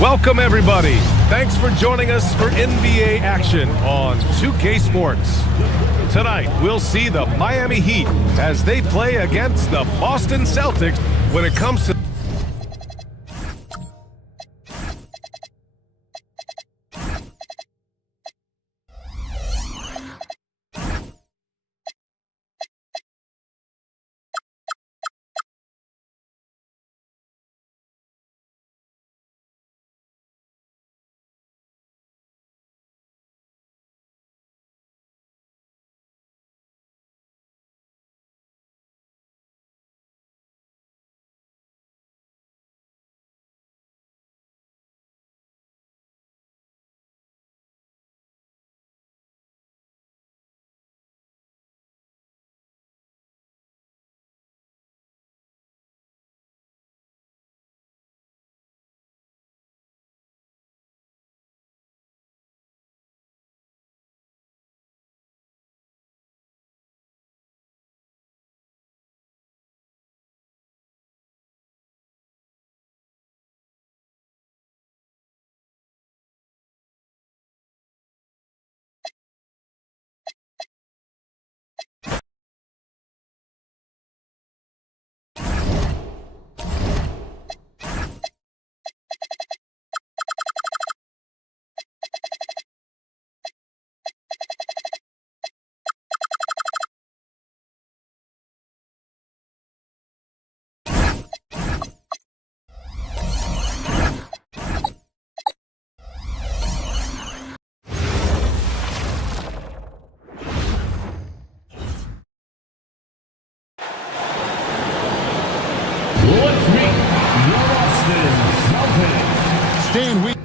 Welcome, everybody. Thanks for joining us for NBA action on 2K Sports. Tonight, we'll see the Miami Heat as they play against the Boston Celtics when it comes to Let's meet the Boston Celtics. Stan, we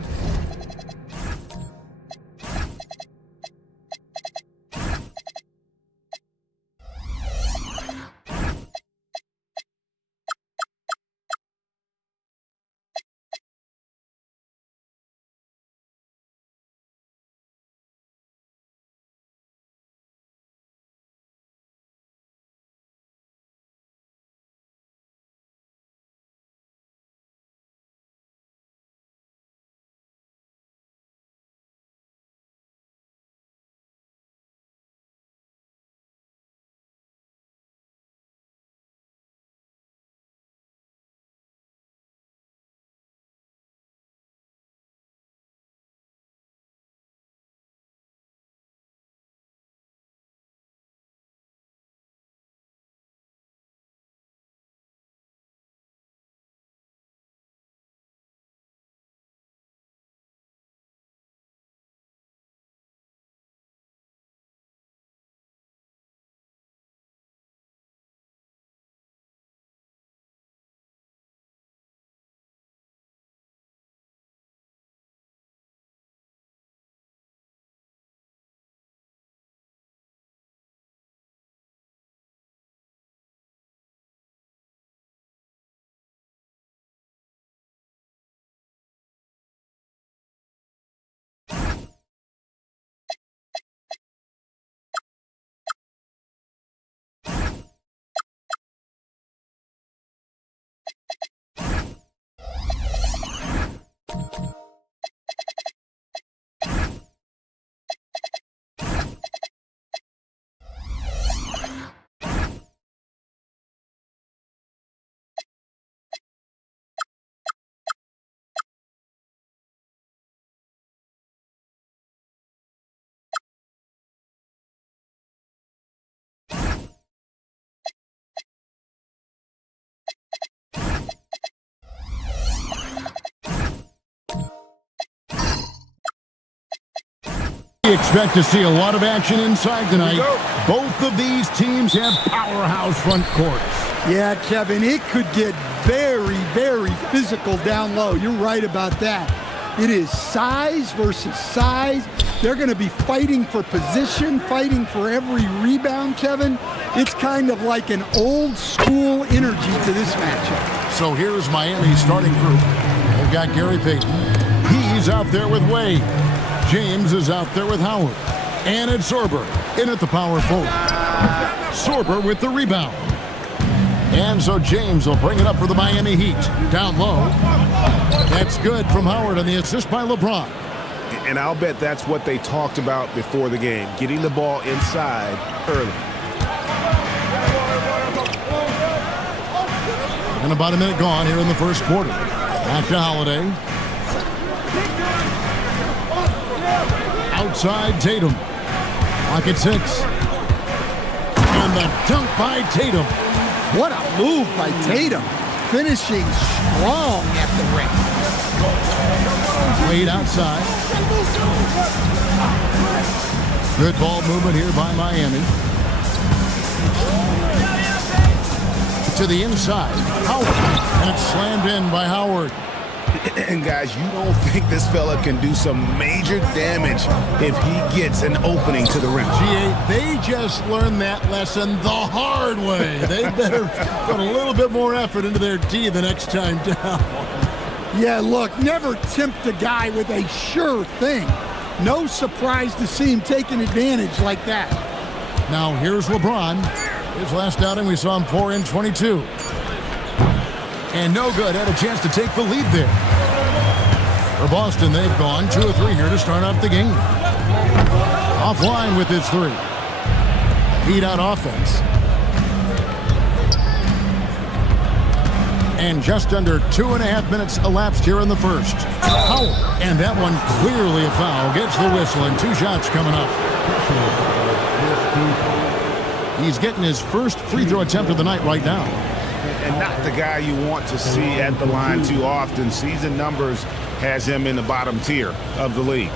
expect to see a lot of action inside tonight. Both of these teams have powerhouse front courts. Yeah, Kevin, it could get very, very physical down low. You're right about that. It is size versus size. They're going to be fighting for position, fighting for every rebound, Kevin. It's kind of like an old school energy to this matchup. So here's Miami's starting group. They've got Gary Payton. He's out there with Wade. James is out there with Howard. And it's Sorber in at the power forward. Sorber with the rebound. And so James will bring it up for the Miami Heat. Down low. That's good from Howard on the assist by LeBron. And I'll bet that's what they talked about before the game, getting the ball inside early. And about a minute gone here in the first quarter. Back to Holiday. Outside Tatum. Clock at 6. And the dunk by Tatum. What a move by Tatum. Finishing strong at the rim. Wade outside. Good ball movement here by Miami. To the inside. Howard. And it's slammed in by Howard. And guys, you don't think this fella can do some major damage if he gets an opening to the rim. GA, they just learned that lesson the hard way. They better put a little bit more effort into their D the next time down. Yeah, look, never tempt a guy with a sure thing. No surprise to see him taking advantage like that. Now here's LeBron. His last outing, we saw him pour in 22. And no good. Had a chance to take the lead there. For Boston, they've gone 2 of 3 here to start out the game. Offline with his 3. Heat out offense. And just under 2.5 minutes elapsed here in the first. Howard. And that one clearly a foul. Gets the whistle and 2 shots coming up. He's getting his first free throw attempt of the night right now. And not the guy you want to see at the line too often. Season numbers has him in the bottom tier of the league.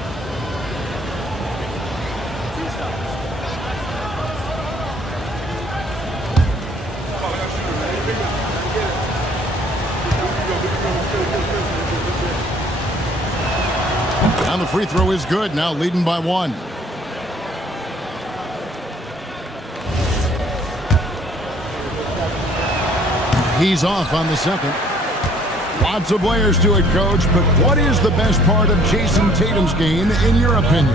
And the free throw is good. Now leading by 1. He's off on the second. Lots of layers to it, Coach, but what is the best part of Jason Tatum's game, in your opinion?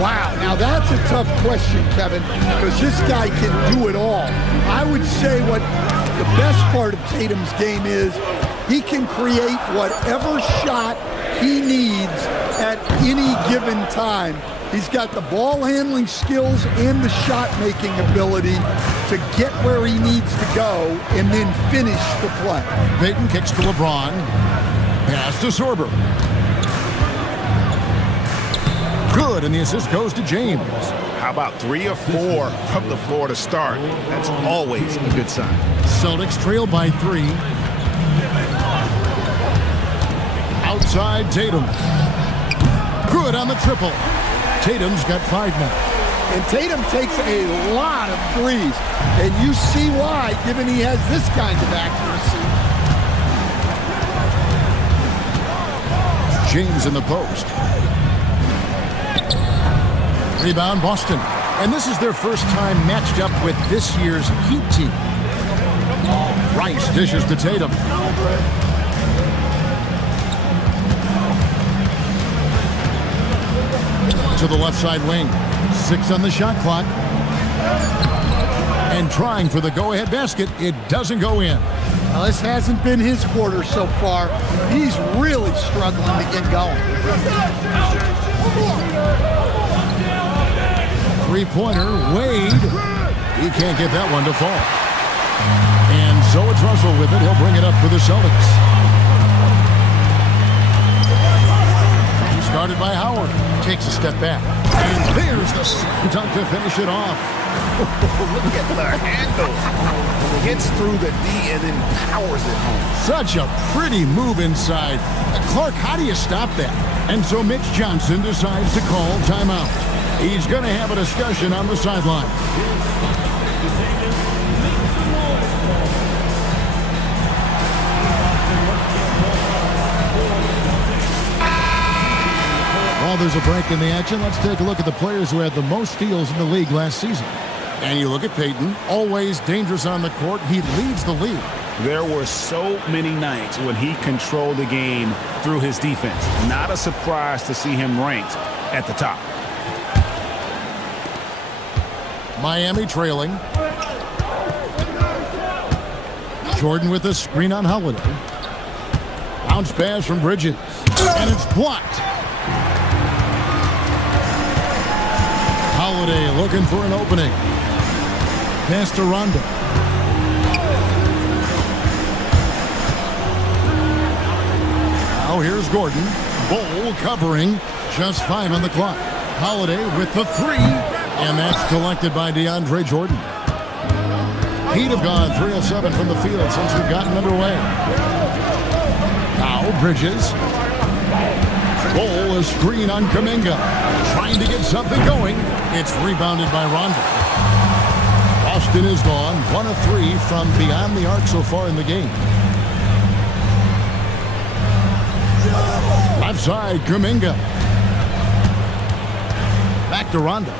Wow, now that's a tough question, Kevin, because this guy can do it all. I would say what the best part of Tatum's game is he can create whatever shot he needs at any given time. He's got the ball handling skills and the shot making ability to get where he needs to go and then finish the play. Payton kicks to LeBron. Pass to Sorber. Good, and the assist goes to James. How about 3 or 4 from the floor to start? That's always a good sign. Celtics trail by 3. Outside Tatum. Good on the triple. Tatum's got 5 now. And Tatum takes a lot of threes. And you see why, given he has this kind of accuracy. James in the post. Rebound Boston. And this is their first time matched up with this year's Heat team. Rice dishes to Tatum. To the left side wing. 6 on the shot clock. And trying for the go-ahead basket. It doesn't go in. Now, this hasn't been his quarter so far. He's really struggling to get going. 3-pointer, Wade. He can't get that one to fall. And so it's Russell with it. He'll bring it up for the Celtics. Started by Howard. Takes a step back. And there's the slam dunk to finish it off. Look at the handle. Gets through the D and then powers it home. Such a pretty move inside. Clark, how do you stop that? And so Mitch Johnson decides to call timeout. He's going to have a discussion on the sideline. While there's a break in the action, let's take a look at the players who had the most steals in the league last season. And you look at Payton, always dangerous on the court. He leads the league. There were so many nights when he controlled the game through his defense. Not a surprise to see him ranked at the top. Miami trailing. Jordan with a screen on Holiday. Bounce pass from Bridges. And it's blocked. Holiday looking for an opening. Pass to Rondo. Now here's Gordon. Bull covering. Just 5 on the clock. Holiday with the 3. And that's collected by DeAndre Jordan. Heat have gone 3 of 7 from the field since we've gotten underway. Now Bridges. Bull, a screen on Kuminga. Trying to get something going. It's rebounded by Rondo. Boston is gone 1 of 3 from beyond the arc so far in the game. Left side, Kuminga. Back to Rondo.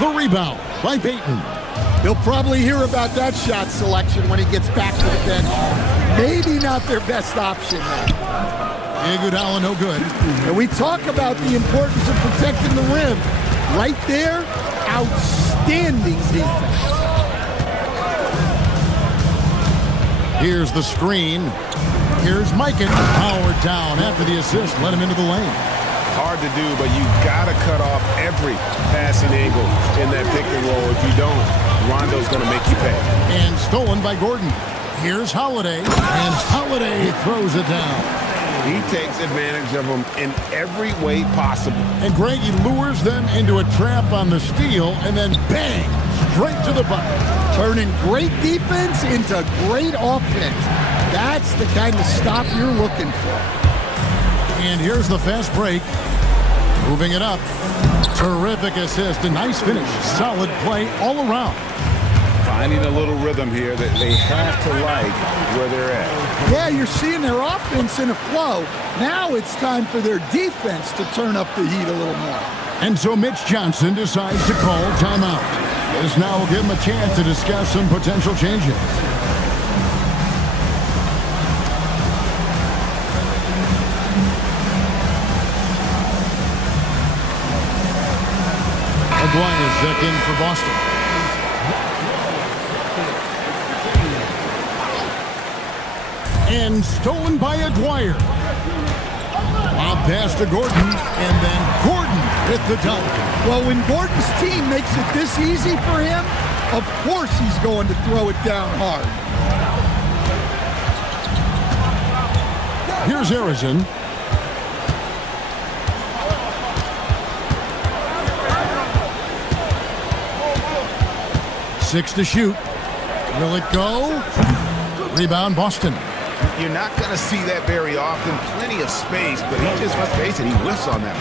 The rebound by Payton. He'll probably hear about that shot selection when he gets back to the bench. Maybe not their best option there. Iguodala no good. And we talk about the importance of protecting the rim. Right there, outstanding defense. Here's the screen. Here's Mikan. Powered down after the assist. Let him into the lane. Hard to do, but you've got to cut off every passing angle in that pick and roll. If you don't, Rondo's going to make you pay. And stolen by Gordon. Here's Holiday. And Holiday throws it down. He takes advantage of them in every way possible. And Greg, he lures them into a trap on the steal, and then bang, straight to the bucket. Turning great defense into great offense. That's the kind of stop you're looking for. And here's the fast break. Moving it up. Terrific assist. A nice finish. Solid play all around. Finding a little rhythm here that they have to like where they're at. Yeah, you're seeing their offense in a flow. Now it's time for their defense to turn up the heat a little more. And so Mitch Johnson decides to call timeout. This now will give him a chance to discuss some potential changes. Aguirre check in for Boston. And stolen by Aguirre. Lob pass to Gordon, and then Gordon with the dunk. Well, when Gordon's team makes it this easy for him, of course he's going to throw it down hard. Here's Harrison. Six to shoot. Will it go? Rebound, Boston. You're not going to see that very often. Plenty of space, but he just, let's face it, he whiffs on that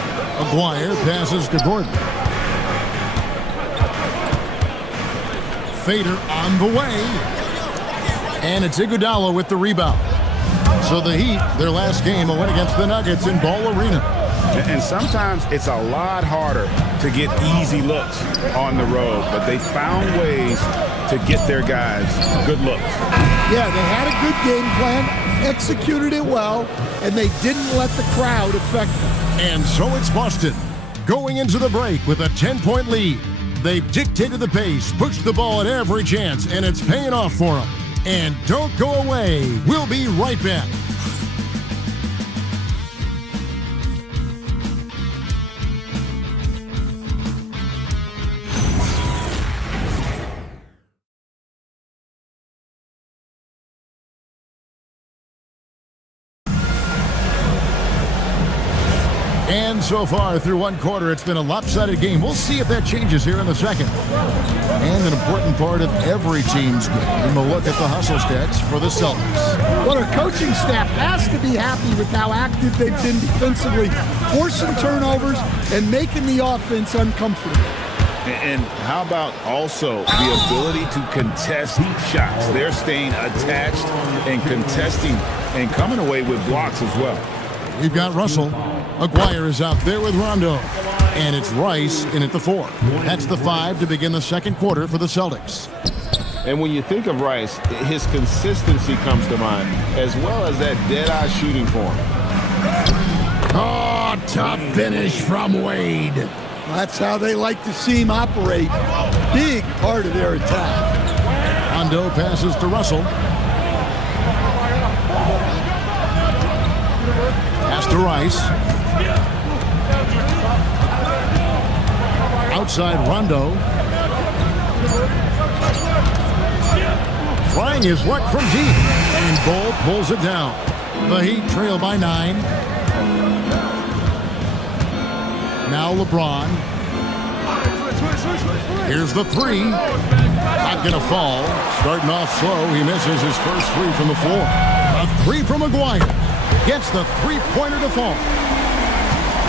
one. Aguirre passes to Gordon. Fader on the way. And it's Iguodala with the rebound. So the Heat, their last game, will win against the Nuggets in Ball Arena. And sometimes it's a lot harder to get easy looks on the road, but they found ways to get their guys good looks. Yeah, they had a good game plan, executed it well, and they didn't let the crowd affect them. And so it's Boston going into the break with a 10-point lead. They've dictated the pace, pushed the ball at every chance, and it's paying off for them. And don't go away. We'll be right back. And so far through one quarter, it's been a lopsided game. We'll see if that changes here in the second. And an important part of every team's game, a look at the hustle stats for the Celtics. Well, our coaching staff has to be happy with how active they've been defensively, forcing turnovers and making the offense uncomfortable. And how about also the ability to contest shots? They're staying attached and contesting and coming away with blocks as well. We've got Russell. Aguirre is out there with Rondo. And it's Rice in at the 4. That's the 5 to begin the second quarter for the Celtics. And when you think of Rice, his consistency comes to mind, as well as that dead-eye shooting form. Oh, tough finish from Wade. That's how they like to see him operate. Big part of their attack. Rondo passes to Russell. Pass to Rice. Outside Rondo. Trying his luck from deep. And Bull pulls it down. The Heat trail by 9. Now LeBron. Here's the three. Not going to fall. Starting off slow. He misses his first three from the floor. A three from McGuire. Gets the three-pointer to fall.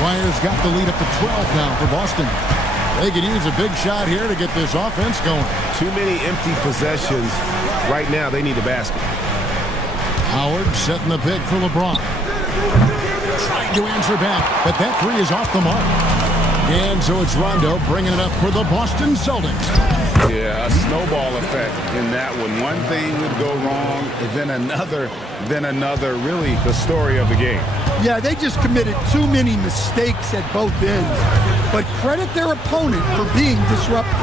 McGuire's got the lead up to 12 now for Boston. They could use a big shot here to get this offense going. Too many empty possessions. Right now, they need a basket. Howard setting the pick for LeBron. Trying to answer back, but that three is off the mark. And so it's Rondo bringing it up for the Boston Celtics. Yeah, a snowball effect in that one. One thing would go wrong, and then another. Really the story of the game. Yeah, they just committed too many mistakes at both ends. But credit their opponent for being disruptive.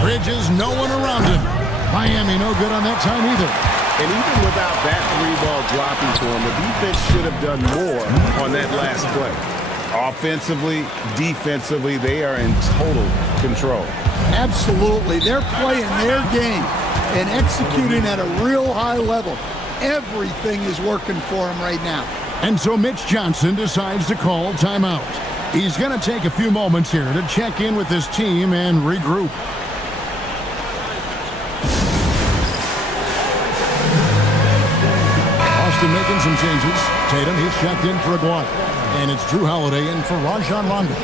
Bridges, no one around him. Miami no good on that time either. And even without that three ball dropping for him, the defense should have done more on that last play. Offensively, defensively, they are in total control. Absolutely. They're playing their game and executing at a real high level. Everything is working for them right now. And so Mitch Johnson decides to call timeout. He's going to take a few moments here to check in with his team and regroup. Boston making some changes. Tatum, he's checked in for Aguirre. And it's Drew Holiday in for Rajon Rondo.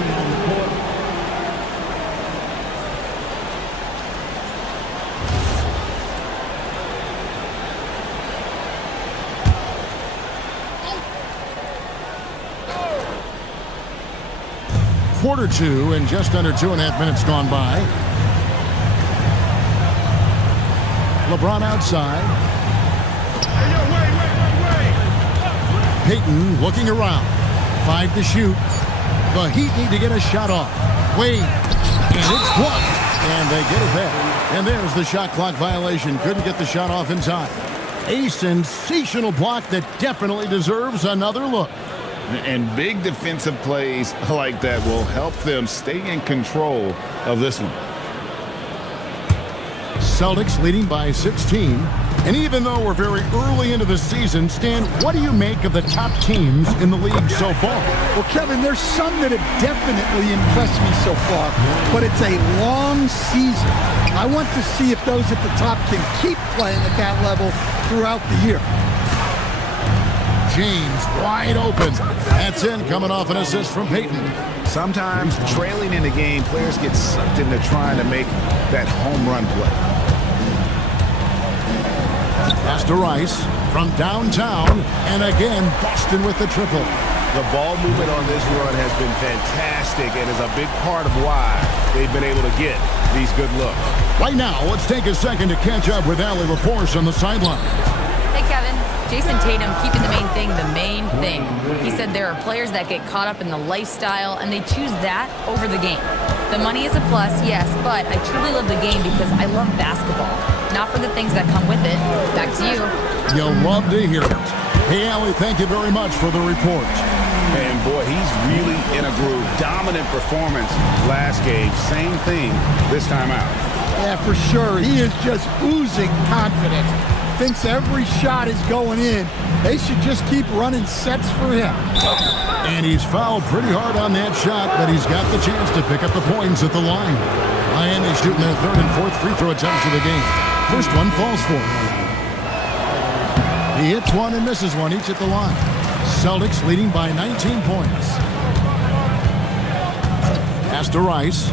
Quarter two and just under 2.5 minutes gone by. LeBron outside. Payton looking around. 5 to shoot. The Heat need to get a shot off. Wade. And it's blocked. And they get it back. And there's the shot clock violation. Couldn't get the shot off in time. A sensational block that definitely deserves another look. And big defensive plays like that will help them stay in control of this one. Celtics leading by 16. And even though we're very early into the season, Stan, what do you make of the top teams in the league so far? Well, Kevin, there's some that have definitely impressed me so far, but it's a long season. I want to see if those at the top can keep playing at that level throughout the year. James wide open. That's in, coming off an assist from Payton. Sometimes trailing in the game, players get sucked into trying to make that home run play. Pass to Rice from downtown, and again, Boston with the triple. The ball movement on this run has been fantastic and is a big part of why they've been able to get these good looks. Right now, let's take a second to catch up with AtLVsSac on the sideline. Hey, Kevin. Jason Tatum keeping the main thing. He said there are players that get caught up in the lifestyle, and they choose that over the game. The money is a plus, yes, but I truly love the game because I love basketball, not for the things that come with it. Back to you. You'll love to hear it. Hey, Allie, thank you very much for the report. And boy, he's really in a groove. Dominant performance last game. Same thing this time out. Yeah, for sure. He is just oozing confidence. Thinks every shot is going in. They should just keep running sets for him. And he's fouled pretty hard on that shot, but he's got the chance to pick up the points at the line. Miami shooting their third and fourth free throw attempts of the game. First one falls for him. He hits one and misses one, each at the line. Celtics leading by 19 points. Pass to Rice.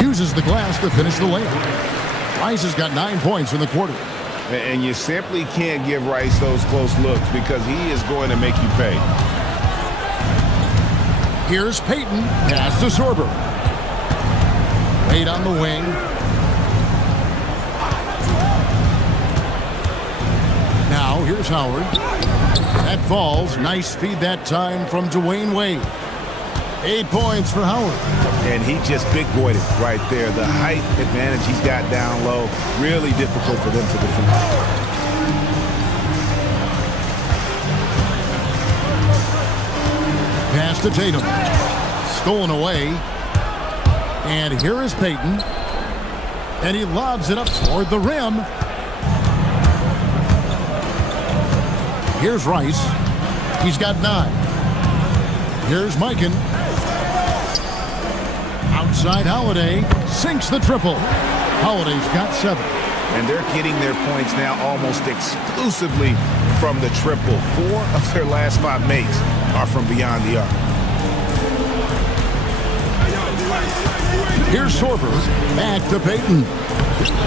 Uses the glass to finish the layup. Rice has got 9 points in the quarter. And you simply can't give Rice those close looks because he is going to make you pay. Here's Payton. Pass to Sorber. Wade on the wing. Now here's Howard. That falls. Nice feed that time from Dwayne Wade. 8 points for Howard. And he just big boyed it right there. The height advantage he's got down low, really difficult for them to defend. Pass to Tatum. Stolen away. And here is Payton. And he lobs it up toward the rim. Here's Rice. He's got 9. Here's Mikan. Outside Holiday. Sinks the triple. Holiday's got 7. And they're getting their points now almost exclusively from the triple. 4 of their last 5 makes are from beyond the arc. Here's Sorber. Back to Payton.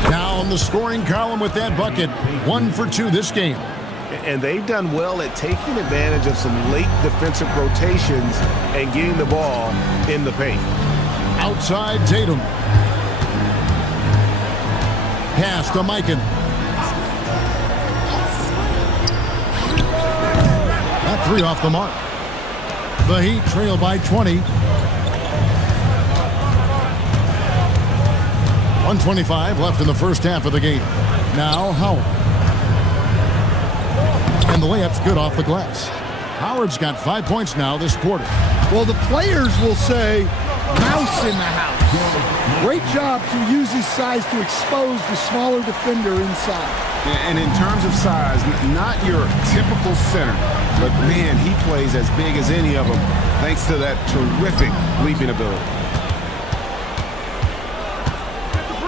Down the scoring column with that bucket. 1 for 2 this game. And they've done well at taking advantage of some late defensive rotations and getting the ball in the paint. Outside Tatum. Pass to Mikan. That 3 off the mark. The Heat trail by 20. 1:25 left in the first half of the game. Now Howard. And the layup's good off the glass. Howard's got 5 points now this quarter. Well, the players will say, mouse in the house. Great job to use his size to expose the smaller defender inside. And in terms of size, not your typical center, but man, he plays as big as any of them thanks to that terrific leaping ability.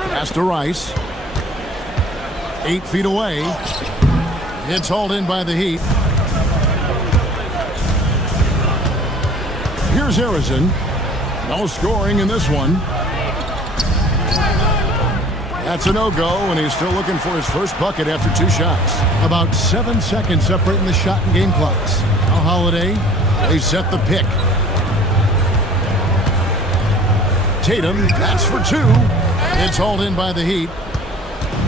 Pass to Rice. 8 feet away. It's hauled in by the Heat. Here's Harrison. No scoring in this one. That's a no-go, and he's still looking for his first bucket after 2 shots. About 7 seconds separating the shot and game clocks. Now Holiday, they set the pick. Tatum, that's for 2. It's hauled in by the Heat.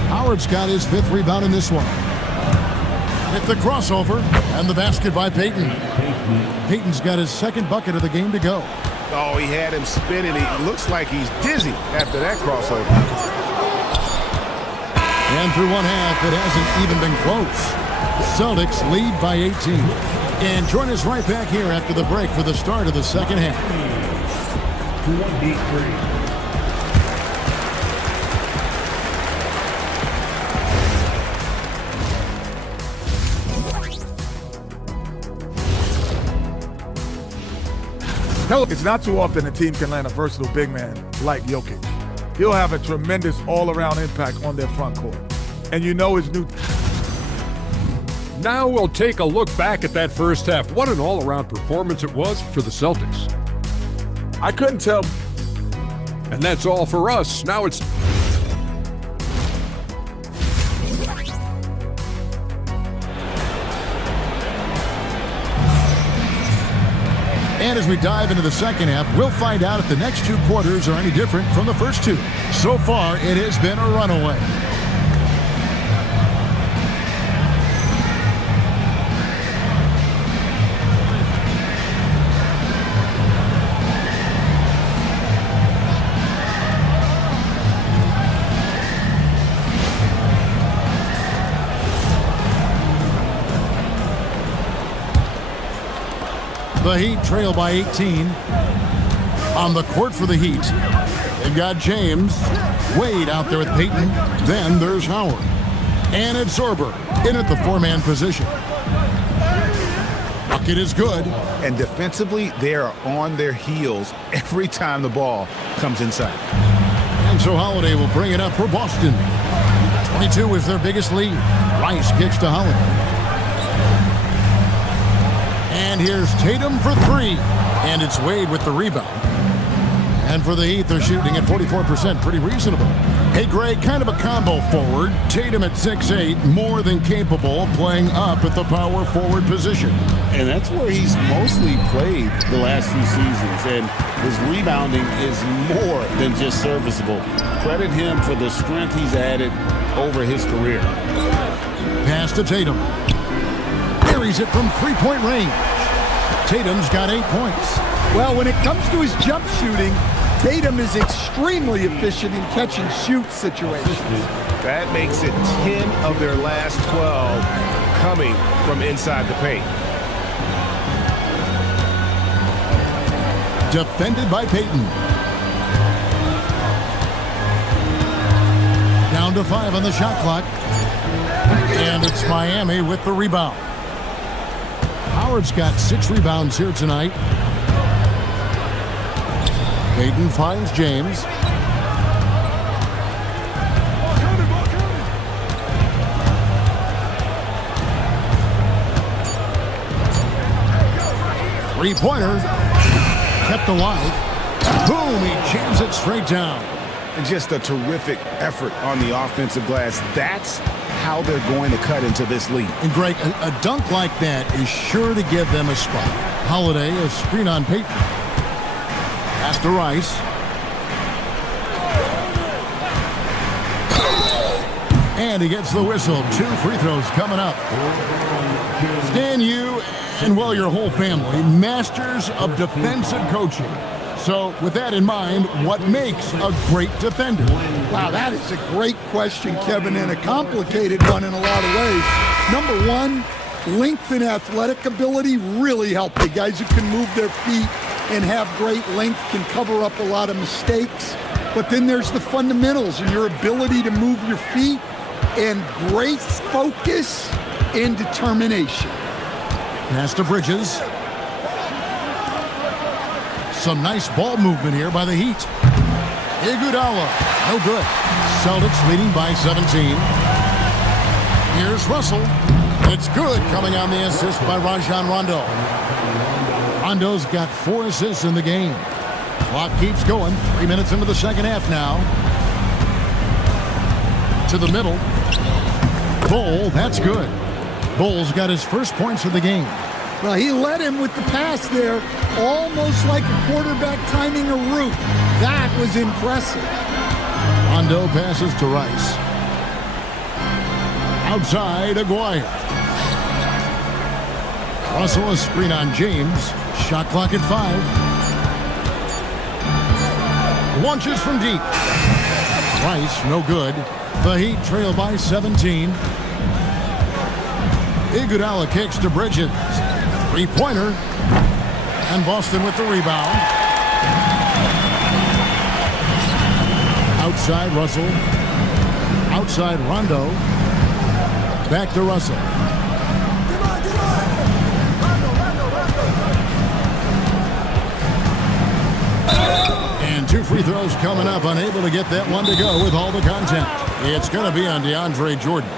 Howard's got his 5th rebound in this one. With the crossover and the basket by Payton. Payton's got his 2nd bucket of the game to go. Oh, he had him spinning. It looks like he's dizzy after that crossover. And through 1 half, it hasn't even been close. Celtics lead by 18. And join us right back here after the break for the start of the second half. 23. It's not too often a team can land a versatile big man like Jokic. He'll have a tremendous all-around impact on their front court. And you know his new... Now we'll take a look back at that first half. What an all-around performance it was for the Celtics. I couldn't tell. And that's all for us. Now it's... And as we dive into the second half, we'll find out if the next 2 quarters are any different from the first 2. So far, it has been a runaway. The Heat trail by 18. On the court for the Heat, they've got James. Wade out there with Payton. Then there's Howard. And it's Sorber in at the 4-man position. Bucket is good. And defensively, they are on their heels every time the ball comes inside. And so Holiday will bring it up for Boston. 22 is their biggest lead. Rice kicks to Holiday. And here's Tatum for 3. And it's Wade with the rebound. And for the Heat, they're shooting at 44%. Pretty reasonable. Hey, Greg, kind of a combo forward. Tatum at 6'8", more than capable of playing up at the power forward position. And that's where he's mostly played the last few seasons. And his rebounding is more than just serviceable. Credit him for the strength he's added over his career. Pass to Tatum. Here buries it from three-point range. Tatum's got 8 points. Well, when it comes to his jump shooting, Tatum is extremely efficient in catch-and-shoot situations. That makes it 10 of their last 12 coming from inside the paint. Defended by Payton. Down to 5 on the shot clock. And it's Miami with the rebound. Howard's got 6 rebounds here tonight. Payton finds James. Three-pointer. Kept alive. Boom, he jams it straight down. And just a terrific effort on the offensive glass. That's how they're going to cut into this lead. And Greg, a dunk like that is sure to give them a spot. Holiday, a screen on Payton. Pass to Rice. And he gets the whistle. 2 free throws coming up. Stan, you and, well, your whole family, masters of defensive coaching. So with that in mind, what makes a great defender? Wow, that is a great question, Kevin, and a complicated one in a lot of ways. Number one, length and athletic ability really help. The guys who can move their feet and have great length can cover up a lot of mistakes. But then there's the fundamentals and your ability to move your feet and great focus and determination. Pass to Bridges. Some nice ball movement here by the Heat. Iguodala, no good. Celtics leading by 17. Here's Russell. It's good, coming on the assist by Rajon Rondo. Rondo's got 4 assists in the game. Clock keeps going. 3 minutes into the second half now. To the middle. Bull, that's good. Bull's got his first points of the game. Well, he led him with the pass there, almost like a quarterback timing a route. That was impressive. Rondo passes to Rice. Outside, Aguirre. Russell, a screen on James. Shot clock at 5. Launches from deep. Rice, no good. The Heat trail by 17. Iguodala kicks to Bridges. Three-pointer. And Boston with the rebound. Outside Russell. Outside Rondo. Back to Russell. And 2 free throws coming up. Unable to get that one to go with all the contact. It's going to be on DeAndre Jordan.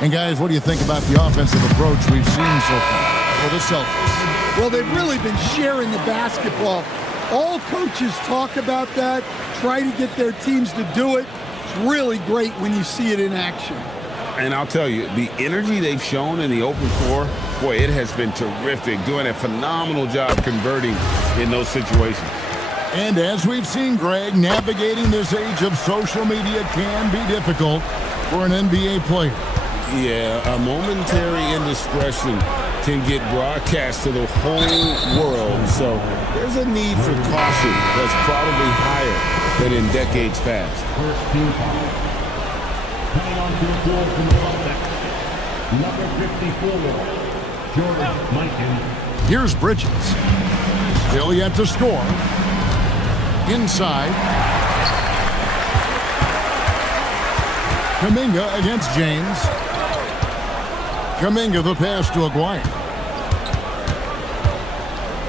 And guys, what do you think about the offensive approach we've seen so far for the Celtics? Well, they've really been sharing the basketball. All coaches talk about that, try to get their teams to do it. It's really great when you see it in action. And I'll tell you, the energy they've shown in the open floor, boy, it has been terrific. Doing a phenomenal job converting in those situations. And as we've seen, Greg, navigating this age of social media can be difficult for an NBA player. Yeah, a momentary indiscretion can get broadcast to the whole world. So there's a need for caution that's probably higher than in decades past. First team foul. Coming onto the floor from the Celtics, number 54, George Mikan. Here's Bridges. Still yet to score. Inside. Kuminga against James. Kuminga the pass to Aguirre.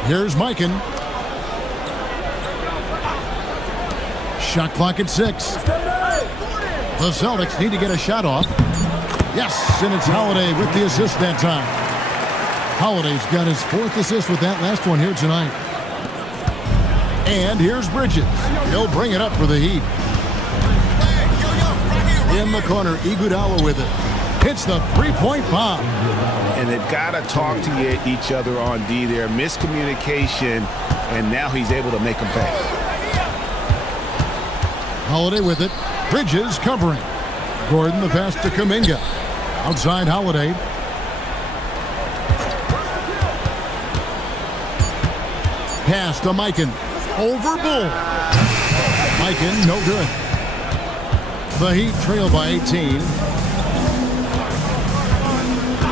Here's Mikan. Shot clock at 6. The Celtics need to get a shot off. Yes, and it's Holiday with the assist that time. Holiday's got his 4th assist with that last one here tonight. And here's Bridges. He'll bring it up for the Heat. In the corner, Iguodala with it. Hits the 3-point bomb. And they've got to talk to each other on D there. Miscommunication, and now he's able to make them pay. Holiday with it. Bridges covering. Gordon the pass to Kuminga. Outside Holiday. Pass to Mikan. Over Bull. Mikan, no good. The Heat trail by 18.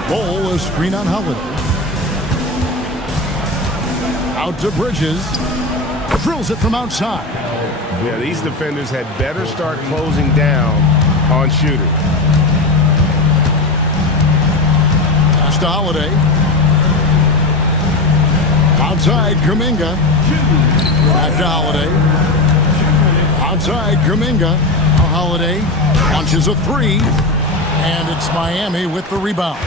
Bull, a screen on Holiday. Out to Bridges. Drills it from outside. Yeah, these defenders had better start closing down on shooters. Pass to Holiday. Outside, Kuminga. Back to Holiday. Outside, Kuminga. Now Holiday launches a three. And it's Miami with the rebound.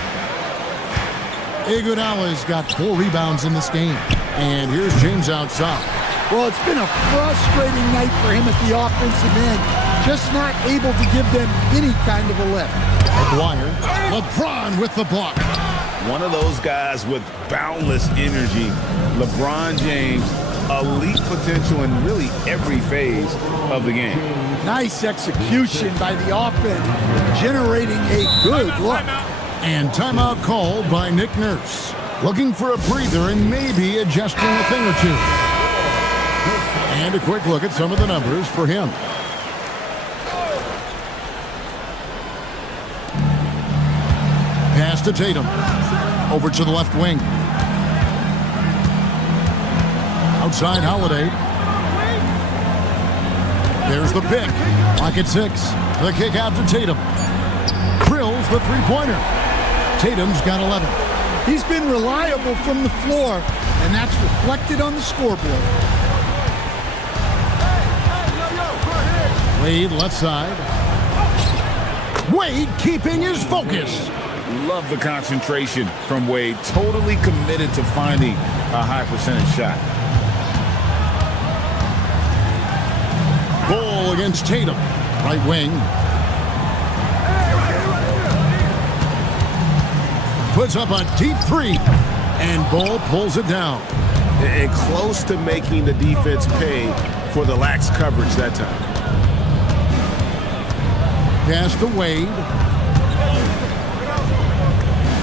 Iguodala's got 4 rebounds in this game. And here's James outside. Well, it's been a frustrating night for him at the offensive end. Just not able to give them any kind of a lift. McGuire. LeBron with the block. One of those guys with boundless energy. LeBron James, elite potential in really every phase of the game. Nice execution by the offense, generating a good look. And timeout called by Nick Nurse. Looking for a breather and maybe adjusting a thing or two. And a quick look at some of the numbers for him. Pass to Tatum. Over to the left wing. Outside Holiday. There's the pick. Lock at 6. The kick out to Tatum. Drills the three-pointer. Tatum's got 11. He's been reliable from the floor, and that's reflected on the scoreboard. Wade left side. Wade keeping his focus. Love the concentration from Wade. Totally committed to finding a high percentage shot. Bull against Tatum. Right wing. Puts up a deep three. And Bull pulls it down. And close to making the defense pay for the lax coverage that time. Pass to Wade.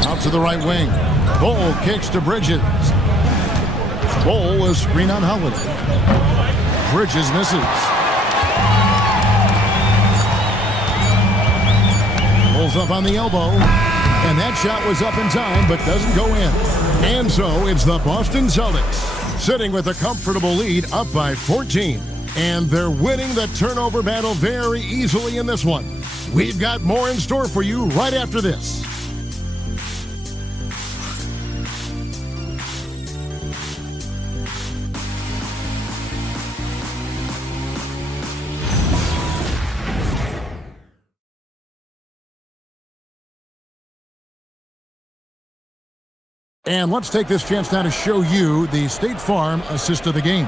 Out to the right wing. Bull kicks to Bridges. Bull, a screen on Holiday. Bridges misses. Pulls up on the elbow. And that shot was up in time, but doesn't go in. And so it's the Boston Celtics, sitting with a comfortable lead up by 14. And they're winning the turnover battle very easily in this one. We've got more in store for you right after this. And let's take this chance now to show you the State Farm assist of the game.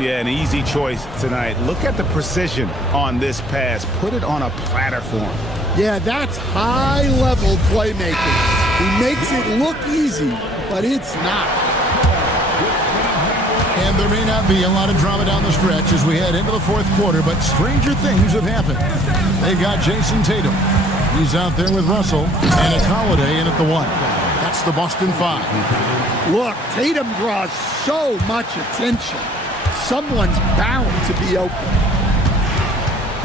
Yeah, an easy choice tonight. Look at the precision on this pass. Put it on a platter for him. Yeah, that's high-level playmaking. He makes it look easy, but it's not. And there may not be a lot of drama down the stretch as we head into the fourth quarter, but stranger things have happened. They've got Jason Tatum. He's out there with Russell, and it's Holiday in at the 1. That's the Boston 5. Look, Tatum draws so much attention. Someone's bound to be open.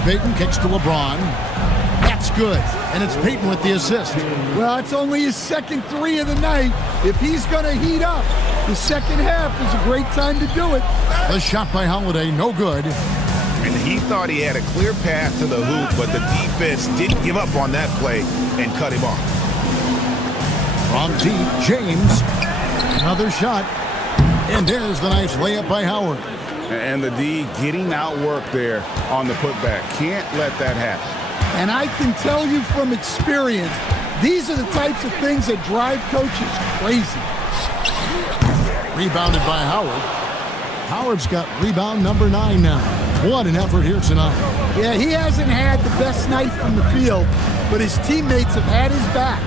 Payton kicks to LeBron. That's good. And it's Payton with the assist. Well, it's only his second 3 of the night. If he's going to heat up, the second half is a great time to do it. The shot by Holiday, no good. And he thought he had a clear path to the hoop, but the defense didn't give up on that play and cut him off. From deep, James. Another shot. And there's the nice layup by Howard. And the D getting outworked there on the putback. Can't let that happen. And I can tell you from experience, these are the types of things that drive coaches crazy. Rebounded by Howard. Howard's got rebound number 9 now. What an effort here tonight. Yeah, he hasn't had the best night from the field, but his teammates have had his back.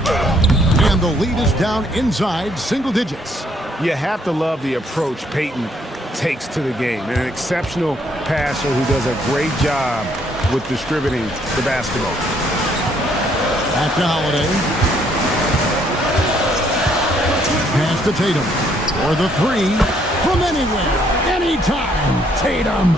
And the lead is down inside single digits. You have to love the approach Payton takes to the game. An exceptional passer who does a great job with distributing the basketball. Back to Holiday. Pass to Tatum. For the 3. from anywhere, anytime, Tatum.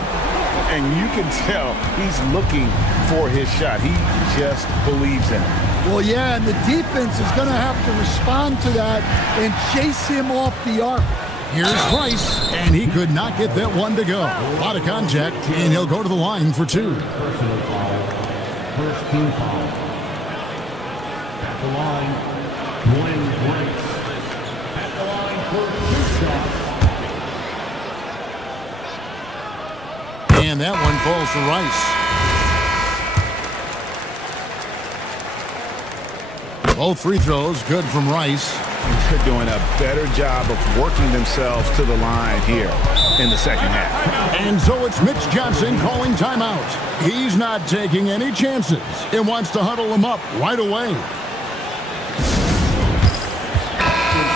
And you can tell he's looking for his shot. He just believes in it. Well, yeah, and the defense is going to have to respond to that and chase him off the arc. Here's Rice, and he could not get that one to go. A lot of contact, and he'll go to the line for 2. Personal foul. First team foul. At the line, Glenn Rice. At the line for 2 shots. And that one falls to Rice. Both free throws good from Rice. They're doing a better job of working themselves to the line here in the second half. And so it's Mitch Johnson calling timeout. He's not taking any chances and wants to huddle him up right away.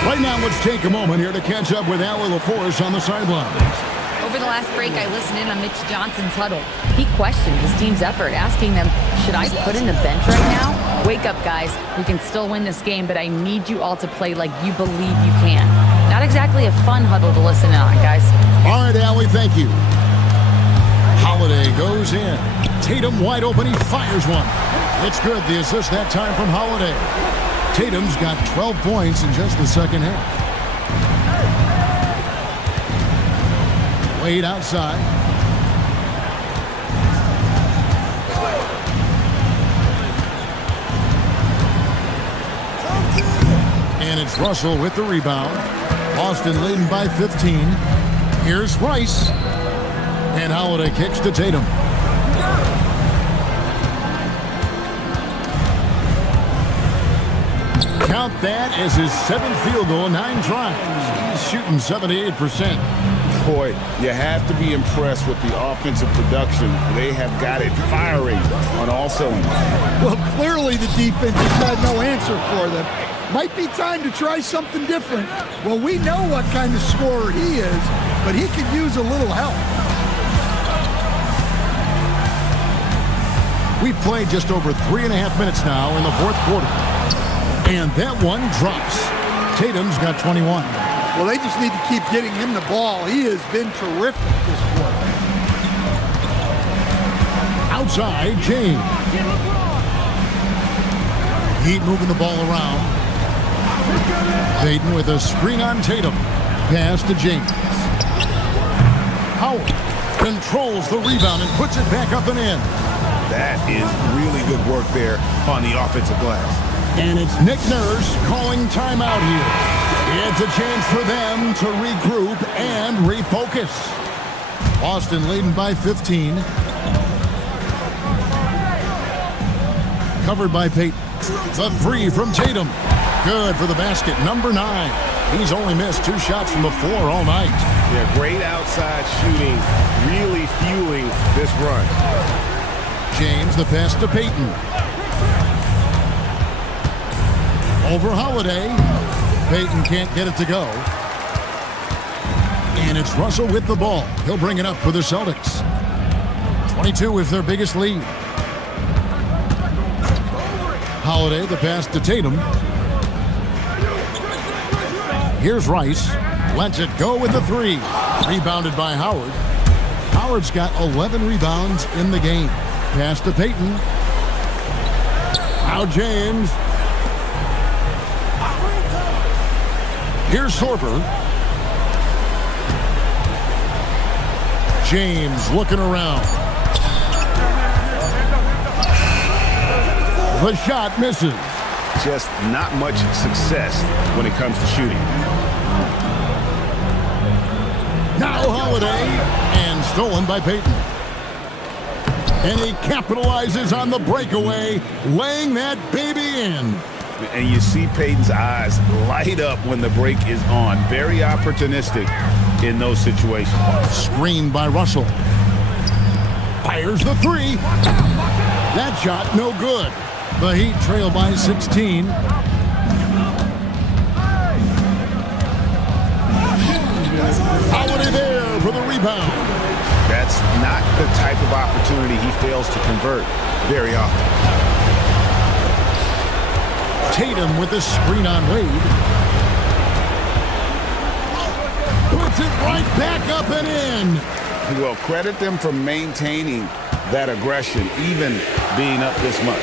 Right now, let's take a moment here to catch up with AtLVsSac on the sidelines. Over the last break, I listened in on Mitch Johnson's huddle. He questioned his team's effort, asking them, should I put in the bench right now? Wake up, guys. We can still win this game, but I need you all to play like you believe you can. Not exactly a fun huddle to listen in on, guys. All right, Allie, thank you. Holiday goes in. Tatum wide open. He fires one. It's good. The assist that time from Holiday. Tatum's got 12 points in just the second half. Wade outside. And it's Russell with the rebound. Boston leading by 15. Here's Rice. And Holiday kicks to Tatum. Count that as his 7th field goal, 9 tries. He's shooting 78%. Boy, you have to be impressed with the offensive production. They have got it firing on all cylinders. Well, clearly the defense has had no answer for them. Might be time to try something different. Well, we know what kind of scorer he is, but he could use a little help. We've played just over 3.5 minutes now in the fourth quarter. And that one drops. Tatum's got 21. Well, they just need to keep getting him the ball. He has been terrific this quarter. Outside, James. Heat moving the ball around. Payton with a screen on Tatum. Pass to James. Howard controls the rebound and puts it back up and in. That is really good work there on the offensive glass. And it's Nick Nurse calling timeout here. It's a chance for them to regroup and refocus. Boston leading by 15. Covered by Payton. The 3 from Tatum. Good for the basket. Number 9. He's only missed 2 shots from the floor all night. Yeah, great outside shooting, really fueling this run. James, the pass to Payton. Over Holiday. Payton can't get it to go. And it's Russell with the ball. He'll bring it up for the Celtics. 22 is their biggest lead. Holiday, the pass to Tatum. Here's Rice. Lets it go with the 3. Rebounded by Howard. Howard's got 11 rebounds in the game. Pass to Payton. Now James. Here's Sorber. James looking around. The shot misses. Just not much success when it comes to shooting. Now Holiday, and stolen by Payton. And he capitalizes on the breakaway, laying that baby in. And you see Payton's eyes light up when the break is on. Very opportunistic in those situations. Screened by Russell. Fires the 3. That shot no good. The Heat trail by 16. Holiday there for the rebound. That's not the type of opportunity he fails to convert very often. Tatum with the screen on Wade. puts it right back up and in. Well, credit them for maintaining that aggression, even being up this much.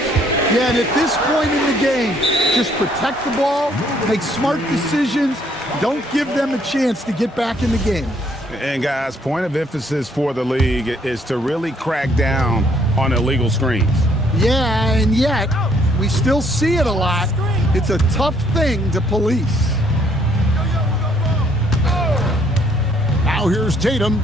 Yeah, and at this point in the game, just protect the ball, make smart decisions, don't give them a chance to get back in the game. And guys, point of emphasis for the league is to really crack down on illegal screens. Yeah, and yet, we still see it a lot. It's a tough thing to police. Now here's Tatum.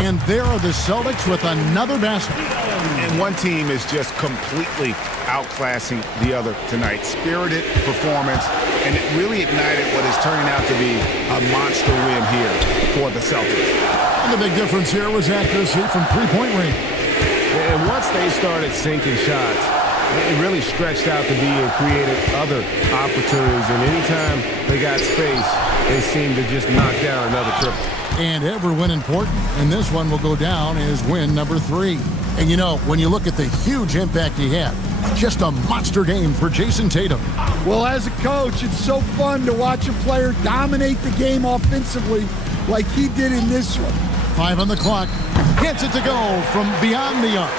And there are the Celtics with another basket. And one team is just completely outclassing the other tonight. Spirited performance, and it really ignited what is turning out to be a monster win here for the Celtics. And the big difference here was accuracy from three-point range. And once they started sinking shots, it really stretched out to be and created other opportunities. And anytime they got space, they seemed to just knock down another triple. And every win important, and this one will go down as win number 3. And you know, when you look at the huge impact he had, just a monster game for Jason Tatum. Well, as a coach, it's so fun to watch a player dominate the game offensively like he did in this one. 5 on the clock. Gets it to go from beyond the arc.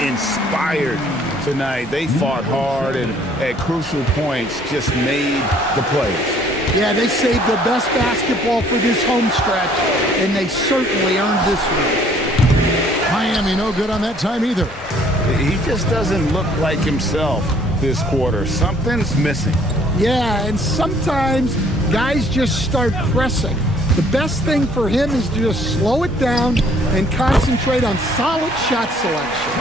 Inspired tonight. They fought hard and at crucial points just made the plays. Yeah, they saved the best basketball for this home stretch, and they certainly earned this one. Miami no good on that time either. He just doesn't look like himself this quarter. Something's missing. Yeah, and sometimes guys just start pressing. The best thing for him is to just slow it down and concentrate on solid shot selection.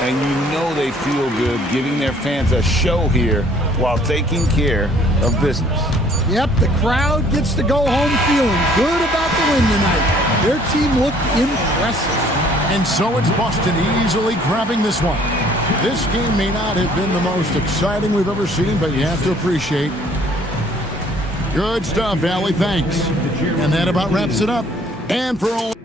And you know they feel good giving their fans a show here while taking care of business. Yep, the crowd gets to go home feeling good about the win tonight. Their team looked impressive. And so it's Boston easily grabbing this one. This game may not have been the most exciting we've ever seen, but you have to appreciate. Good stuff, Allie. Thanks. And that about wraps it up. And for all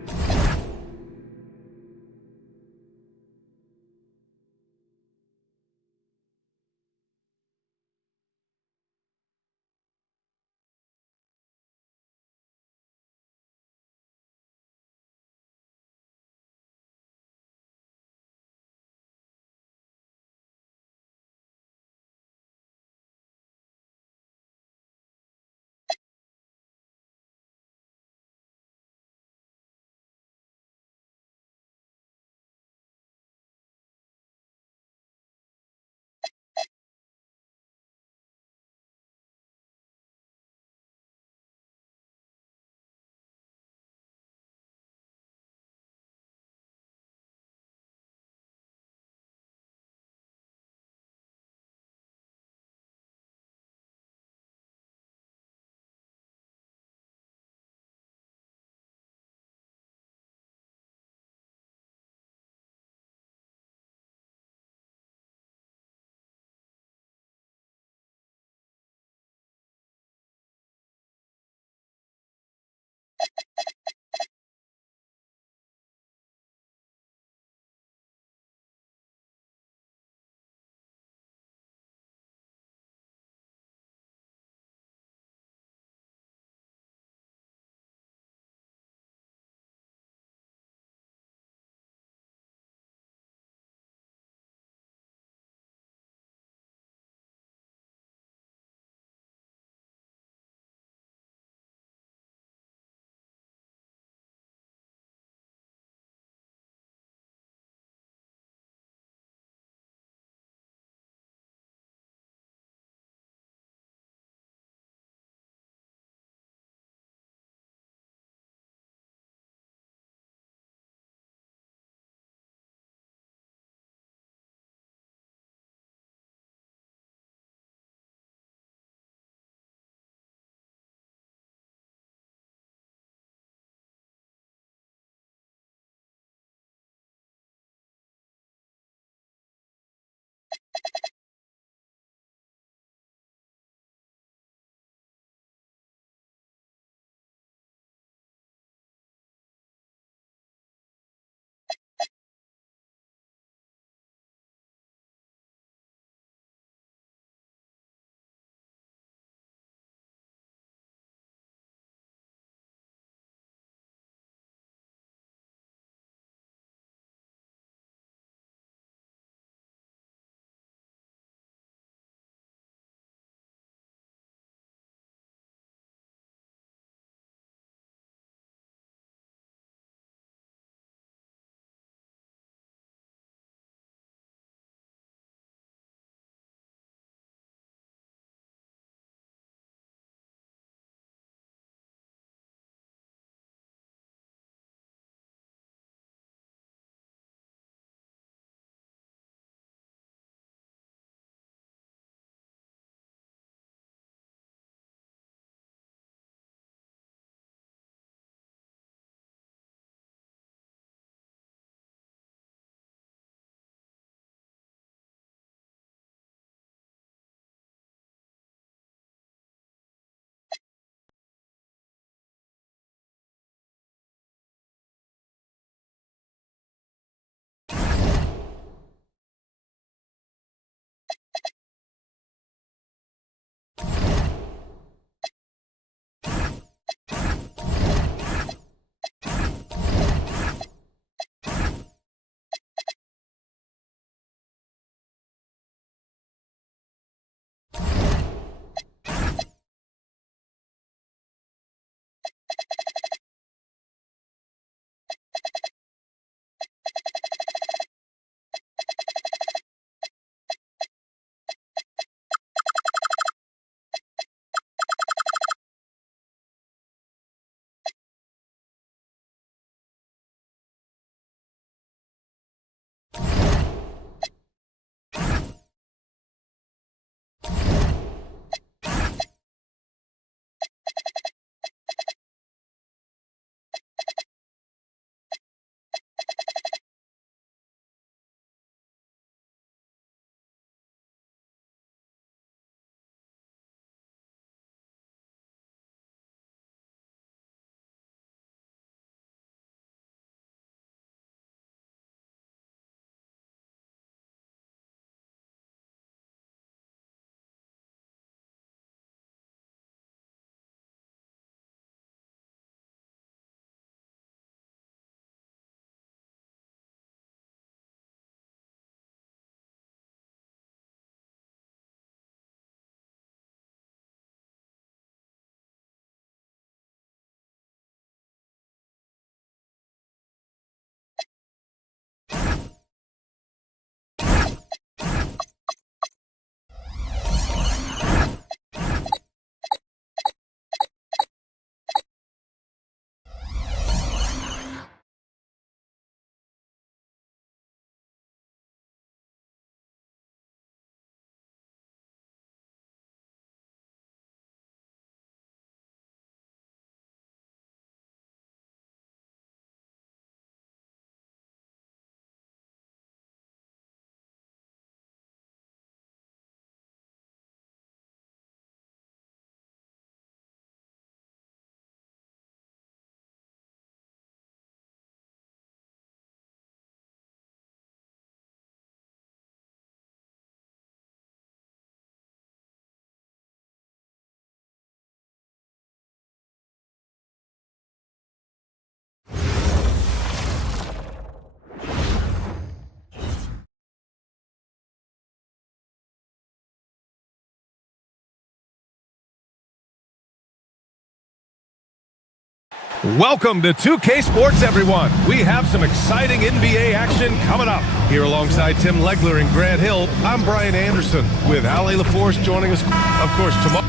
Welcome to 2K Sports, everyone. We have some exciting NBA action coming up. Here alongside Tim Legler and Grant Hill, I'm Brian Anderson with AtLVsSac joining us, of course, tomorrow.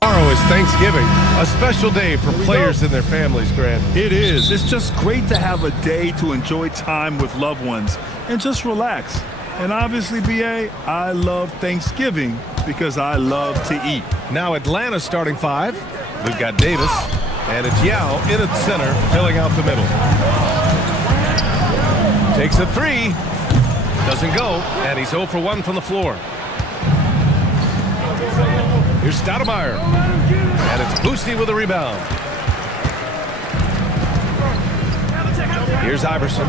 Tomorrow is Thanksgiving, a special day for players and their families, Grant. It is. It's just great to have a day to enjoy time with loved ones and just relax. And obviously, BA, I love Thanksgiving because I love to eat. Now Atlanta's starting five. We've got Davis, and it's Yao in at center, filling out the middle. Takes a three. Doesn't go, and he's 0 for 1 from the floor. Here's Stoudemire, and it's Boosie with a rebound. Here's Iverson.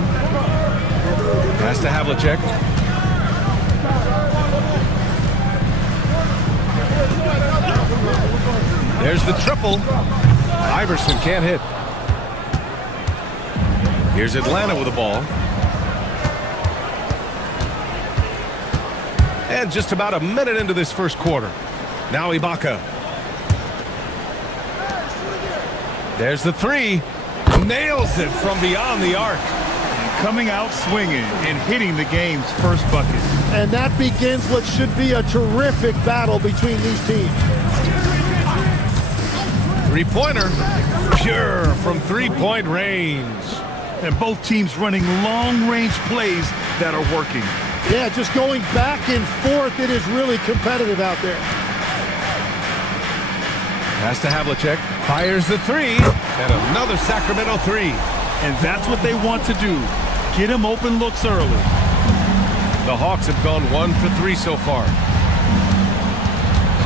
Pass to Havlicek. There's the triple. Iverson can't hit. Here's Atlanta with the ball. And just about a minute into this first quarter. Now Ibaka. There's the three. Nails it from beyond the arc. Coming out swinging and hitting the game's first bucket. And that begins what should be a terrific battle between these teams. Three-pointer. Pure from three-point range. And both teams running long-range plays that are working. Yeah, just going back and forth. It is really competitive out there. Pass to Havlicek. Fires the three. And another Sacramento three. And that's what they want to do. Get him open looks early. The Hawks have gone 1 for 3 so far.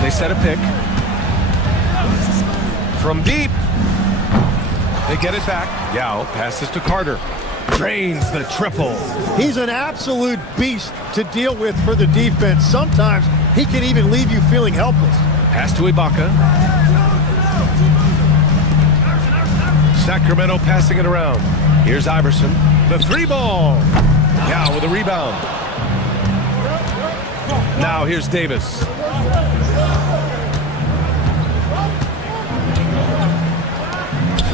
They set a pick. From deep. They get it back. Yao passes to Carter. Drains the triple. He's an absolute beast to deal with for the defense. Sometimes he can even leave you feeling helpless. Pass to Ibaka. Sacramento passing it around. Here's Iverson. The three ball. Yao with a rebound. Now here's Davis.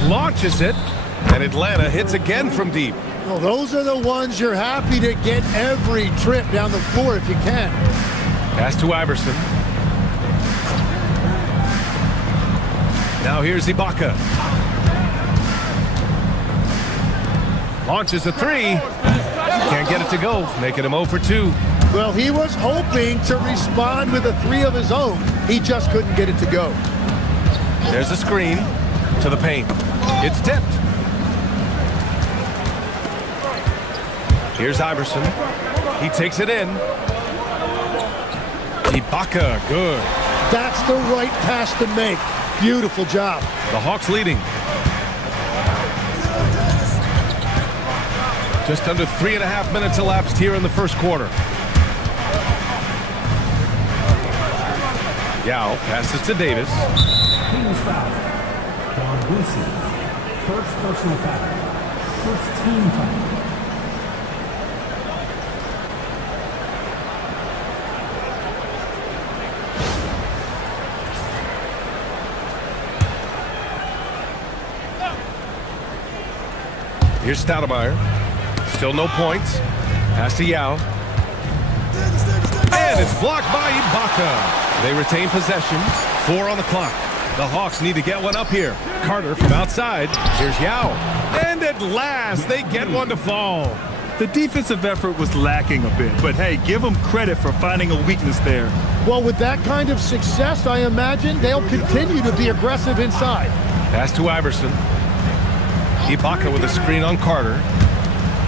Launches it. And Atlanta hits again from deep. Well, those are the ones you're happy to get every trip down the floor if you can. Pass to Iverson. Now here's Ibaka. Launches a three. Can't get it to go, making him 0 for 2. Well, he was hoping to respond with a three of his own. He just couldn't get it to go. There's a screen to the paint. It's tipped. Here's Iverson. He takes it in. Ibaka, good. That's the right pass to make. Beautiful job. The Hawks leading. Just under 3.5 minutes elapsed here in the first quarter. Yao passes to Davis. Team's foul. John Boosie. First personal foul. First team foul. Here's Stoudemire. Still no points. Pass to Yao. And it's blocked by Ibaka. They retain possession. 4 on the clock. The Hawks need to get one up here. Carter from outside. Here's Yao. And at last, they get one to fall. The defensive effort was lacking a bit, but hey, give them credit for finding a weakness there. Well, with that kind of success, I imagine they'll continue to be aggressive inside. Pass to Iverson. Ibaka with a screen on Carter.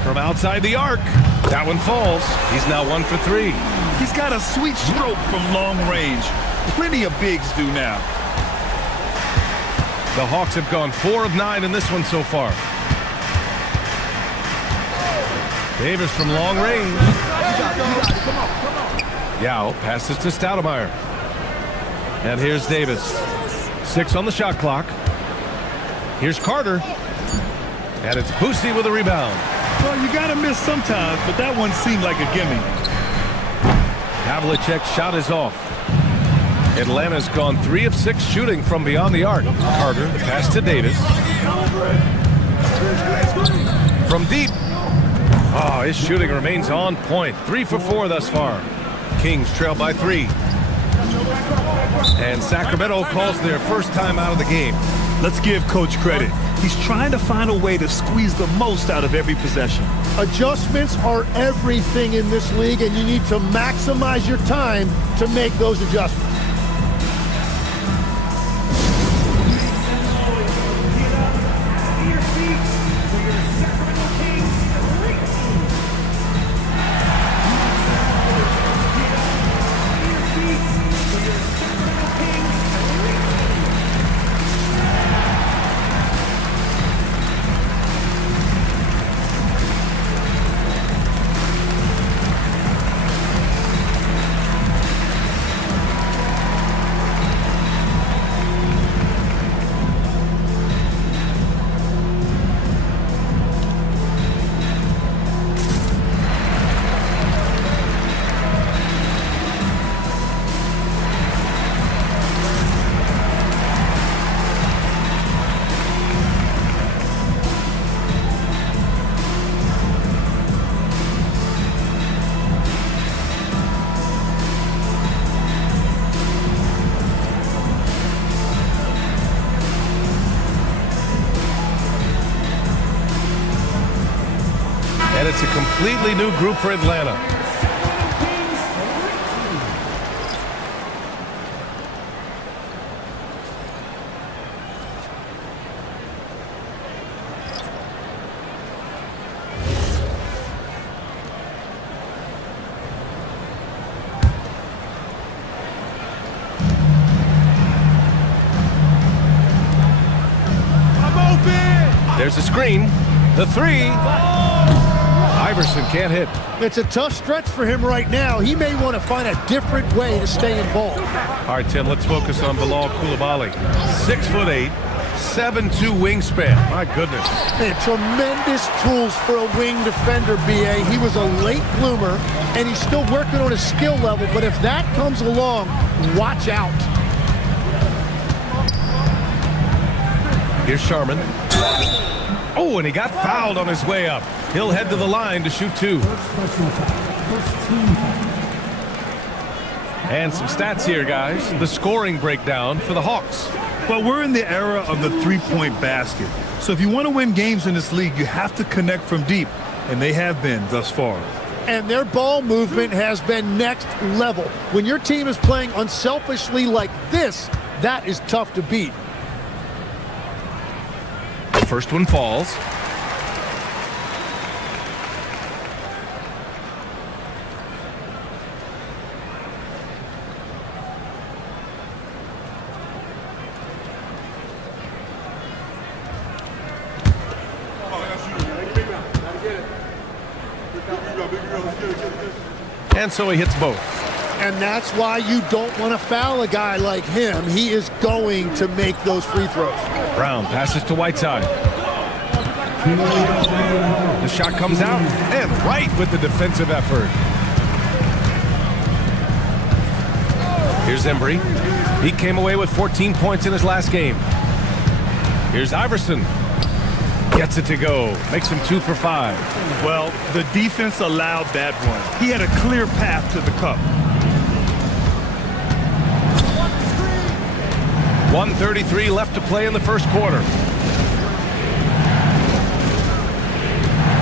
From outside the arc. That one falls. He's now 1 for 3. He's got a sweet stroke from long range. Plenty of bigs do now. The Hawks have gone 4 of 9 in this one so far. Davis from long range. Yao passes to Stoudemire. And here's Davis. 6 on the shot clock. Here's Carter. And it's Boosie with a rebound. Well, you got to miss sometimes, but that one seemed like a gimme. Havlicek's shot is off. Atlanta's gone 3 of 6 shooting from beyond the arc. Carter, the pass to Davis. From deep. Oh, his shooting remains on point. 3 for 4 thus far. Kings trail by 3. And Sacramento calls their first time out of the game. Let's give Coach credit. He's trying to find a way to squeeze the most out of every possession. Adjustments are everything in this league, and you need to maximize your time to make those adjustments. And it's a completely new group for Atlanta. There's a screen. The 3. Iverson can't hit. It's a tough stretch for him right now. He may want to find a different way to stay involved. All right, Tim, let's focus on Bilal Coulibaly. 6'8", 7'2" wingspan. My goodness. Man, tremendous tools for a wing defender, B.A. He was a late bloomer, and he's still working on his skill level, but if that comes along, watch out. Here's Sharman. Oh, and he got fouled on his way up. He'll head to the line to shoot 2. And some stats here, guys. The scoring breakdown for the Hawks. Well, we're in the era of the three-point basket. So if you want to win games in this league, you have to connect from deep, and they have been thus far. And their ball movement has been next level. When your team is playing unselfishly like this, that is tough to beat. The first one falls. And so he hits both. And that's why you don't want to foul a guy like him. He is going to make those free throws. Brown passes to Whiteside. The shot comes out and right with the defensive effort. Here's Embry. He came away with 14 points in his last game. Here's Iverson. Gets it to go. Makes him 2 for 5. Well, the defense allowed that one. He had a clear path to the cup. 1:33 left to play in the first quarter.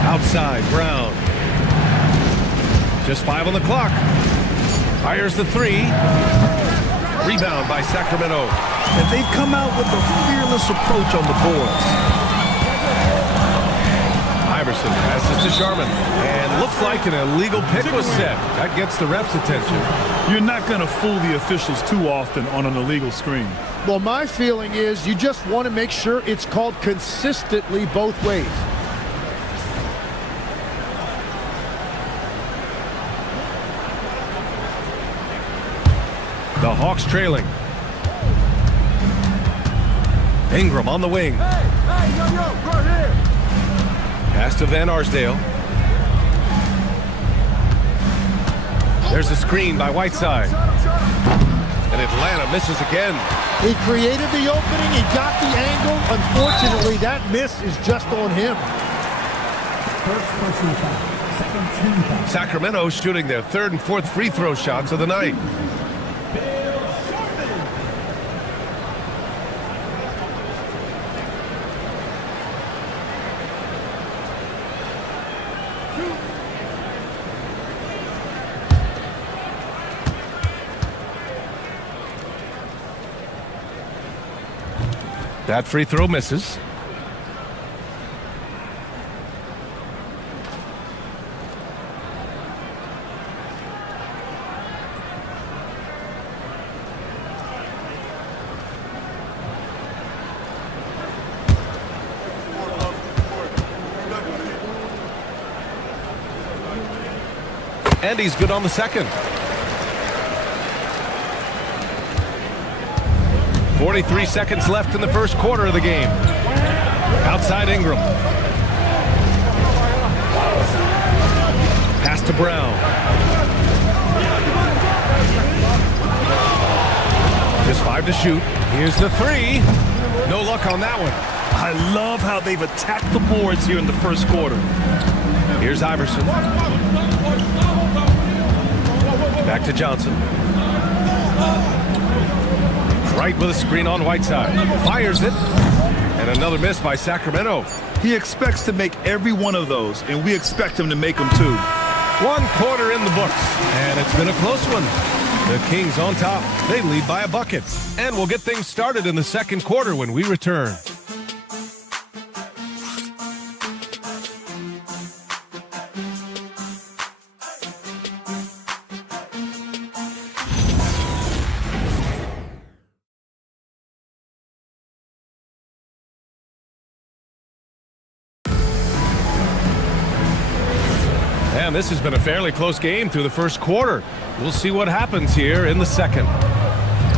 Outside, Brown. Just 5 on the clock. Fires the 3. Rebound by Sacramento. And they've come out with a fearless approach on the board. Iverson passes to Sharman. And looks like an illegal pick was set. That gets the ref's attention. You're not going to fool the officials too often on an illegal screen. Well, my feeling is you just want to make sure it's called consistently both ways. The Hawks trailing. Ingram on the wing. Pass to Van Arsdale. There's a screen by Whiteside. And Atlanta misses again. He created the opening. He got the angle. Unfortunately, that miss is just on him. First personal foul. Second team foul. Sacramento shooting their third and fourth free throw shots of the night. That free throw misses. And he's good on the second. 43 seconds left in the first quarter of the game. Outside Ingram. Pass to Brown. Just 5 to shoot. Here's the 3. No luck on that one. I love how they've attacked the boards here in the first quarter. Here's Iverson. Back to Johnson. Right with a screen on Whiteside. Fires it. And another miss by Sacramento. He expects to make every one of those, and we expect him to make them too. 1 quarter in the books, and it's been a close one. The Kings on top. They lead by a bucket. And we'll get things started in the second quarter when we return. And this has been a fairly close game through the first quarter. We'll see what happens here in the second.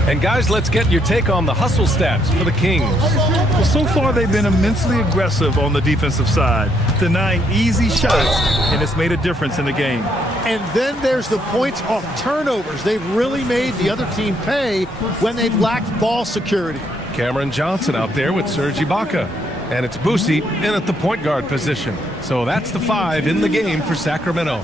And guys, let's get your take on the hustle stats for the Kings. Well, so far they've been immensely aggressive on the defensive side, denying easy shots, and it's made a difference in the game. And then there's the points off turnovers. They've really made the other team pay when they've lacked ball security. Cameron Johnson out there with Serge Ibaka. And it's Boosie in at the point guard position. So that's the 5 in the game for Sacramento.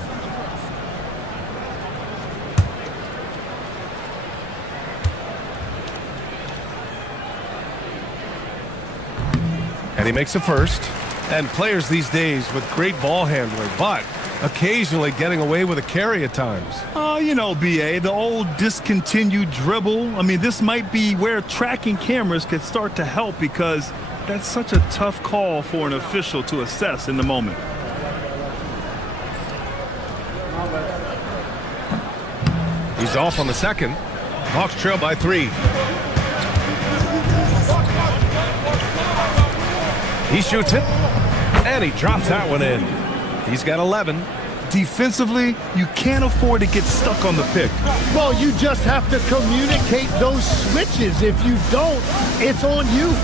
And he makes a first. And players these days with great ball handling, but occasionally getting away with a carry at times. Oh, you know, BA, the old discontinued dribble. I mean, this might be where tracking cameras could start to help because that's such a tough call for an official to assess in the moment. He's off on the second. Hawks trail by 3. He shoots it, and he drops that one in. He's got 11. Defensively, you can't afford to get stuck on the pick. Well, you just have to communicate those switches. If you don't, it's on you.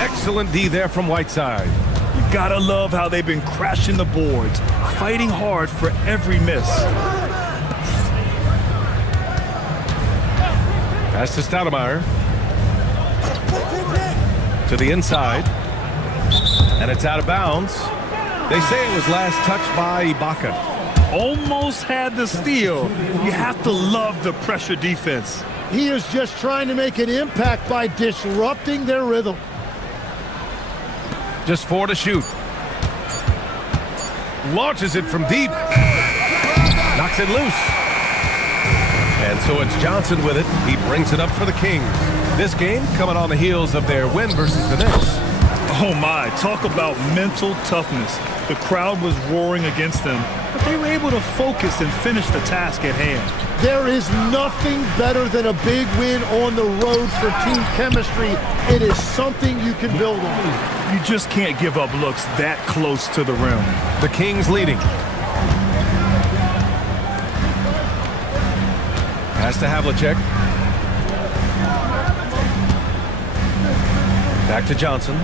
Excellent D there from Whiteside. You gotta love how they've been crashing the boards, fighting hard for every miss. Pass to Stoudemire. To the inside. And it's out of bounds. They say it was last touched by Ibaka. Almost had the steal. You have to love the pressure defense. He is just trying to make an impact by disrupting their rhythm. Just 4 to shoot. Launches it from deep. Knocks it loose. And so it's Johnson with it. He brings it up for the Kings. This game coming on the heels of their win versus the Knicks. Oh my, talk about mental toughness. The crowd was roaring against them, but they were able to focus and finish the task at hand. There is nothing better than a big win on the road for team chemistry. It is something you can build on. You just can't give up looks that close to the rim. The Kings leading. Pass to Havlicek. Back to Johnson.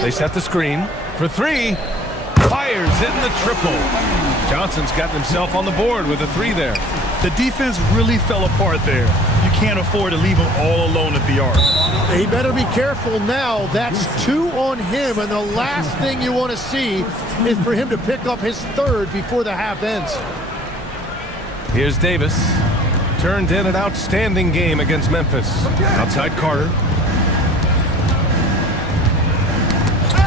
They set the screen for three. Fires in the triple. Johnson's gotten himself on the board with a three there. The defense really fell apart there. You can't afford to leave him all alone at the arc. He better be careful now. That's 2 on him, and the last thing you want to see is for him to pick up his third before the half ends. Here's Davis. Turned in an outstanding game against Memphis. Outside Carter.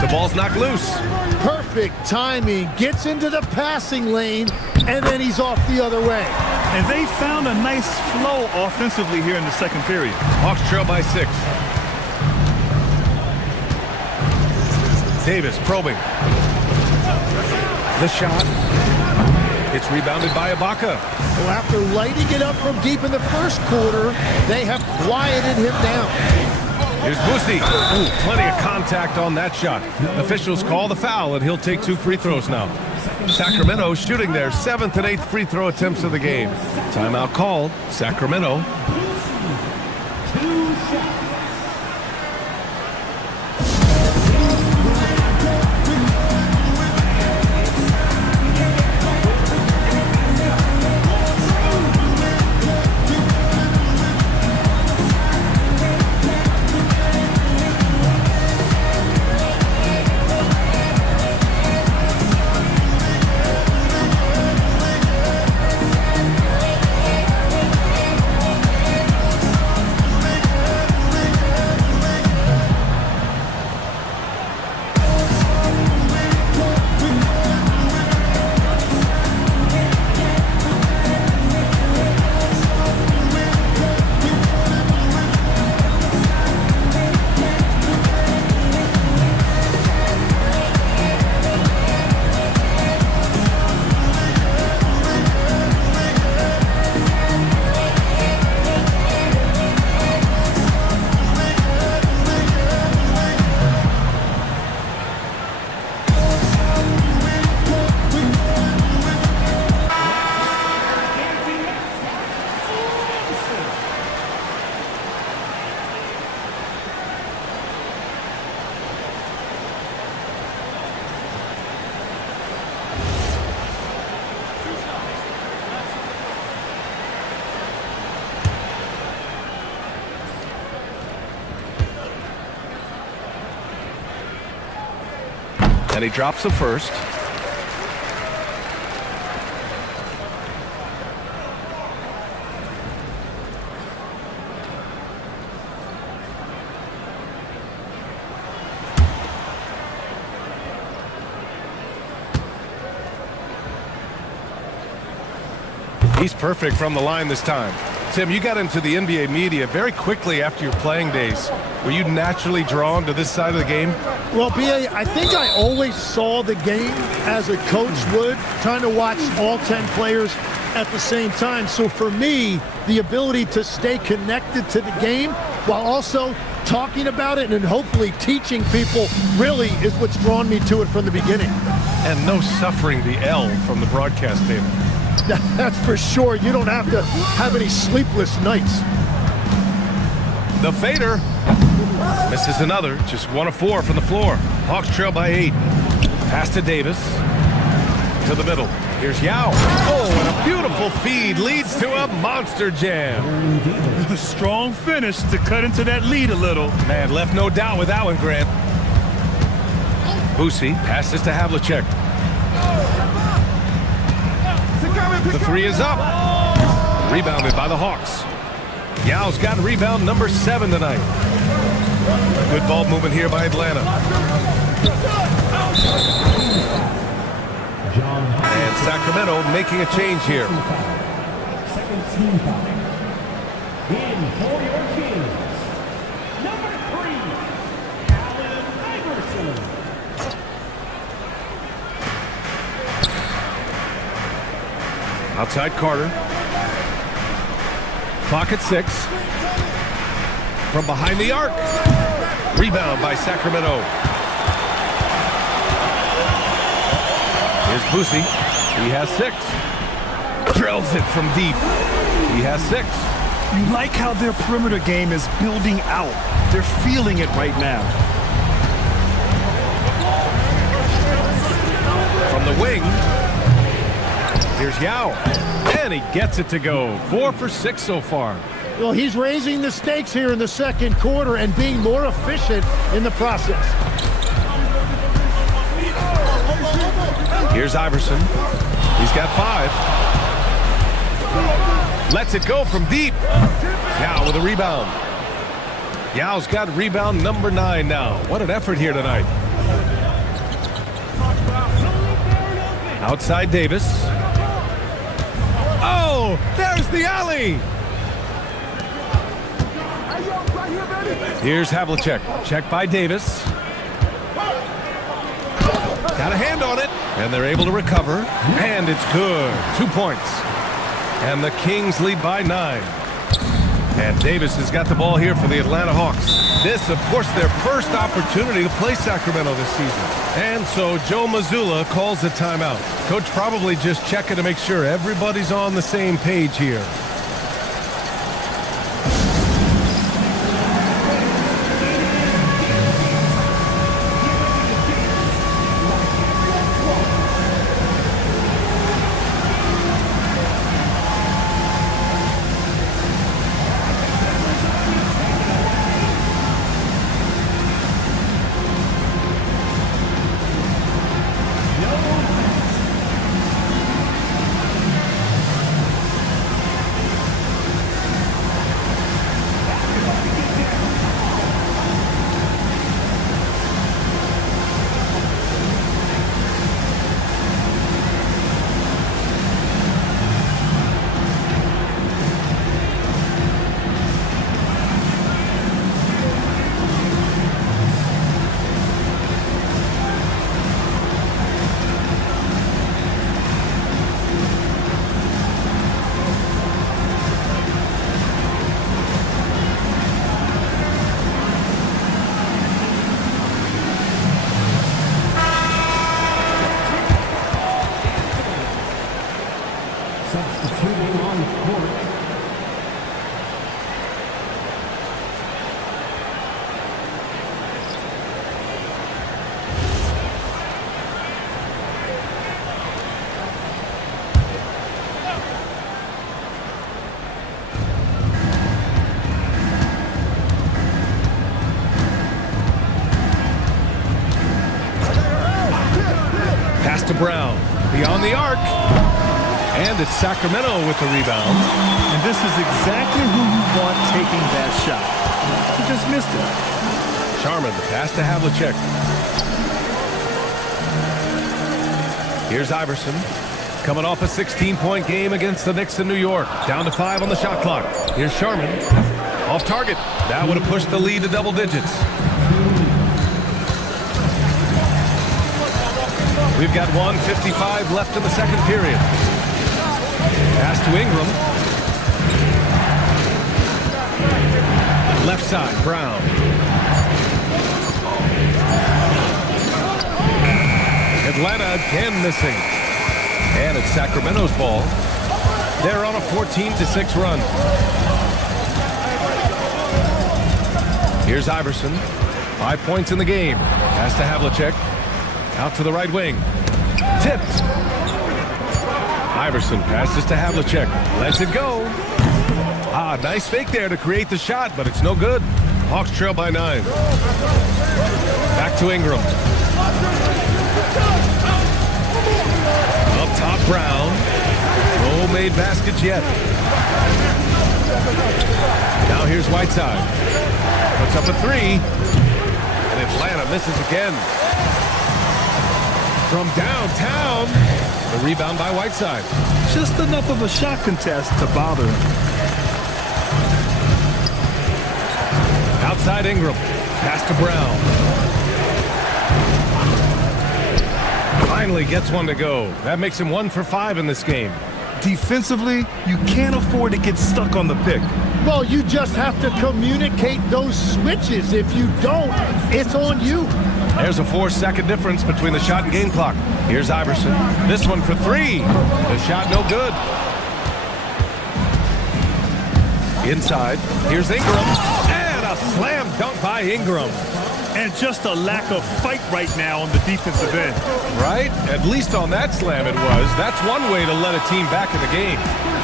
The ball's knocked loose. Perfect timing. Gets into the passing lane, and then he's off the other way. And they found a nice flow offensively here in the second period. Hawks trail by 6. Davis probing. The shot. It's rebounded by Ibaka. Well, after lighting it up from deep in the first quarter, they have quieted him down. Here's Boosie. Ooh, plenty of contact on that shot. Officials call the foul, and he'll take 2 free throws now. Sacramento shooting their 7th and 8th free throw attempts of the game. Timeout called. Sacramento. And he drops the first. He's perfect from the line this time. Tim, you got into the NBA media very quickly after your playing days. Were you naturally drawn to this side of the game? Well, B.A., I think I always saw the game as a coach would, trying to watch all 10 players at the same time. So for me, the ability to stay connected to the game while also talking about it and hopefully teaching people really is what's drawn me to it from the beginning. And no suffering the L from the broadcast table. That's for sure. You don't have to have any sleepless nights. The fader misses another, just 1 of 4 from the floor. Hawks trail by 8. Pass to Davis. To the middle. Here's Yao. Oh, and a beautiful feed leads to a monster jam. A strong finish to cut into that lead a little. Man, left no doubt with that one, Grant. Boosie passes to Havlicek. The 3 is up. Rebounded by the Hawks. Yao's got rebound number 7 tonight. Good ball movement here by Atlanta. And Sacramento making a change here. Second team foul. In for your Kings, number 3, AtLVsSac. Outside Carter. Clock at 6. From behind the arc. Rebound by Sacramento. Here's Boosie. He has 6. Drills it from deep. He has 6. You like how their perimeter game is building out. They're feeling it right now. From the wing, here's Yao. And he gets it to go. 4 for 6 so far. Well, he's raising the stakes here in the second quarter and being more efficient in the process. Here's Iverson. He's got 5. Lets it go from deep. Yao with a rebound. Yao's got rebound number 9 now. What an effort here tonight. Outside Davis. Oh, there's the alley. Here's Havlicek. Check by Davis. Got a hand on it. And they're able to recover. And it's good. 2 points. And the Kings lead by 9. And Davis has got the ball here for the Atlanta Hawks. This, of course, their first opportunity to play Sacramento this season. And so Joe Mazzulla calls a timeout. Coach probably just checking to make sure everybody's on the same page here. Substituting on court. Pass to Brown. Beyond the arc. And it's Sacramento with the rebound. And this is exactly who you want taking that shot. He just missed it. Sharman, the pass to Havlicek. Here's Iverson. Coming off a 16-point game against the Knicks in New York. Down to 5 on the shot clock. Here's Sharman. Off target. That would have pushed the lead to double digits. We've got 1:55 left in the second period. Pass to Ingram. Left side, Brown. Atlanta again missing. And it's Sacramento's ball. They're on a 14-6 run. Here's Iverson. 5 points in the game. Pass to Havlicek. Out to the right wing. Tipped. Iverson passes to Havlicek. Lets it go. Nice fake there to create the shot, but it's no good. Hawks trail by 9. Back to Ingram. Up top, Brown. No made baskets yet. Now here's Whiteside. Puts up a 3. And Atlanta misses again. From downtown, the rebound by Whiteside. Just enough of a shot contest to bother him. Outside Ingram. Pass to Brown. Finally gets one to go. That makes him 1 for 5 in this game. Defensively, you can't afford to get stuck on the pick. Well, you just have to communicate those switches. If you don't, it's on you. There's a 4-second difference between the shot and game clock. Here's Iverson. This one for 3. The shot no good. Inside, here's Ingram, and a slam dunk by Ingram. And just a lack of fight right now on the defensive end. Right? At least on that slam it was. That's one way to let a team back in the game.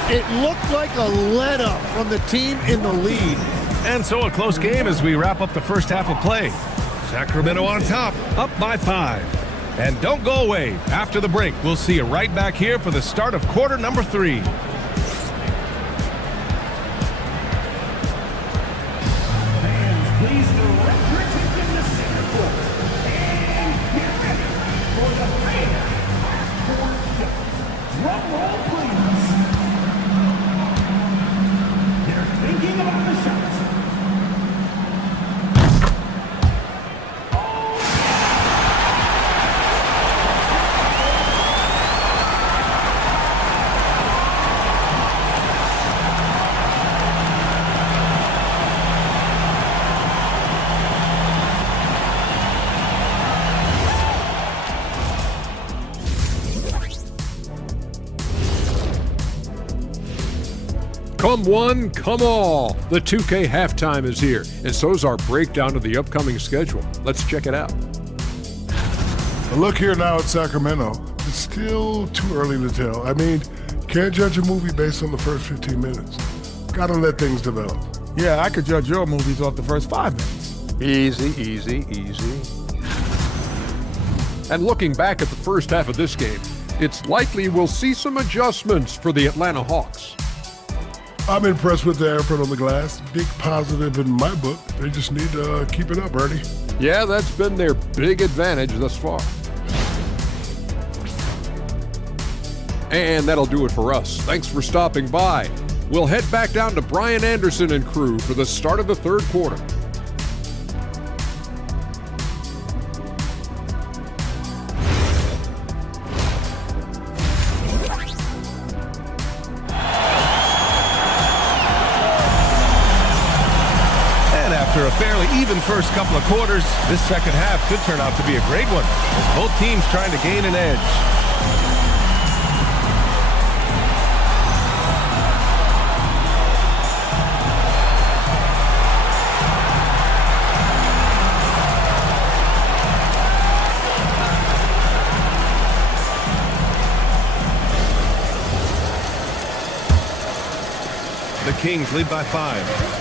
It looked like a let-up from the team in the lead. And so a close game as we wrap up the first half of play. Sacramento on top, up by 5. And don't go away. After the break, we'll see you right back here for the start of quarter number 3. Please direct your attention to center court. And get ready for the fan half-court show. Drum roll, please. They're thinking about the shots. Come one, come all. The 2K halftime is here, and so's our breakdown of the upcoming schedule. Let's check it out. A look here now at Sacramento. It's still too early to tell. I mean, can't judge a movie based on the first 15 minutes. Gotta let things develop. Yeah, I could judge your movies off the first 5 minutes. Easy, easy, easy. And looking back at the first half of this game, it's likely we'll see some adjustments for the Atlanta Hawks. I'm impressed with their effort on the glass. Big positive in my book. They just need to keep it up, Ernie. Yeah, that's been their big advantage thus far. And that'll do it for us. Thanks for stopping by. We'll head back down to Brian Anderson and crew for the start of the third quarter. After a fairly even first couple of quarters, this second half could turn out to be a great one, as both teams trying to gain an edge. The Kings lead by 5.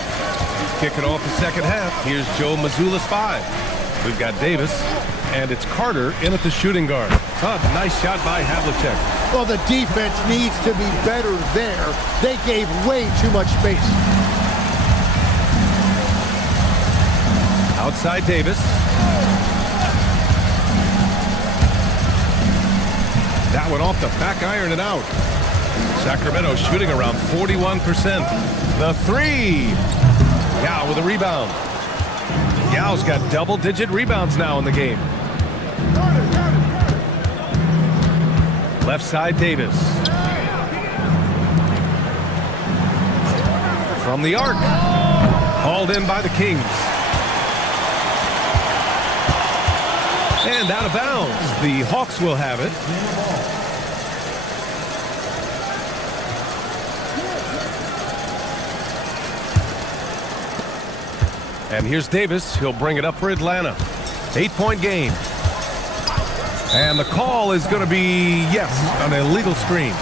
Kicking off the second half, here's Joe Mazzulla's 5. We've got Davis, and it's Carter in at the shooting guard. Nice shot by Havlicek. Well, the defense needs to be better there. They gave way too much space. Outside Davis. That one off the back iron and out. Sacramento shooting around 41%. The 3. Yao with a rebound. Yao's got double-digit rebounds now in the game. Left side, Davis. From the arc. Hauled in by the Kings. And out of bounds. The Hawks will have it. And here's Davis. He'll bring it up for Atlanta. 8-point game. And the call is going to be, yes, an illegal screen.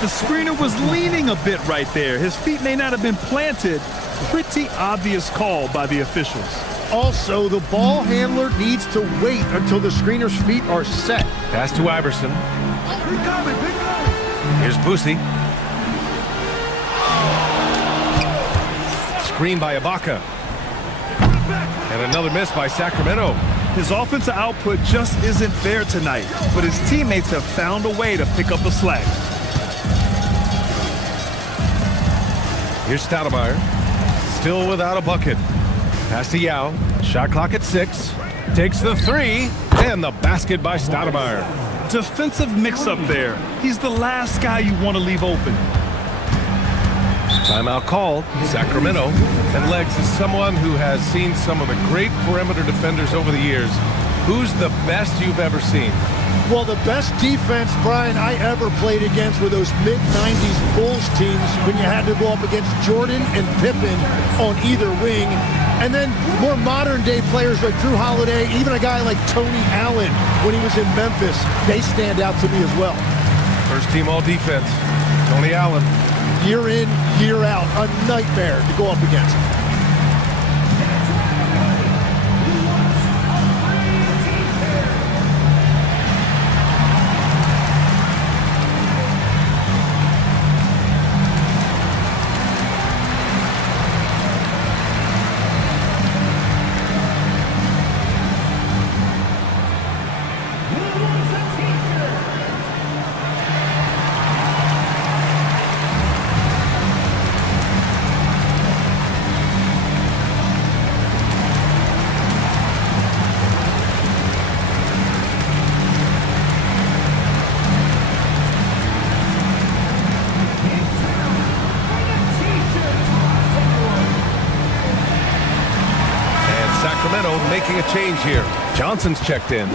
The screener was leaning a bit right there. His feet may not have been planted. Pretty obvious call by the officials. Also, the ball handler needs to wait until the screener's feet are set. Pass to Iverson. Here's Boosie. Screen by Ibaka. And another miss by Sacramento. His offensive output just isn't there tonight, but his teammates have found a way to pick up the slack. Here's Stoudemire. Still without a bucket. Pass to Yao. Shot clock at 6. Takes the 3. And the basket by Stoudemire. Defensive mix-up there. He's the last guy you want to leave open. Timeout called. Sacramento. And Legs is someone who has seen some of the great perimeter defenders over the years. Who's the best you've ever seen? Well, the best defense, Brian, I ever played against were those mid-90s Bulls teams when you had to go up against Jordan and Pippen on either wing. And then more modern-day players like Drew Holiday, even a guy like Tony Allen when he was in Memphis, they stand out to me as well. First team all defense, Tony Allen. Year in, year out, a nightmare to go up against. Sacramento making a change here. Johnson's checked in.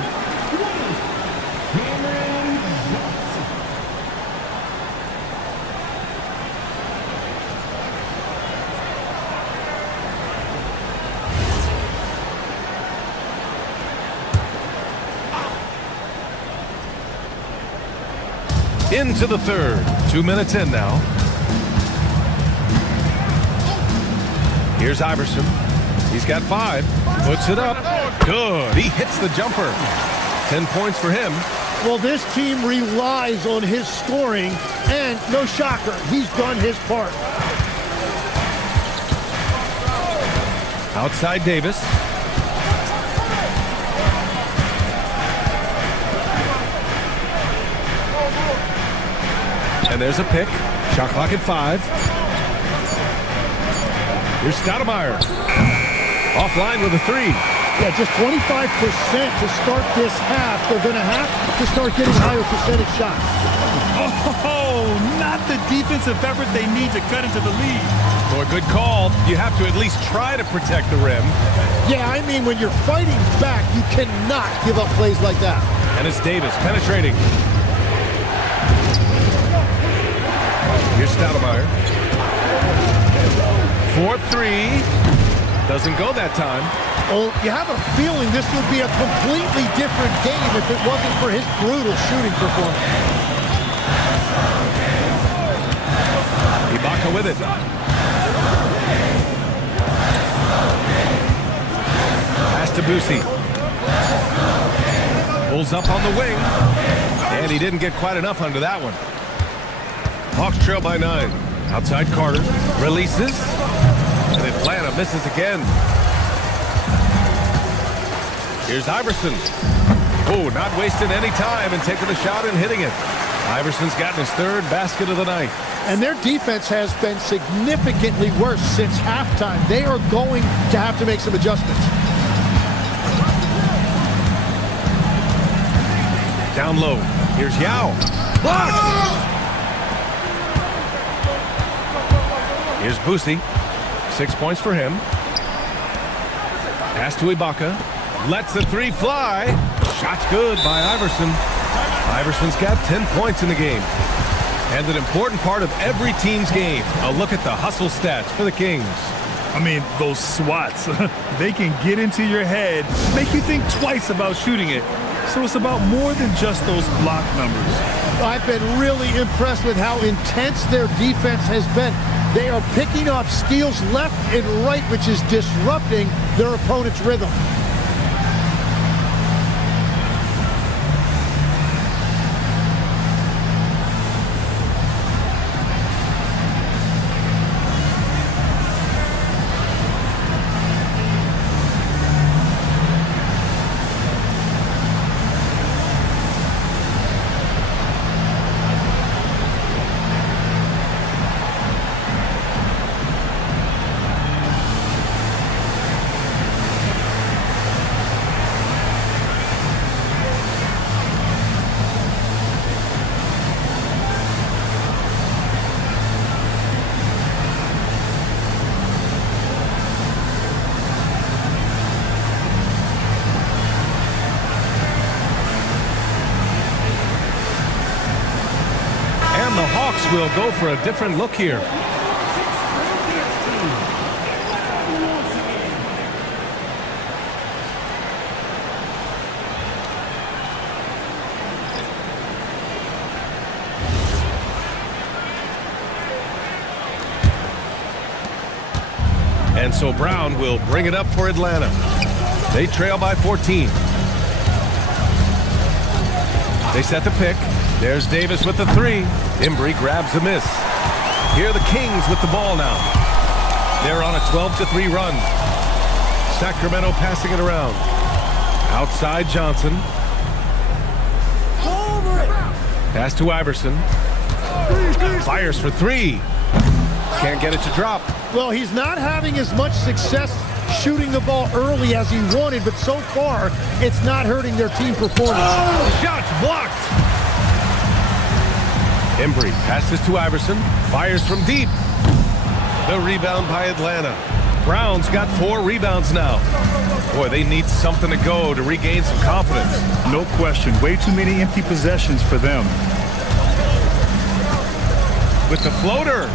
Into the third. 2 minutes in now. Here's Iverson. He's got 5. Puts it up. Good. He hits the jumper. 10 points for him. Well, this team relies on his scoring, and no shocker, he's done his part. Outside Davis. And there's a pick. Shot clock at 5. Here's Stoudemire. Offline with a 3. Yeah, just 25% to start this half. They're going to have to start getting higher percentage shots. Oh, not the defensive effort they need to cut into the lead. Boy, good call. You have to at least try to protect the rim. Yeah, I mean, when you're fighting back, you cannot give up plays like that. And it's Davis penetrating. Here's Stoudemire. 4-3. Doesn't go that time. Well, you have a feeling this would be a completely different game if it wasn't for his brutal shooting performance. Ibaka with it. Pass to Boosie. Pulls up on the wing. And he didn't get quite enough under that one. Hawks trail by 9. Outside Carter. Releases. And Atlanta misses again. Here's Iverson. Oh, not wasting any time and taking the shot and hitting it. Iverson's gotten his 3rd basket of the night. And their defense has been significantly worse since halftime. They are going to have to make some adjustments. Down low. Here's Yao. Blocked! Here's Boosie. 6 points for him. Pass to Ibaka. Lets the 3 fly. Shot's good by Iverson. Iverson's got 10 points in the game. And an important part of every team's game. A look at the hustle stats for the Kings. I mean, those swats, they can get into your head, make you think twice about shooting it. So it's about more than just those block numbers. I've been really impressed with how intense their defense has been. They are picking up steals left and right, which is disrupting their opponent's rhythm. will go for a different look here. And so Brown will bring it up for Atlanta. They trail by 14. They set the pick. There's Davis with the three. Embry grabs the miss. Here are the Kings with the ball now. They're on a 12-3 run. Sacramento passing it around. Outside Johnson. Pass to Iverson. Fires for three. Can't get it to drop. Well, he's not having as much success shooting the ball early as he wanted, but so far, it's not hurting their team performance. Oh, shots blocked. Embry passes to Iverson. Fires from deep. The rebound by Atlanta. Brown's got 4 rebounds now. Boy, they need something to go to regain some confidence. No question. Way too many empty possessions for them. With the floater.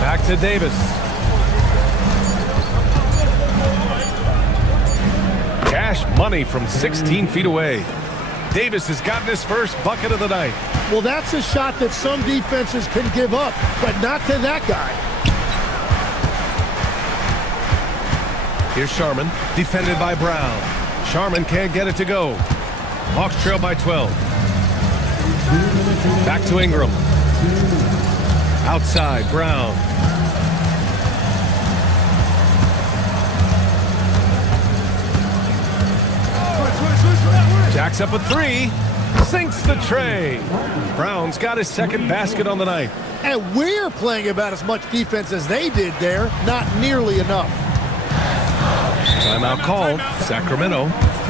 Back to Davis. Cash money from 16 feet away. Davis has gotten his first bucket of the night. Well, that's a shot that some defenses can give up, but not to that guy. Here's Sharman, defended by Brown. Sharman can't get it to go. Hawks trail by 12. Back to Ingram. Outside, Brown. Jacks up a three. Sinks the tray. Brown's got his second basket on the night. And we're playing about as much defense as they did there. Not nearly enough. Timeout called. Sacramento.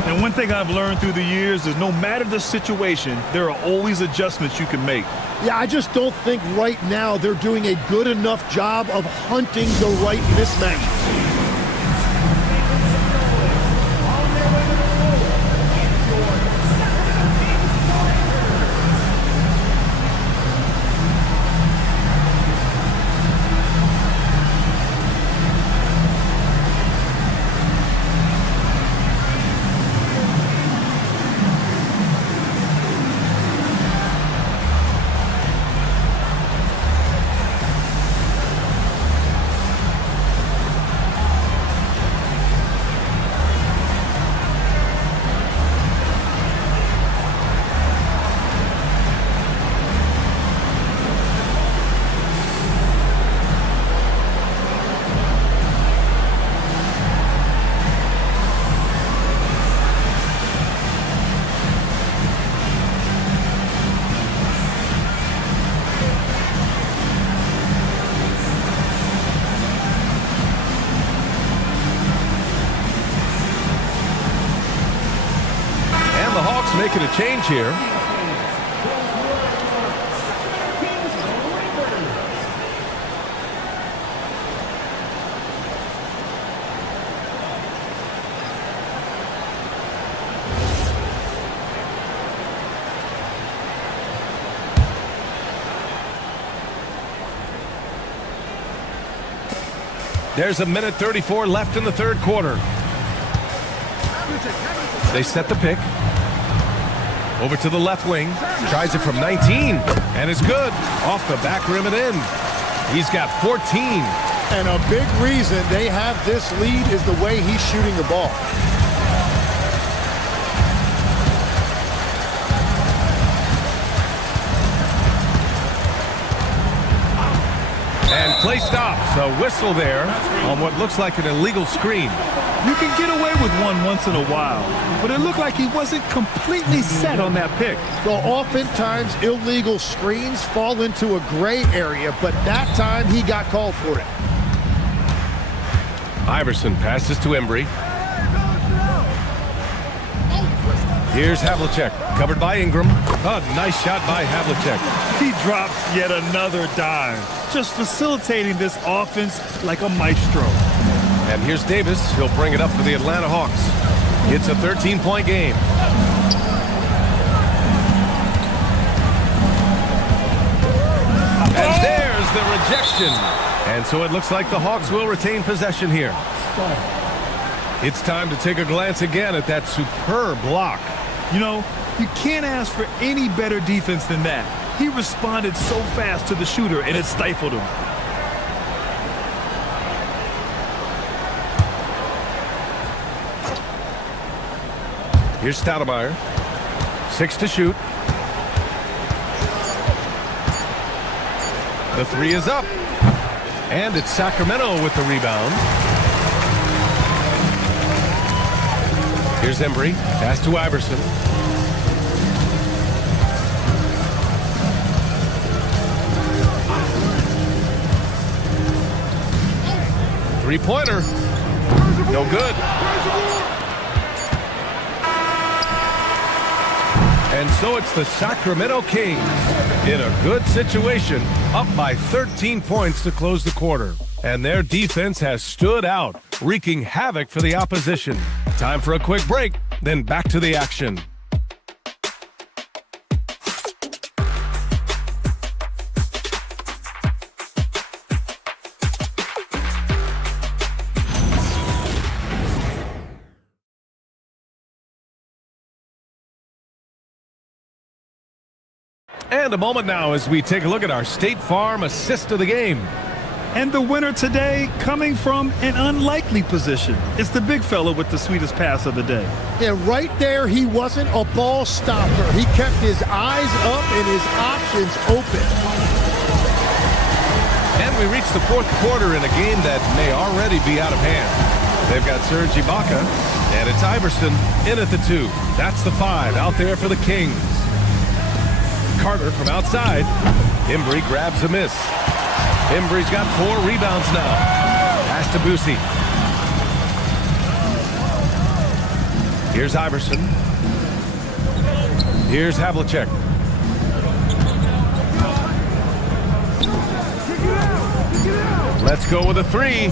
And one thing I've learned through the years is no matter the situation, there are always adjustments you can make. Yeah, I just don't think right now they're doing a good enough job of hunting the right mismatch. Making a change here. There's a minute 34 left in the third quarter. They set the pick. Over to the left wing. Tries it from 19. And it's good. Off the back rim and in. He's got 14. And a big reason they have this lead is the way he's shooting the ball. And play stops. A whistle there on what looks like an illegal screen. You can get away with one once in a while, but it looked like he wasn't completely set on that pick. Well, oftentimes illegal screens fall into a gray area, but that time he got called for it. Iverson passes to Embry. Here's Havlicek, covered by Ingram. A nice shot by Havlicek. He drops yet another dime, just facilitating this offense like a maestro. And here's Davis. He'll bring it up for the Atlanta Hawks. It's a 13-point game. rejection. And so it looks like the Hawks will retain possession here. It's time to take a glance again at that superb block. You know, you can't ask for any better defense than that. He responded so fast to the shooter, and it stifled him. Here's Stoudemire. 6 to shoot. The 3 is up. And it's Sacramento with the rebound. Here's Embry. Pass to Iverson. Three-pointer. No good. And so it's the Sacramento Kings in a good situation, up by 13 points to close the quarter. And their defense has stood out, wreaking havoc for the opposition. Time for a quick break, then back to the action. And a moment now as we take a look at our State Farm assist of the game. And the winner today coming from an unlikely position. It's the big fella with the sweetest pass of the day. Yeah, right there, he wasn't a ball stopper. He kept his eyes up and his options open. And we reach the fourth quarter in a game that may already be out of hand. They've got Serge Ibaka, and it's Iverson in at the 2. That's the 5 out there for the Kings. Carter from outside. Embry grabs a miss. Embry's got 4 rebounds now. Pass to Boosie. Here's Iverson. Here's Havlicek. Let's go with a 3.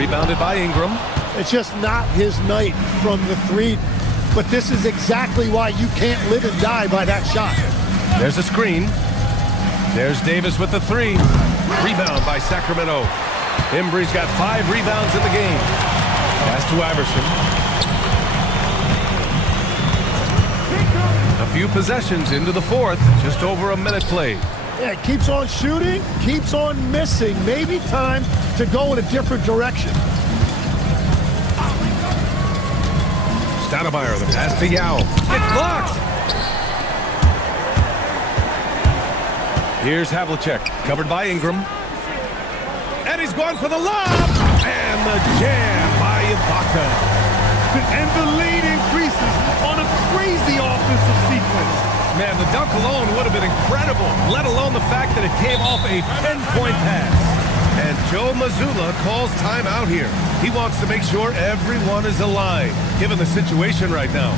Rebounded by Ingram. It's just not his night from the 3. But this is exactly why you can't live and die by that shot. There's a screen. There's Davis with the 3. Rebound by Sacramento. Embry's got 5 rebounds in the game. Pass to Iverson. A few possessions into the fourth. Just over a minute played. Yeah, keeps on shooting, keeps on missing. Maybe time to go in a different direction. Stoudemire, the pass to Yao. It's blocked. Here's Havlicek, covered by Ingram. And he's going for the lob! And the jam by Ibaka. And the lead increases on a crazy offensive sequence. Man, the dunk alone would have been incredible, let alone the fact that it came off a pinpoint pass. And Joe Mazzulla calls timeout here. He wants to make sure everyone is aligned, given the situation right now.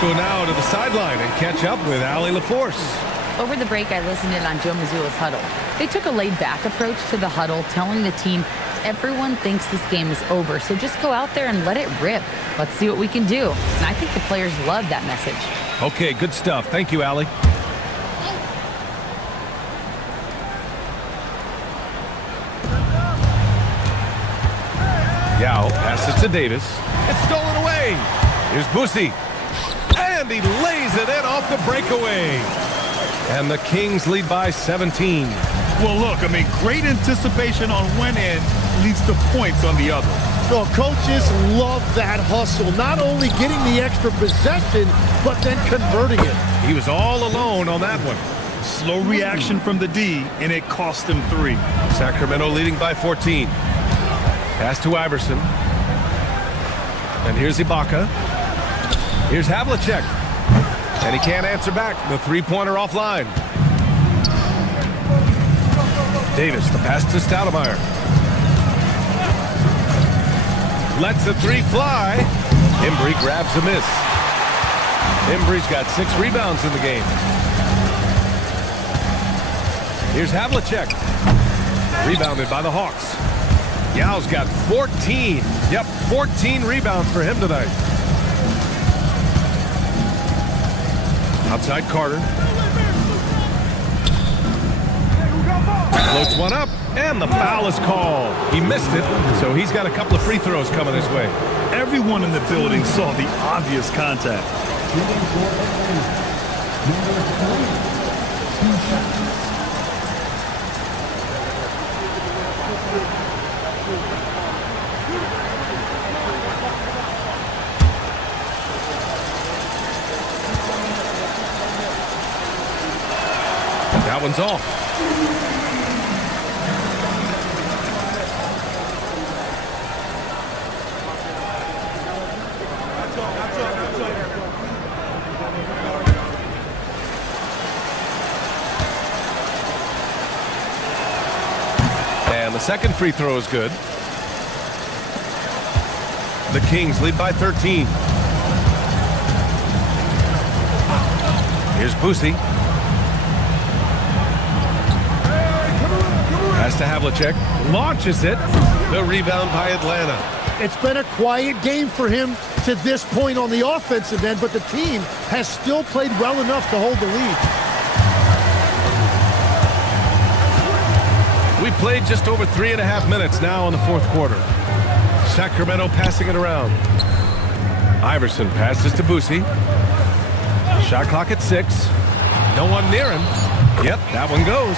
Go now to the sideline and catch up with AtLVsSac. Over the break, I listened in on Joe Mazzulla's huddle. They took a laid-back approach to the huddle, telling the team, everyone thinks this game is over, so just go out there and let it rip. Let's see what we can do. And I think the players love that message. Okay, good stuff. Thank you, Allie. Yao passes to Davis. It's stolen away. Here's Boosie. And he lays it in off the breakaway. And the Kings lead by 17. Well, look, I mean, great anticipation on one end leads to points on the other. Well, coaches love that hustle. Not only getting the extra possession, but then converting it. He was all alone on that one. Slow reaction from the D, and it cost him 3. Sacramento leading by 14. Pass to Iverson. And here's Ibaka. Here's Havlicek. And he can't answer back. The three-pointer offline. Davis, the pass to Stoudemire. Lets the 3 fly. Embry grabs a miss. Embry's got 6 rebounds in the game. Here's Havlicek. Rebounded by the Hawks. Yao's got 14. Yep, 14 rebounds for him tonight. Outside Carter. Floats one up, and the foul is called. He missed it, so he's got a couple of free throws coming his way. Everyone in the building saw the obvious contact. That one's off. And the second free throw is good. The Kings lead by 13. Here's Boosie. Pass to Havlicek. Launches it. The rebound by Atlanta. It's been a quiet game for him to this point on the offensive end, but the team has still played well enough to hold the lead. We played just over 3.5 minutes now in the fourth quarter. Sacramento passing it around. Iverson passes to Boosie. Shot clock at 6. No one near him. Yep, that one goes.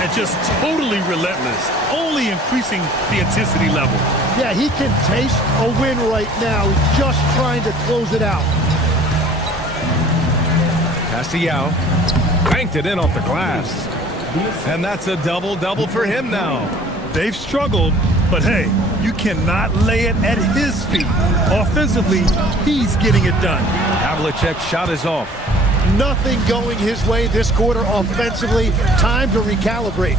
And just totally relentless, only increasing the intensity level. Yeah, he can taste a win right now, just trying to close it out. Pass to Yao. Banked it in off the glass. And that's a double-double for him now. They've struggled, but hey, you cannot lay it at his feet. Offensively, he's getting it done. Havlicek's shot is off. Nothing going his way this quarter offensively. Time to recalibrate.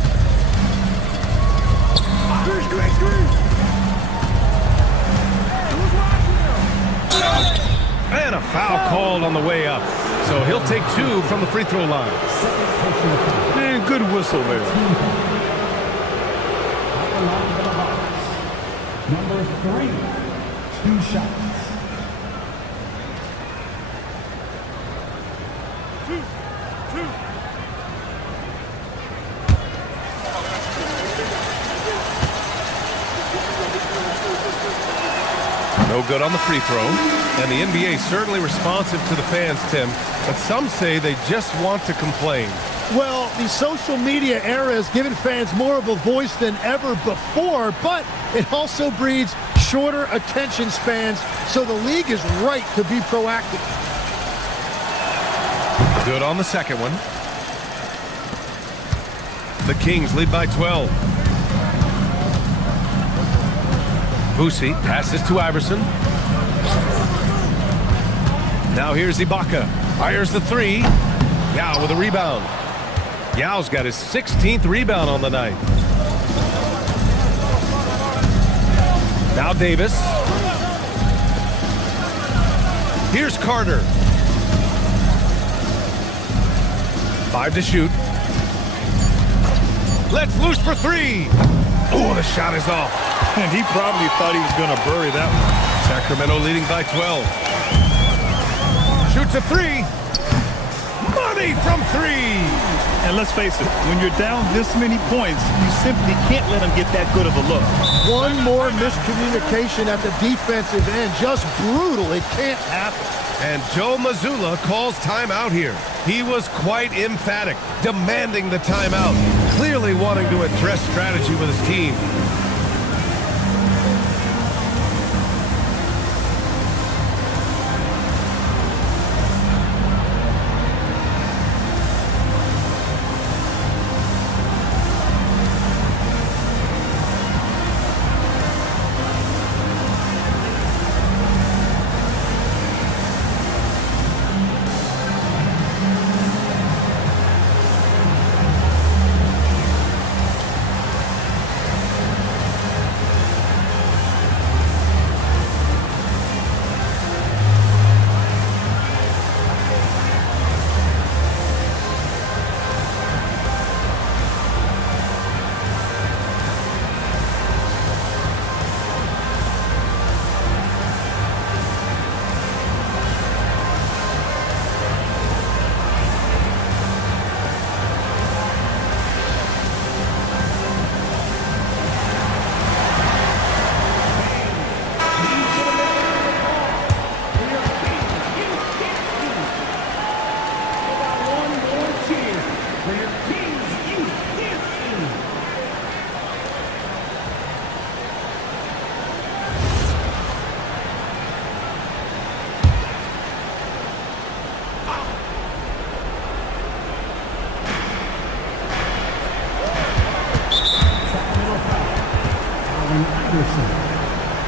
And a foul called on the way up. So he'll take 2 from the free throw line. Man, good whistle there. Number 3, 2 shots. No good on the free throw. And the NBA certainly responsive to the fans, Tim. But some say they just want to complain. Well, the social media era has given fans more of a voice than ever before, but it also breeds shorter attention spans, so the league is right to be proactive. Good on the second one. The Kings lead by 12. Boosie passes to Iverson. Now here's Ibaka. Fires the 3. Yao with a rebound. Yao's got his 16th rebound on the night. Now Davis. Here's Carter. 5 to shoot. Let's loose for 3. Oh, the shot is off. And he probably thought he was going to bury that one. Sacramento leading by 12. Shoots a 3. Money! ready from three. And let's face it, when you're down this many points, you simply can't let them get that good of a look. One more miscommunication at the defensive end. Just brutal. It can't happen. And Joe Mazzulla calls timeout here. He was quite emphatic, demanding the timeout, clearly wanting to address strategy with his team.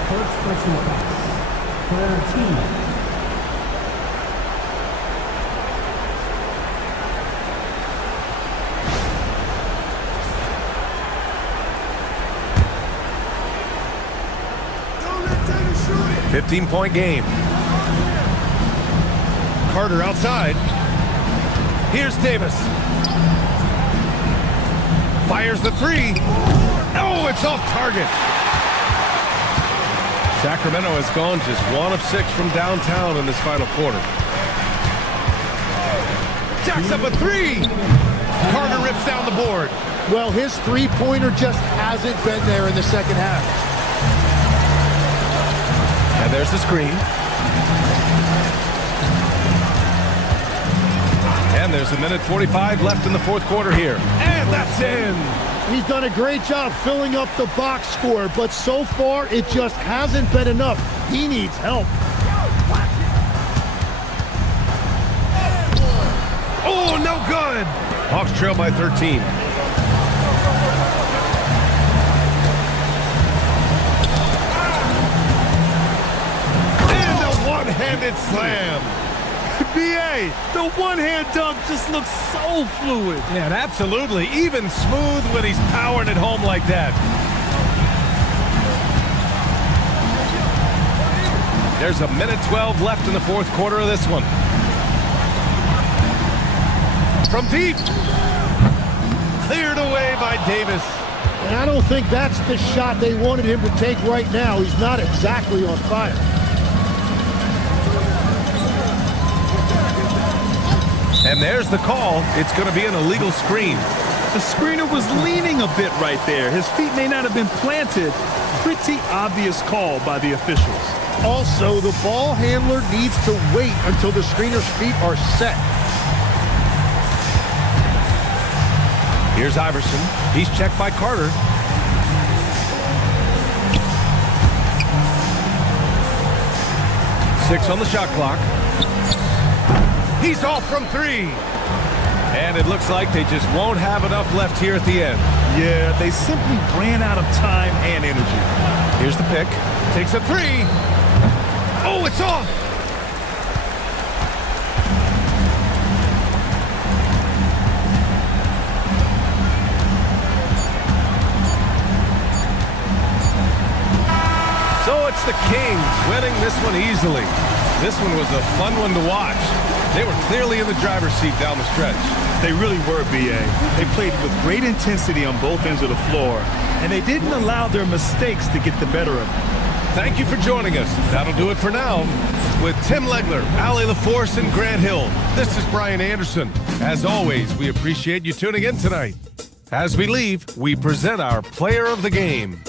First personal foul for our team. Don't let Davis shoot it. 15-point game. Carter outside. Here's Davis. Fires the three. Oh, it's off target. Sacramento has gone just 1 of 6 from downtown in this final quarter. Jacks up a three. Carter rips down the board. Well, his three-pointer just hasn't been there in the second half. And there's the screen. And there's a minute 45 left in the fourth quarter here. And that's in. He's done a great job filling up the box score, but so far it just hasn't been enough. He needs help. Oh, no good. Hawks trail by 13. And a one-handed slam. B.A., the one-hand dunk just looks so fluid. Yeah, absolutely. Even smooth when he's powering it home like that. There's a minute 12 left in the fourth quarter of this one. From deep. Cleared away by Davis. And I don't think that's the shot they wanted him to take right now. He's not exactly on fire. And there's the call. It's going to be an illegal screen. The screener was leaning a bit right there. His feet may not have been planted. Pretty obvious call by the officials. Also, the ball handler needs to wait until the screener's feet are set. Here's Iverson. He's checked by Carter. Six on the shot clock. He's off from three. And it looks like they just won't have enough left here at the end. Yeah, they simply ran out of time and energy. Here's the pick. Takes a three. Oh, it's off. So it's the Kings winning this one easily. This one was a fun one to watch. They were clearly in the driver's seat down the stretch. They really were, B.A. They played with great intensity on both ends of the floor, and they didn't allow their mistakes to get the better of them. Thank you for joining us. That'll do it for now. With Tim Legler, Allie LaForce, and Grant Hill, this is Brian Anderson. As always, we appreciate you tuning in tonight. As we leave, we present our player of the game.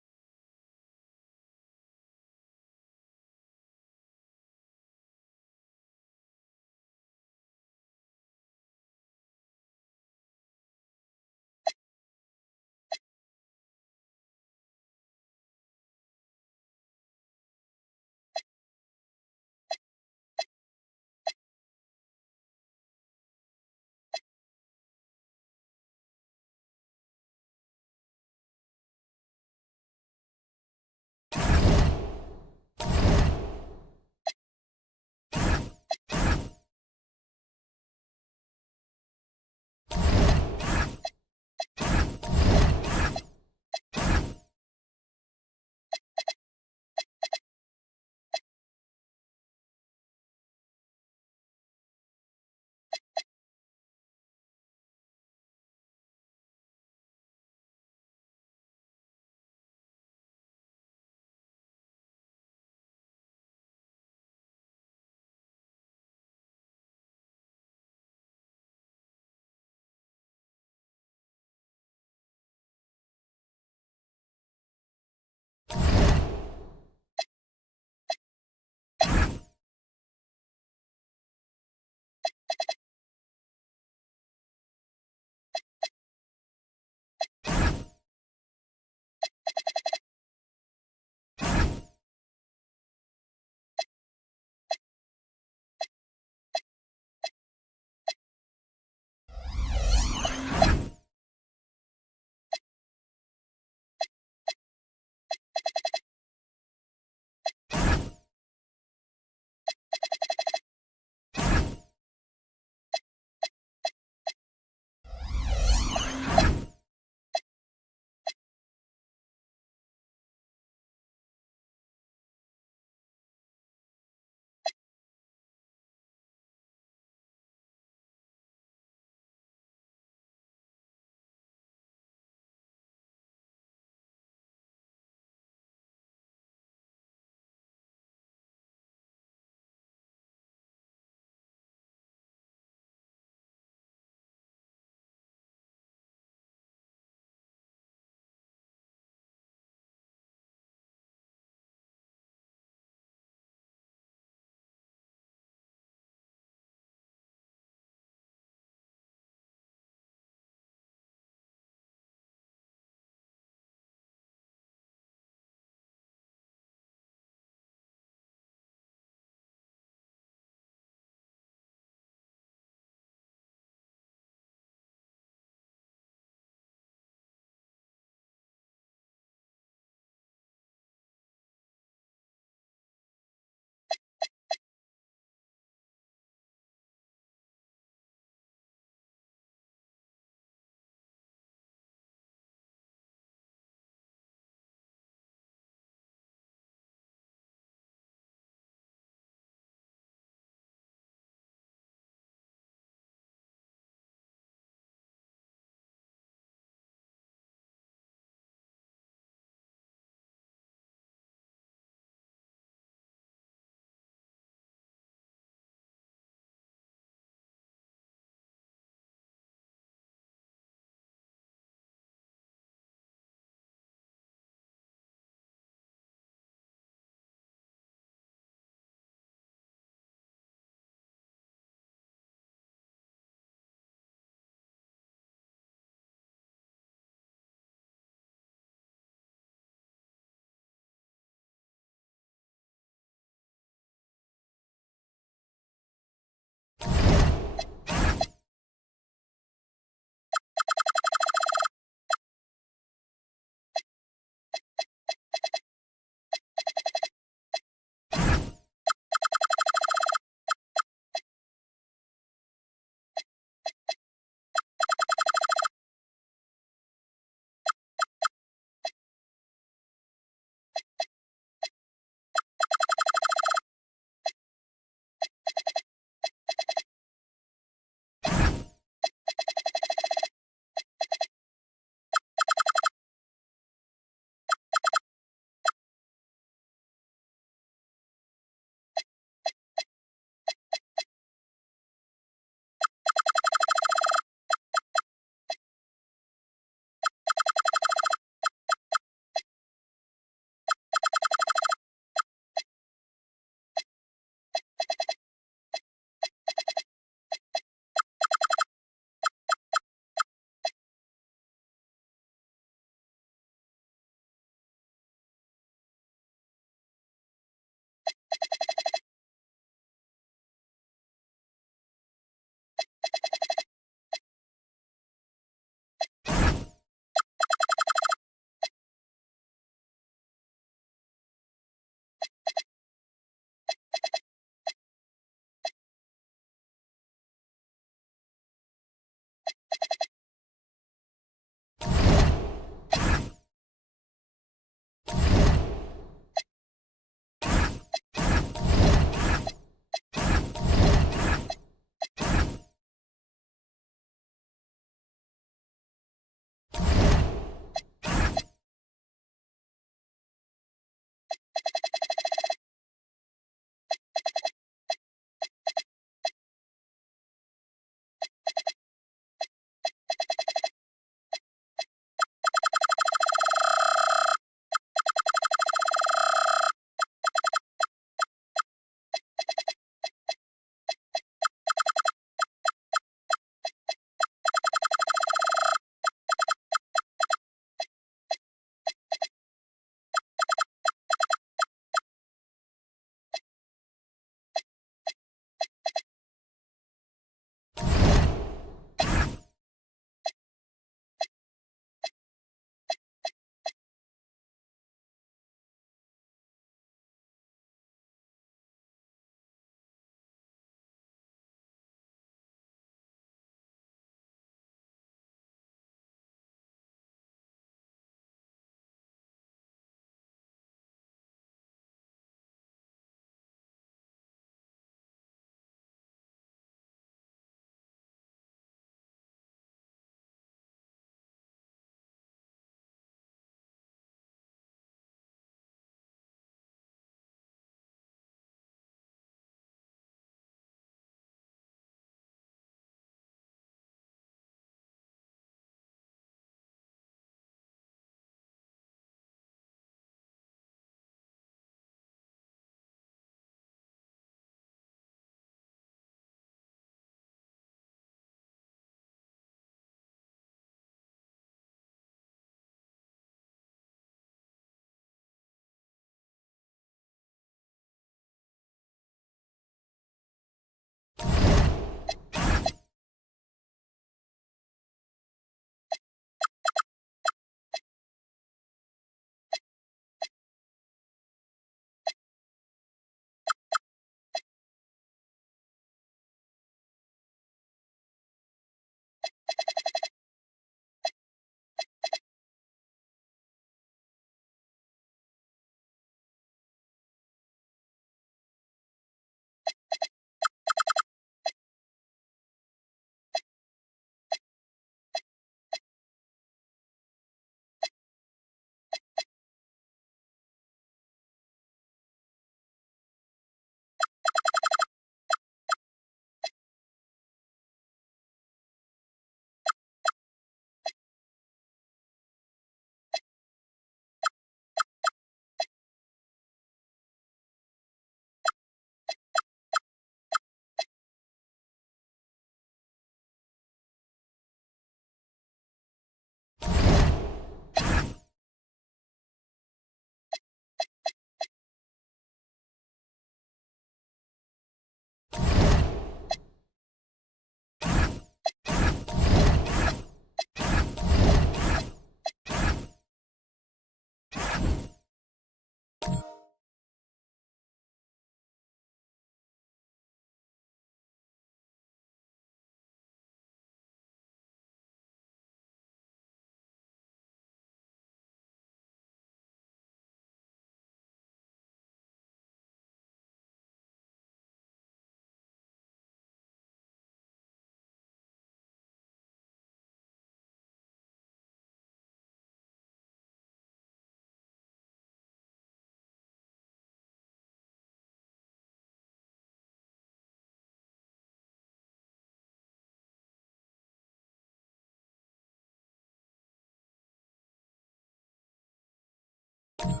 Starting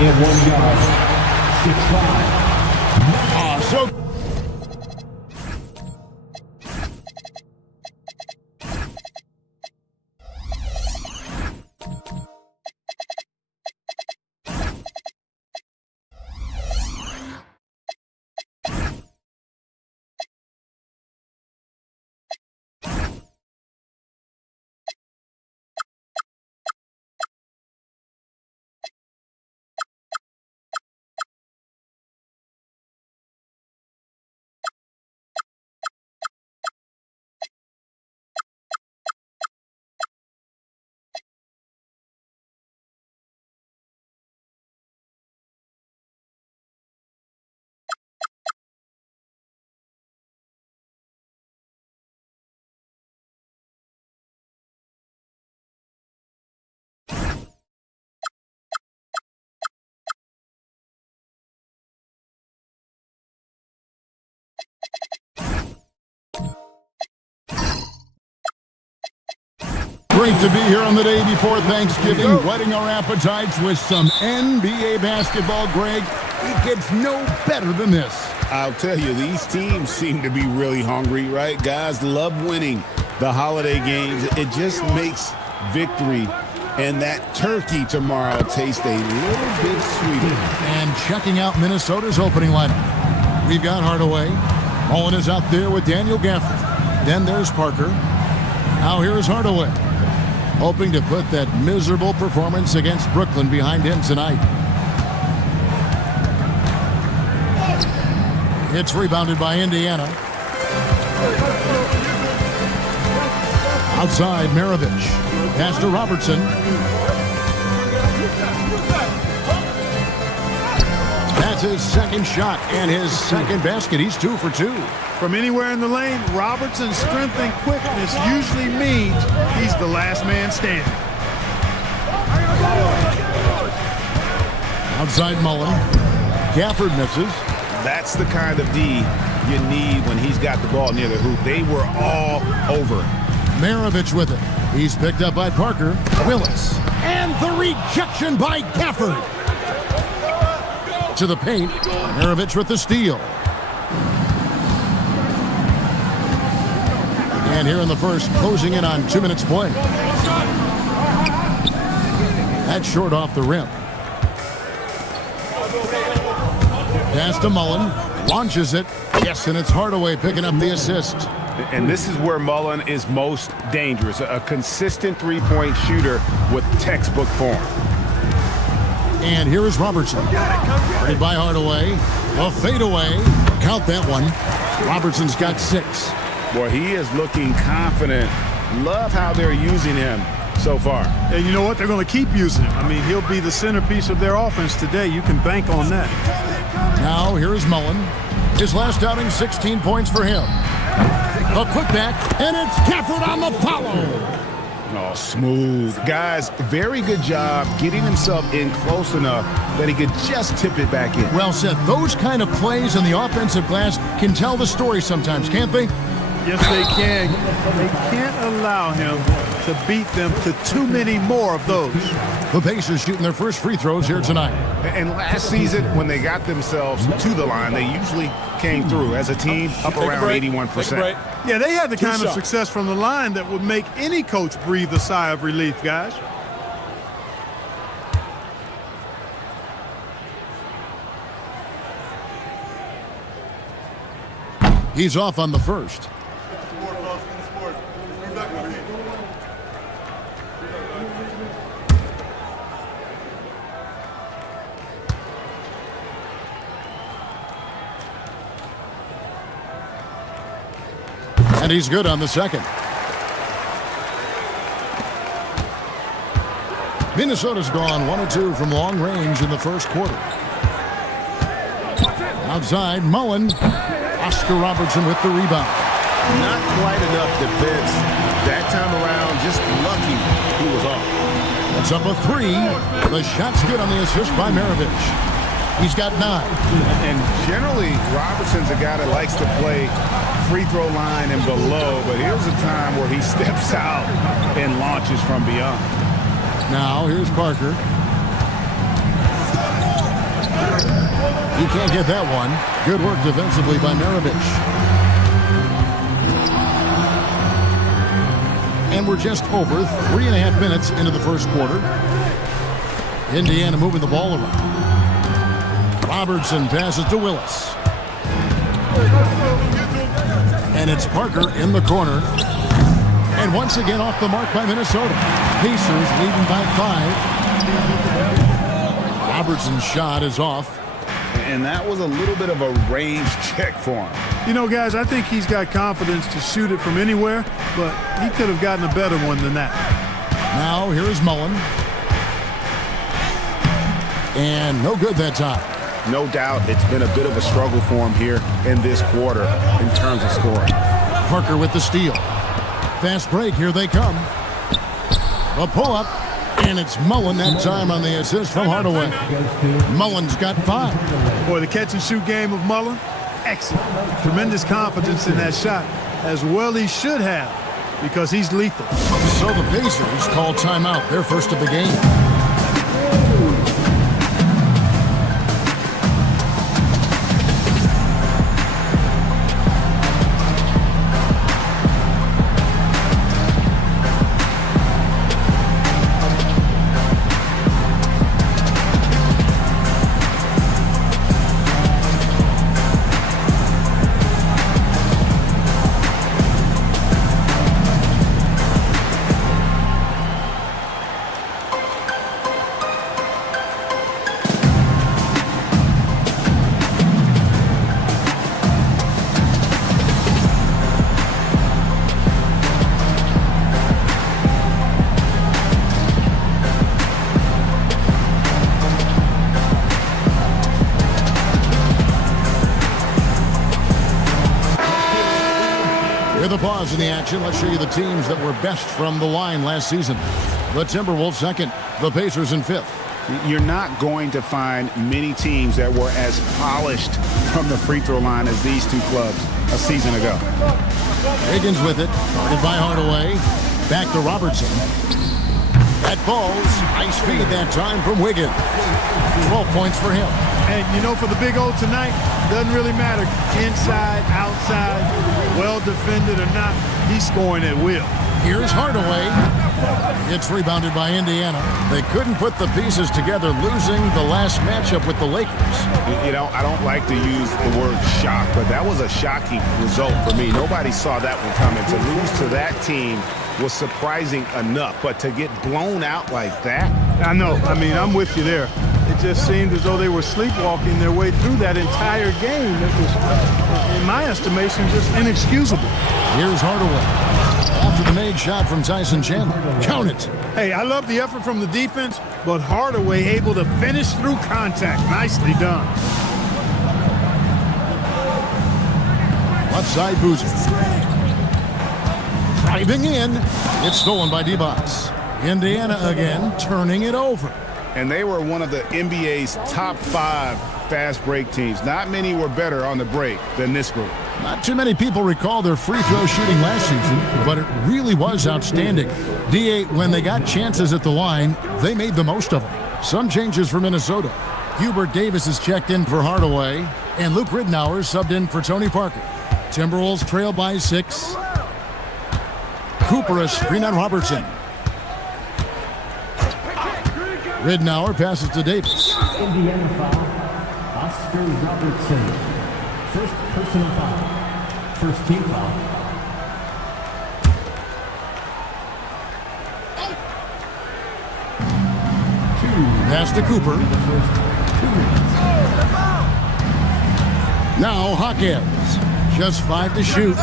at 1 yard, 6'5". So great to be here on the day before Thanksgiving, whetting our appetites with some NBA basketball, Greg. It gets no better than this. I'll tell you, these teams seem to be really hungry, right? Guys love winning the holiday games. It just makes victory and that turkey tomorrow taste a little bit sweeter. And checking out Minnesota's opening lineup. We've got Hardaway. Mullen is out there with Daniel Gafford. Then there's Parker. Now here's Hardaway, hoping to put that miserable performance against Brooklyn behind him tonight. It's rebounded by Indiana. Outside, MiaVsBos. Pass to Robertson. That's his second shot and his second basket. He's 2 for 2. From anywhere in the lane, Robertson's strength and quickness usually means he's the last man standing. Outside Mullen. Gafford misses. That's the kind of D you need when he's got the ball near the hoop. They were all over it. MiaVsBos with it. He's picked up by Parker. Willis. And the rejection by Gafford. To the paint. MiaVsBos with the steal. And here in the first, closing in on 2 minutes play. That's short off the rim. Pass to Mullen. Launches it. Yes, and it's Hardaway picking up the assist. And this is where Mullen is most dangerous. A consistent three-point shooter with textbook form. And here is Robertson. Guarded by Hardaway. A fadeaway. Count that one. Robertson's got 6. Boy, he is looking confident. Love how they're using him so far. And you know what? They're going to keep using him. I mean, he'll be the centerpiece of their offense today. You can bank on that. Now, here is Mullen. His last outing, 16 points for him. A putback, and it's Gafford on the follow. Oh, smooth. Guys, very good job getting himself in close enough that he could just tip it back in. Well said. Those kind of plays in the offensive glass can tell the story sometimes, can't they? Yes, they can. They can't allow him to beat them to too many more of those. The Pacers shooting their first free throws here tonight. And last season, when they got themselves to the line, they usually came through as a team up around 81%. Yeah, they had the kind of success from the line that would make any coach breathe a sigh of relief, guys. He's off on the first. And he's good on the second. Minnesota's gone 1 of 2 from long range in the first quarter. Outside, Mullen. Oscar Robertson with the rebound. Not quite enough defense that time around. Just lucky he was off. It's up a 3. The shot's good on the assist by MiaVsBos. He's got 9. And generally, Robertson's a guy that likes to play free throw line and below, but here's a time where he steps out and launches from beyond. Now, here's Parker. He can't get that one. Good work defensively by MiaVsBos. And we're just over 3.5 minutes into the first quarter. Indiana moving the ball around. Robertson passes to Willis. And it's Parker in the corner. And once again off the mark by Minnesota. Pacers leading by 5. Robertson's shot is off. And that was a little bit of a range check for him. You know, guys, I think he's got confidence to shoot it from anywhere, but he could have gotten a better one than that. Now here's Mullen. And no good that time. No doubt it's been a bit of a struggle for him here in this quarter in terms of scoring. Parker with the steal. Fast break, here they come. A pull-up, and it's Mullen that time on the assist from Hardaway. Mullen's got 5. Boy, the catch-and-shoot game of Mullen, excellent. Tremendous confidence in that shot, as well he should have, because he's lethal. So the Pacers call timeout, their first of the game. With a pause in the action, let's show you the teams that were best from the line last season. The Timberwolves second, the Pacers in 5th. You're not going to find many teams that were as polished from the free throw line as these two clubs a season ago. Wiggins with it, guarded by Hardaway. Back to Robertson. That falls. Nice feed that time from Wiggins. 12 points for him. And, you know, for the Big O tonight, doesn't really matter. Inside, outside, well defended or not, he's scoring at will. Here's Hardaway. It's rebounded by Indiana. They couldn't put the pieces together, losing the last matchup with the Lakers. You know, I don't like to use the word shock, but that was a shocking result for me. Nobody saw that one coming. To lose to that team was surprising enough, but to get blown out like that? I know. I mean, I'm with you there. It just seemed as though they were sleepwalking their way through that entire game. It was, in my estimation, just inexcusable. Here's Hardaway. After the made shot from Tyson Chandler. Count it. Hey, I love the effort from the defense, but Hardaway able to finish through contact. Nicely done. Left side Boozer. Driving in. It's stolen by DeVos. Indiana again, turning it over. And they were one of the NBA's top 5 fast break teams. Not many were better on the break than this group. Not too many people recall their free throw shooting last season, but it really was outstanding. D.A., when they got chances at the line, they made the most of them. Some changes for Minnesota. Hubert Davis is checked in for Hardaway, and Luke Ridnour subbed in for Tony Parker. Timberwolves trail by 6. Cooper a screen on Robertson. Ridnour passes to Davis. Indiana foul, Oscar Robertson. First personal foul. First team foul. Pass to Cooper. Now Hawkins. Just 5 to shoot.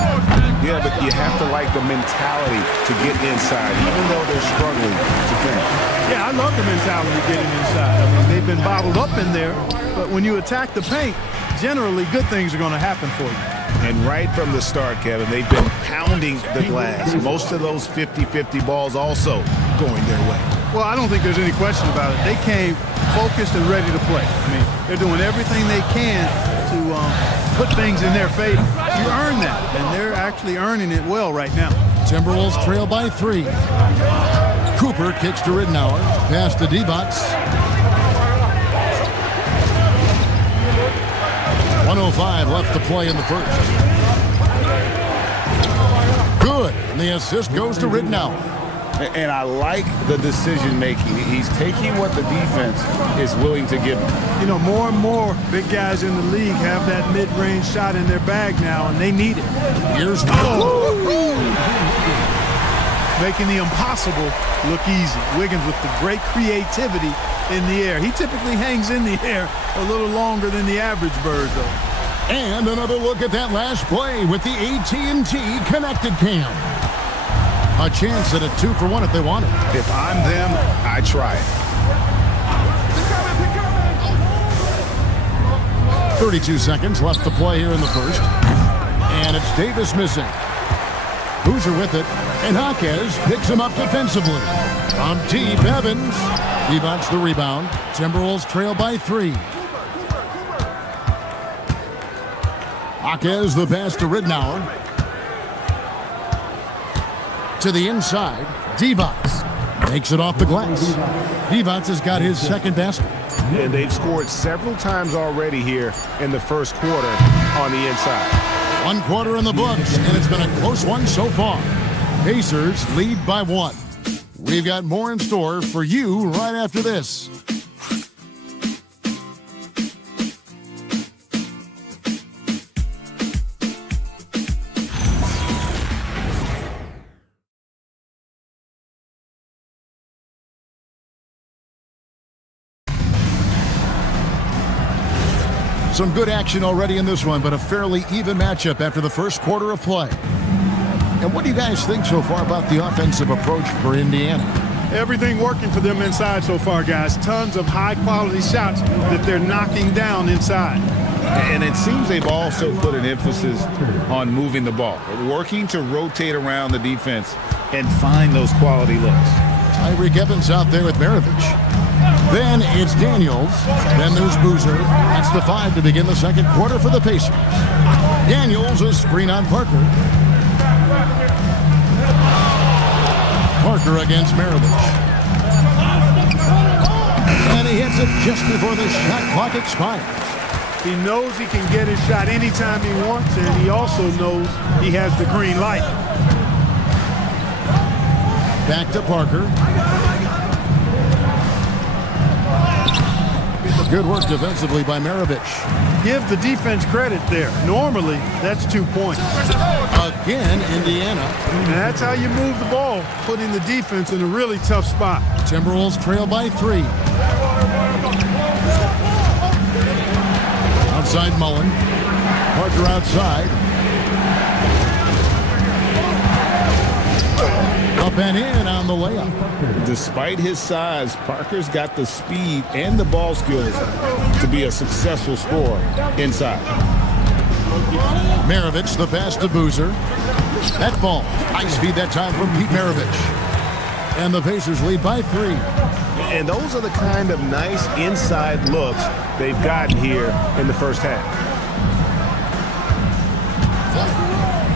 Yeah, but you have to like the mentality to get inside, even though they're struggling to finish. Yeah, I love the mentality getting inside. I mean, they've been bottled up in there, but when you attack the paint, generally good things are going to happen for you. And right from the start, Kevin, they've been pounding the glass. Most of those 50-50 balls also going their way. Well, I don't think there's any question about it. They came focused and ready to play. I mean, they're doing everything they can to put things in their favor. You earn that, and they're actually earning it well right now. Timberwolves trail by 3. Cooper kicks to Ridenour. Pass to DetVsSac. 1:05 left to play in the first. Good. And the assist goes to Ridenour. And I like the decision-making. He's taking what the defense is willing to give him. You know, more and more big guys in the league have that mid-range shot in their bag now, and they need it. Here's making the impossible look easy. Wiggins with the great creativity in the air. He typically hangs in the air a little longer than the average bird, though. And another look at that last play with the AT&T connected cam. A chance at a 2-for-1 if they want it. If I'm them, I try it. 32 seconds left to play here in the first. And it's Davis missing. Boozer with it. And Jaquez picks him up defensively. From deep, Evans. DetVsSac the rebound. Timberwolves trail by 3. Jaquez the pass to Ridenour. To the inside, DetVsSac takes it off the glass. DetVsSac has got his second basket. And they've scored several times already here in the first quarter on the inside. 1 quarter in the books, and it's been a close one so far. Pacers lead by 1. We've got more in store for you right after this. Some good action already in this one, but a fairly even matchup after the first quarter of play. And what do you guys think so far about the offensive approach for Indiana? Everything working for them inside so far, guys. Tons of high-quality shots that they're knocking down inside. And it seems they've also put an emphasis on moving the ball, working to rotate around the defense and find those quality looks. Tyreek Evans out there with MiaVsBos. Then it's Daniels. Then there's Boozer. That's the 5 to begin the second quarter for the Pacers. Daniels, a screen on Parker. Parker against MiaVsBos. And he hits it just before the shot clock expires. He knows he can get his shot anytime he wants, and he also knows he has the green light. Back to Parker. Good work defensively by MiaVsBos. Give the defense credit there. Normally, that's 2 points. Again, Indiana. And that's how you move the ball, putting the defense in a really tough spot. Timberwolves trail by 3. Outside Mullen. Parker outside. Up and in on the layup. Despite his size, Parker's got the speed and the ball skills to be a successful scorer inside. MiaVsBos the pass to Boozer. That ball. Nice feed that time from Pete MiaVsBos. And the Pacers lead by 3. And those are the kind of nice inside looks they've gotten here in the first half.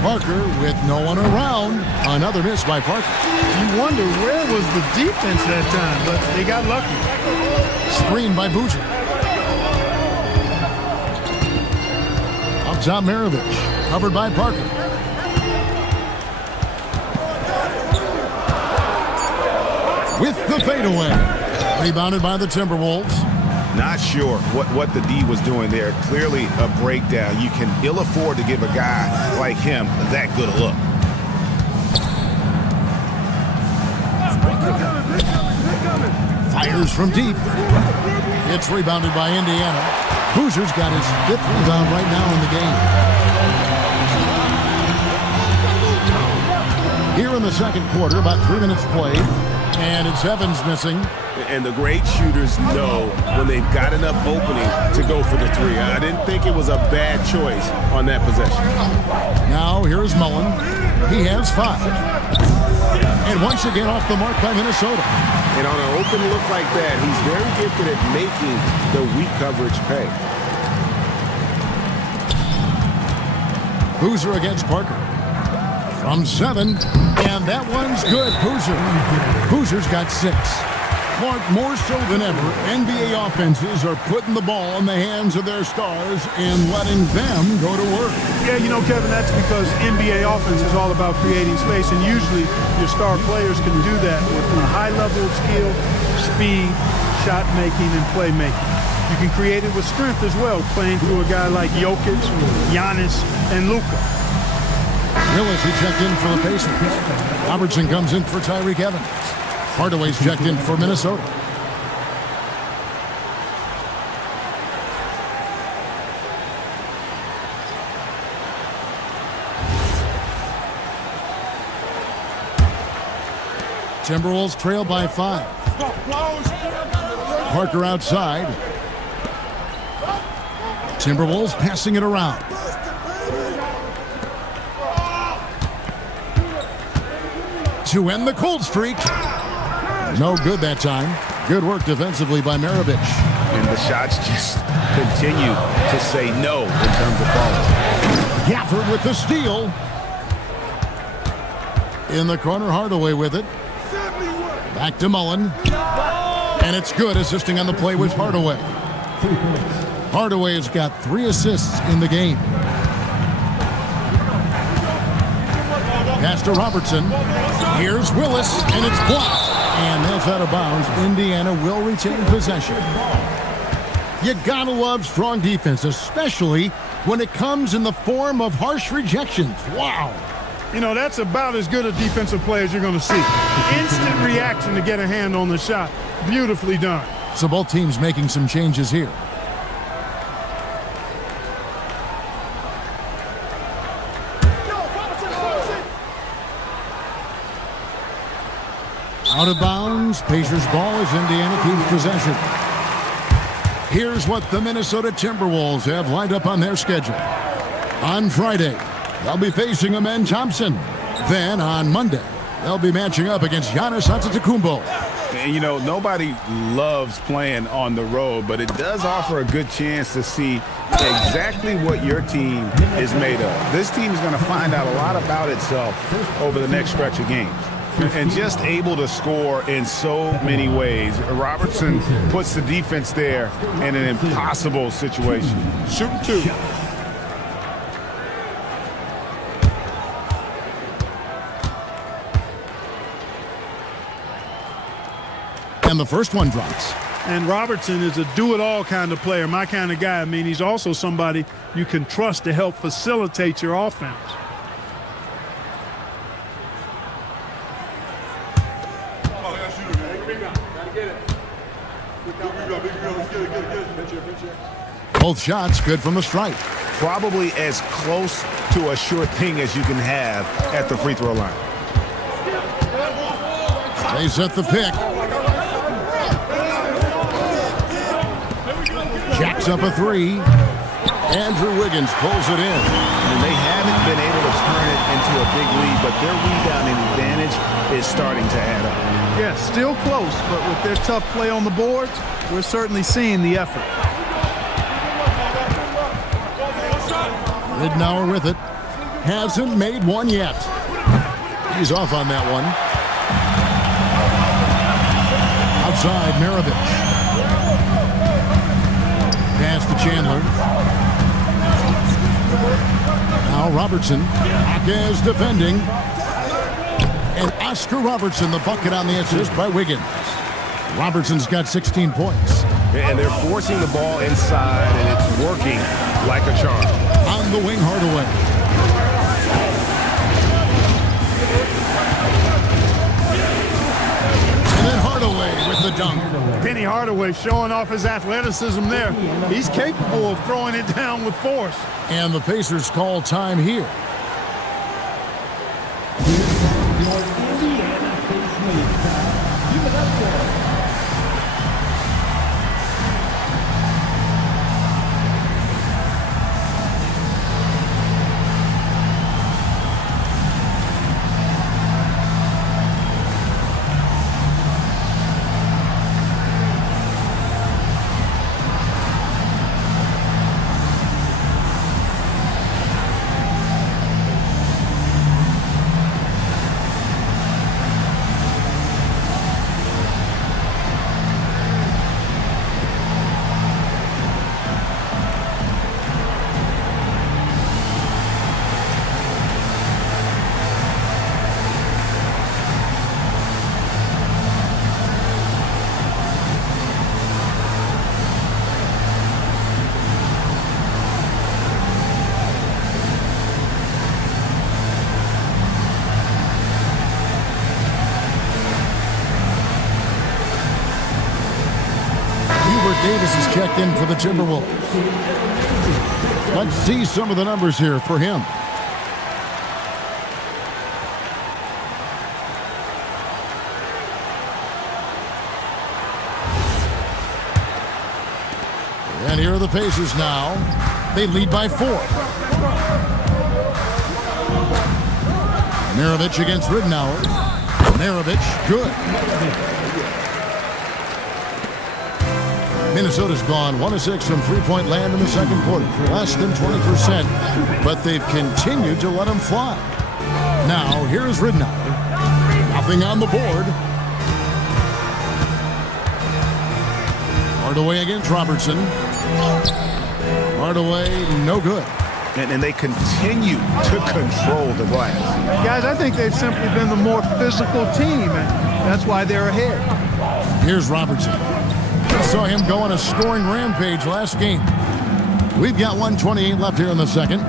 Parker with no one around. Another miss by Parker. You wonder where was the defense that time, but they got lucky. Screen by Boozer. Up top, MiaVsBos. Covered by Parker. With the fadeaway. Rebounded by the Timberwolves. Not sure what the D was doing there. Clearly a breakdown. You can ill afford to give a guy like him that good a look. Fires from deep. It's rebounded by Indiana. Boozer's got his 5th rebound right now in the game. Here in the second quarter, about 3 minutes played, and it's Evans missing. And the great shooters know when they've got enough opening to go for the 3. I didn't think it was a bad choice on that possession. Now here's Mullen. He has 5. And once again off the mark by Minnesota. And on an open look like that, he's very gifted at making the weak coverage pay. Boozer against Parker. From 7, and that one's good. Boozer's got 6. Clark, more so than ever, NBA offenses are putting the ball in the hands of their stars and letting them go to work. Yeah, you know, Kevin, that's because NBA offense is all about creating space, and usually your star players can do that with a high level of skill, speed, shot making, and playmaking. You can create it with strength as well, playing through a guy like Jokic, Giannis, and Luka. Willis, he checked in for the Pacers. Robertson comes in for Tyreke Evans. Hardaway's checked in for Minnesota. Timberwolves trail by 5. Parker outside. Timberwolves passing it around. To end the cold streak. No good that time. Good work defensively by MiaVsBos. And the shots just continue to say no in terms of falling. Gafford with the steal. In the corner, Hardaway with it. Back to Mullen. And it's good, assisting on the play with Hardaway. Hardaway has got 3 assists in the game. Pass to Robertson. Here's Willis, and it's blocked. And that's out of bounds. Indiana will retain possession. You gotta love strong defense, especially when it comes in the form of harsh rejections. Wow. You know, that's about as good a defensive play as you're going to see. Instant reaction to get a hand on the shot. Beautifully done. So both teams making some changes here. Out of bounds, Pacers ball as Indiana keeps possession. Here's what the Minnesota Timberwolves have lined up on their schedule. On Friday, they'll be facing Amen Thompson. Then on Monday, they'll be matching up against Giannis Antetokounmpo. And you know, nobody loves playing on the road, but it does offer a good chance to see exactly what your team is made of. This team is going to find out a lot about itself over the next stretch of games. And just able to score in so many ways. Robertson puts the defense there in an impossible situation. Shooting 2. And the first one drops. And Robertson is a do-it-all kind of player, my kind of guy. I mean, he's also somebody you can trust to help facilitate your offense. Both shots good from the stripe. Probably as close to a sure thing as you can have at the free throw line. They set the pick. Jacks up a 3. Andrew Wiggins pulls it in. And they haven't been able to turn it into a big lead, but their rebounding advantage is starting to add up. Yeah, still close, but with their tough play on the boards, we're certainly seeing the effort. Ridnour with it. Hasn't made one yet. He's off on that one. Outside, MiaVsBos. Pass to Chandler. Now Robertson. Is defending. And Oscar Robertson, the bucket on the assist by Wiggins. Robertson's got 16 points. And they're forcing the ball inside, and it's working like a charm. On the wing, Hardaway. And then Hardaway with the dunk. Penny Hardaway showing off his athleticism there. He's capable of throwing it down with force. And the Pacers call time here. Hubert Davis is checked in for the Timberwolves. Let's see some of the numbers here for him. And here are the Pacers now. They lead by 4. Maravich against Ridnour. Maravich, good. Minnesota's gone 1 of 6 from three-point land in the second quarter. Less than 20%, but they've continued to let them fly. Now, here's Ridnour. Nothing on the board. Hardaway against Robertson. Hardaway, no good. And they continue to control the glass. Guys, I think they've simply been the more physical team, and that's why they're ahead. Here's Robertson. We saw him go on a scoring rampage last game. We've got 1:28 left here in the second.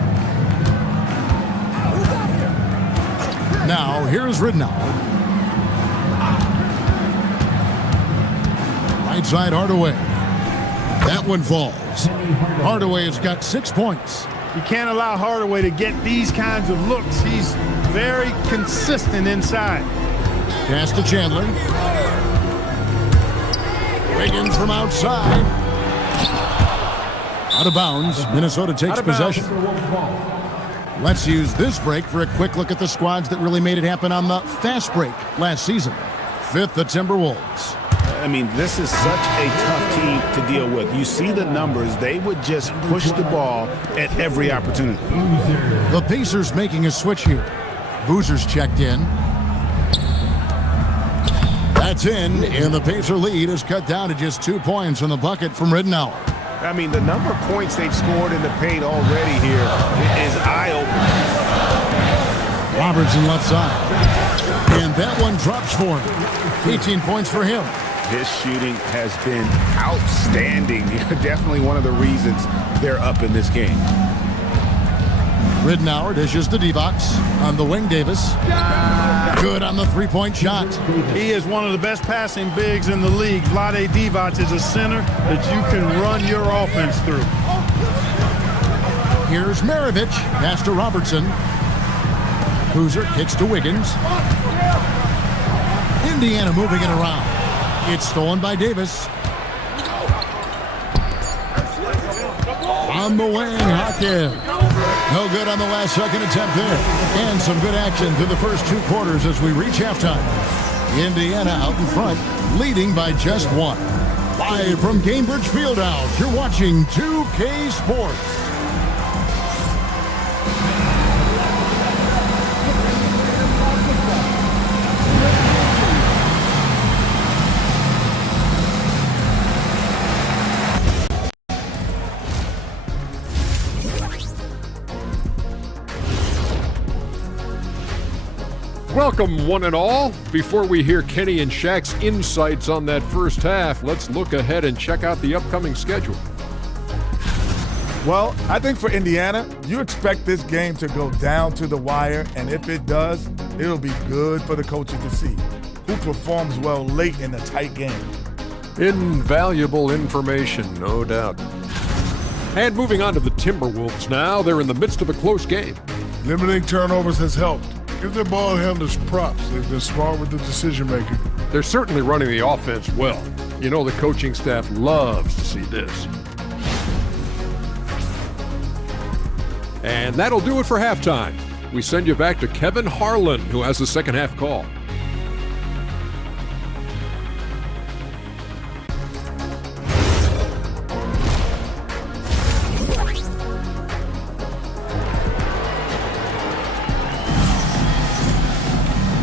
Now, here's Ridnour. Right side, Hardaway. That one falls. Hardaway has got 6 points. You can't allow Hardaway to get these kinds of looks. He's very consistent inside. Pass to Chandler. Wiggins from outside. Out of bounds. Minnesota takes possession. Let's use this break for a quick look at the squads that really made it happen on the fast break last season. 5th, the Timberwolves. I mean, this is such a tough team to deal with. You see the numbers. They would just push the ball at every opportunity. The Pacers making a switch here. Boozer's checked in. That's in, and the Pacer lead is cut down to just 2 points on the bucket from Ridnour. I mean, the number of points they've scored in the paint already here is eye-opening. Robertson left side. And that one drops for him. 18 points for him. His shooting has been outstanding. Definitely one of the reasons they're up in this game. Ridnour dishes to Divac. On the wing, Davis. Good on the three-point shot. He is one of the best passing bigs in the league. Vlade Divac is a center that you can run your offense through. Here's Maravich. Pass to Robertson. Boozer kicks to Wiggins. Indiana moving it around. It's stolen by Davis. On the wing, Hakeem. No good on the last second attempt there. And some good action through the first 2 quarters as we reach halftime. Indiana out in front, leading by just 1. Live from Cambridge Fieldhouse, you're watching 2K Sports. Welcome, one and all. Before we hear Kenny and Shaq's insights on that first half, let's look ahead and check out the upcoming schedule. Well, I think for Indiana, you expect this game to go down to the wire, and if it does, it'll be good for the coaches to see who performs well late in a tight game. Invaluable information, no doubt. And moving on to the Timberwolves now, they're in the midst of a close game. Limiting turnovers has helped. Give their ball handlers props. They've been smart with the decision-making. They're certainly running the offense well. You know the coaching staff loves to see this. And that'll do it for halftime. We send you back to Kevin Harlan, who has the second half call.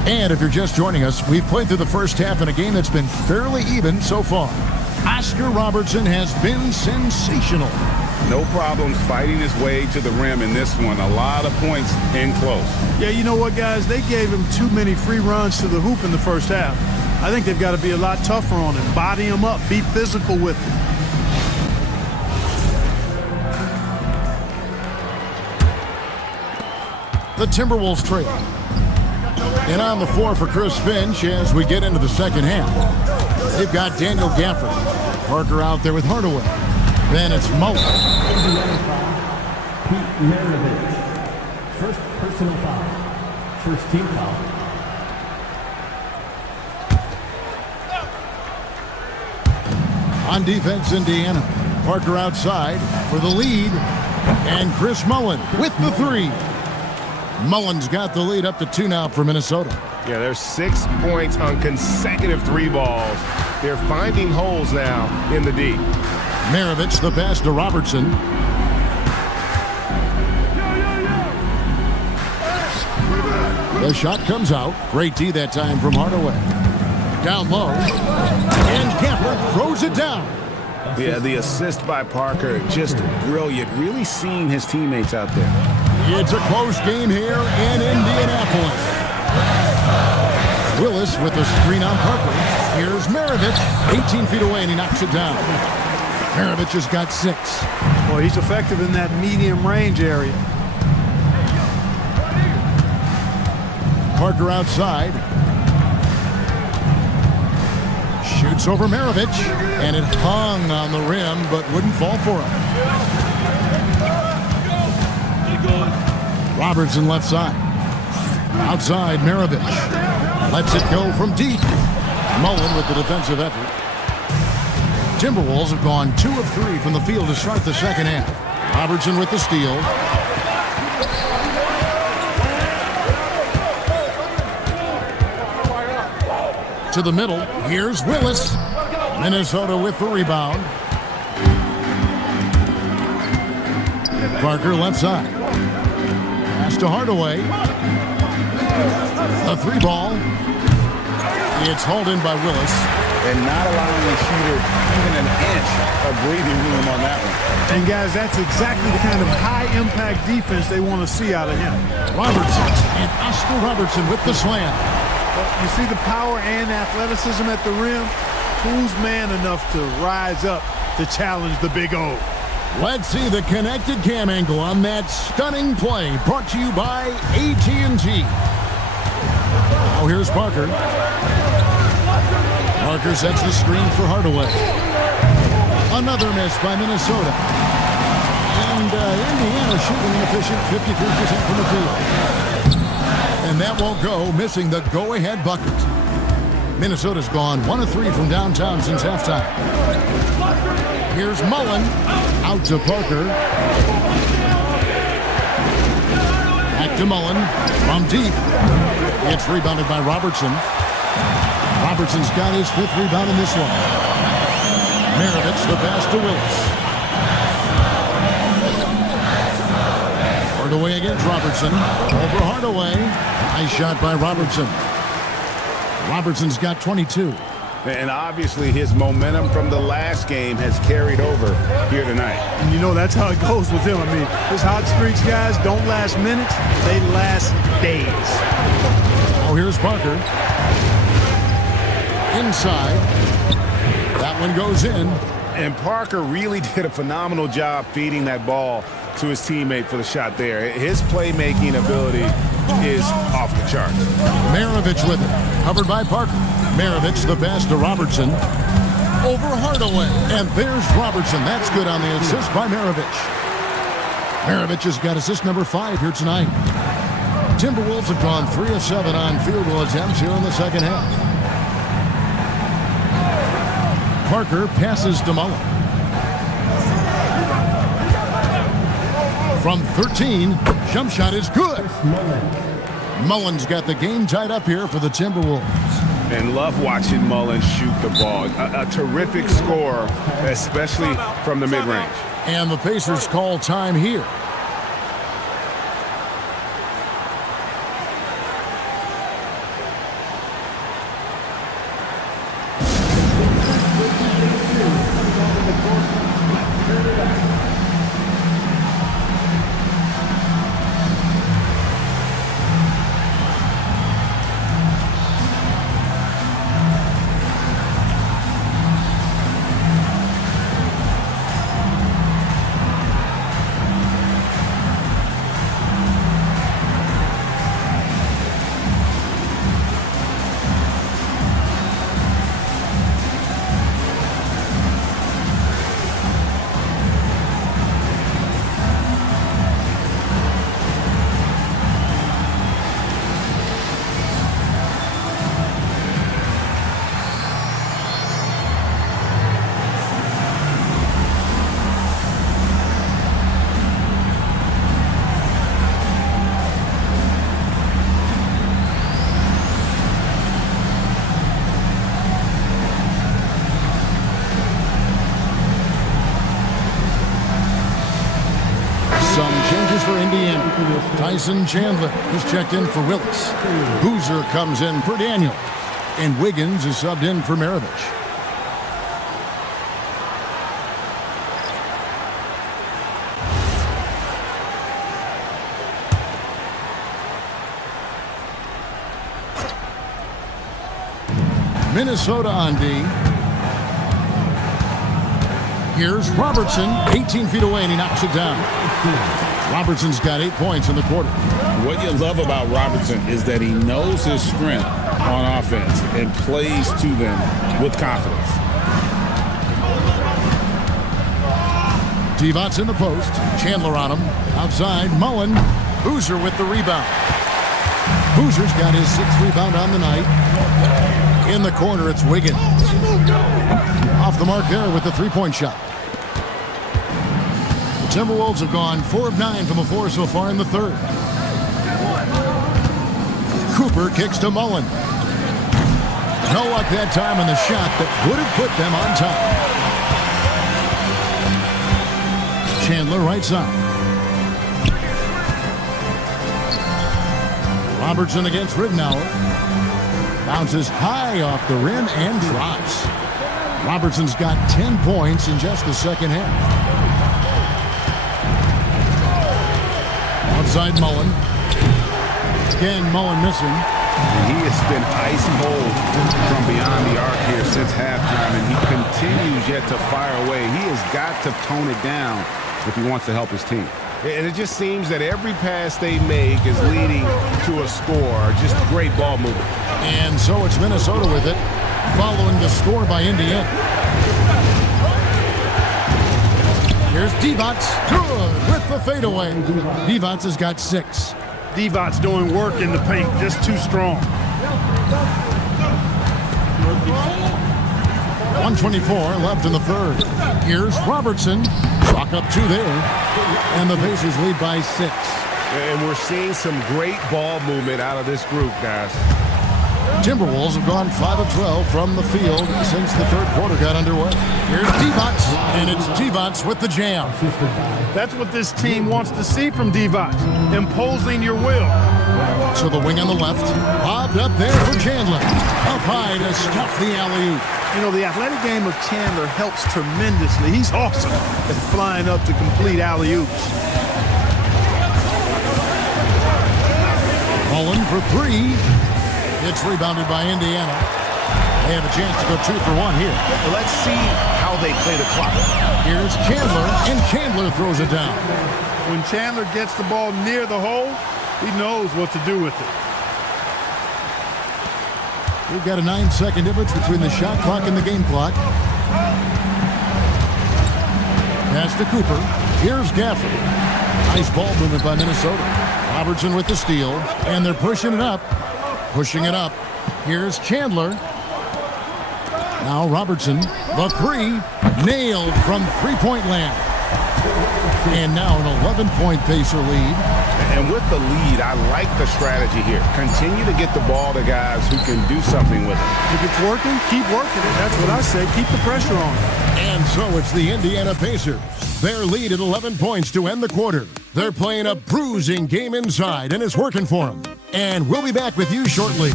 And if you're just joining us, we've played through the first half in a game that's been fairly even so far. Oscar Robertson has been sensational. No problems fighting his way to the rim in this one. A lot of points in close. Yeah, you know what, guys? They gave him too many free runs to the hoop in the first half. I think they've got to be a lot tougher on him. Body him up. Be physical with him. The Timberwolves trail. And on the floor for Chris Finch as we get into the second half. They've got Daniel Gafford. Parker out there with Hardaway. Then it's Mullen. Pete Maravich. First personal foul. First team foul. On defense, Indiana. Parker outside for the lead. And Chris Mullen with the three. Mullen's got the lead up to 2 now for Minnesota. Yeah, there's 6 points on consecutive 3 balls. They're finding holes now in the D. Maravich the pass to Robertson. The shot comes out. Great D that time from Hardaway. Down low. And Gafford throws it down. Yeah, the assist by Parker, just brilliant. Really seeing his teammates out there. It's a close game here in Indianapolis. Willis with the screen on Parker. Here's Maravich, 18 feet away, and he knocks it down. Maravich has got 6. Well, he's effective in that medium range area. Parker outside. Shoots over Maravich, and it hung on the rim, but wouldn't fall for him. Robertson left side. Outside, Maravich. Lets it go from deep. Mullen with the defensive effort. Timberwolves have gone 2 of 3 from the field to start the second half. Robertson with the steal. To the middle. Here's Willis. Minnesota with the rebound. Parker left side. Pass to Hardaway. A 3 ball. It's hauled in by Willis. And not allowing the shooter even an inch of breathing room on that one. And guys, that's exactly the kind of high-impact defense they want to see out of him. Robertson and Oscar Robertson with the slam. You see the power and athleticism at the rim. Who's man enough to rise up to challenge the Big O? Let's see the connected cam angle on that stunning play, brought to you by AT&T. Now here's Parker. Parker sets the screen for Hardaway. Another miss by Minnesota. And Indiana shooting an efficient 53% from the field. And that won't go, missing the go-ahead bucket. Minnesota's gone 1 of 3 from downtown since halftime. Here's Mullen, out to Parker. Back to Mullen, from deep. It's rebounded by Robertson. Robertson's got his 5th rebound in this one. Maravich the pass to Willis. Hardaway against Robertson. Over Hardaway. Nice shot by Robertson. Robertson's got 22. And obviously his momentum from the last game has carried over here tonight. And you know that's how it goes with him. I mean, his hot streaks, guys, don't last minutes. They last days. Oh, here's Parker. Inside. That one goes in. And Parker really did a phenomenal job feeding that ball to his teammate for the shot there. His playmaking ability is off the charts. Maravich with it. Covered by Parker. Maravich the pass to Robertson. Over Hardaway. And there's Robertson. That's good on the assist by Maravich. Maravich has got assist number 5 here tonight. Timberwolves have gone 3 of 7 on field goal attempts here in the second half. Parker passes to Mullen. From 13, jump shot is good. Mullen's got the game tied up here for the Timberwolves. And love watching Mullen shoot the ball. A terrific scorer, especially from the mid-range. And the Pacers call time here. Some changes for Indiana. Tyson Chandler is checked in for Willis. Boozer comes in for Daniel. And Wiggins is subbed in for MiaVsBos. Minnesota on D. Here's Robertson, 18 feet away, and he knocks it down. Robertson's got 8 points in the quarter. What you love about Robertson is that he knows his strength on offense and plays to them with confidence. Divac in the post. Chandler on him. Outside, Mullen. Boozer with the rebound. Boozer's got his 6th rebound on the night. In the corner, it's Wiggins. Off the mark there with the three-point shot. The Timberwolves have gone 4 of 9 from the floor so far in the third. Cooper kicks to Mullen. No luck that time on the shot that would have put them on top. Chandler right side. Robertson against Ridnour. Bounces high off the rim and drops. Robertson's got 10 points in just the second half. Outside Mullen. Again, Mullen missing. He has been ice cold from beyond the arc here since halftime, and he continues yet to fire away. He has got to tone it down if he wants to help his team. And it just seems that every pass they make is leading to a score. Just great ball movement. And so it's Minnesota with it, following the score by Indiana. Here's Divac, good with the fadeaway. Divac has got 6. Divac's doing work in the paint, just too strong. 1:24 left in the third. Here's Robertson. Chalk up 2 there. And the Pacers lead by 6. And we're seeing some great ball movement out of this group, guys. Timberwolves have gone 5 of 12 from the field since the third quarter got underway. Here's Divac, and it's Divac with the jam. That's what this team wants to see from Divac, imposing your will. So the wing on the left, lobbed up there for Chandler. Up high to stuff the alley-oop. You know, the athletic game of Chandler helps tremendously. He's awesome at flying up to complete alley-oops. Mullen for 3. It's rebounded by Indiana. They have a chance to go 2 for 1 here. Let's see how they play the clock. Here's Chandler, and Chandler throws it down. When Chandler gets the ball near the hole, he knows what to do with it. We've got a 9-second difference between the shot clock and the game clock. Pass to Cooper. Here's Gafford. Nice ball movement by Minnesota. Robertson with the steal, and they're pushing it up. Pushing it up. Here's Chandler. Now Robertson, the 3, nailed from three-point land. And now an 11-point Pacer lead. And with the lead, I like the strategy here. Continue to get the ball to guys who can do something with it. If it's working, keep working it. That's what I say. Keep the pressure on. And so it's the Indiana Pacers. Their lead at 11 points to end the quarter. They're playing a bruising game inside, and it's working for them. And we'll be back with you shortly.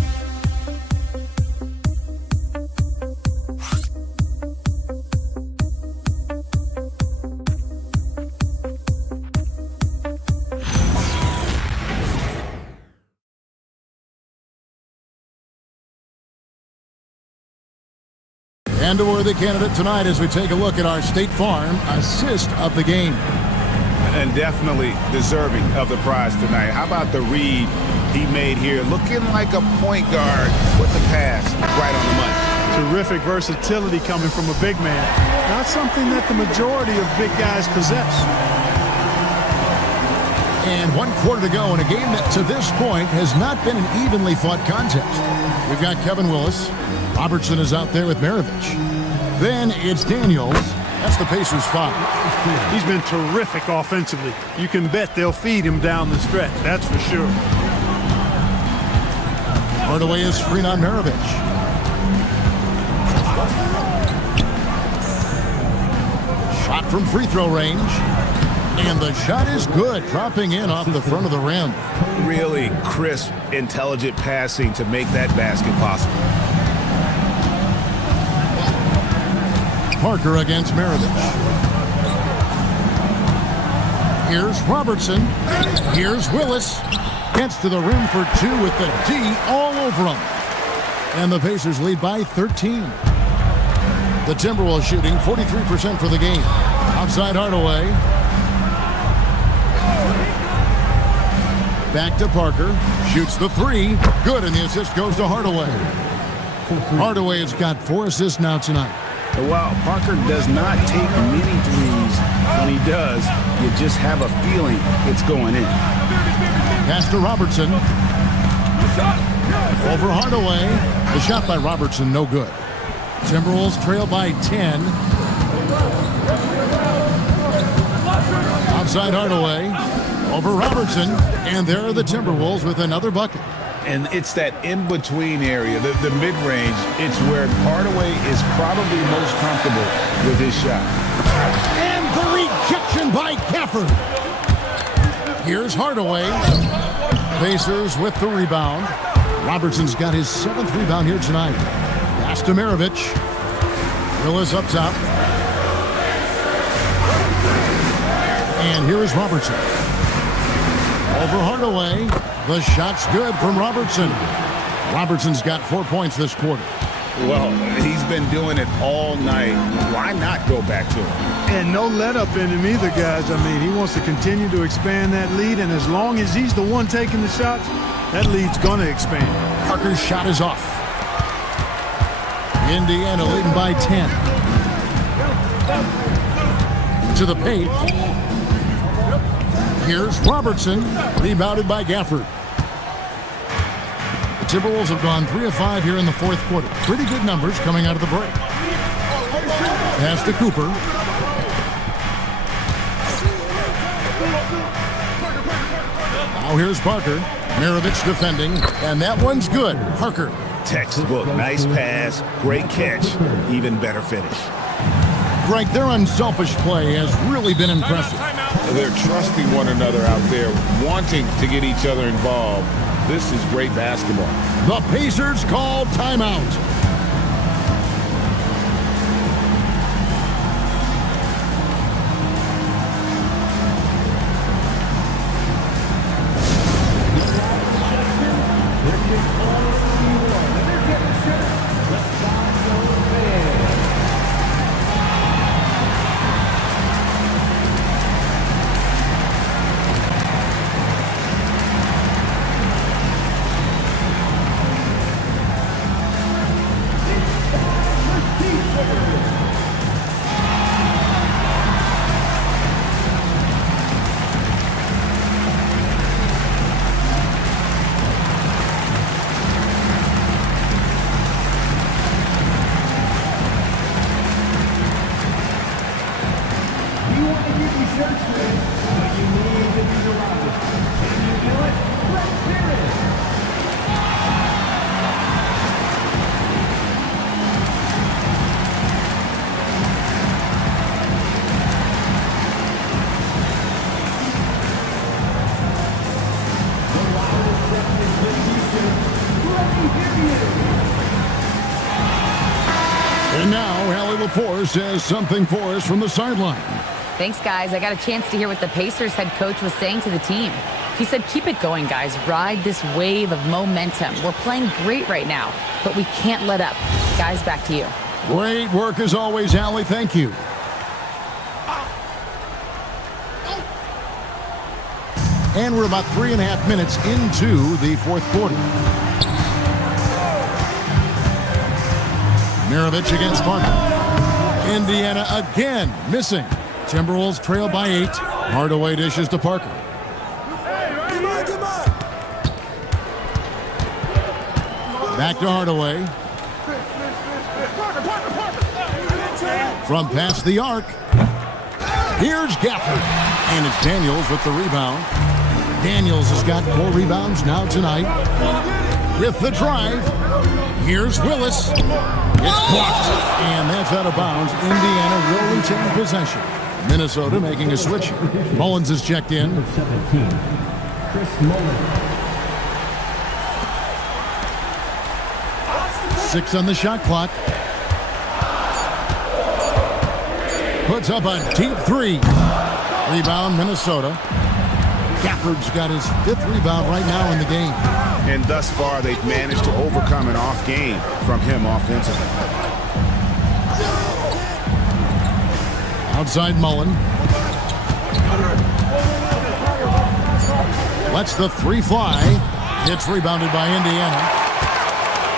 And a worthy candidate tonight as we take a look at our State Farm assist of the game. And definitely deserving of the prize tonight. How about the read he made here? Looking like a point guard with the pass right on the money. Terrific versatility coming from a big man. Not something that the majority of big guys possess. And 1 quarter to go in a game that to this point has not been an evenly fought contest. We've got Kevin Willis. Robertson is out there with MiaVsBos. Then it's Daniels. That's the Pacers' 5. He's been terrific offensively. You can bet they'll feed him down the stretch. That's for sure. Hardaway is screen on MiaVsBos. Shot from free throw range. And the shot is good, dropping in off the front of the rim. Really crisp, intelligent passing to make that basket possible. Parker against MiaVsBos. Here's Robertson. Here's Willis. Gets to the rim for two with the D all over him. And the Pacers lead by 13. The Timberwolves shooting 43% for the game. Outside Hardaway. Back to Parker. Shoots the three. Good, and the assist goes to Hardaway. Hardaway has got 4 assists now tonight. While Parker does not take many threes, when he does, you just have a feeling it's going in. Pass to Robertson. Over Hardaway. The shot by Robertson, no good. Timberwolves trail by 10. Outside Hardaway. Over Robertson. And there are the Timberwolves with another bucket. And it's that in-between area, the mid-range. It's where Hardaway is probably most comfortable with his shot. And the rejection by Gafford. Here's Hardaway. Pacers with the rebound. Robertson's got his 7th rebound here tonight. Pass to MiaVsBos. Willis up top. And here is Robertson. Over Hardaway. The shot's good from Robertson. Robertson's got 4 points this quarter. Well, he's been doing it all night. Why not go back to him? And no let-up in him either, guys. I mean, he wants to continue to expand that lead, and as long as he's the one taking the shots, that lead's going to expand. Parker's shot is off. Indiana leading by 10. To the paint. Here's Robertson, rebounded by Gafford. The Timberwolves have gone 3 of 5 here in the 4th quarter. Pretty good numbers coming out of the break. Pass to Cooper. Now here's Parker. MiaVsBos defending, and that one's good. Parker. Textbook, nice pass, great catch, even better finish. Greg, their unselfish play has really been impressive. They're trusting one another out there, wanting to get each other involved. This is great basketball. The Pacers call timeout. And now, AtLVsSac says something for us from the sideline. Thanks, guys. I got a chance to hear what the Pacers head coach was saying to the team. He said, keep it going, guys. Ride this wave of momentum. We're playing great right now, but we can't let up. Guys, back to you. Great work as always, Allie. Thank you. And we're about 3.5 minutes into the 4th quarter. MiaVsBos against Parker. Indiana again missing. Timberwolves trail by 8. Hardaway dishes to Parker. Back to Hardaway. From past the arc. Here's Gafford. And it's Daniels with the rebound. Daniels has got 4 rebounds now tonight. With the drive. Here's Willis. It's blocked. And that's out of bounds. Indiana will retain possession. Minnesota making a switch. Mullins is checked in. Number 17, Chris Mullins. 6 on the shot clock. Puts up a deep 3. Rebound, Minnesota. Gafford's got his 5th rebound right now in the game. And thus far, they've managed to overcome an off game from him offensively. Outside Mullen. Lets the 3 fly. It's rebounded by Indiana.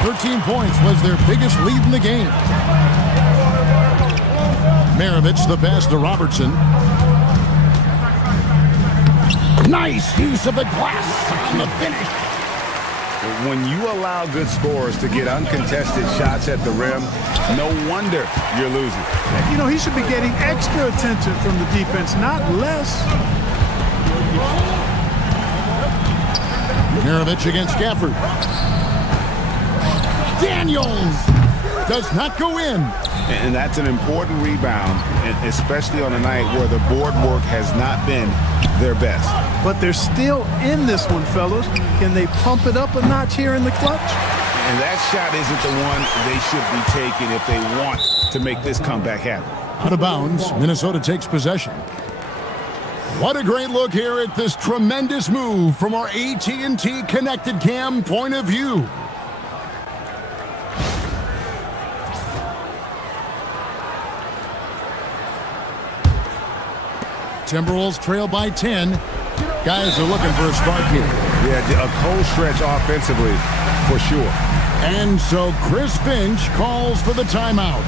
13 points was their biggest lead in the game. MiaVsBos the pass to Robertson. Nice use of the glass on the finish. When you allow good scorers to get uncontested shots at the rim, no wonder you're losing. You know, he should be getting extra attention from the defense, not less. MiaVsBos against Gafford. Daniels does not go in. And that's an important rebound, especially on a night where the board work has not been their best. But they're still in this one, fellas. Can they pump it up a notch here in the clutch? And that shot isn't the one they should be taking if they want to make this comeback happen. Out of bounds, Minnesota takes possession. What a great look here at this tremendous move from our AT&T Connected Cam point of view. Timberwolves trail by 10. Guys are looking for a spark here. Yeah, a cold stretch offensively, for sure. And so Chris Finch calls for the timeout.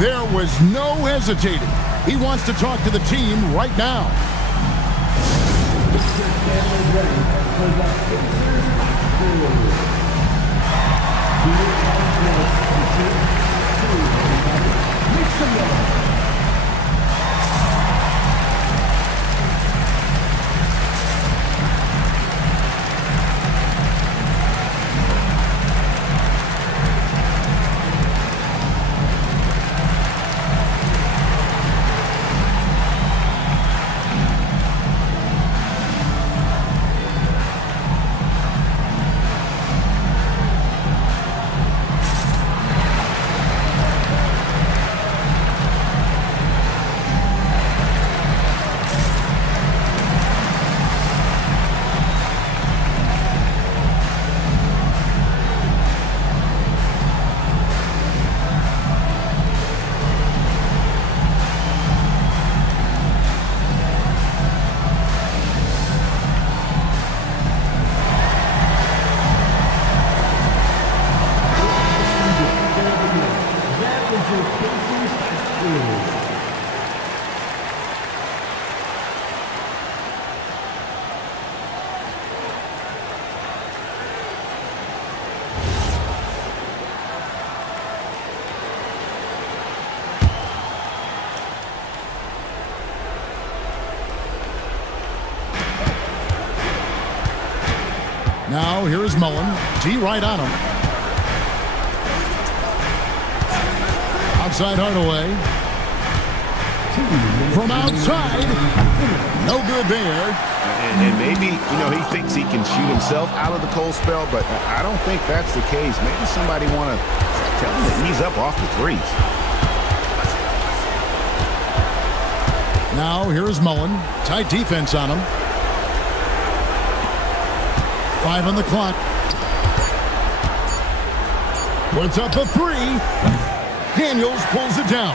There was no hesitating. He wants to talk to the team right now. Now here is Mullen. D right on him. Outside Hardaway. From outside. No good there. And maybe, he thinks he can shoot himself out of the cold spell, but I don't think that's the case. Maybe somebody want to tell him to ease up off the threes. Now here is Mullen. Tight defense on him. 5 on the clock. Puts up a 3. Daniels pulls it down.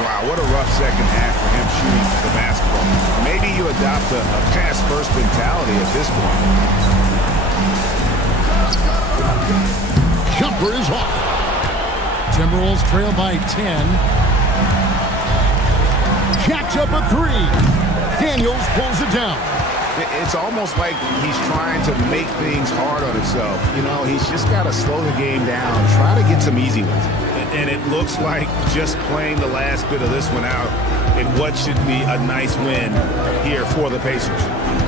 Wow, what a rough second half for him shooting the basketball. Maybe you adopt a pass-first mentality at this point. Jumper is off. Timberwolves trail by 10. Jacks up a 3. Daniels pulls it down. It's almost like he's trying to make things hard on himself. He's just got to slow the game down, try to get some easy ones. And it looks like just playing the last bit of this one out in what should be a nice win here for the Pacers.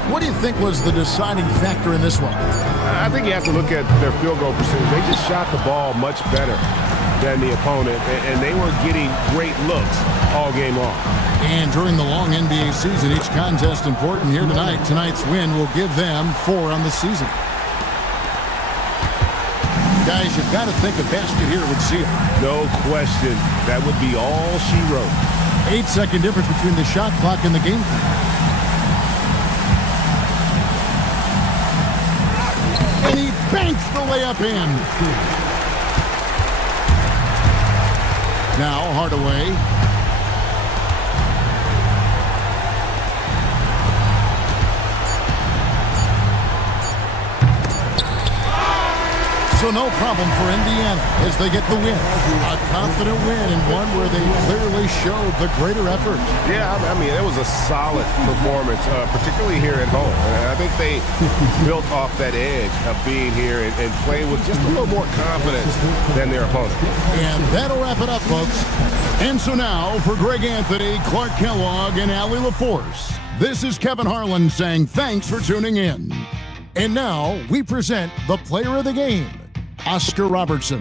What do you think was the deciding factor in this one? I think you have to look at their field goal percentage. They just shot the ball much better than the opponent, and they were getting great looks all game long. And during the long NBA season, each contest important here tonight. Tonight's win will give them 4 on the season. Guys, you've got to think a basket here would seal. No question. That would be all she wrote. 8-second difference between the shot clock and the game clock. And he banks the layup in. Now Hardaway. So no problem for Indiana as they get the win. A confident win and one where they clearly showed the greater effort. Yeah, I mean, it was a solid performance, particularly here at home. And I think they built off that edge of being here and playing with just a little more confidence than their opponent. And that'll wrap it up, folks. And so now, for Greg Anthony, Clark Kellogg, and AtLVsSac, this is Kevin Harlan saying thanks for tuning in. And now, we present the player of the game, Oscar Robertson.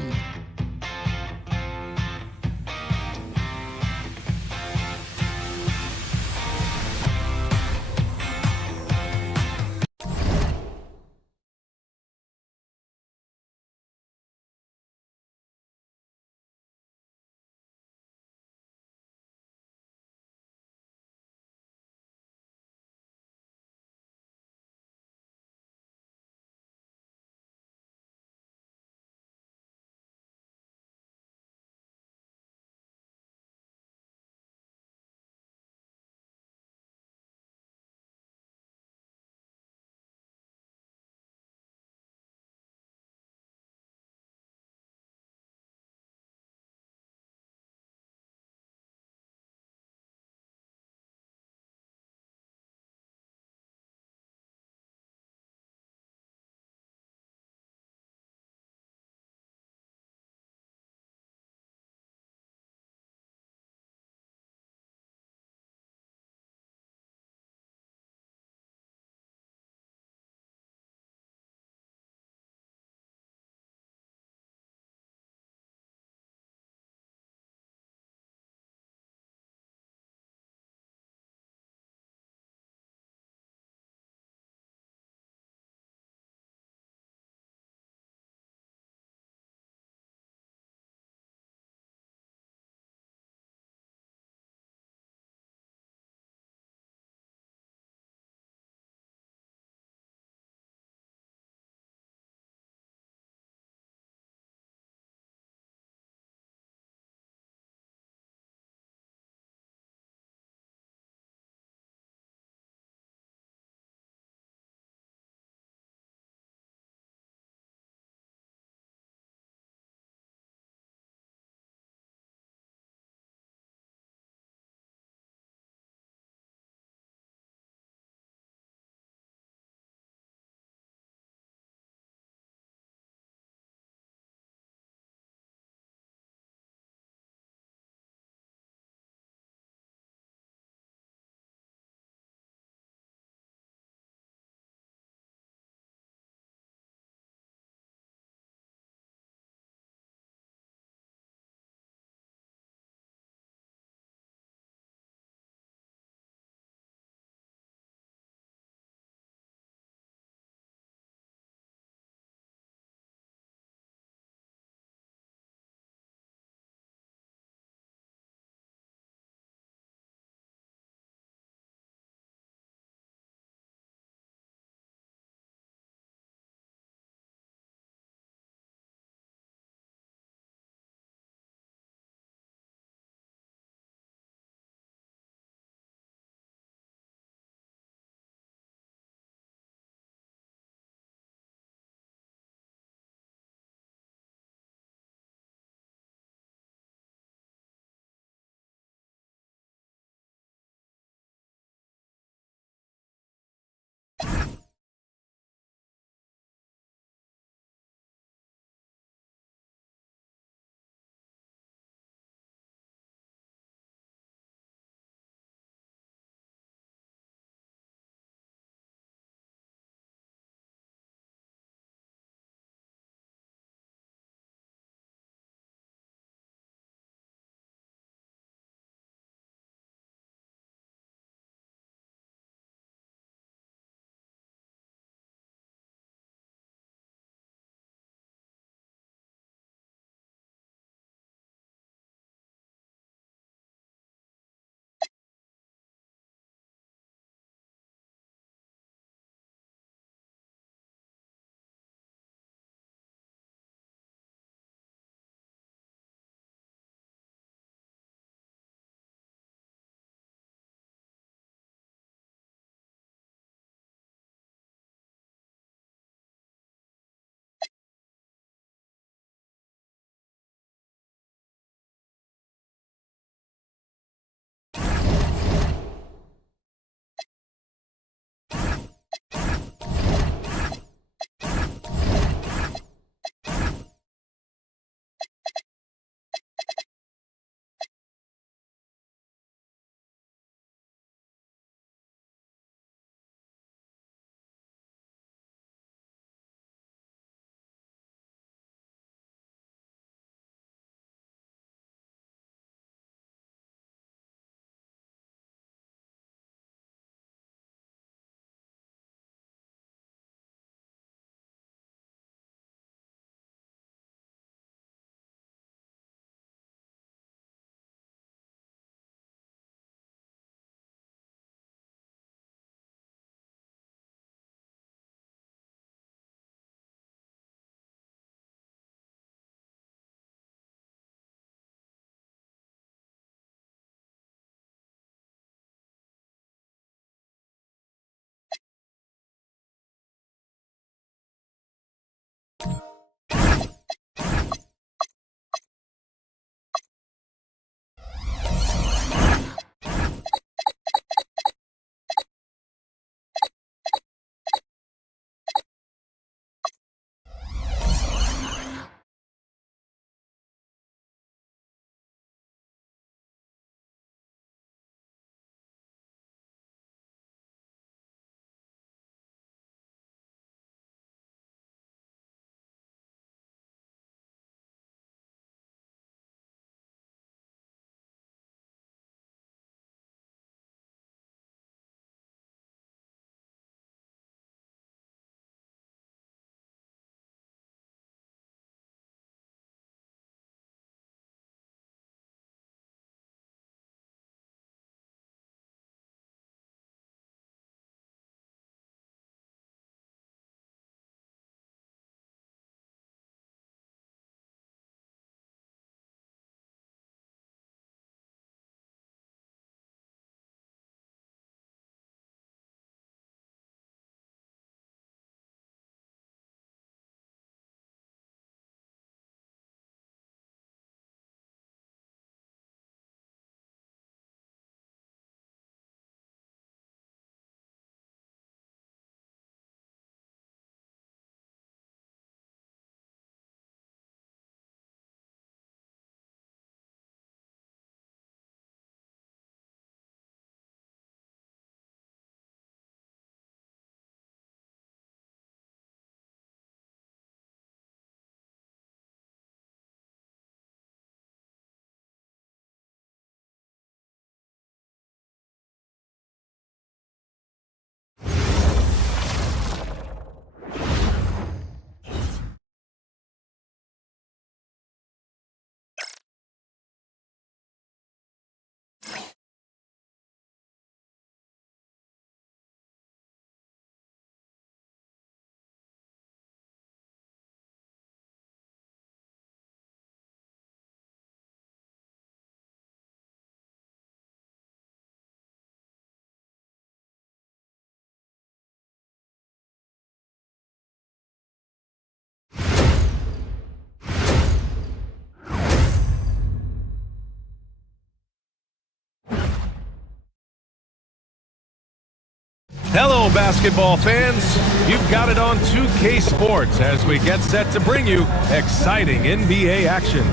Hello, basketball fans. You've got it on 2K Sports as we get set to bring you exciting NBA action.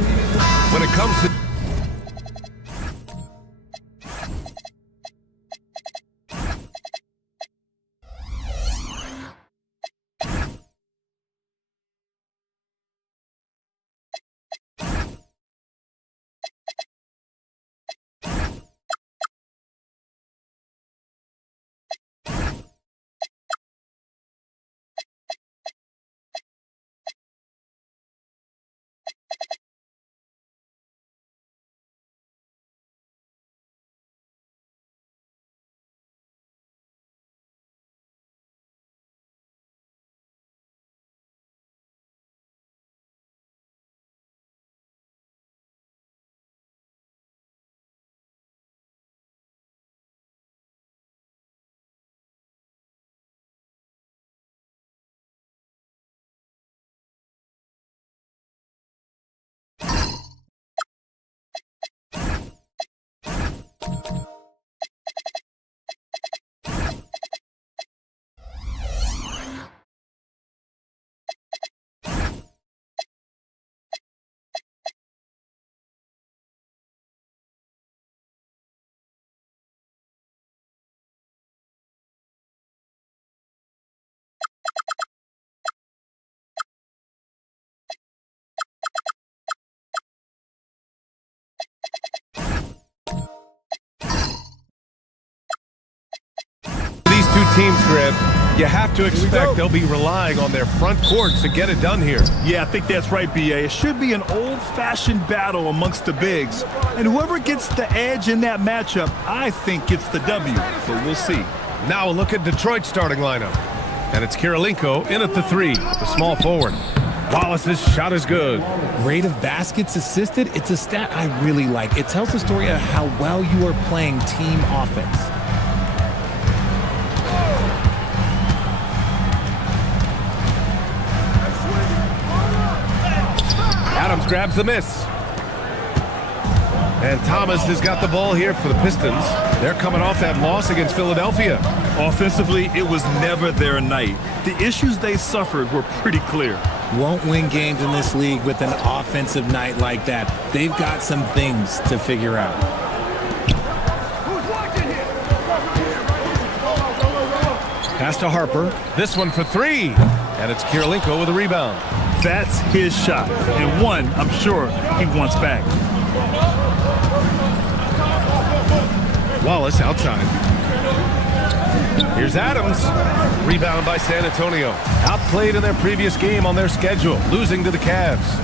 When it comes to these two teams, Greg, you have to expect they'll be relying on their front courts to get it done here. Yeah, I think that's right, B.A. It should be an old-fashioned battle amongst the bigs. And whoever gets the edge in that matchup, I think gets the W. But we'll see. Now a look at Detroit's starting lineup. And it's Kirilenko in at the 3, the small forward. Wallace's shot is good. Rate of baskets assisted, it's a stat I really like. It tells the story of how well you are playing team offense. Adams grabs the miss. And Thomas has got the ball here for the Pistons. They're coming off that loss against Philadelphia. Offensively, it was never their night. The issues they suffered were pretty clear. Won't win games in this league with an offensive night like that. They've got some things to figure out. Pass to Harper. This one for 3. And it's Kirilenko with a rebound. That's his shot. And one, I'm sure, he wants back. Wallace outside. Here's Adams. Rebound by San Antonio. Outplayed in their previous game on their schedule, losing to the Cavs.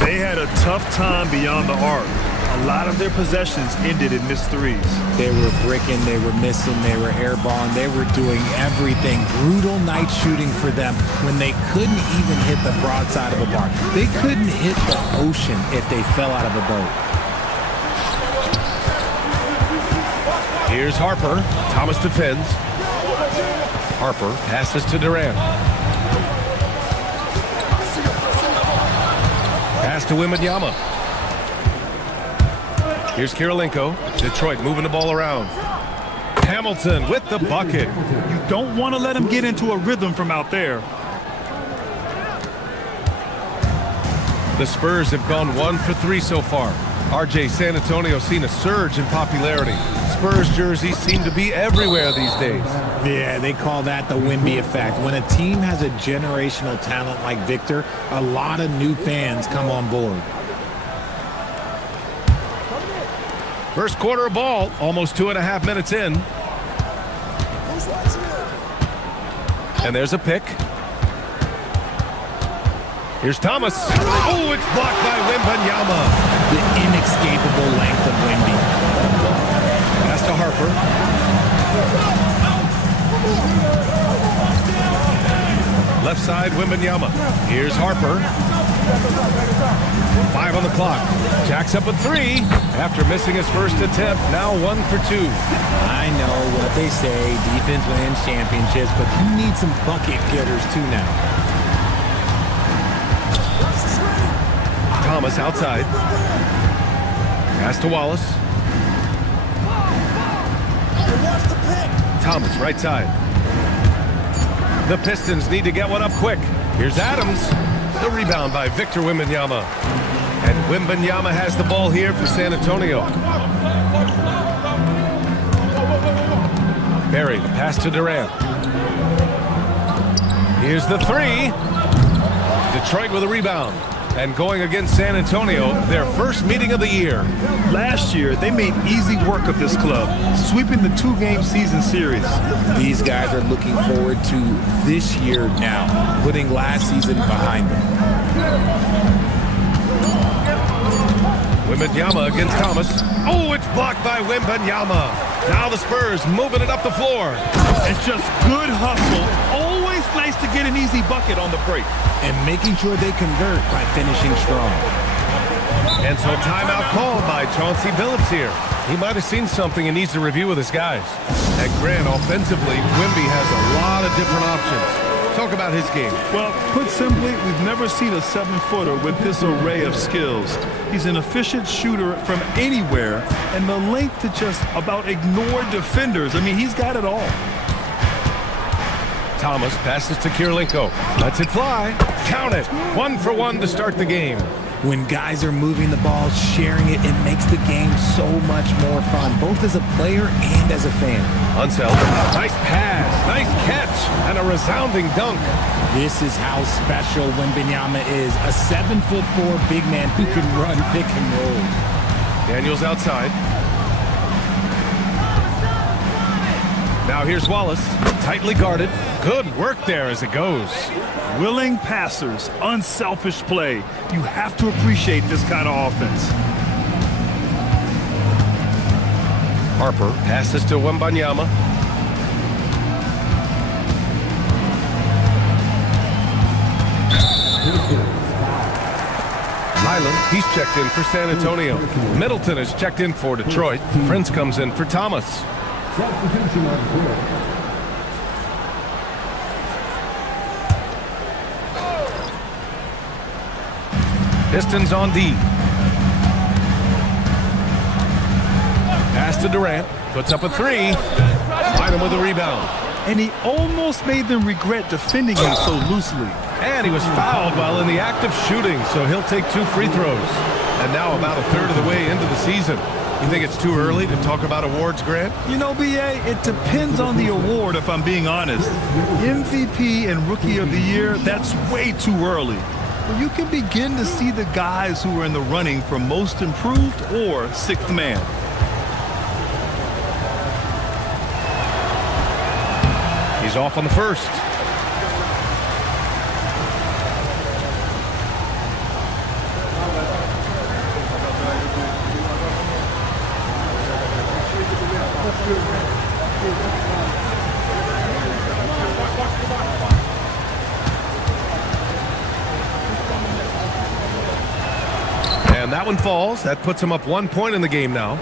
They had a tough time beyond the arc. A lot of their possessions ended in missed threes. They were bricking, they were missing, they were airballing, they were doing everything. Brutal night shooting for them when they couldn't even hit the broadside of a bar. They couldn't hit the ocean if they fell out of a boat. Here's Harper. Thomas defends. Harper passes to Durant. Pass to MiaVsBos. Here's Kirilenko. Detroit moving the ball around. Hamilton with the bucket. You don't want to let him get into a rhythm from out there. The Spurs have gone 1 for 3 so far. RJ, San Antonio's seen a surge in popularity. Spurs jerseys seem to be everywhere these days. Yeah, they call that the Wemby effect. When a team has a generational talent like Victor, a lot of new fans come on board. First quarter of ball, almost 2.5 minutes in. And there's a pick. Here's Thomas. Oh, it's blocked by MinVsInd. The inescapable length of Wemby. Pass to Harper. Left side, MinVsInd. Here's Harper. 5 on the clock. Jacks up a 3 after missing his first attempt. Now 1 for 2. I know what they say, defense wins championships, but you need some bucket getters too now. Thomas outside. Pass to Wallace. Thomas right side. The Pistons need to get one up quick. Here's Adams. The rebound by Victor Wembanyama. And Wembanyama has the ball here for San Antonio. Barry, the pass to Durant. Here's the three. Detroit with a rebound. And going against San Antonio, their first meeting of the year. Last year, they made easy work of this club, sweeping the 2-game season series. These guys are looking forward to this year now, putting last season behind them. Wembanyama against Thomas. Oh, it's blocked by Wembanyama. Now the Spurs moving it up the floor. It's just good hustle. Always nice to get an easy bucket on the break. And making sure they convert by finishing strong. And so timeout called by Chauncey Billups here. He might have seen something and needs to review with his guys. At Grant, offensively, Wemby has a lot of different options. Talk about his game. Well, put simply, we've never seen a 7-footer with this array of skills. He's an efficient shooter from anywhere, and the length to just about ignore defenders. I mean, he's got it all. Thomas passes to Kirilenko. Lets it fly. Count it. 1 for 1 to start the game. When guys are moving the ball, sharing it, it makes the game so much more fun, both as a player and as a fan. Unseld. Nice pass. Nice catch. And a resounding dunk. This is how special Wembanyama is. A 7'4" big man who can run pick and roll. Daniels outside. Now here's Wallace. Tightly guarded. Good work there as it goes. Willing passers, unselfish play. You have to appreciate this kind of offense. Harper passes to Wembanyama. Highland, he's checked in for San Antonio. Middleton is checked in for Detroit. Prince comes in for Thomas. Substitution on court. Pistons on D. Pass to Durant. Puts up a three. Bynum with a rebound. And he almost made them regret defending him so loosely. And he was fouled while in the act of shooting, so he'll take 2 free throws. And now about a third of the way into the season. You think it's too early to talk about awards, Grant? You know, B.A., it depends on the award, if I'm being honest. MVP and Rookie of the Year, that's way too early. But you can begin to see the guys who are in the running for Most Improved or 6th Man. He's off on the first. And that one falls. That puts him up 1 point in the game now.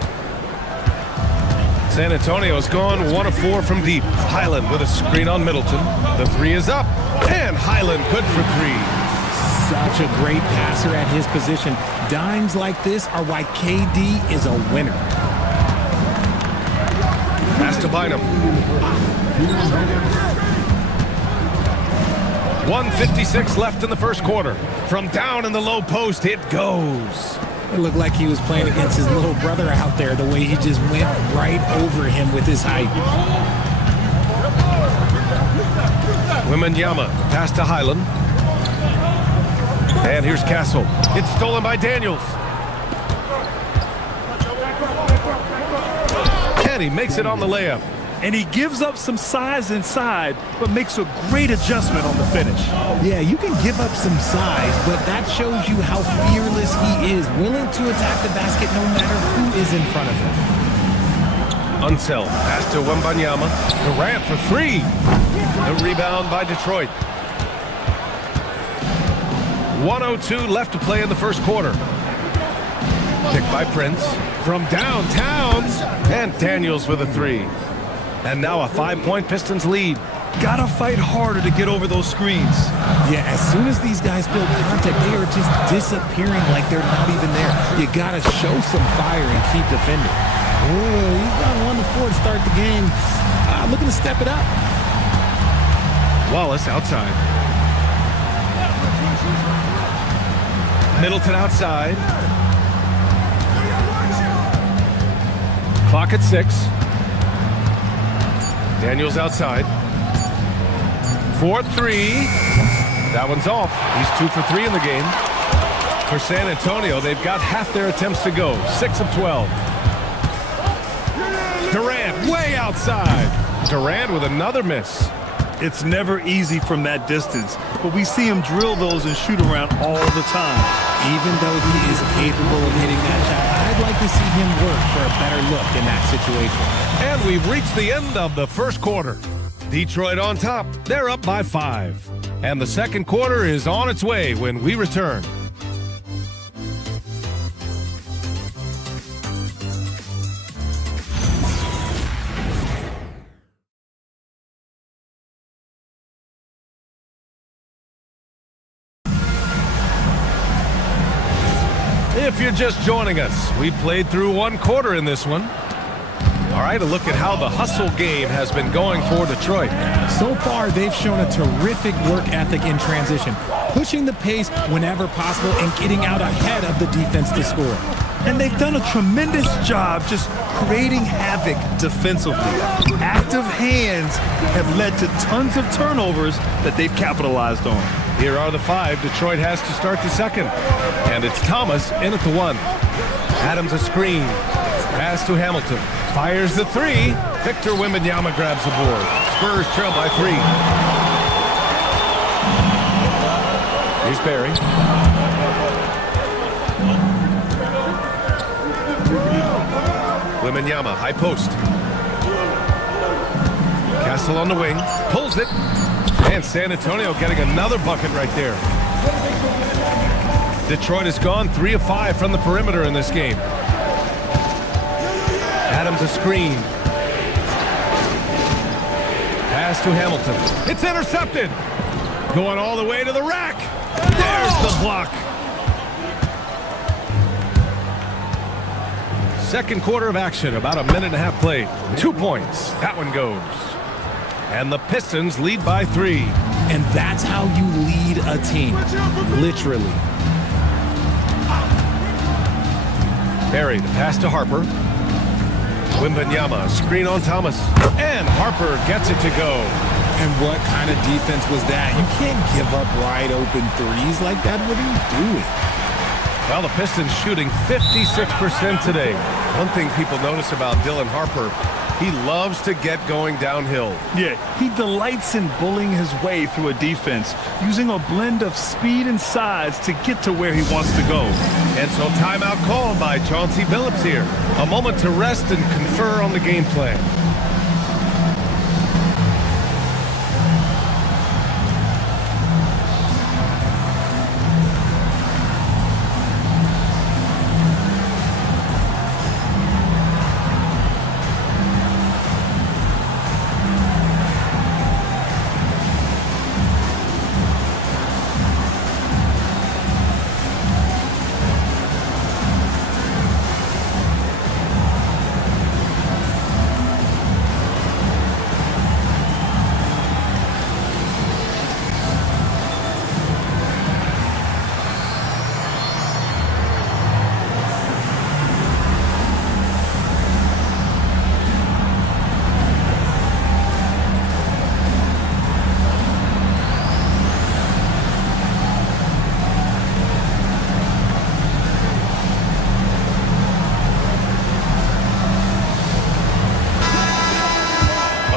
San Antonio's gone 1 of 4 from deep. Highland with a screen on Middleton. The three is up. And Highland good for 3. Such a great passer at his position. Dimes like this are why KD is a winner. Pass to Bynum. 1:56 left in the first quarter. From down in the low post, it goes. It looked like he was playing against his little brother out there, the way he just went right over him with his height. Wembanyama, pass to Highland. And here's Castle. It's stolen by Daniels. And he makes it on the layup. And he gives up some size inside, but makes a great adjustment on the finish. Yeah, you can give up some size, but that shows you how fearless he is, willing to attack the basket no matter who is in front of him. Unseld, pass to Wembanyama. Durant for 3. The rebound by Detroit. 1:02 left to play in the first quarter. Picked by Prince from downtown. And Daniels with a 3. And now a 5-point Pistons lead. Gotta fight harder to get over those screens. Yeah, as soon as these guys feel contact, they are just disappearing like they're not even there. You gotta show some fire and keep defending. Oh, he's got 1 to 4 to start the game. Looking to step it up. Wallace outside. Middleton outside. Clock at 6. Daniels outside. 4-3. That one's off. He's 2 for 3 in the game. For San Antonio, they've got half their attempts to go. 6 of 12. Durant way outside. Durant with another miss. It's never easy from that distance, but we see him drill those and shoot around all the time. Even though he is capable of hitting that shot, I'd like to see him work for a better look in that situation. And we've reached the end of the first quarter. Detroit on top. They're up by 5. And the second quarter is on its way when we return. If you're just joining us, we played through one quarter in this one. All right, a look at how the hustle game has been going for Detroit. So far, they've shown a terrific work ethic in transition, pushing the pace whenever possible and getting out ahead of the defense to score. And they've done a tremendous job just creating havoc defensively. Active hands have led to tons of turnovers that they've capitalized on. Here are the 5 Detroit has to start the second. And it's Thomas in at the 1. Adams a screen. Pass to Hamilton. Fires the 3. Victor Wembanyama grabs the board. Spurs trail by 3. Here's Barry. Wembanyama, high post. Castle on the wing. Pulls it. And San Antonio getting another bucket right there. Detroit has gone 3 of 5 from the perimeter in this game. Adams a screen. Pass to Hamilton. It's intercepted. Going all the way to the rack. There's the block. Second quarter of action, about a minute and a half played. 2 points. That one goes. And the Pistons lead by 3. And that's how you lead a team. Literally. Barry, the pass to Harper. Wembanyama, screen on Thomas. And Harper gets it to go. And what kind of defense was that? You can't give up wide open threes like that. What are you doing? Well, the Pistons shooting 56% today. One thing people notice about Dylan Harper, he loves to get going downhill. Yeah, he delights in bullying his way through a defense, using a blend of speed and size to get to where he wants to go. And so timeout called by Chauncey Billups here. A moment to rest and confer on the game plan.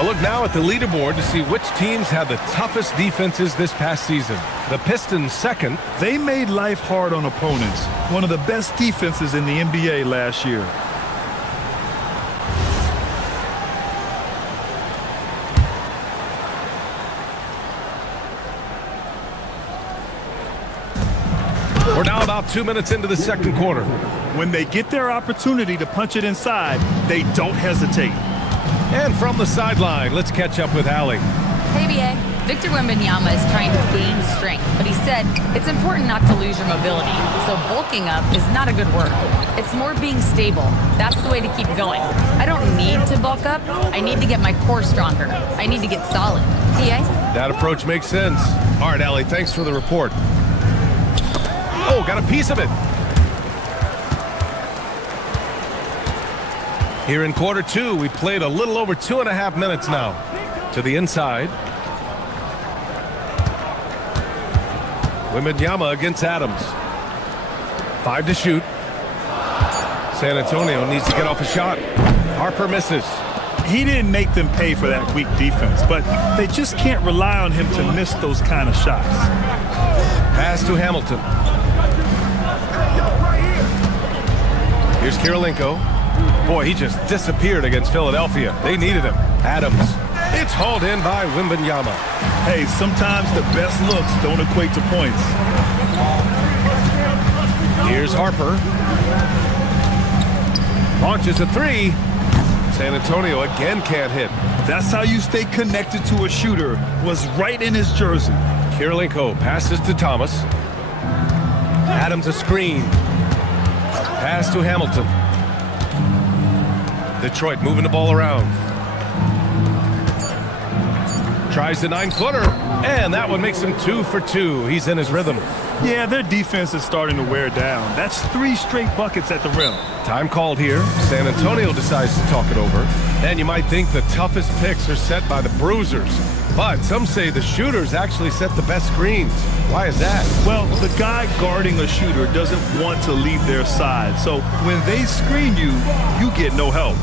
Look now at the leaderboard to see which teams had the toughest defenses this past season. The Pistons second. They made life hard on opponents. One of the best defenses in the NBA last year. We're now about 2 minutes into the second quarter. When they get their opportunity to punch it inside, they don't hesitate. And from the sideline, let's catch up with Allie. Hey, BA. Victor Wembanyama is trying to gain strength, but he said it's important not to lose your mobility. So bulking up is not a good word. It's more being stable. That's the way to keep going. I don't need to bulk up. I need to get my core stronger. I need to get solid. BA? That approach makes sense. All right, Allie, thanks for the report. Oh, got a piece of it. Here in quarter two, we played a little over 2.5 minutes now. To the inside. Wembanyama against Adams. 5 to shoot. San Antonio needs to get off a shot. Harper misses. He didn't make them pay for that weak defense, but they just can't rely on him to miss those kind of shots. Pass to Hamilton. Here's Kirilenko. Boy, he just disappeared against Philadelphia. They needed him. Adams. It's hauled in by Wembanyama. Hey, sometimes the best looks don't equate to points. Here's Harper. Launches a 3. San Antonio again can't hit. That's how you stay connected to a shooter. Was right in his jersey. Kirilenko passes to Thomas. Adams a screen. Pass to Hamilton. Detroit moving the ball around. Tries the 9-footer, and that one makes him 2 for 2. He's in his rhythm. Yeah, their defense is starting to wear down. That's 3 straight buckets at the rim. Time called here. San Antonio decides to talk it over. And you might think the toughest picks are set by the bruisers. But some say the shooters actually set the best screens. Why is that? Well, the guy guarding a shooter doesn't want to leave their side. So when they screen you, you get no help.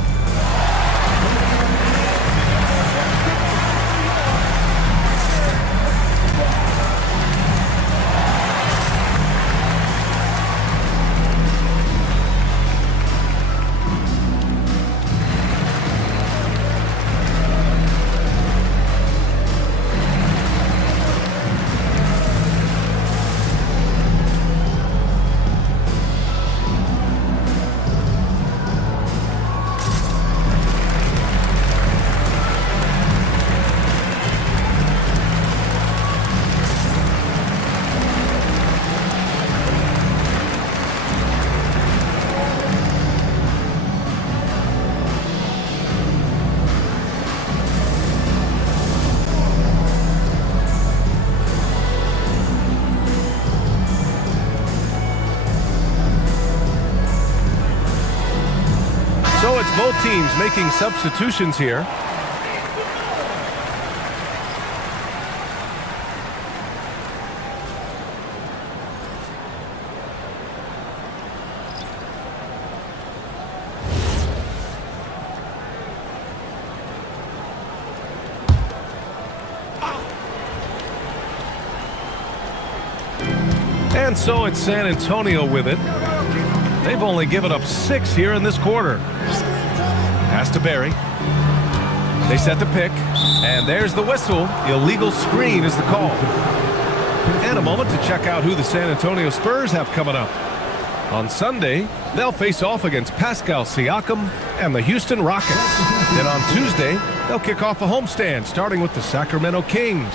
So it's both teams making substitutions here. And so it's San Antonio with it. They've only given up 6 here in this quarter. Pass to Barry. They set the pick, and there's the whistle. Illegal screen is the call. And a moment to check out who the San Antonio Spurs have coming up. On Sunday, they'll face off against Pascal Siakam and the Houston Rockets. Then on Tuesday, they'll kick off a homestand, starting with the Sacramento Kings.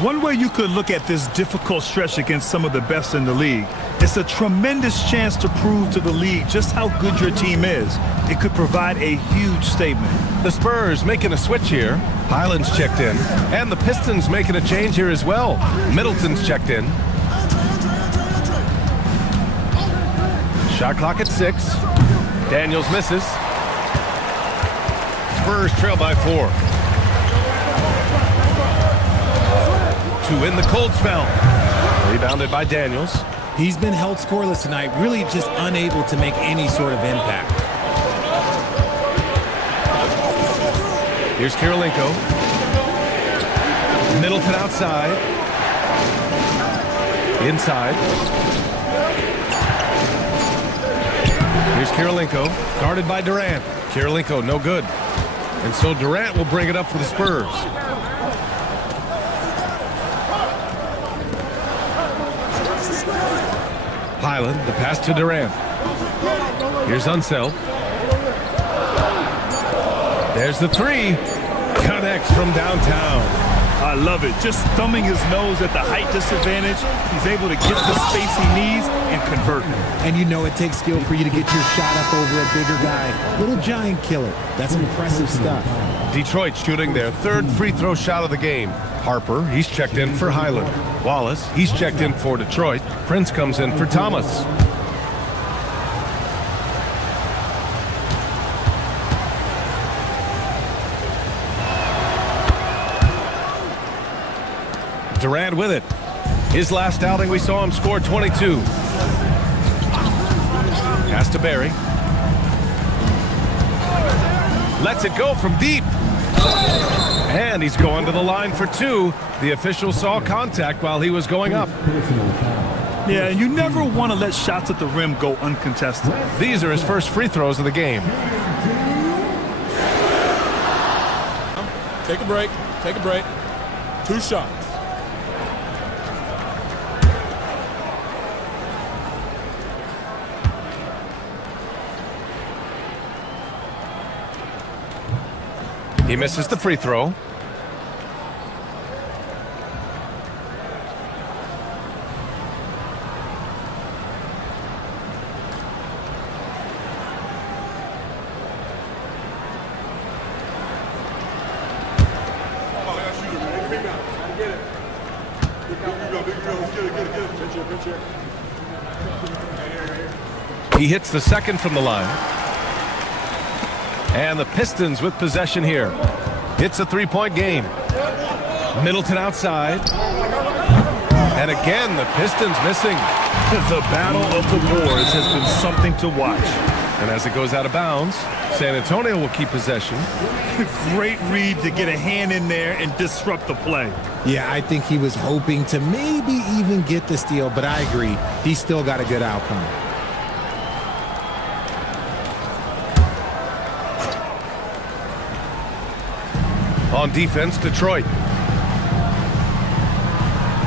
One way you could look at this difficult stretch against some of the best in the league, it's a tremendous chance to prove to the league just how good your team is. It could provide a huge statement. The Spurs making a switch here. Highland's checked in. And the Pistons making a change here as well. Middleton's checked in. Shot clock at 6. Daniels misses. Spurs trail by 4. To win the cold spell. Rebounded by Daniels. He's been held scoreless tonight, really just unable to make any sort of impact. Here's Kirilenko. Middleton outside. Inside. Here's Kirilenko, guarded by Durant. Kirilenko, no good. And so Durant will bring it up for the Spurs. Highland, the pass to Durant. Here's Unseld. There's the 3. Connects from downtown. I love it. Just thumbing his nose at the height disadvantage. He's able to get the space he needs and convert. And you know it takes skill for you to get your shot up over a bigger guy. Little giant killer. That's impressive stuff. Detroit shooting their third free throw shot of the game. Harper, he's checked in for Highland. Wallace, he's checked in for Detroit. Prince comes in for Thomas. Durant with it. His last outing, we saw him score 22. Pass to Barry. Lets it go from deep. And he's going to the line for two. The official saw contact while he was going up. Yeah, and you never want to let shots at the rim go uncontested. These are his first free throws of the game. Take a break. Take a break. 2 shots. He misses the free throw. He hits the second from the line. And the Pistons with possession here. It's a three-point game. Middleton outside. And again, the Pistons missing. The battle of the boards has been something to watch. And as it goes out of bounds, San Antonio will keep possession. Great read to get a hand in there and disrupt the play. Yeah, I think he was hoping to maybe even get the steal, but I agree. He still got a good outcome. On defense, Detroit.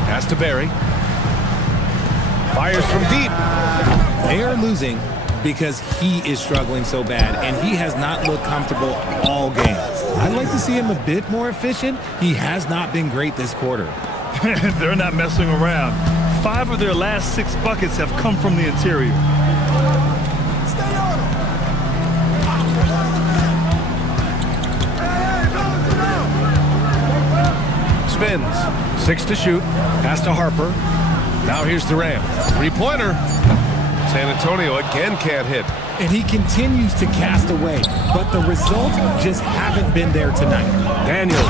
Pass to Barry. Fires from deep. They are losing because he is struggling so bad, and he has not looked comfortable all game. I'd like to see him a bit more efficient. He has not been great this quarter. They're not messing around. 5 of their last 6 buckets have come from the interior. Spins. 6 to shoot. Pass to Harper. Now here's Durant. Three-pointer. San Antonio again can't hit. And he continues to cast away, but the results just haven't been there tonight. Daniels.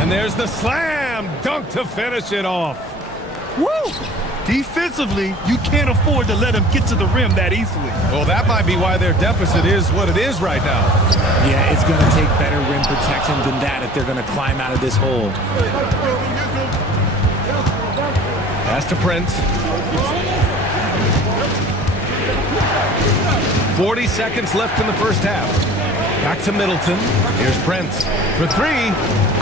And there's the slam dunk to finish it off. Woo! Defensively, you can't afford to let him get to the rim that easily. Well, that might be why their deficit is what it is right now. Yeah, it's going to take better rim protection than that if they're going to climb out of this hole. Pass to Prince. 40 seconds left in the first half. Back to Middleton. Here's Prince for 3.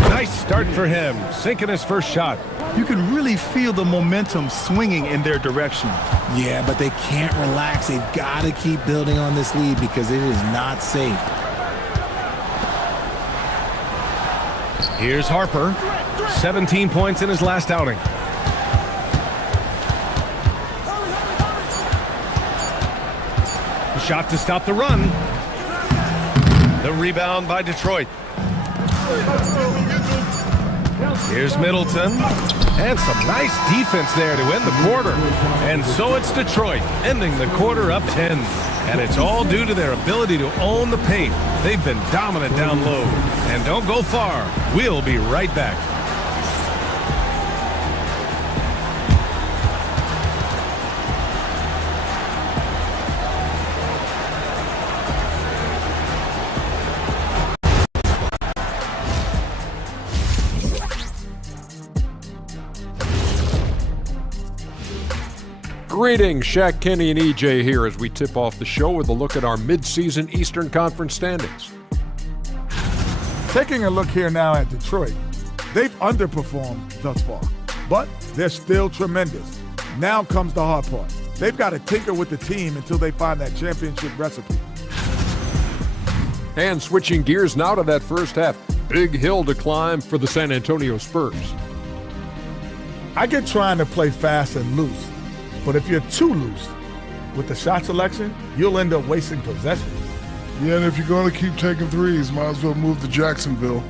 Nice start for him, sinking his first shot. You can really feel the momentum swinging in their direction. Yeah, but they can't relax. They've got to keep building on this lead because it is not safe. Here's Harper. 17 points in his last outing. Shot to stop the run. The rebound by Detroit. Here's Middleton. And some nice defense there to end the quarter. And so it's Detroit ending the quarter up 10. And it's all due to their ability to own the paint. They've been dominant down low. And don't go far. We'll be right back. Greetings, Shaq, Kenny, and EJ here as we tip off the show with a look at our mid-season Eastern Conference standings. Taking a look here now at Detroit, they've underperformed thus far, but they're still tremendous. Now comes the hard part. They've got to tinker with the team until they find that championship recipe. And switching gears now to that first half, big hill to climb for the San Antonio Spurs. I get trying to play fast and loose, but if you're too loose with the shot selection, you'll end up wasting possessions. Yeah, and if you're going to keep taking threes, might as well move to Jacksonville.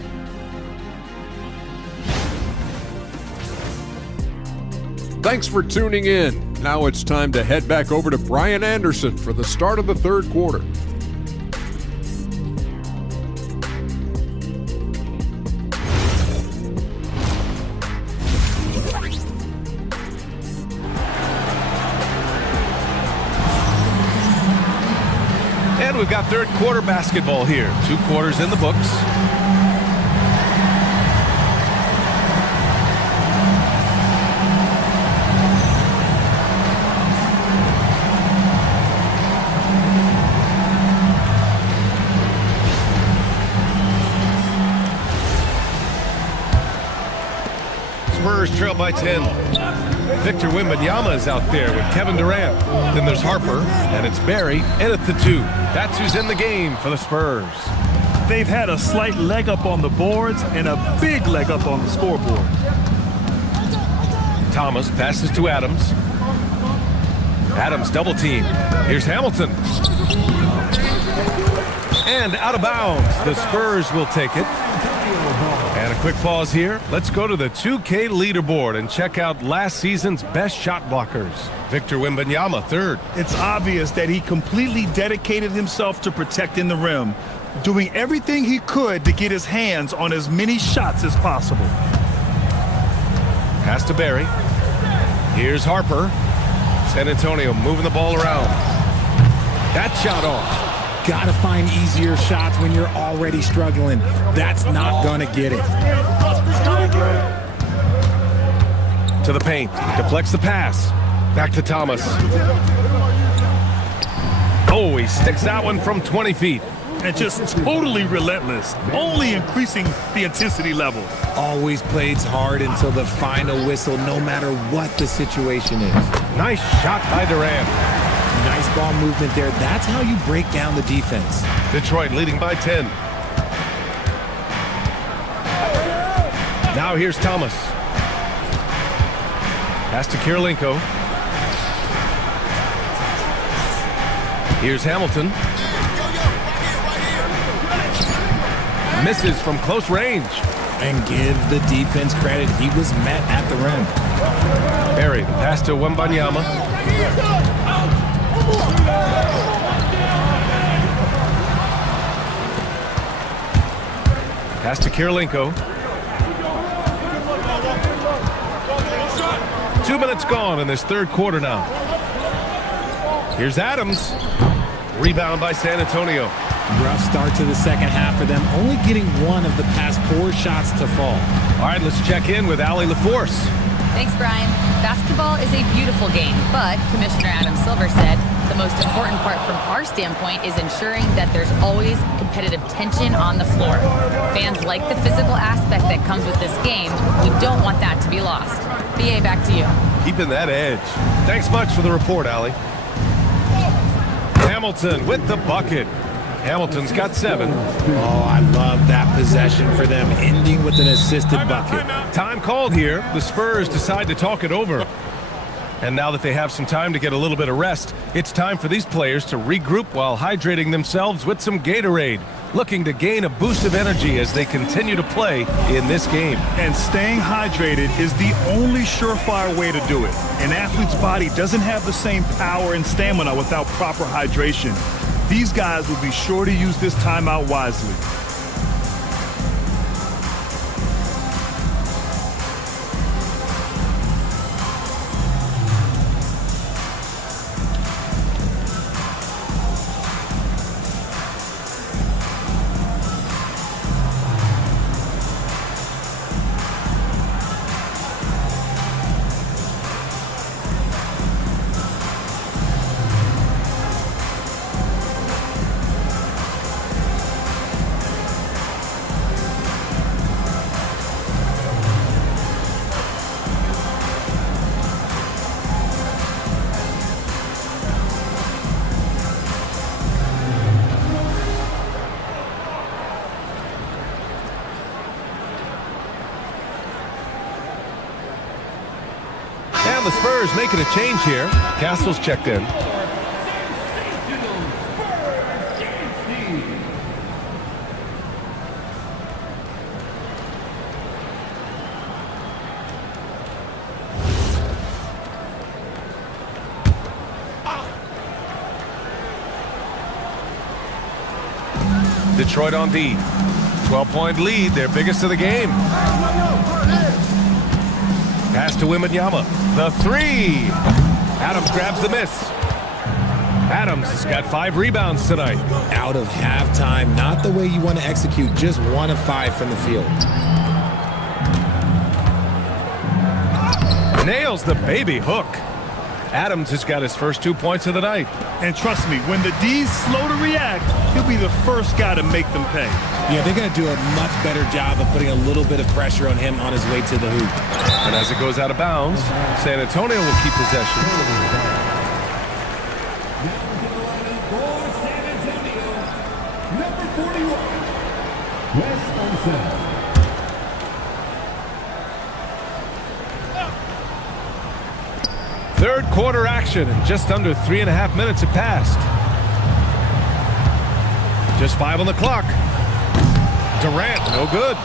Thanks for tuning in. Now it's time to head back over to Brian Anderson for the start of the third quarter. And we've got third quarter basketball here. 2 quarters in the books. Spurs trail by 10. Victor Wembanyama is out there with Kevin Durant. Then there's Harper, and it's Barry in at the 2. That's who's in the game for the Spurs. They've had a slight leg up on the boards and a big leg up on the scoreboard. Thomas passes to Adams. Adams double team. Here's Hamilton. And out of bounds. The Spurs will take it. And a quick pause here. Let's go to the 2K leaderboard and check out last season's best shot blockers. Victor Wembanyama, 3rd. It's obvious that he completely dedicated himself to protecting the rim, doing everything he could to get his hands on as many shots as possible. Pass to Barry. Here's Harper. San Antonio moving the ball around. That shot off. Gotta find easier shots when you're already struggling. That's not gonna get it. To the paint. Deflects the pass. Back to Thomas. Oh, he sticks that one from 20 feet. And just totally relentless, only increasing the intensity level. Always plays hard until the final whistle, no matter what the situation is. Nice shot by Durant. Nice ball movement there. That's how you break down the defense. Detroit leading by 10. Now here's Thomas. Pass to Kirilenko. Here's Hamilton. Misses from close range. And give the defense credit. He was met at the rim. Barry, the pass to Wembanyama. Pass to Kirilenko. 2 minutes gone in this third quarter now. Here's Adams. Rebound by San Antonio. Rough start to the second half for them, only getting 1 of the past 4 shots to fall. All right, let's check in with AtLVsSac. Thanks, Brian. Basketball is a beautiful game, but Commissioner Adam Silver said the most important part from our standpoint is ensuring that there's always competitive tension on the floor. Fans like the physical aspect that comes with this game. We don't want that to be lost. BA, back to you. Keeping that edge. Thanks much for the report, Allie. Hamilton with the bucket. Hamilton's got 7. Oh, I love that possession for them, ending with an assisted bucket. Time called here. The Spurs decide to talk it over. And now that they have some time to get a little bit of rest, it's time for these players to regroup while hydrating themselves with some Gatorade, looking to gain a boost of energy as they continue to play in this game. And staying hydrated is the only surefire way to do it. An athlete's body doesn't have the same power and stamina without proper hydration. These guys will be sure to use this timeout wisely. And the Spurs making a change here. Castle's checked in. Detroit on D. 12-point lead, their biggest of the game. Pass to Wembanyama. The three. Adams grabs the miss. Adams has got 5 rebounds tonight. Out of halftime, not the way you want to execute, just 1 of 5 from the field. Nails the baby hook. Adams has got his first 2 points of the night. And trust me, when the D's slow to react, he'll be the first guy to make them pay. Yeah, they're going to do a much better job of putting a little bit of pressure on him on his way to the hoop. And as it goes out of bounds, San Antonio will keep possession. Number 41, Wes Unseld. Third quarter action, and just under 3.5 minutes have passed. Just 5 on the clock. Durant, no good.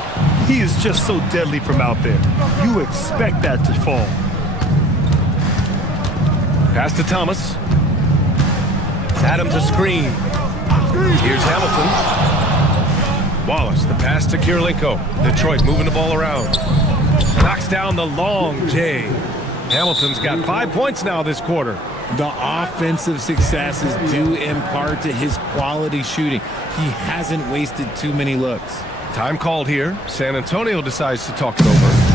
He is just so deadly from out there. You expect that to fall. Pass to Thomas. Adams a screen. Here's Hamilton. Wallace, the pass to Kirilenko. Detroit moving the ball around. Knocks down the long J. Hamilton's got 5 points now this quarter. The offensive successes due in part to his quality shooting. He hasn't wasted too many looks. Time called here. San Antonio decides to talk it over.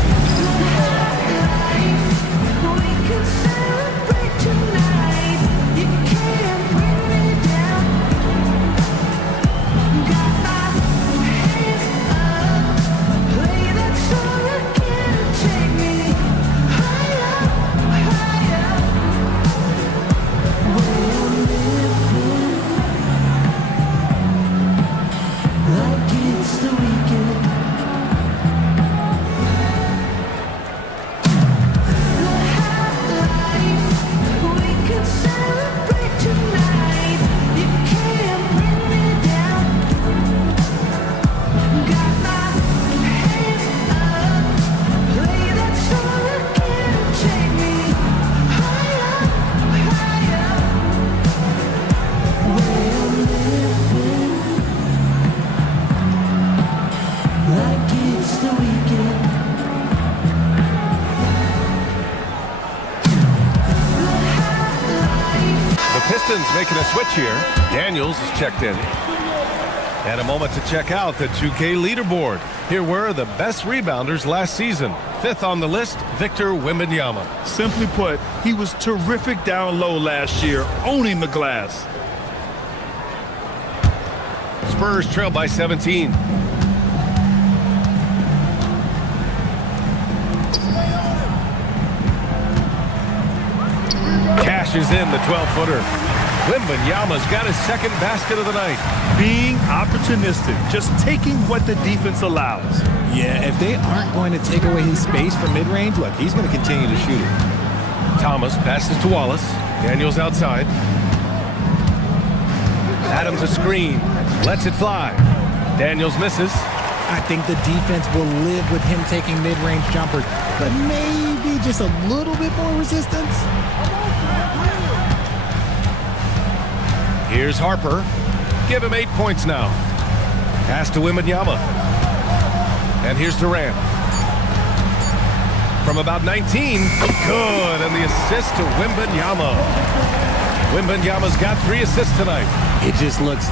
Making a switch here. Daniels is checked in. And a moment to check out the 2K leaderboard. Here were the best rebounders last season. 5th on the list, Victor Wembanyama. Simply put, he was terrific down low last year, owning the glass. Spurs trail by 17. Cashes in the 12-footer. Wembanyama's got his second basket of the night. Being opportunistic, just taking what the defense allows. Yeah, if they aren't going to take away his space from mid-range, look, he's going to continue to shoot it. Thomas passes to Wallace. Daniels outside. Adams a screen. Lets it fly. Daniels misses. I think the defense will live with him taking mid-range jumpers, but maybe just a little bit more resistance. Here's Harper. Give him 8 points now. Pass to Wembanyama. And here's Durant. From about 19. Good. And the assist to Wembanyama. Wembanyama's got 3 assists tonight. It just looks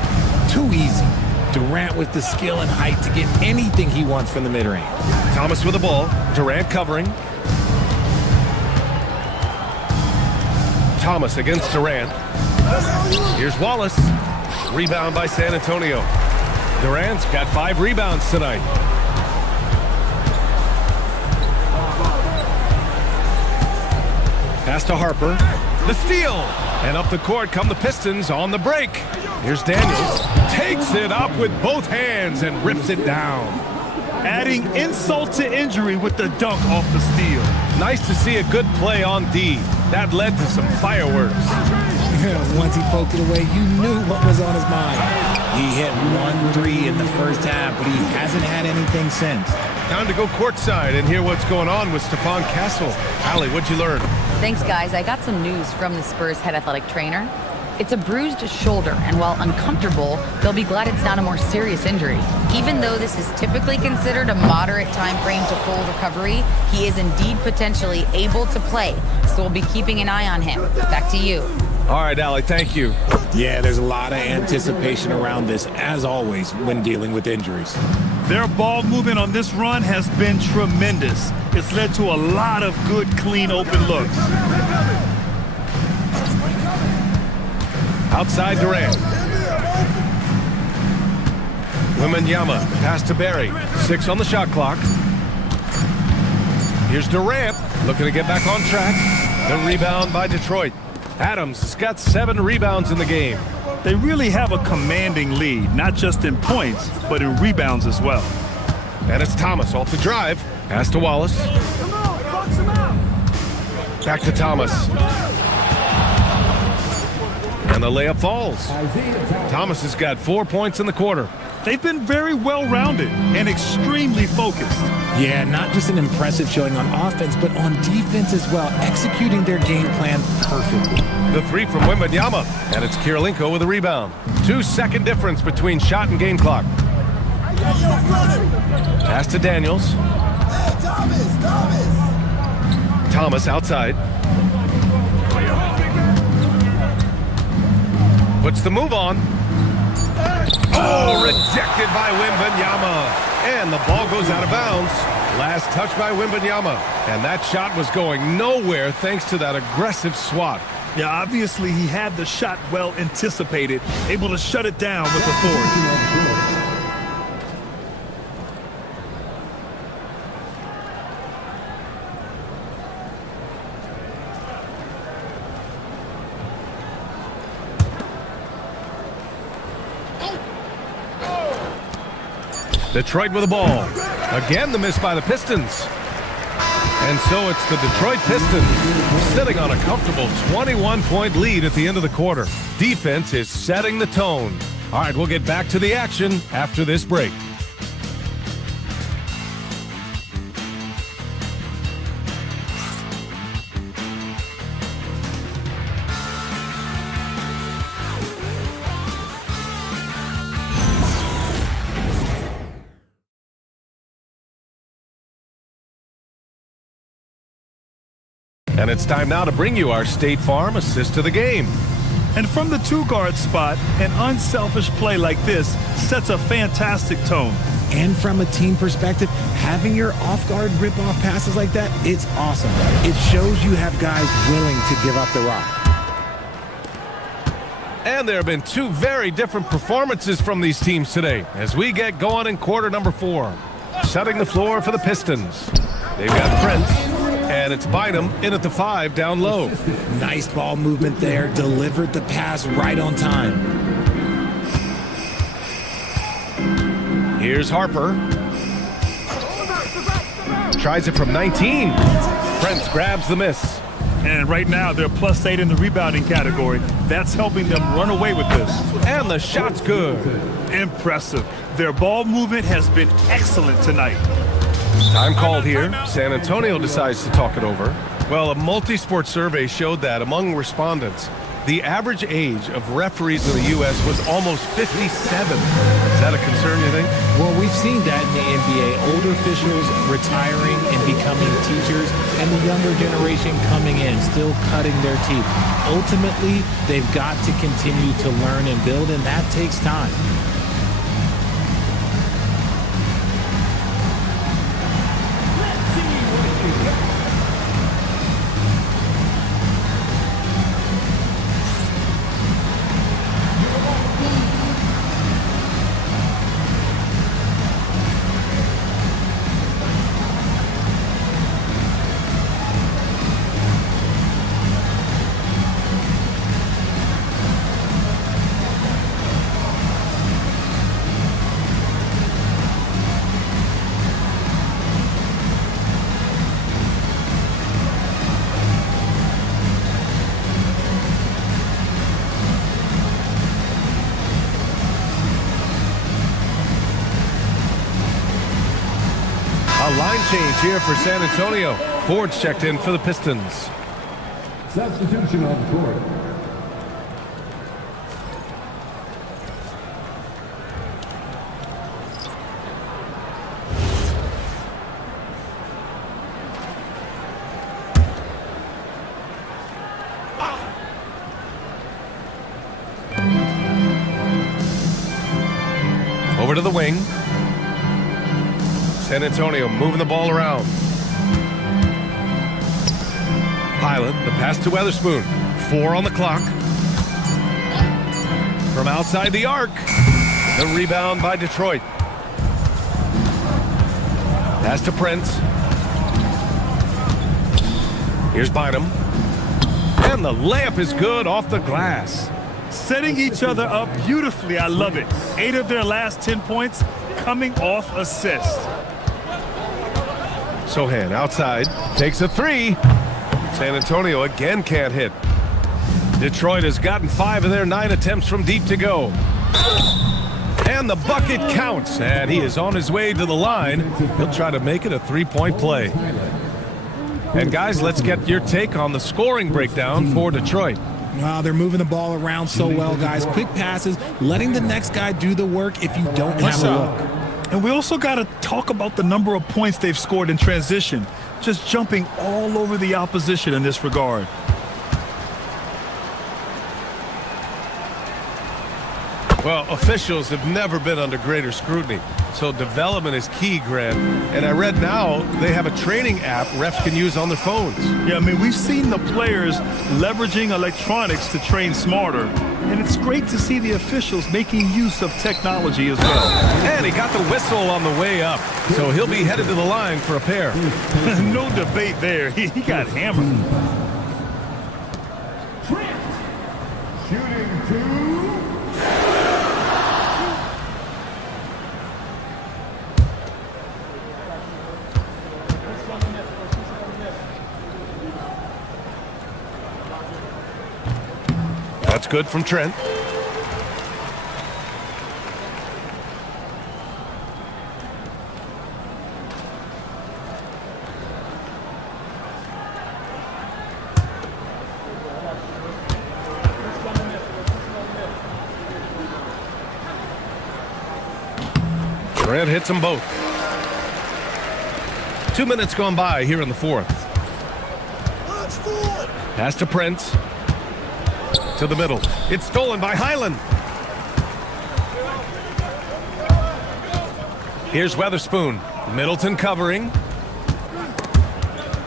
too easy. Durant with the skill and height to get anything he wants from the mid-range. Thomas with the ball. Durant covering. Thomas against Durant. Here's Wallace. Rebound by San Antonio. Durant's got 5 rebounds tonight. Pass to Harper. The steal. And up the court come the Pistons on the break. Here's Daniels. Takes it up with both hands and rips it down. adding insult to injury with the dunk off the steal. Nice to see a good play on D. That led to some fireworks. Once he poked it away, you knew what was on his mind. He hit 1-3 in the first half, but he hasn't had anything since. Time to go courtside and hear what's going on with Stephon Castle. Allie, what'd you learn? Thanks, guys. I got some news from the Spurs head athletic trainer. It's a bruised shoulder, and while uncomfortable, they'll be glad it's not a more serious injury. Even though this is typically considered a moderate time frame to full recovery, he is indeed potentially able to play, so we'll be keeping an eye on him. Back to you. All right, Allie, thank you. Yeah, there's a lot of anticipation around this, as always, when dealing with injuries. Their ball movement on this run has been tremendous. It's led to a lot of good, clean, open looks. Outside Durant. Wembanyama, pass to Barry. 6 on the shot clock. Here's Durant, looking to get back on track. The rebound by Detroit. Adams has got 7 rebounds in the game. They really have a commanding lead, not just in points, but in rebounds as well. And it's Thomas off the drive. Pass to Wallace. Back to Thomas. And the layup falls. Thomas has got 4 points in the quarter. They've been very well-rounded and extremely focused. Yeah, not just an impressive showing on offense, but on defense as well, executing their game plan perfectly. The 3 from Wembanyama, and it's Kirilenko with a rebound. 2-second difference between shot and game clock. Pass to Daniels. Thomas outside. Puts the move on. Oh, rejected by Wembanyama. And the ball goes out of bounds. Last touch by Wembanyama. And that shot was going nowhere thanks to that aggressive swat. Yeah, obviously he had the shot well anticipated, able to shut it down with authority. Detroit with the ball. Again, the miss by the Pistons. And so it's the Detroit Pistons sitting on a comfortable 21-point lead at the end of the quarter. Defense is setting the tone. All right, we'll get back to the action after this break. And it's time now to bring you our State Farm assist of the game. And from the 2-guard spot, an unselfish play like this sets a fantastic tone. And from a team perspective, having your off-guard rip-off passes like that, it's awesome. It shows you have guys willing to give up the rock. And there have been 2 very different performances from these teams today as we get going in quarter number 4. Setting the floor for the Pistons. They've got Prince. And it's Bynum in at the 5 down low. Nice ball movement there. Delivered the pass right on time. Here's Harper. Tries it from 19. Prince grabs the miss. And right now, they're +8 in the rebounding category. That's helping them run away with this. And the shot's good. Impressive. Their ball movement has been excellent tonight. Time called here. San Antonio decides to talk it over. Well, a multi-sport survey showed that among respondents, the average age of referees in the U.S. was almost 57. Is that a concern, you think? Well, we've seen that in the NBA. Older officials retiring and becoming teachers, and the younger generation coming in, still cutting their teeth. Ultimately, they've got to continue to learn and build, and that takes time. change here for San Antonio. Ford's checked in for the Pistons. Substitution on the court. Over to the wing. San Antonio moving the ball around. Highland, the pass to Weatherspoon. 4 on the clock. From outside the arc. The rebound by Detroit. Pass to Prince. Here's Bynum. And the layup is good off the glass. Setting each other up beautifully. I love it. 8 of their last 10 points coming off assists. Sohan outside. Takes a 3. San Antonio again can't hit. Detroit has gotten 5 of their 9 attempts from deep to go. And the bucket counts. And he is on his way to the line. He'll try to make it a 3-point play. And guys, let's get your take on the scoring breakdown for Detroit. Wow, they're moving the ball around so well, guys. Quick passes, letting the next guy do the work if you don't have a look. And we also got to talk about the number of points they've scored in transition. Just jumping all over the opposition in this regard. Well, officials have never been under greater scrutiny, so development is key, Grant. And I read now they have a training app refs can use on their phones. Yeah, I mean, we've seen the players leveraging electronics to train smarter, and it's great to see the officials making use of technology as well. And he got the whistle on the way up, so he'll be headed to the line for a pair. No debate there. He got hammered. Shooting 2. That's good from Trent. Trent hits them both. 2 minutes gone by here in the fourth. Pass to Prince. To the middle. It's stolen by Highland. Here's Weatherspoon. Middleton covering.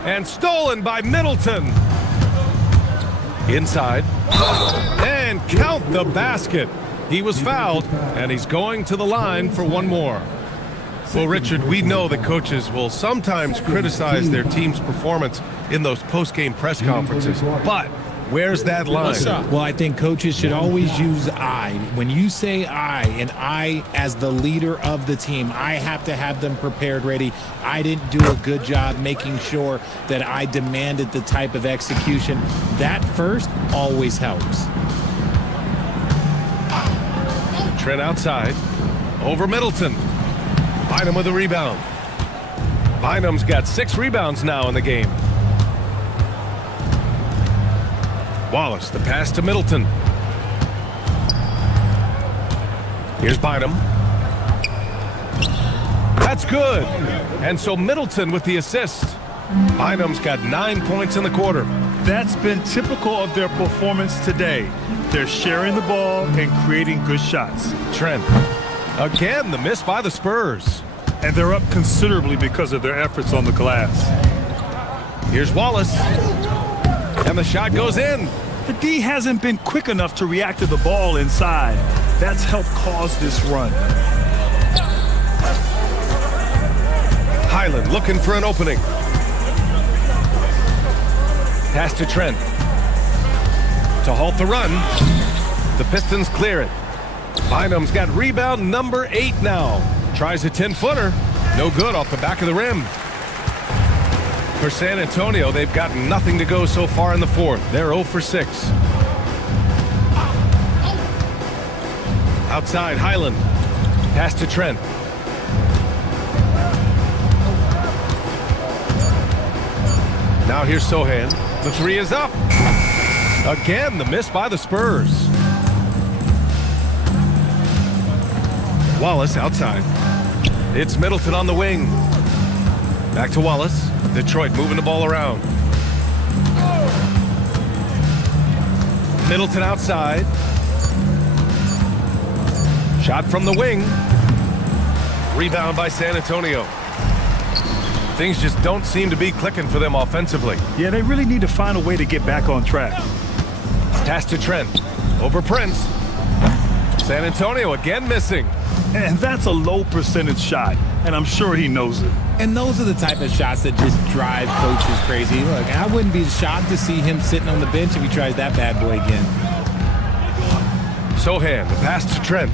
And stolen by Middleton. Inside. And count the basket. He was fouled, and he's going to the line for one more. Well, Richard, we know that coaches will sometimes criticize their team's performance in those post-game press conferences, but where's that line? Well, I think coaches should always use I. When you say I, and I as the leader of the team, I have to have them prepared, ready. I didn't do a good job making sure that I demanded the type of execution. That first always helps. Trent outside. Over Middleton. Bynum with a rebound. Bynum's got 6 rebounds now in the game. Wallace, the pass to Middleton. Here's Bynum. That's good. And so Middleton with the assist. Bynum's got 9 points in the quarter. That's been typical of their performance today. They're sharing the ball and creating good shots. Trent. Again, the miss by the Spurs. And they're up considerably because of their efforts on the glass. Here's Wallace. And the shot goes in. The D hasn't been quick enough to react to the ball inside. That's helped cause this run. Highland looking for an opening. Pass to Trent. To halt the run. The Pistons clear it. Bynum's got rebound number 8 now. Tries a 10-footer. No good off the back of the rim. For San Antonio, they've got nothing to go so far in the fourth. They're 0 for 6. Outside, Highland. Pass to Trent. Now here's Sohan. The three is up. Again, the miss by the Spurs. Wallace outside. It's Middleton on the wing. Back to Wallace. Detroit moving the ball around. Middleton outside. Shot from the wing. Rebound by San Antonio. Things just don't seem to be clicking for them offensively. Yeah, they really need to find a way to get back on track. Pass to Trent. Over Prince. San Antonio again missing. And that's a low percentage shot, and I'm sure he knows it. And those are the type of shots that just drive coaches crazy. Look, I wouldn't be shocked to see him sitting on the bench if he tries that bad boy again. Sohan, the pass to Trent.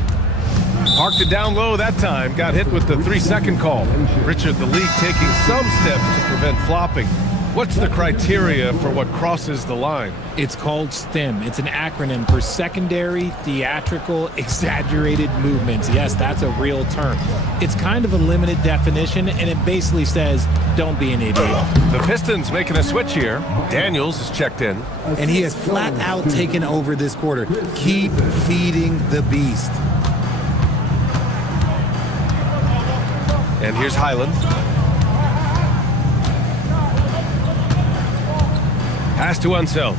Parked it down low that time. Got hit with the 3-second call. Richard, the league taking some steps to prevent flopping. What's the criteria for what crosses the line? It's called STEM. It's an acronym for secondary, theatrical, exaggerated movements. Yes, that's a real term. It's kind of a limited definition, and it basically says, don't be an idiot. The Pistons making a switch here. Daniels is checked in. And he has flat out taken over this quarter. Keep feeding the beast. And here's Highland. Pass to Unseld.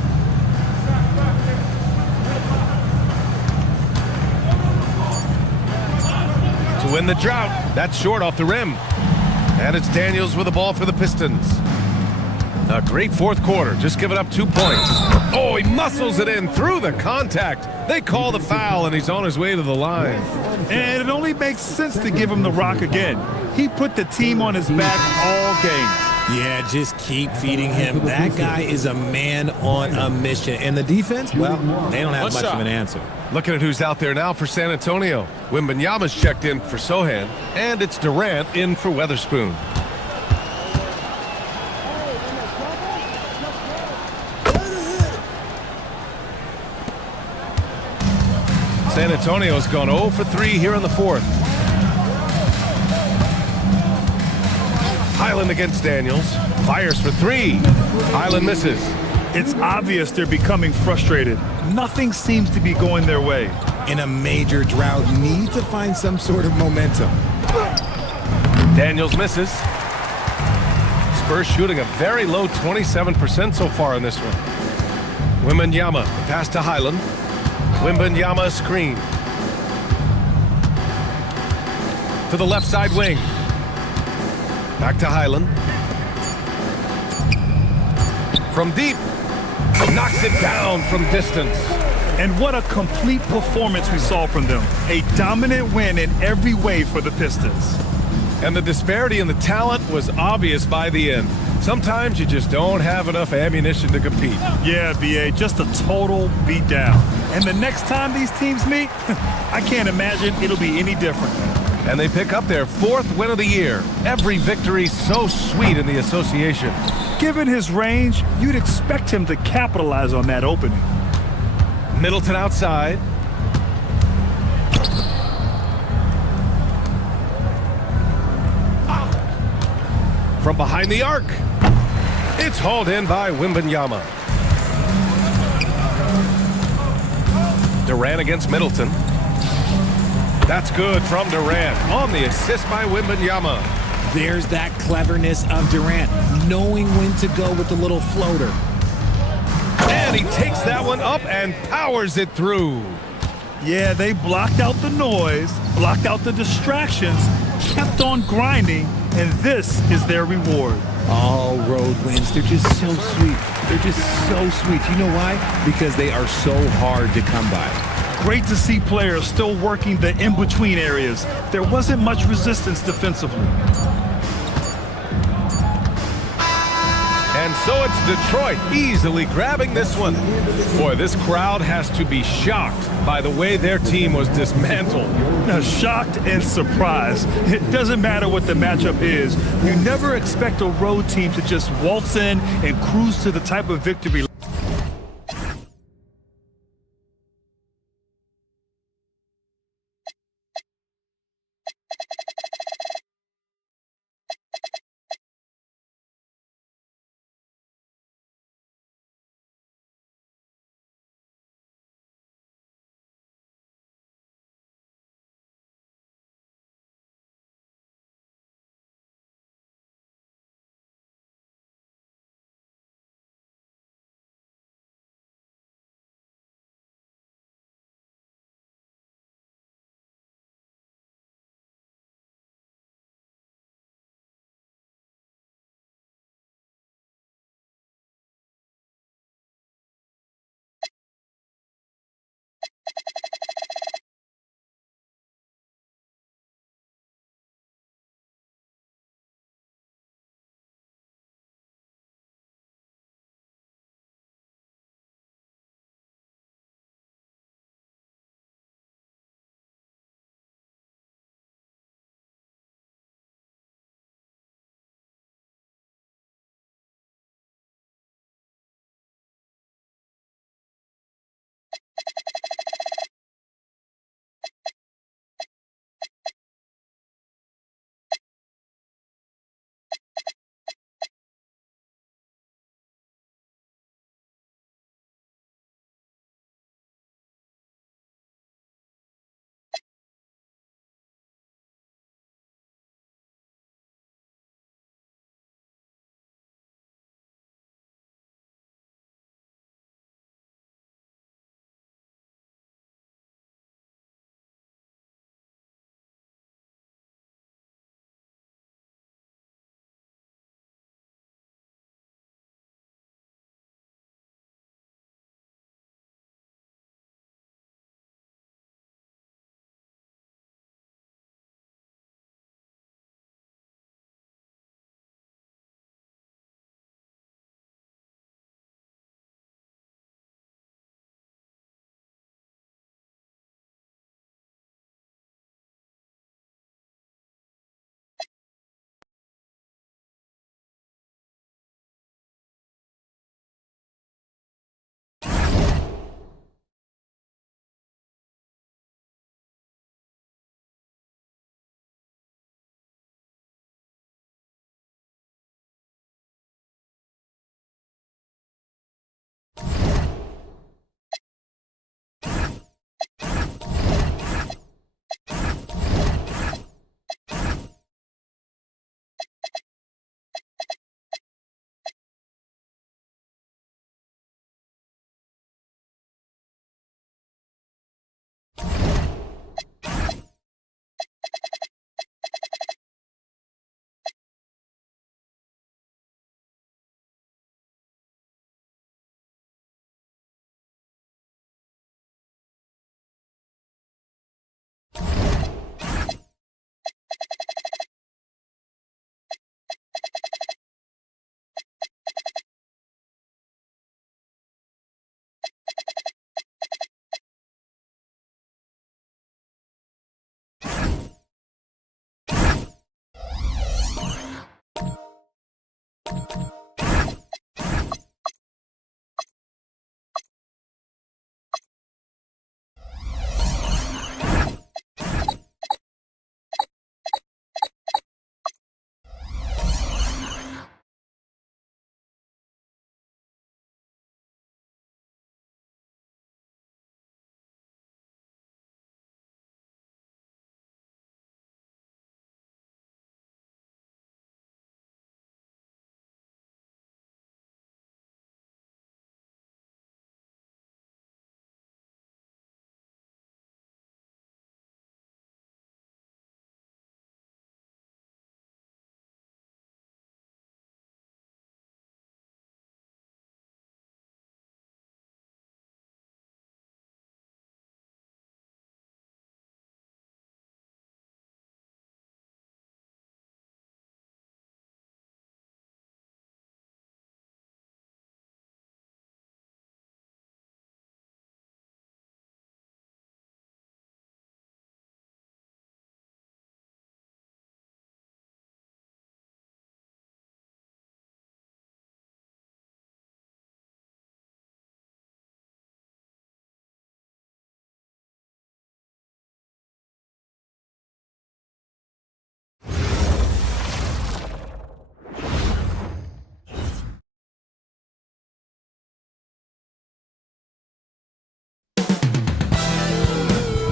To win the drought. That's short off the rim. And it's Daniels with the ball for the Pistons. A great fourth quarter. Just giving up 2 points. Oh, he muscles it in through the contact. They call the foul, and he's on his way to the line. And it only makes sense to give him the rock again. He put the team on his back all game. Yeah, just keep feeding him. That guy is a man on a mission. And the defense, well, they don't have much of an answer. Looking at who's out there now for San Antonio. Wembanyama's checked in for Sohan, and it's Durant in for Weatherspoon. San Antonio's gone 0 for 3 here in the fourth. Highland against Daniels. Fires for 3. Highland misses. It's obvious they're becoming frustrated. Nothing seems to be going their way. In a major drought, need to find some sort of momentum. Daniels misses. Spurs shooting a very low 27% so far in this one. Wembanyama, pass to Highland. Wembanyama screen. To the left side wing. Back to Highland. From deep. Knocks it down from distance. And what a complete performance we saw from them. A dominant win in every way for the Pistons. And the disparity in the talent was obvious by the end. Sometimes you just don't have enough ammunition to compete. Yeah, B.A., just a total beatdown. And the next time these teams meet, I can't imagine it'll be any different. And they pick up their 4th win of the year. Every victory so sweet in the association. Given his range, you'd expect him to capitalize on that opening. Middleton outside. From behind the arc. It's hauled in by Wembanyama. Durant against Middleton. That's good from Durant on the assist by Wembanyama. There's that cleverness of Durant, knowing when to go with the little floater. And he takes that one up and powers it through. Yeah, they blocked out the noise, blocked out the distractions, kept on grinding, and this is their reward. All road wins, they're just so sweet. They're just so sweet. You know why? Because they are so hard to come by. Great to see players still working the in-between areas. There wasn't much resistance defensively. And so it's Detroit easily grabbing this one. Boy, this crowd has to be shocked by the way their team was dismantled. Now, shocked and surprised. It doesn't matter what the matchup is. You never expect a road team to just waltz in and cruise to the type of victory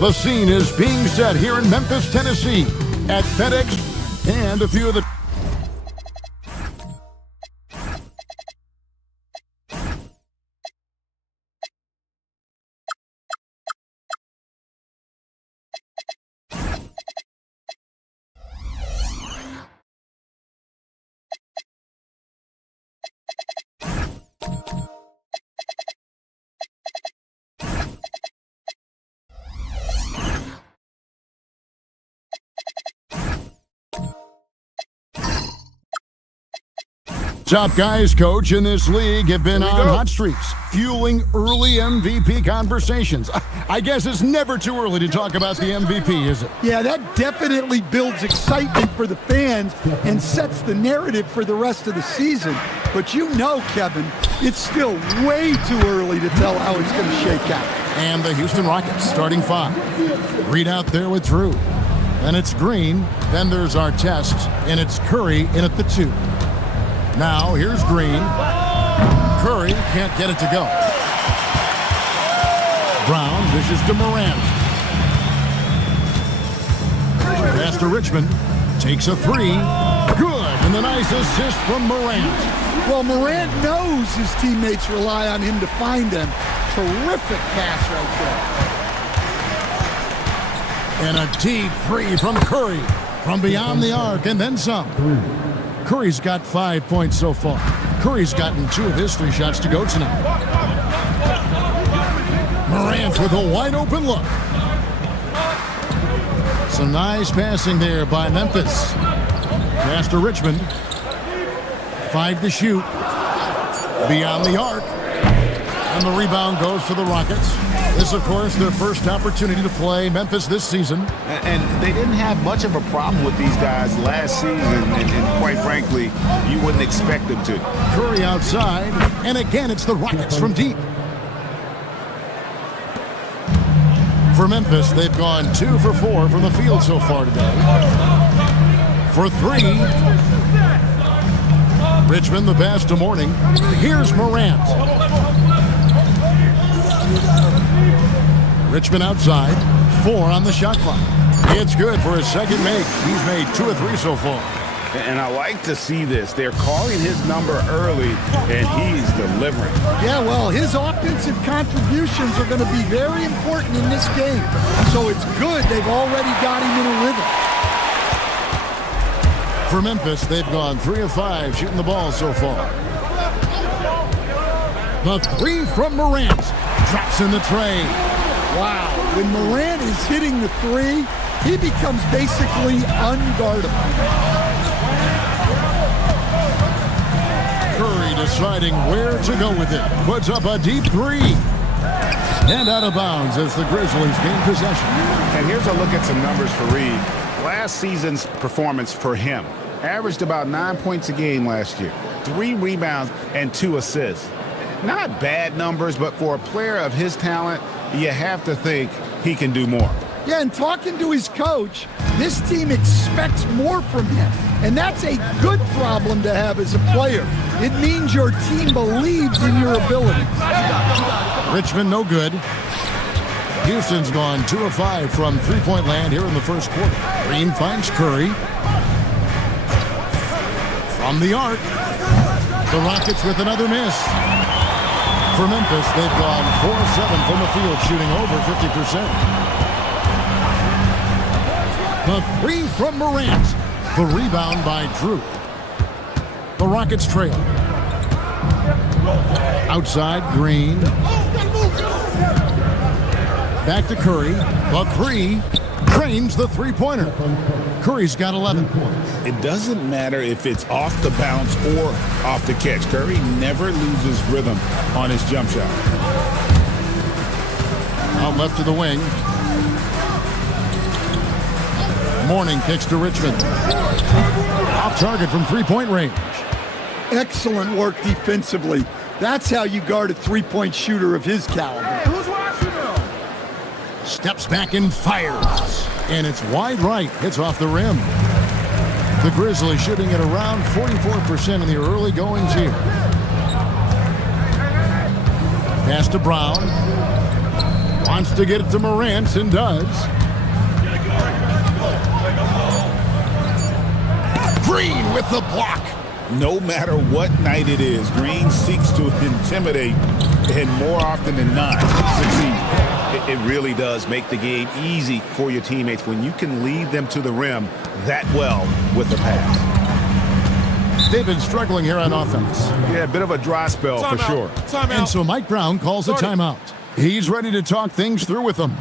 The scene is being set here in Memphis, Tennessee at FedEx, and a few of the top guys, coach, in this league have been on hot streaks, fueling early MVP conversations. I guess it's never too early to talk about the MVP, is it? Yeah, that definitely builds excitement for the fans and sets the narrative for the rest of the season. But you know, Kevin, it's still way too early to tell how it's going to shake out. And the Houston Rockets starting five. Reed out there with Drew. Then it's Green. Then there's Artest. And it's Curry in at the 2. Now, here's Green. Curry can't get it to go. Brown dishes to Morant. Pass to Richmond. Takes a 3. Good. And the nice assist from Morant. Well, Morant knows his teammates rely on him to find them. Terrific pass right there. And a deep 3 from Curry. From beyond the arc and then some. Curry's got 5 points so far. Curry's gotten 2 of his 3 shots to go tonight. Morant with a wide open look. Some nice passing there by Memphis. Pass to Richmond. 5 to shoot. Beyond the arc. And the rebound goes to the Rockets. This, of course, their first opportunity to play Memphis this season. And they didn't have much of a problem with these guys last season, and quite frankly, you wouldn't expect them to. Curry outside, and again, it's the Rockets from deep. For Memphis, they've gone 2 for 4 from the field so far today. For 3, Richmond the pass to Mourning. Here's Morant. Richmond outside, 4 on the shot clock. It's good for his second make. He's made 2 of 3 so far. And I like to see this. They're calling his number early, and he's delivering. Yeah, well, his offensive contributions are going to be very important in this game. So it's good they've already got him in a rhythm. For Memphis, they've gone 3 of 5 shooting the ball so far. The 3 from Morant. Drops in the tray. Wow. When Morant is hitting the 3, he becomes basically unguardable. Curry deciding where to go with it. Puts up a deep 3. And out of bounds as the Grizzlies gain possession. And here's a look at some numbers for Reed. Last season's performance for him. Averaged about 9 points a game last year. 3 rebounds and 2 assists. Not bad numbers, but for a player of his talent, you have to think he can do more. Yeah, and talking to his coach, this team expects more from him. And that's a good problem to have as a player. It means your team believes in your abilities. Richmond no good. Houston's gone 2 of 5 from three-point land here in the first quarter. Green finds Curry. From the arc. The Rockets with another miss. For Memphis, they've gone 4 of 7 from the field, shooting over 50%. The 3 from Morant. The rebound by Drew. The Rockets trail. Outside, Green. Back to Curry. The 3. Drains the three-pointer. Curry's got 11 points. It doesn't matter if it's off the bounce or off the catch. Curry never loses rhythm on his jump shot. Out left to the wing. Mourning kicks to Richmond. Off target from three-point range. Excellent work defensively. That's how you guard a three-point shooter of his caliber. Steps back and fires. And it's wide right. Hits off the rim. The Grizzlies shooting at around 44% in the early goings here. Pass to Brown. Wants to get it to Morant and does. Green with the block. No matter what night it is, Green seeks to intimidate and more often than not succeed. It really does make the game easy for your teammates when you can lead them to the rim that well with a pass. They've been struggling here on offense. Yeah, a bit of a dry spell for sure. And so Mike Brown calls a timeout. He's ready to talk things through with them.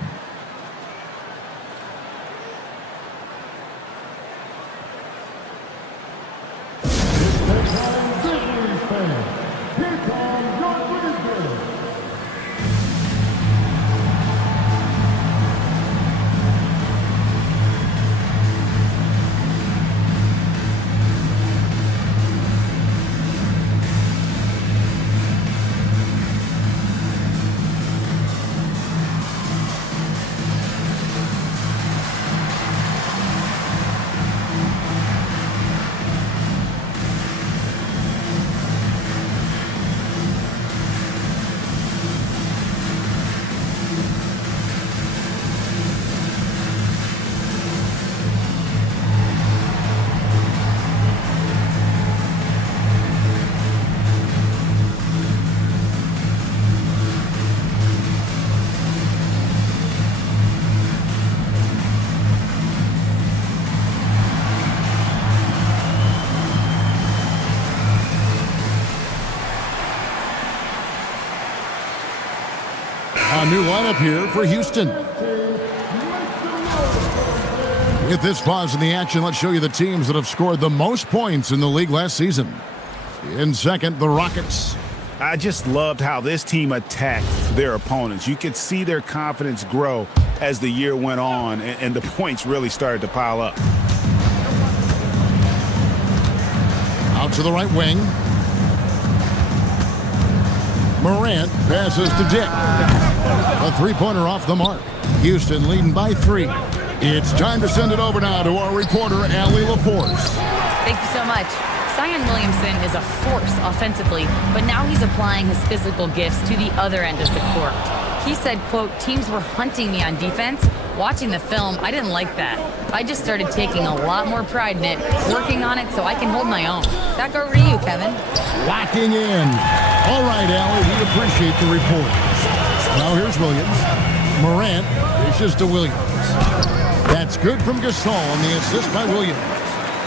A new lineup here for Houston. With this pause in the action, let's show you the teams that have scored the most points in the league last season. In second, the Rockets. I just loved how this team attacked their opponents. You could see their confidence grow as the year went on, and the points really started to pile up. Out to the right wing. Morant passes to Dick. A three-pointer off the mark. Houston leading by 3. It's time to send it over now to our reporter, AtLVsSac. Thank you so much. Zion Williamson is a force offensively, but now he's applying his physical gifts to the other end of the court. He said, quote, teams were hunting me on defense. Watching the film, I didn't like that. I just started taking a lot more pride in it, working on it so I can hold my own. Back over to you, Kevin. Locking in. All right, Allie, we appreciate the report. Now here's Williams. Morant dishes to Williams. That's good from Gasol on the assist by Williams.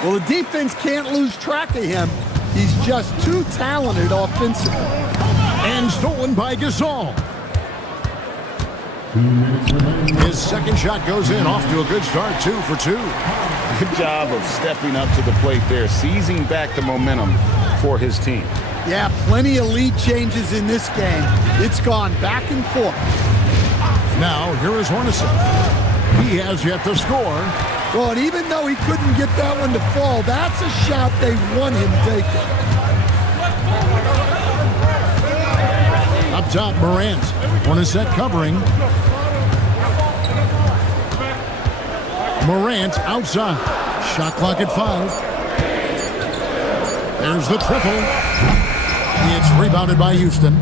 Well, the defense can't lose track of him. He's just too talented offensively. And stolen by Gasol. His second shot goes in, off to a good start, 2 for 2. Good job of stepping up to the plate there, seizing back the momentum for his team. Yeah, plenty of lead changes in this game. It's gone back and forth. Now, here is Hornacek. He has yet to score. Well, and even though he couldn't get that one to fall, that's a shot they want him taking. Up top, Morant. Hornacek covering. Morant outside. Shot clock at 5. There's the triple. It's rebounded by Houston.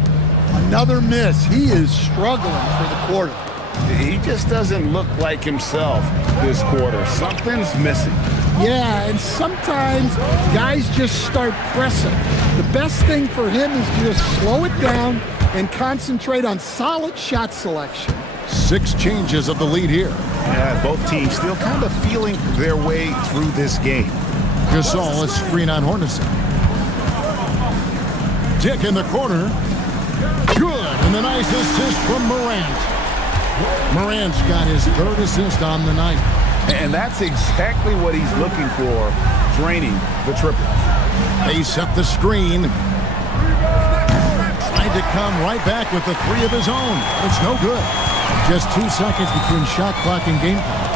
Another miss. He is struggling for the quarter. He just doesn't look like himself this quarter. Something's missing. Yeah, and sometimes guys just start pressing. The best thing for him is to just slow it down and concentrate on solid shot selection. 6 changes of the lead here. Yeah, both teams still kind of feeling their way through this game. Gasol, a screen on Hornacek. Dick in the corner. Good, and a nice assist from Morant. Morant's got his 3rd assist on the night. And that's exactly what he's looking for, draining the triple. They set the screen. Tried to come right back with the 3 of his own. It's no good. Just 2 seconds between shot clock and game clock.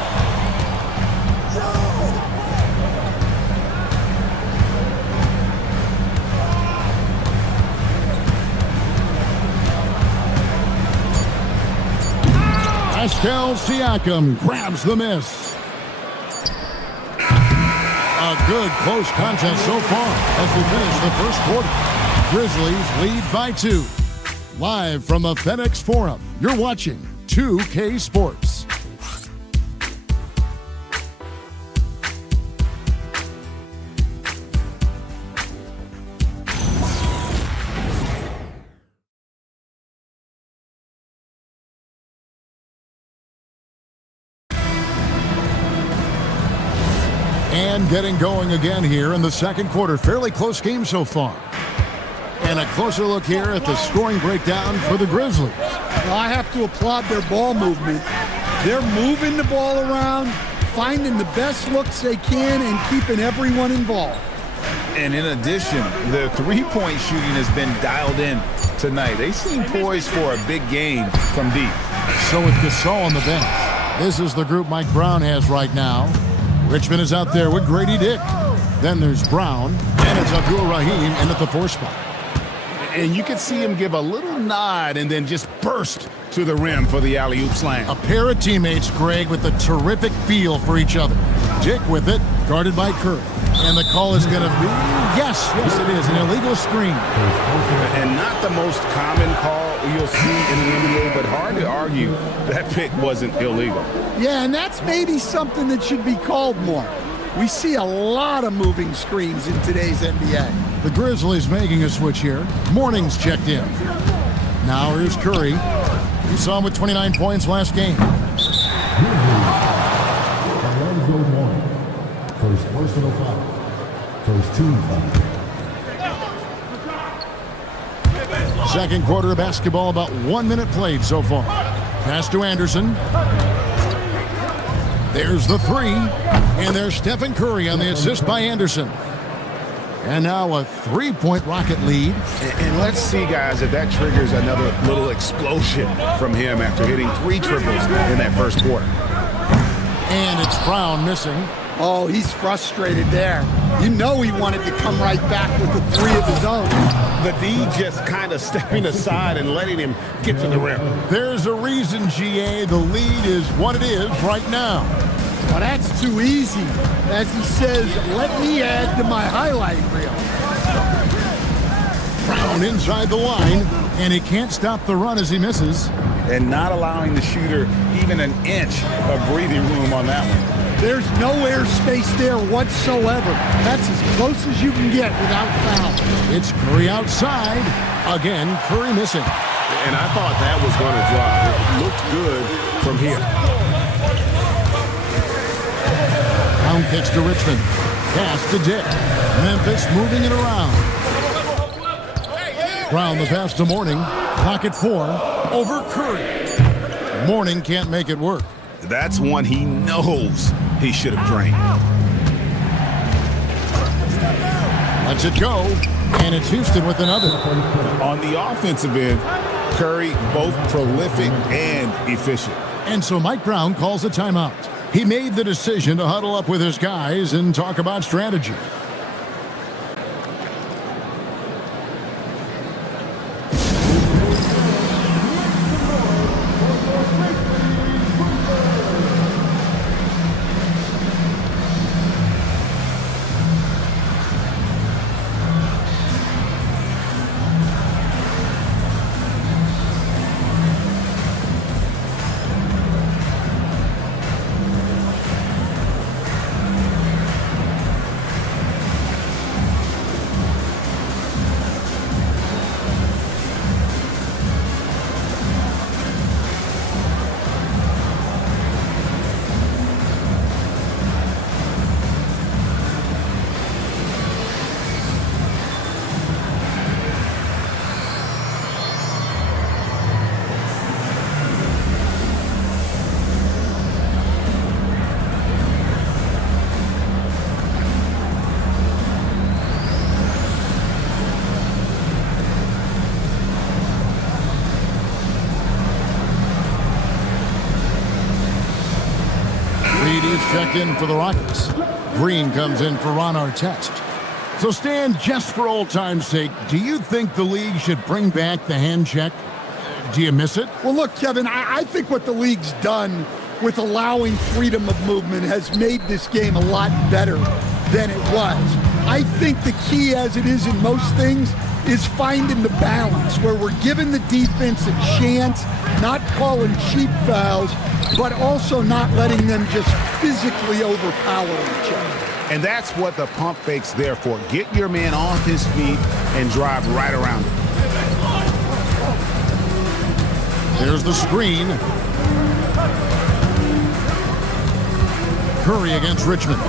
Pascal Siakam grabs the miss. A good close contest so far as we finish the first quarter. Grizzlies lead by 2. Live from the FedEx Forum, you're watching 2K Sports. And getting going again here in the second quarter. Fairly close game so far. And a closer look here at the scoring breakdown for the Grizzlies. Well, I have to applaud their ball movement. They're moving the ball around, finding the best looks they can, and keeping everyone involved. And in addition, the three-point shooting has been dialed in tonight. They seem poised for a big game from deep. So with Gasol on the bench, this is the group Mike Brown has right now. Richmond is out there with Grady Dick. Then there's Brown, and it's Abdul Rahim in at the 4 spot. And you can see him give a little nod and then just burst to the rim for the alley-oop slam. A pair of teammates, Greg, with a terrific feel for each other. Dick with it, guarded by Curry. And the call is going to be, yes, it is, an illegal screen. And not the most common call you'll see in the NBA, but hard to argue that pick wasn't illegal. Yeah, and that's maybe something that should be called more. We see a lot of moving screens in today's NBA. The Grizzlies making a switch here. Morning's checked in. Now here's Curry. You saw him with 29 points last game. First personal foul. First team foul. Second quarter of basketball, about 1 minute played so far. Pass to Anderson. There's the 3. And there's Stephen Curry on the assist by Anderson. And now a 3-point Rocket lead. And let's see, guys, if that triggers another little explosion from him after hitting 3 triples in that first quarter. And it's Brown missing. Oh, he's frustrated there. You know he wanted to come right back with the 3 of his own. The D just kind of stepping aside and letting him get to the rim. There's a reason, GA, the lead is what it is right now. Well, that's too easy. As he says, let me add to my highlight reel. Brown inside the line, and he can't stop the run as he misses. And not allowing the shooter even an inch of breathing room on that one. There's no airspace there whatsoever. That's as close as you can get without foul. It's Curry outside. Again, Curry missing. And I thought that was going to drop. It looked good from here. Brown kicks to Richmond. Pass to Dick. Memphis moving it around. Brown the pass to Morning. Clock at 4. Over Curry. Morning can't make it work. That's one he knows he should have drained. Lets it go, and it's Houston with another. On the offensive end, Curry both prolific and efficient. And so Mike Brown calls a timeout. He made the decision to huddle up with his guys and talk about strategy. Checked in for the Rockets. Green comes in for Ron Artest. So Stan, just for old time's sake, do you think the league should bring back the hand check? Do you miss it? Well, look, Kevin, I think what the league's done with allowing freedom of movement has made this game a lot better than it was. I think the key, as it is in most things, is finding the balance where we're giving the defense a chance, not calling cheap fouls, but also not letting them just physically overpower each other. And that's what the pump fake's there for. Get your man off his feet and drive right around him. There's the screen. Curry against Richmond.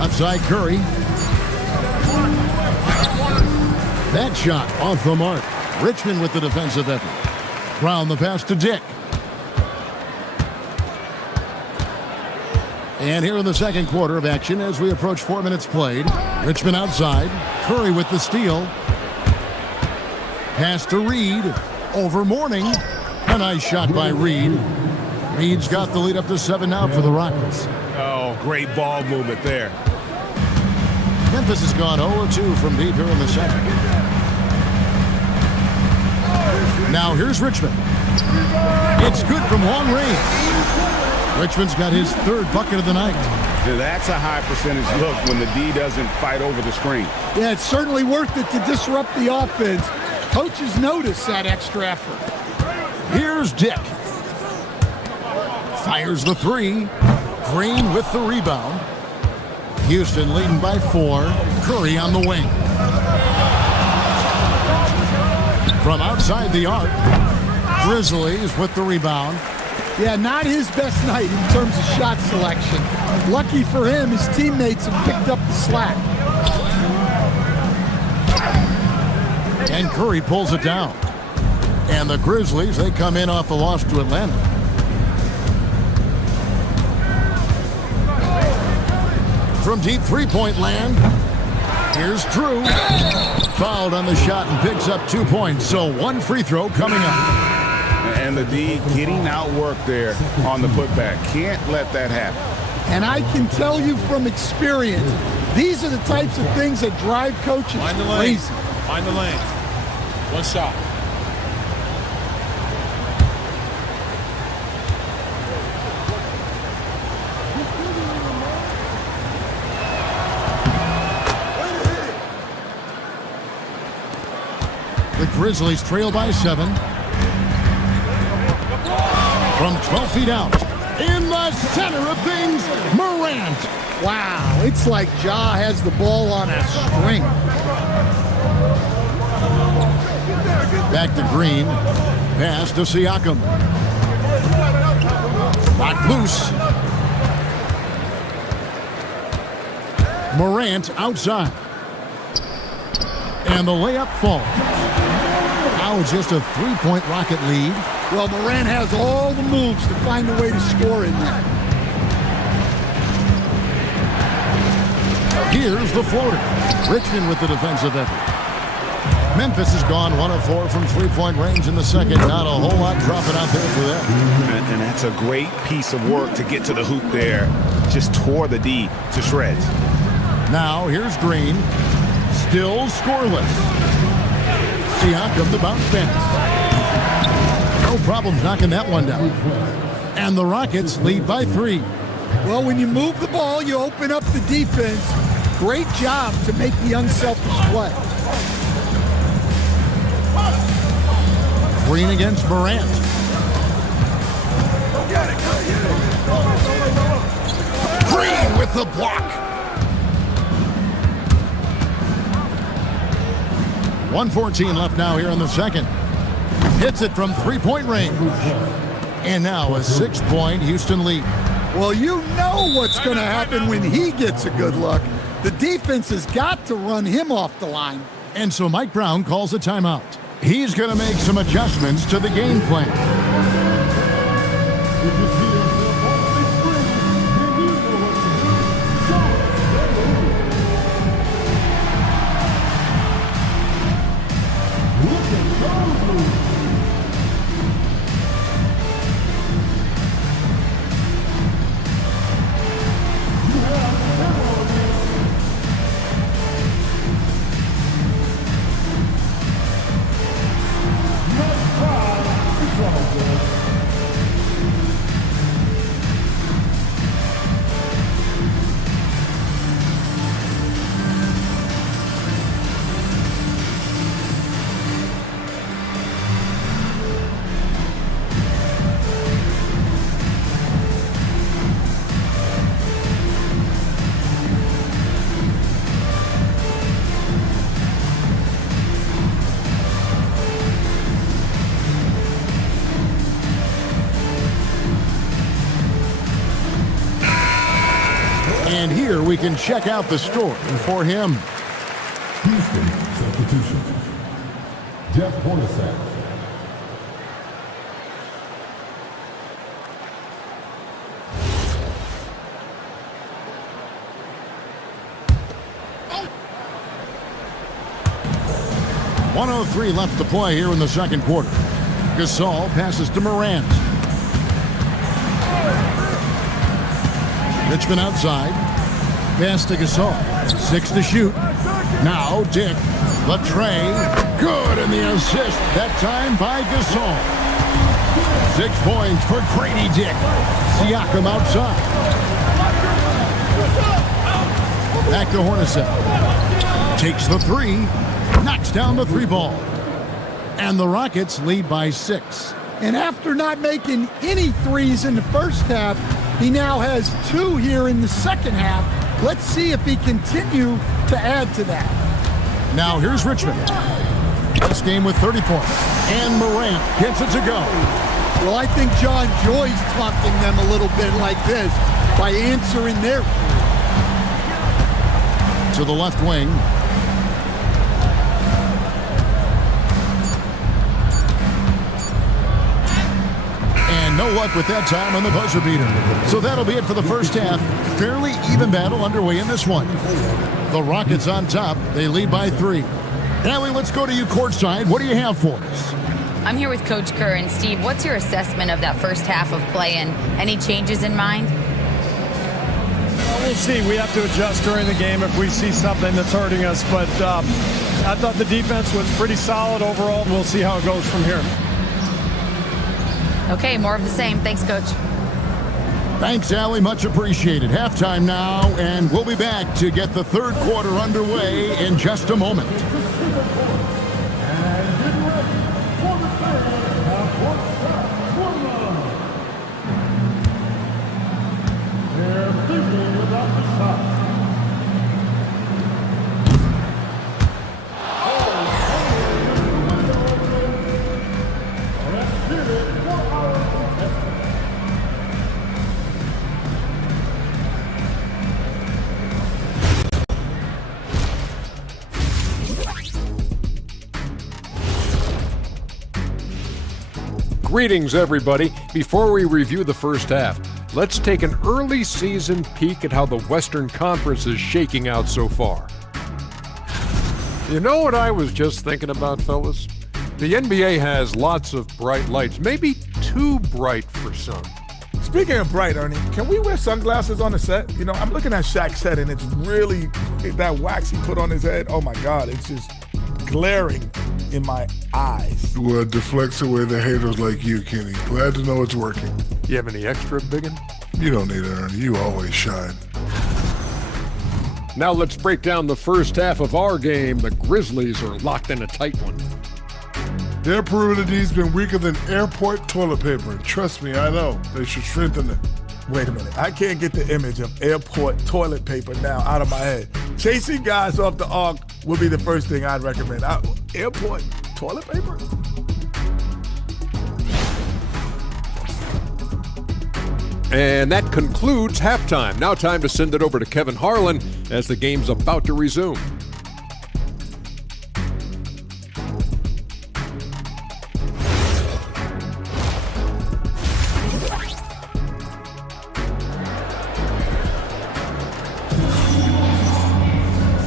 Outside Curry. That shot off the mark. Richmond with the defensive effort. Round the pass to Dick. And here in the second quarter of action as we approach 4 minutes played. Richmond outside. Curry with the steal. Pass to Reed. Over Mourning. A nice shot by Reed. Reed's got the lead up to 7 now for the Rockets. Oh, great ball movement there. Memphis has gone 0-2 from deep here in the second. Now here's Richmond. It's good from long range. Richmond's got his third bucket of the night. That's a high percentage look when the D doesn't fight over the screen. Yeah, it's certainly worth it to disrupt the offense. Coaches notice that extra effort. Here's Dick. Fires the three. Green with the rebound. Houston leading by 4. Curry on the wing. From outside the arc, Grizzlies with the rebound. Yeah, not his best night in terms of shot selection. Lucky for him, his teammates have picked up the slack. And Curry pulls it down. And the Grizzlies, they come in off the loss to Atlanta. From deep three-point land, here's Drew. Fouled on the shot and picks up 2 points. So 1 free throw coming up. And the D getting outworked there on the putback. Can't let that happen. And I can tell you from experience, these are the types of things that drive coaches crazy. Find the lane. One shot. The Grizzlies trail by 7. From 12 feet out, in the center of things, Morant. Wow, it's like Ja has the ball on a string. Back to Green. Pass to Siakam. Locked loose. Morant outside. And the layup falls. Now it's just a 3-point Rocket lead. Well, Morant has all the moves to find a way to score in there. Here's the floater. Richmond with the defensive effort. Memphis has gone 1 of 4 from 3-point range in the second. Not a whole lot dropping out there for them. And that's a great piece of work to get to the hoop there. Just tore the D to shreds. Now here's Green. Still scoreless. Siakam the bounce pass. No problems knocking that one down. And the Rockets lead by 3. Well, when you move the ball, you open up the defense. Great job to make the unselfish play. Green against Morant. Green with the block. 1:14 left now here in the second. Hits it from 3-point range. And now a 6-point Houston lead. Well, you know what's going to happen when he gets a good look. The defense has got to run him off the line. And so Mike Brown calls a timeout. He's going to make some adjustments to the game plan. we can check out the story for him. Houston substitution. DetVsSac. .103 left to play here in the second quarter. Gasol passes to Morant. Richmond outside. Pass to Gasol. 6 to shoot. Now Dick. Latre. Good, and the assist. That time by Gasol. 6 points for Grady Dick. Siakam outside. Back to Hornacek. Takes the 3. Knocks down the 3 ball. And the Rockets lead by 6. And after not making any threes in the first half, he now has 2 here in the second half. Let's see if he continue to add to that. Now here's Richmond. This game with 30 points. And Morant gets it to go. Well, I think John Joy's taunting them a little bit like this by answering their to the left wing. No luck with that time on the buzzer beater. So that'll be it for the first half. Fairly even battle underway in this one. The Rockets on top. They lead by 3. Allie, let's go to you courtside. What do you have for us? I'm here with Coach Kerr. And Steve, what's your assessment of that first half of play and any changes in mind? Well, we'll see. We have to adjust during the game if we see something that's hurting us. But I thought the defense was pretty solid overall. We'll see how it goes from here. Okay, more of the same. Thanks, Coach. Thanks, Allie. Much appreciated. Halftime now, and we'll be back to get the third quarter underway in just a moment. Greetings, everybody. Before we review the first half, let's take an early season peek at how the Western Conference is shaking out so far. You know what I was just thinking about, fellas? The NBA has lots of bright lights, maybe too bright for some. Speaking of bright, Ernie, can we wear sunglasses on the set? You know, I'm looking at Shaq's set, and it's really, that wax he put on his head, oh my God, it's just glaring in my eyes. Well, it deflects away the haters like you, Kenny. Glad to know it's working. You have any extra, biggin? You don't need it, Ernie. You always shine. Now let's break down the first half of our game. The Grizzlies are locked in a tight one. Their perimeter D's been weaker than airport toilet paper. And trust me, I know. They should strengthen it. Wait a minute. I can't get the image of airport toilet paper now out of my head. Chasing guys off the arc would be the first thing I'd recommend. Airport toilet paper? And that concludes halftime. Now time to send it over to Kevin Harlan as the game's about to resume.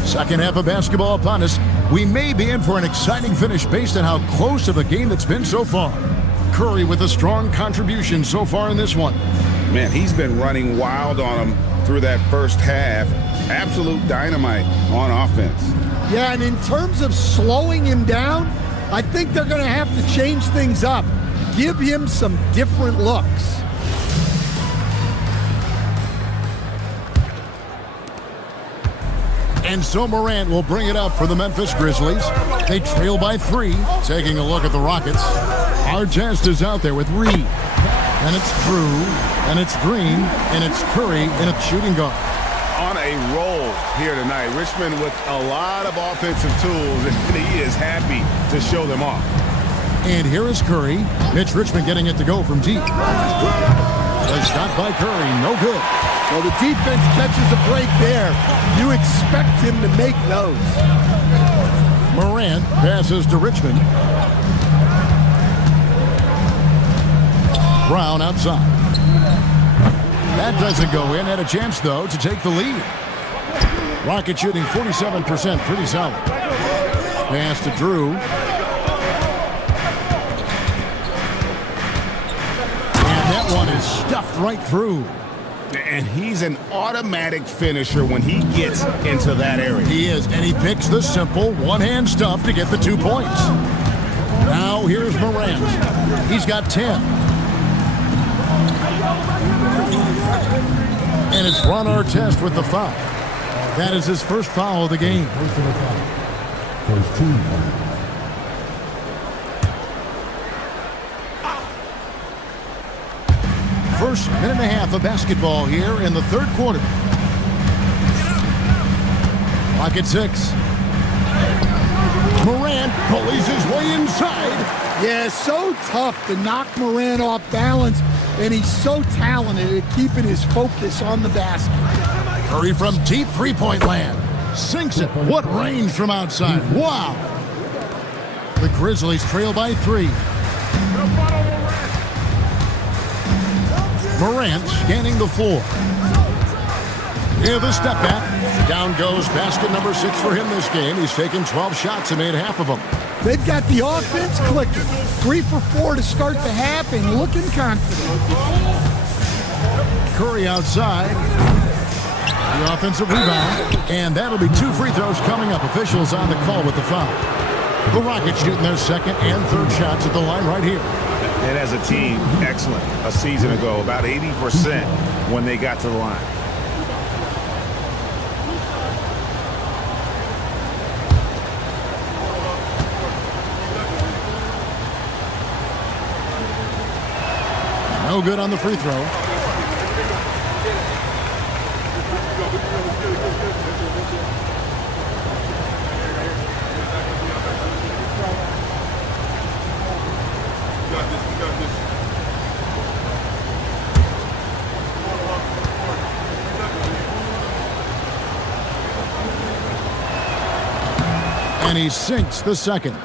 Second half of basketball upon us. We may be in for an exciting finish based on how close of a game that's been so far. Curry with a strong contribution so far in this one. Man, he's been running wild on him through that first half. Absolute dynamite on offense. Yeah, and in terms of slowing him down, I think they're going to have to change things up. Give him some different looks. And so Morant will bring it up for the Memphis Grizzlies. They trail by 3. Taking a look at the Rockets. Artest is out there with Reed. And it's Drew. And it's Green. And it's Curry in a shooting guard. On a roll here tonight. Richmond with a lot of offensive tools, and he is happy to show them off. And here is Curry. Mitch Richmond getting it to go from deep. A shot by Curry, no good. Well, the defense catches a break there. You expect him to make those. Morant passes to Richmond. Brown outside. That doesn't go in. Had a chance, though, to take the lead. Rocket shooting 47%. Pretty solid. Pass to Drew. And that one is stuffed right through. And he's an automatic finisher when he gets into that area. He is, and he picks the simple one-hand stuff to get the 2 points. Now here's Morant. He's got 10. And it's Ron Artest with the foul. That is his first foul of the game. First team foul. First minute and a half of basketball here in the third quarter. Clock at 6. Morant bullies his way inside. Yeah, so tough to knock Morant off balance, and he's so talented at keeping his focus on the basket. Curry from deep three-point land. Sinks it. What range from outside. Wow. The Grizzlies trail by 3. Morant scanning the floor. Yeah, the step back. Down goes basket number 6 for him this game. He's taken 12 shots and made half of them. They've got the offense clicking. 3 for 4 to start the half and looking confident. Curry outside. The offensive rebound. And that'll be 2 free throws coming up. Officials on the call with the foul. The Rockets shooting their second and third shots at the line right here. And as a team, excellent. A season ago, about 80% when they got to the line. No good on the free throw. And he sinks the second.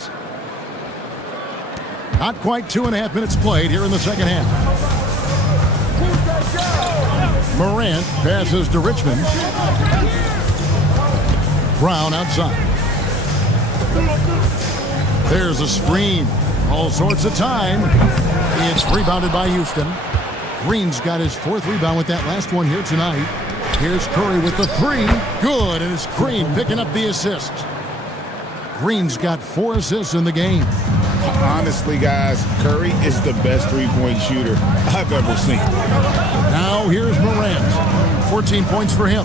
Not quite 2.5 minutes played here in the second half. Morant passes to Richmond. Brown outside. There's a screen. All sorts of time. It's rebounded by Houston. Green's got his 4th rebound with that last one here tonight. Here's Curry with the 3. Good, and it's Green picking up the assist. Green's got 4 assists in the game. Honestly, guys, Curry is the best three-point shooter I've ever seen. Now here's Morant. 14 points for him.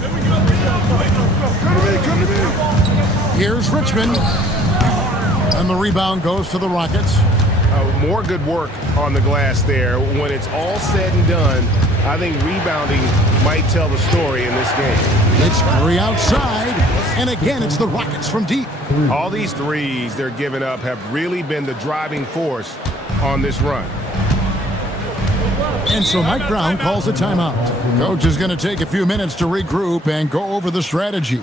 Here's Richmond. And the rebound goes to the Rockets. More good work on the glass there. When it's all said and done, I think rebounding might tell the story in this game. It's Curry outside. And again, it's the Rockets from deep. All these threes they're giving up have really been the driving force on this run. And so Mike Brown calls a timeout. Coach is going to take a few minutes to regroup and go over the strategy.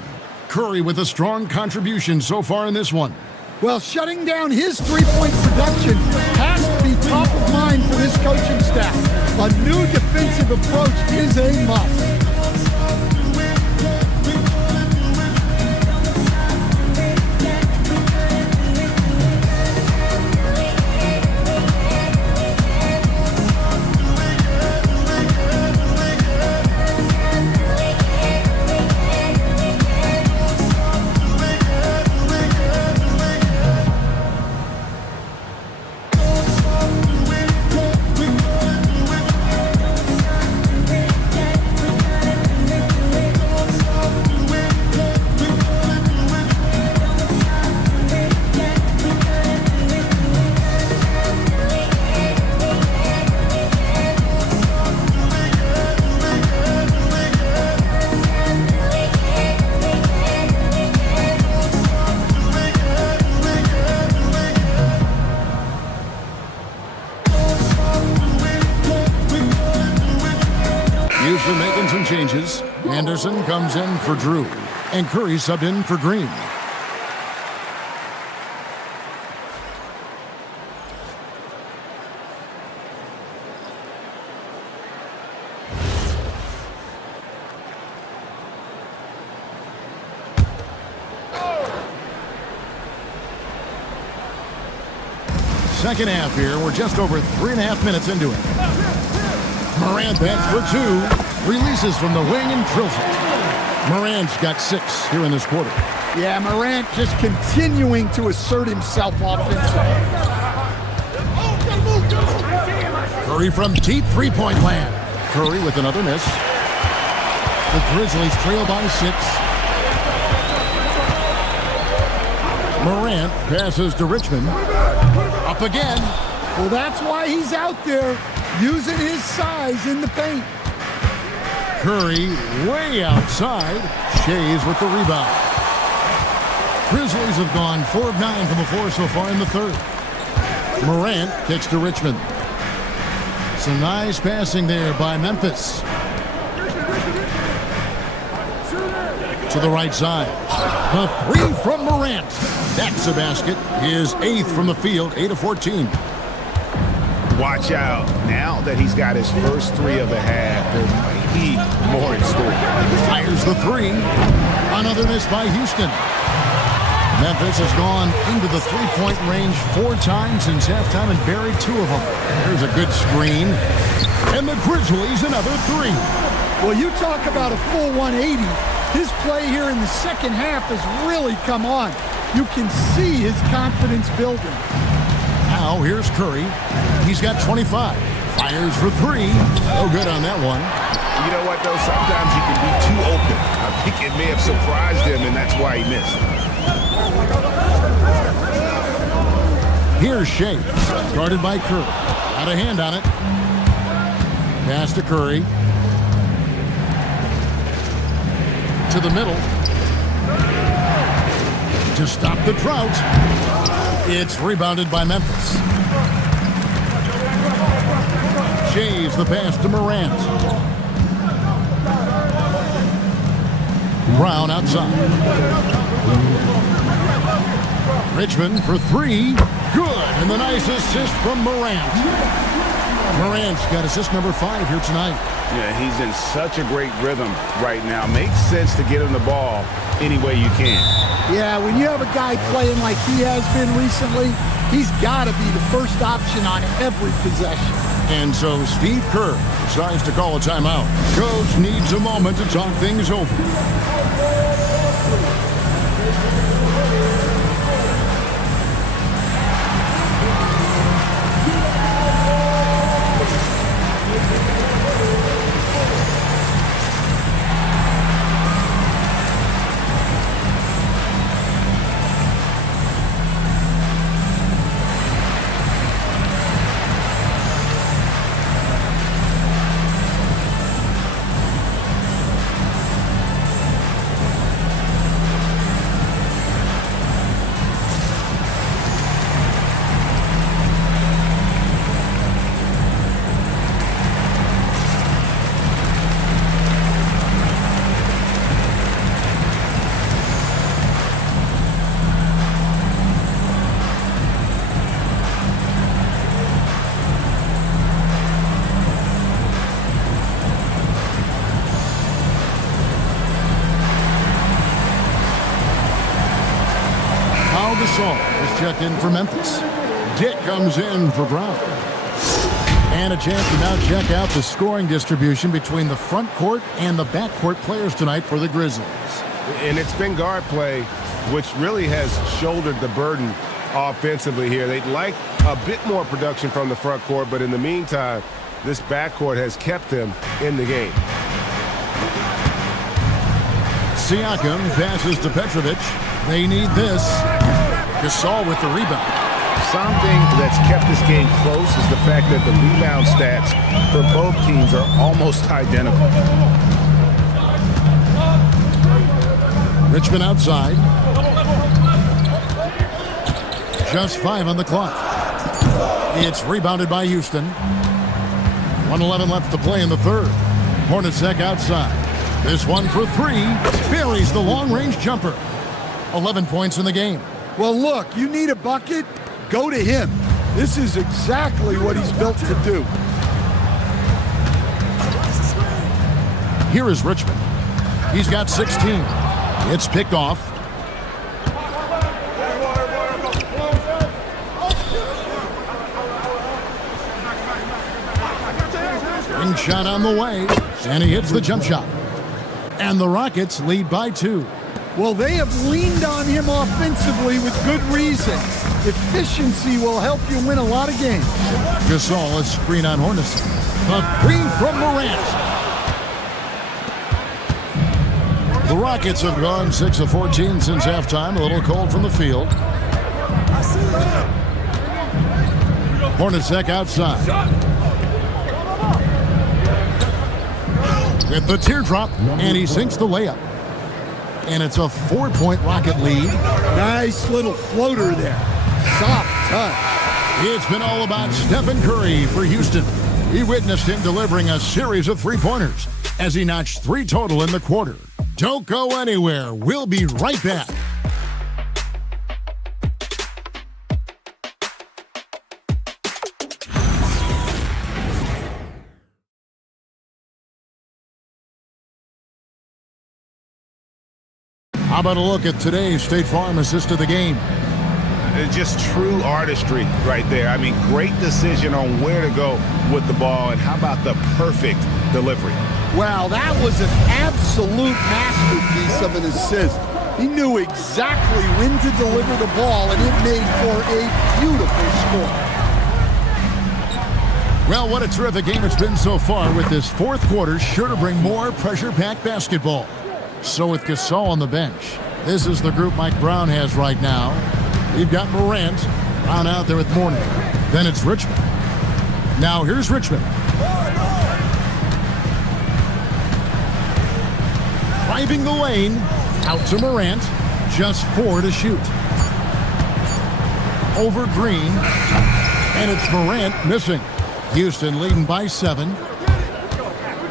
Curry with a strong contribution so far in this one. Well, shutting down his three-point production has to be top of mind for this coaching staff. A new defensive approach is a must. changes. Anderson comes in for Drew, and Curry subbed in for Green. Second half here. We're just over 3.5 minutes into it. Morant bent for 2. Releases from the wing and drills it. Morant's got 6 here in this quarter. Yeah, Morant just continuing to assert himself offensively. Curry from deep three-point land. Curry with another miss. The Grizzlies trail by 6. Morant passes to Richmond. Up again. Well, that's why he's out there using his size in the paint. Curry way outside. Shays with the rebound. Grizzlies have gone 4 of 9 from the floor so far in the third. Morant kicks to Richmond. Some nice passing there by Memphis. To the right side. The 3 from Morant. That's a basket. His 8th from the field, 8 of 14. Watch out. Now that he's got his first 3 of the half, there might be more in store. Fires the 3. Another miss by Houston. Memphis has gone into the three-point range 4 times since halftime and buried 2 of them. There's a good screen. And the Grizzlies another 3. Well, you talk about a full 180. His play here in the second half has really come on. You can see his confidence building. Now here's Curry. He's got 25. Fires for 3. No good on that one. You know what, though? Sometimes you can be too open. I think it may have surprised him, and that's why he missed. Here's Shea. Guarded by Curry. Got a hand on it. Pass to Curry. To the middle. To stop the drought. It's rebounded by Memphis. Shays the pass to Morant. Brown outside. Richmond for 3. Good. And the nice assist from Morant. Morant's got assist number 5 here tonight. Yeah, he's in such a great rhythm right now. Makes sense to get him the ball any way you can. Yeah, when you have a guy playing like he has been recently, he's got to be the first option on every possession. And so Steve Kerr decides to call a timeout. Coach needs a moment to talk things over. Is checked in for Memphis. Dick comes in for Brown. And a chance to now check out the scoring distribution between the front court and the back court players tonight for the Grizzlies. And it's been guard play, which really has shouldered the burden offensively here. They'd like a bit more production from the front court, but in the meantime, this backcourt has kept them in the game. Siakam passes to Petrovic. They need this. Gasol with the rebound. Something that's kept this game close is the fact that the rebound stats for both teams are almost identical. Richmond outside. Just 5 on the clock. It's rebounded by Houston. 1:11 left to play in the third. HornetsSac outside. This one for three. Buries the long-range jumper. 11 points in the game. Well, look, you need a bucket, go to him. This is exactly what he's built to do. Here is Richmond. He's got 16. It's picked off. Ring shot on the way, and he hits the jump shot. And the Rockets lead by 2. Well, they have leaned on him offensively with good reason. Efficiency will help you win a lot of games. Gasol, a screen on Hornacek. A three from Morant. The Rockets have gone 6 of 14 since halftime. A little cold from the field. Hornacek outside. With the teardrop, and he sinks the layup. And it's a 4-point Rocket lead. Nice little floater there. Soft touch. It's been all about Stephen Curry for Houston. He witnessed him delivering a series of three-pointers as he notched 3 total in the quarter. Don't go anywhere. We'll be right back. How about a look at today's State Farm assist of the game? Just true artistry right there. I mean, great decision on where to go with the ball, and how about the perfect delivery? Wow, that was an absolute masterpiece of an assist. He knew exactly when to deliver the ball, and it made for a beautiful score. Well, what a terrific game it's been so far, with this fourth quarter sure to bring more pressure-packed basketball. So with Gasol on the bench, this is the group Mike Brown has right now. We've got Morant, Brown out there with Mourning. Then it's Richmond. Now here's Richmond. Driving the lane, out to Morant. Just 4 to shoot. Over Green, and it's Morant missing. Houston leading by 7.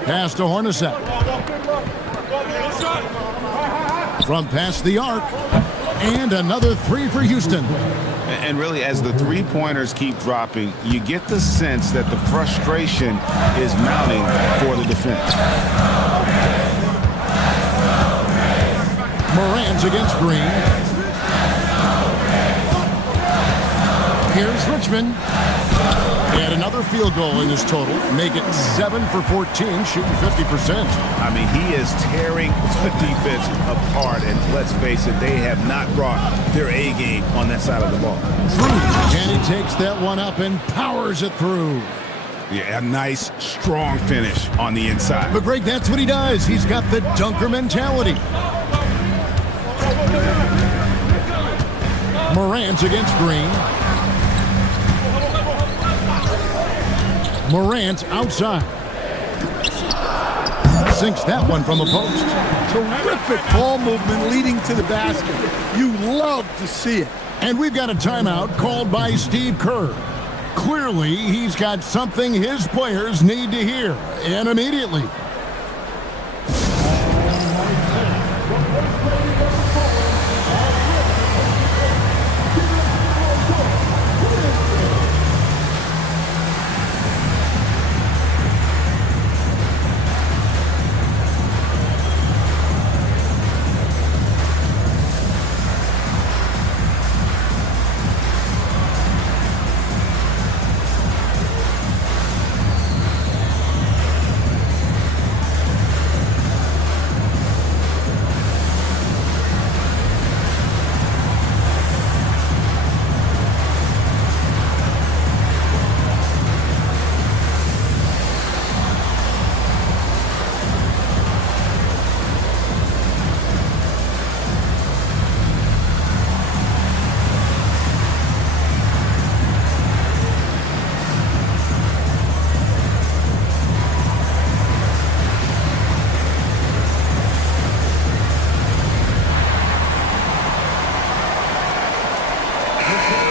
Pass to Hornacek. From past the arc, and another 3 for Houston. And really, as the three-pointers keep dropping, you get the sense that the frustration is mounting for the defense. Morant's against Green. Here's Richmond. And another field goal in his total. Make it 7 for 14, shooting 50%. I mean, he is tearing the defense apart. And let's face it, they have not brought their A game on that side of the ball. And he takes that one up and powers it through. Yeah, a nice, strong finish on the inside. But Greg, that's what he does. He's got the dunker mentality. Morant's against Green. Morant outside. Sinks that one from the post. Terrific ball movement leading to the basket. You love to see it. And we've got a timeout called by Steve Kerr. Clearly, he's got something his players need to hear, and immediately.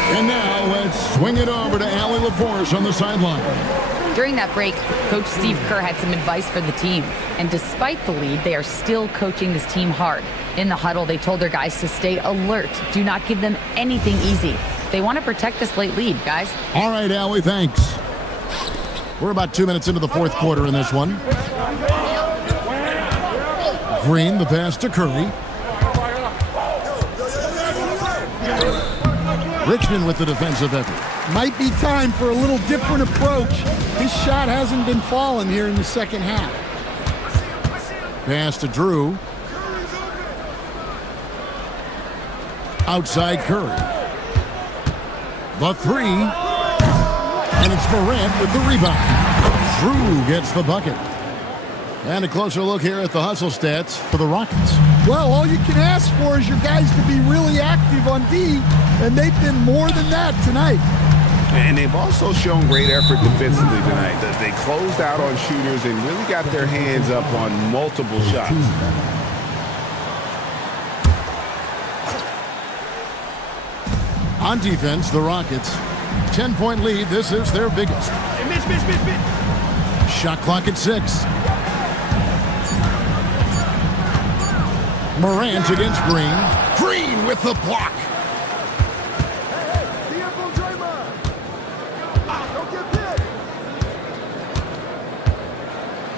And now let's swing it over to AtLVsSac on the sideline. During that break, Coach Steve Kerr had some advice for the team. And despite the lead, they are still coaching this team hard. In the huddle, they told their guys to stay alert. Do not give them anything easy. They want to protect this late lead, guys. All right, Allie, thanks. We're about 2 minutes into the fourth quarter in this one. Green, the pass to Curry. Richmond with the defensive effort. Might be time for a little different approach. His shot hasn't been falling here in the second half. Pass to Drew. Outside Curry. The three. And it's Morant with the rebound. Drew gets the bucket. And a closer look here at the hustle stats for the Rockets. Well, all you can ask for is your guys to be really active on D, and they've been more than that tonight. And they've also shown great effort defensively tonight. They closed out on shooters and really got their hands up on multiple shots. On defense, the Rockets, 10-point lead. This is their biggest. Shot clock at 6. Morant against Green. Green with the block.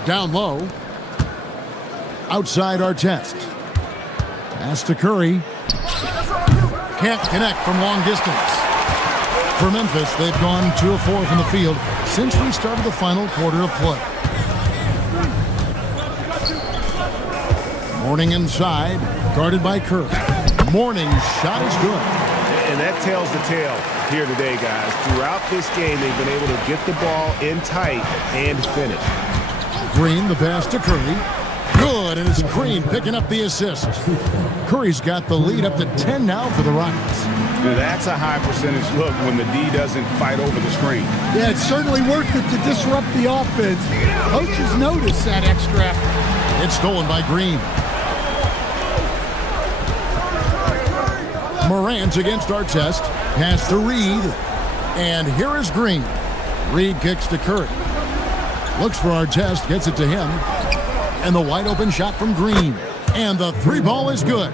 Down low. Outside Artest. Pass to Curry. Can't connect from long distance. For Memphis, they've gone 2 of 4 from the field since we started the final quarter of play. Mourning inside, guarded by Curry. Mourning's shot is good. And that tells the tale here today, guys. Throughout this game, they've been able to get the ball in tight and finish. Green, the pass to Curry. Good, and it's Green picking up the assist. Curry's got the lead up to 10 now for the Rockets. Now that's a high percentage look when the D doesn't fight over the screen. Yeah, it's certainly worth it to disrupt the offense. Coaches notice that extra effort. It's stolen by Green. Morant against Artest. Pass to Reed. And here is Green. Reed kicks to Curry. Looks for Artest, gets it to him. And the wide open shot from Green. And the 3 ball is good.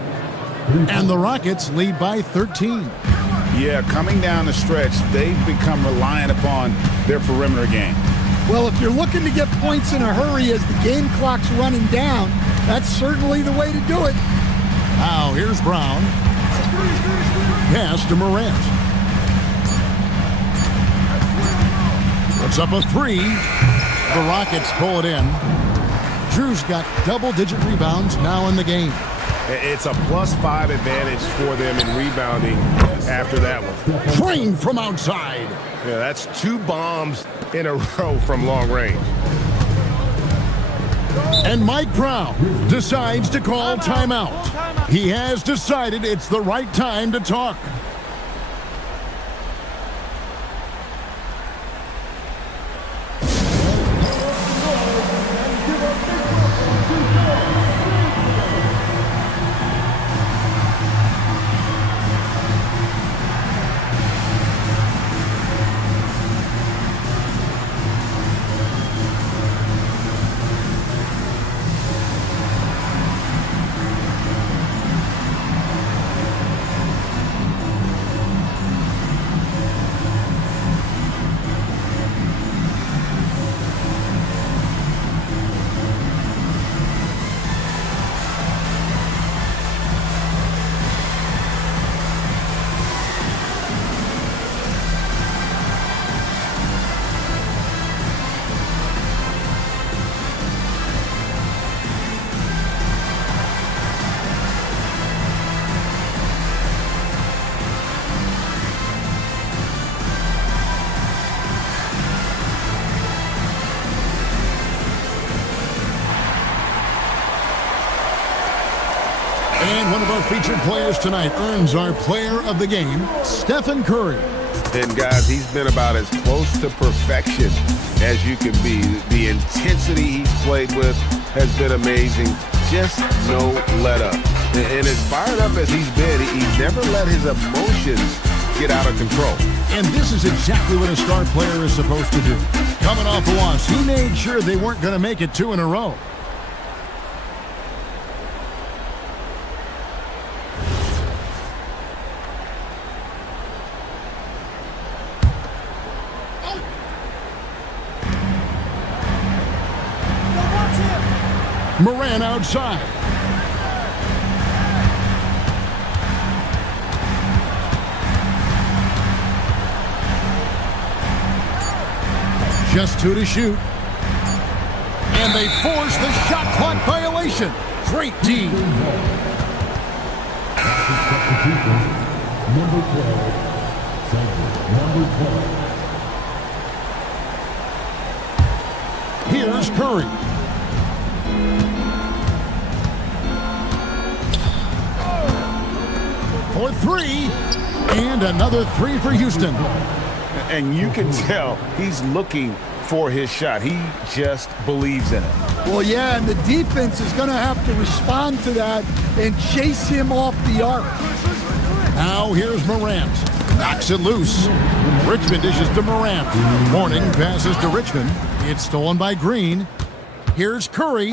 And the Rockets lead by 13. Yeah, coming down the stretch, they've become reliant upon their perimeter game. Well, if you're looking to get points in a hurry as the game clock's running down, that's certainly the way to do it. Now, here's Brown. Pass to Morant. Puts up a 3. The Rockets pull it in. Drew's got double-digit rebounds now in the game. It's a +5 advantage for them in rebounding after that one. Green from outside. Yeah, that's 2 bombs in a row from long range. And Mike Brown decides to call timeout. He has decided it's the right time to talk. And one of our featured players tonight earns our player of the game, Stephen Curry. And guys, he's been about as close to perfection as you can be. The intensity he's played with has been amazing. Just no let up. And as fired up as he's been, he's never let his emotions get out of control. And this is exactly what a star player is supposed to do. Coming off a loss, he made sure they weren't going to make it 2 in a row. Moran outside. Just 2 to shoot. And they force the shot clock violation. Great D. Number 12. Number 12. Here's Curry. For 3. And another 3 for Houston. And you can tell he's looking for his shot. He just believes in it. Well, yeah, and the defense is going to have to respond to that and chase him off the arc. Now here's Morant. Knocks it loose. Richmond dishes to Morant. Morning passes to Richmond. It's stolen by Green. Here's Curry.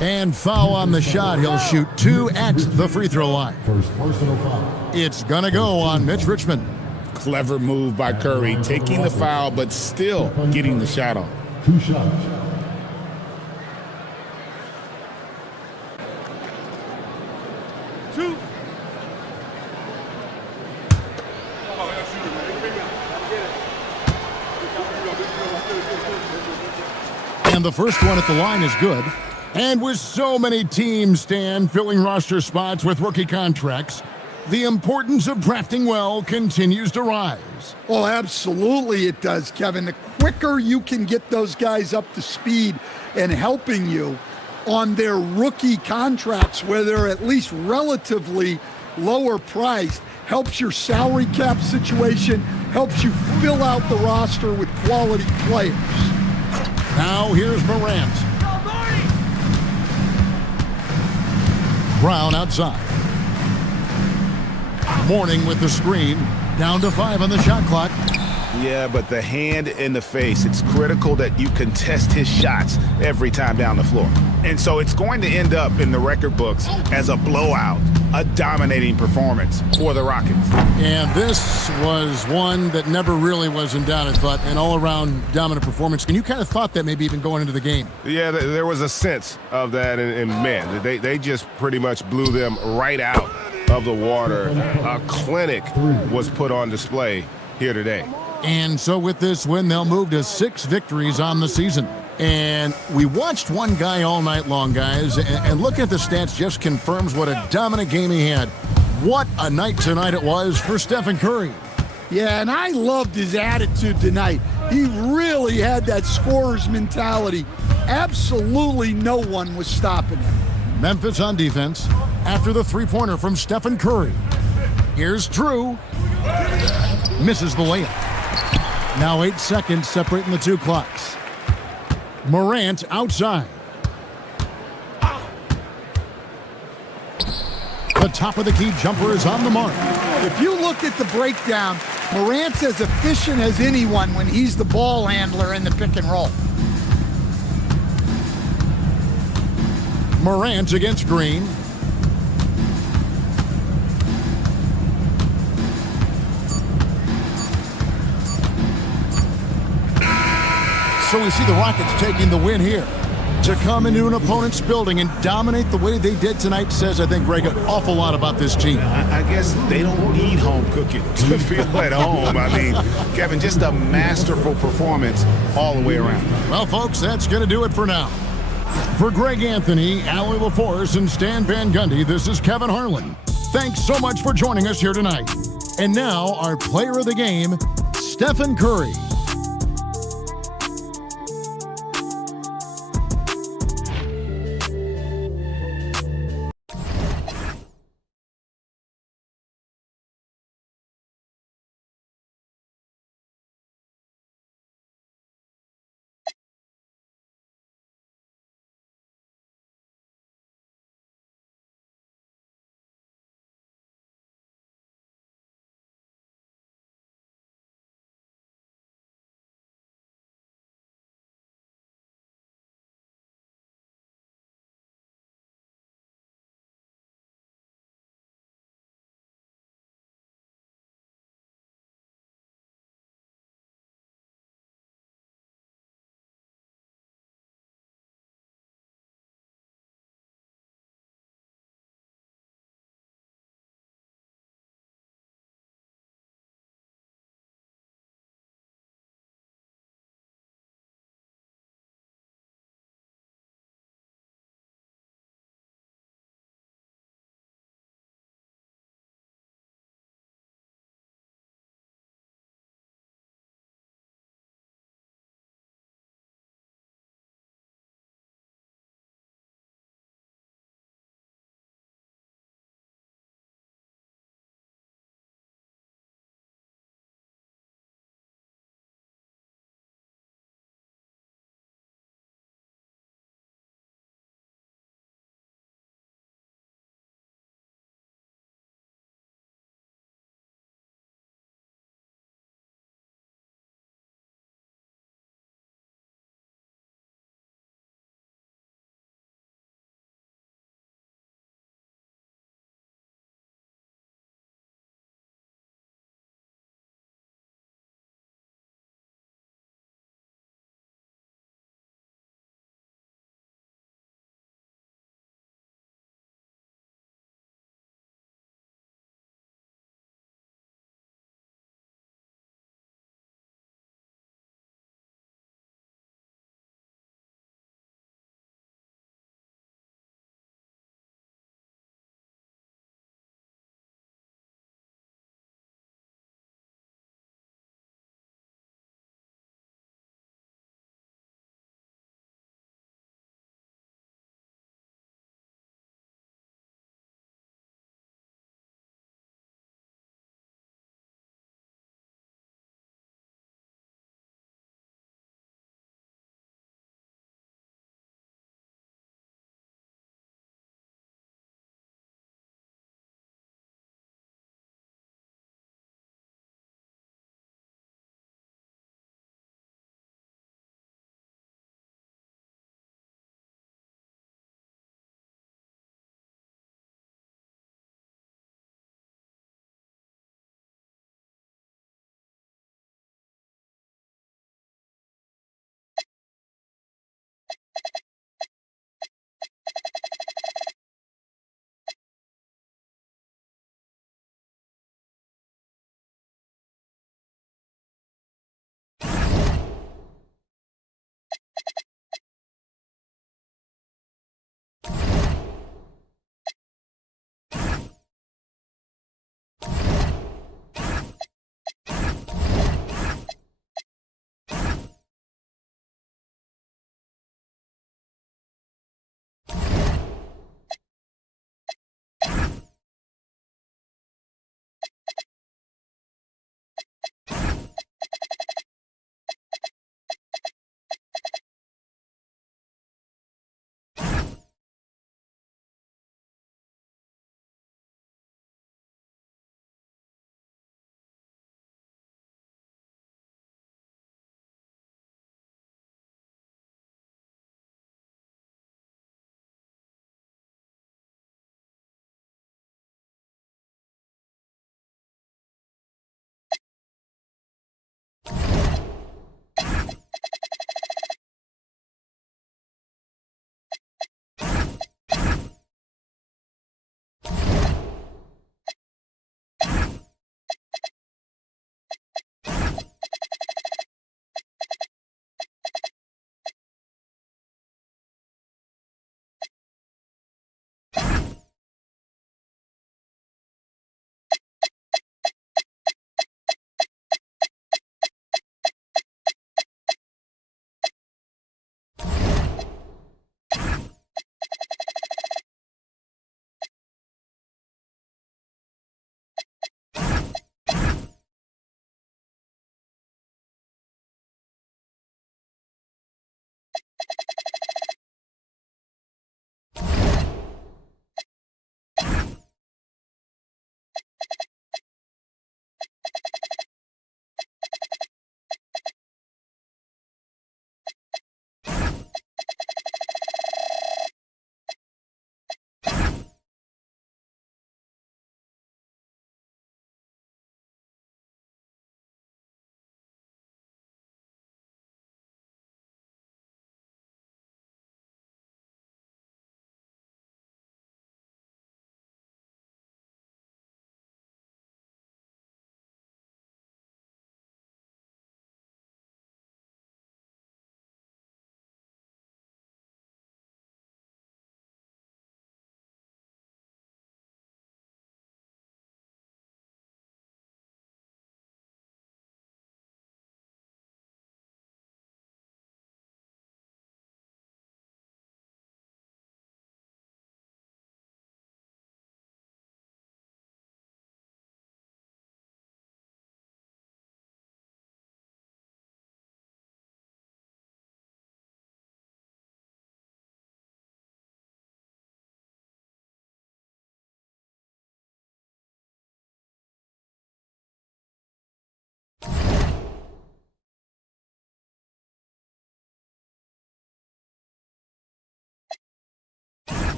And foul on the shot. He'll shoot 2 at the free throw line. First personal foul. It's going to go on Mitch Richmond. Clever move by Curry, taking the foul, but still getting the shot on. 2 shots. And the first one at the line is good. And with so many teams, Stan, filling roster spots with rookie contracts, the importance of drafting well continues to rise. Oh, absolutely it does, Kevin. The quicker you can get those guys up to speed and helping you on their rookie contracts, where they're at least relatively lower priced, helps your salary cap situation, helps you fill out the roster with quality players. Now here's Morant. Brown outside. Morning with the screen. Down to 5 on the shot clock. Yeah, but the hand in the face, it's critical that you contest his shots every time down the floor. And so it's going to end up in the record books as a blowout, a dominating performance for the Rockets. And this was one that never really was in doubt, I thought, an all-around dominant performance. And you kind of thought that maybe even going into the game. Yeah, there was a sense of that, and man, they just pretty much blew them right out of the water. A clinic was put on display here today. And so with this win, they'll move to 6 victories on the season. And we watched one guy all night long, guys, and looking at the stats just confirms what a dominant game he had. What a night tonight it was for Stephen Curry. Yeah, and I loved his attitude tonight. He really had that scorer's mentality. Absolutely no one was stopping him. Memphis on defense after the three-pointer from Stephen Curry. Here's Drew. Misses the layup. Now 8 seconds separating the 2 clocks. Morant outside. The top of the key jumper is on the mark. If you look at the breakdown, Morant's as efficient as anyone when he's the ball handler in the pick and roll. Morant against Green. So we see the Rockets taking the win here. To come into an opponent's building and dominate the way they did tonight says, I think, Greg, an awful lot about this team. I guess they don't need home cooking to feel at home. I mean, Kevin, just a masterful performance all the way around. Well, folks, that's going to do it for now. For Greg Anthony, AtLVsSac, and Stan Van Gundy, this is Kevin Harlan. Thanks so much for joining us here tonight. And now, our player of the game, Stephen Curry.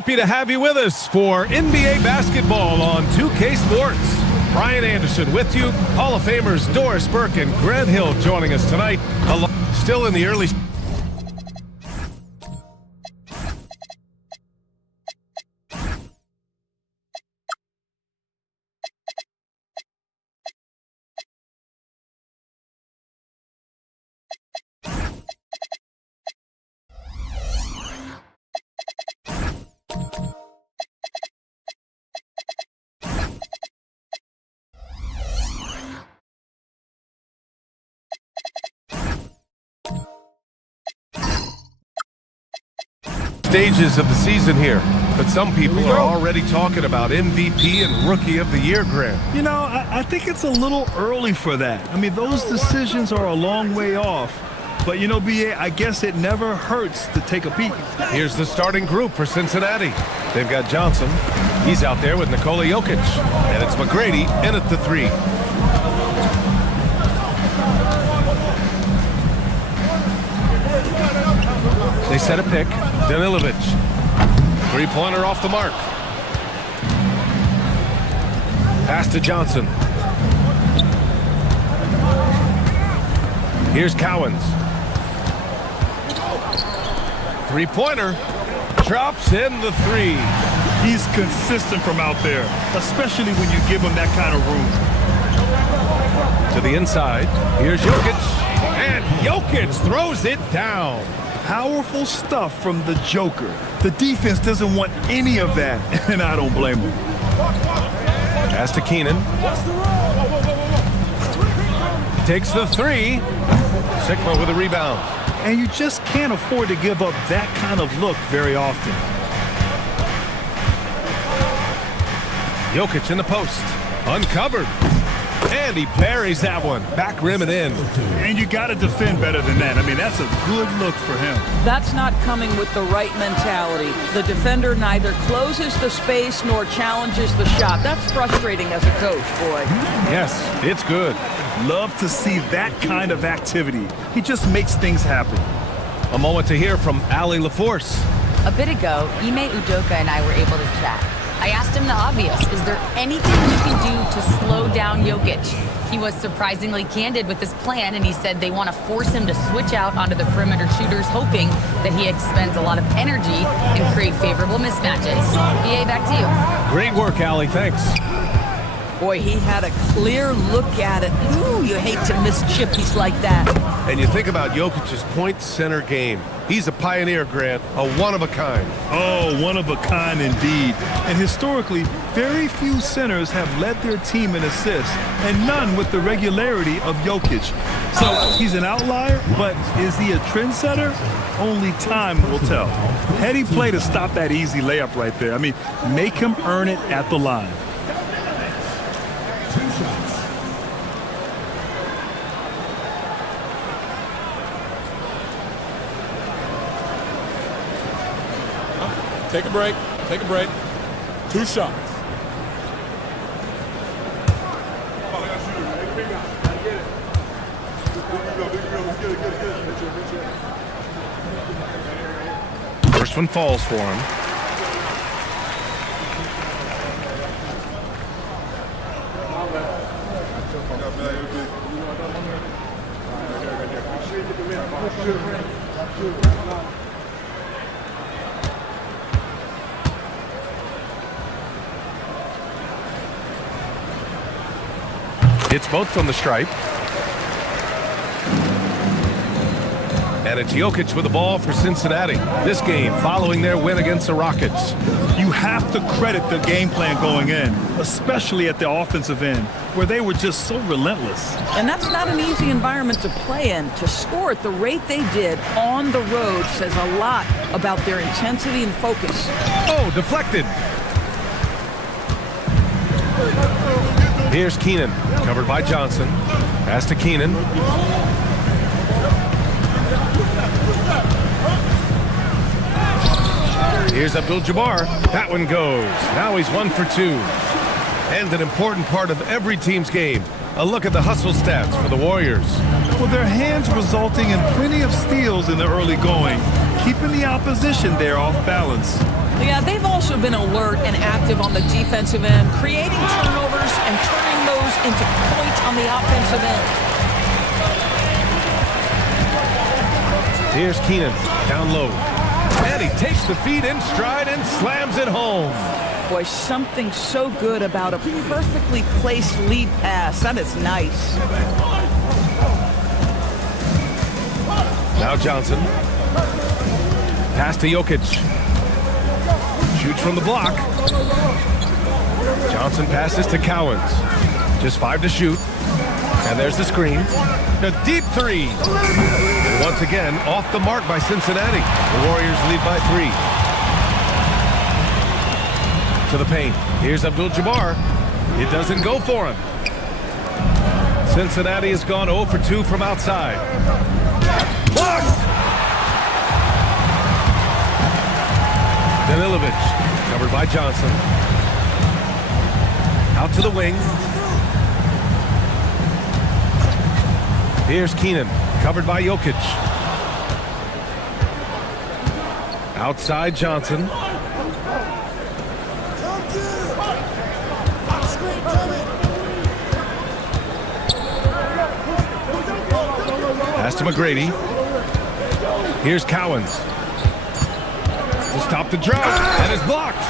Happy to have you with us for NBA basketball on 2K Sports. Brian Anderson with you. Hall of Famers Doris Burke and Grant Hill joining us tonight. Still in the early stages of the season here, but some people are already talking about MVP and Rookie of the Year, Grant. You know, I think it's a little early for that. I mean, those decisions are a long way off. But, you know, B.A., I guess it never hurts to take a peek. Here's the starting group for Cincinnati. They've got Johnson. He's out there with Nikola Jokic. And it's McGrady in at the 3. They set a pick. Danilovic. 3-pointer off the mark. Pass to Johnson. Here's Cowens. 3-pointer. Drops in the 3. He's consistent from out there, especially when you give him that kind of room. To the inside. Here's Jokic. And Jokic throws it down. Powerful stuff from the Joker. The defense doesn't want any of that, and I don't blame him. Pass to Keenan. Takes the 3. Sigma with a rebound. And you just can't afford to give up that kind of look very often. Jokic in the post. Uncovered. And he buries that one. Back rim and in. And you got to defend better than that. I mean, that's a good look for him. That's not coming with the right mentality. The defender neither closes the space nor challenges the shot. That's frustrating as a coach, boy. Yes, it's good. Love to see that kind of activity. He just makes things happen. A moment to hear from Allie LaForce. A bit ago, Ime Udoka and I were able to chat. I asked him the obvious, is there anything we can do to slow down Jokic? He was surprisingly candid with his plan, and he said they want to force him to switch out onto the perimeter shooters, hoping that he expends a lot of energy and create favorable mismatches. BA, back to you. Great work, Allie. Thanks. Boy, he had a clear look at it. Ooh, you hate to miss chippies like that. And you think about Jokic's point center game. He's a pioneer, Grant, a one-of-a-kind. Oh, one-of-a-kind indeed. And historically, very few centers have led their team in assists, and none with the regularity of Jokic. So he's an outlier, but is he a trendsetter? Only time will tell. Heady play to stop that easy layup right there. I mean, make him earn it at the line. Take a break. Take a break. 2 shots. First one falls for him. It's both from the stripe. And it's Jokic with the ball for Cincinnati. This game following their win against the Rockets. You have to credit the game plan going in, especially at the offensive end, where they were just so relentless. And that's not an easy environment to play in. To score at the rate they did on the road says a lot about their intensity and focus. Oh, deflected. Here's Keenan, covered by Johnson. Pass to Keenan. Here's Abdul-Jabbar. That one goes. Now he's 1 for 2. And an important part of every team's game. A look at the hustle stats for the Warriors. Well, their hands resulting in plenty of steals in the early going, keeping the opposition there off balance. Yeah, they've also been alert and active on the defensive end, creating turnovers and turning those into points on the offensive end. Here's Keenan, down low. And he takes the feed in stride and slams it home. Boy, something so good about a perfectly placed lead pass. That is nice. Now Johnson. Pass to Jokic. Shoots from the block. Johnson passes to Cowens. Just 5 to shoot. And there's the screen. A deep three. Once again, off the mark by Cincinnati. The Warriors lead by 3. To the paint. Here's Abdul-Jabbar. It doesn't go for him. Cincinnati has gone 0 for 2 from outside. Blocked! Danilovic, covered by Johnson. Out to the wing. Here's Keenan, covered by Jokic. Outside Johnson. Pass to McGrady. Here's Cowens. To stop the drought, and it's blocked.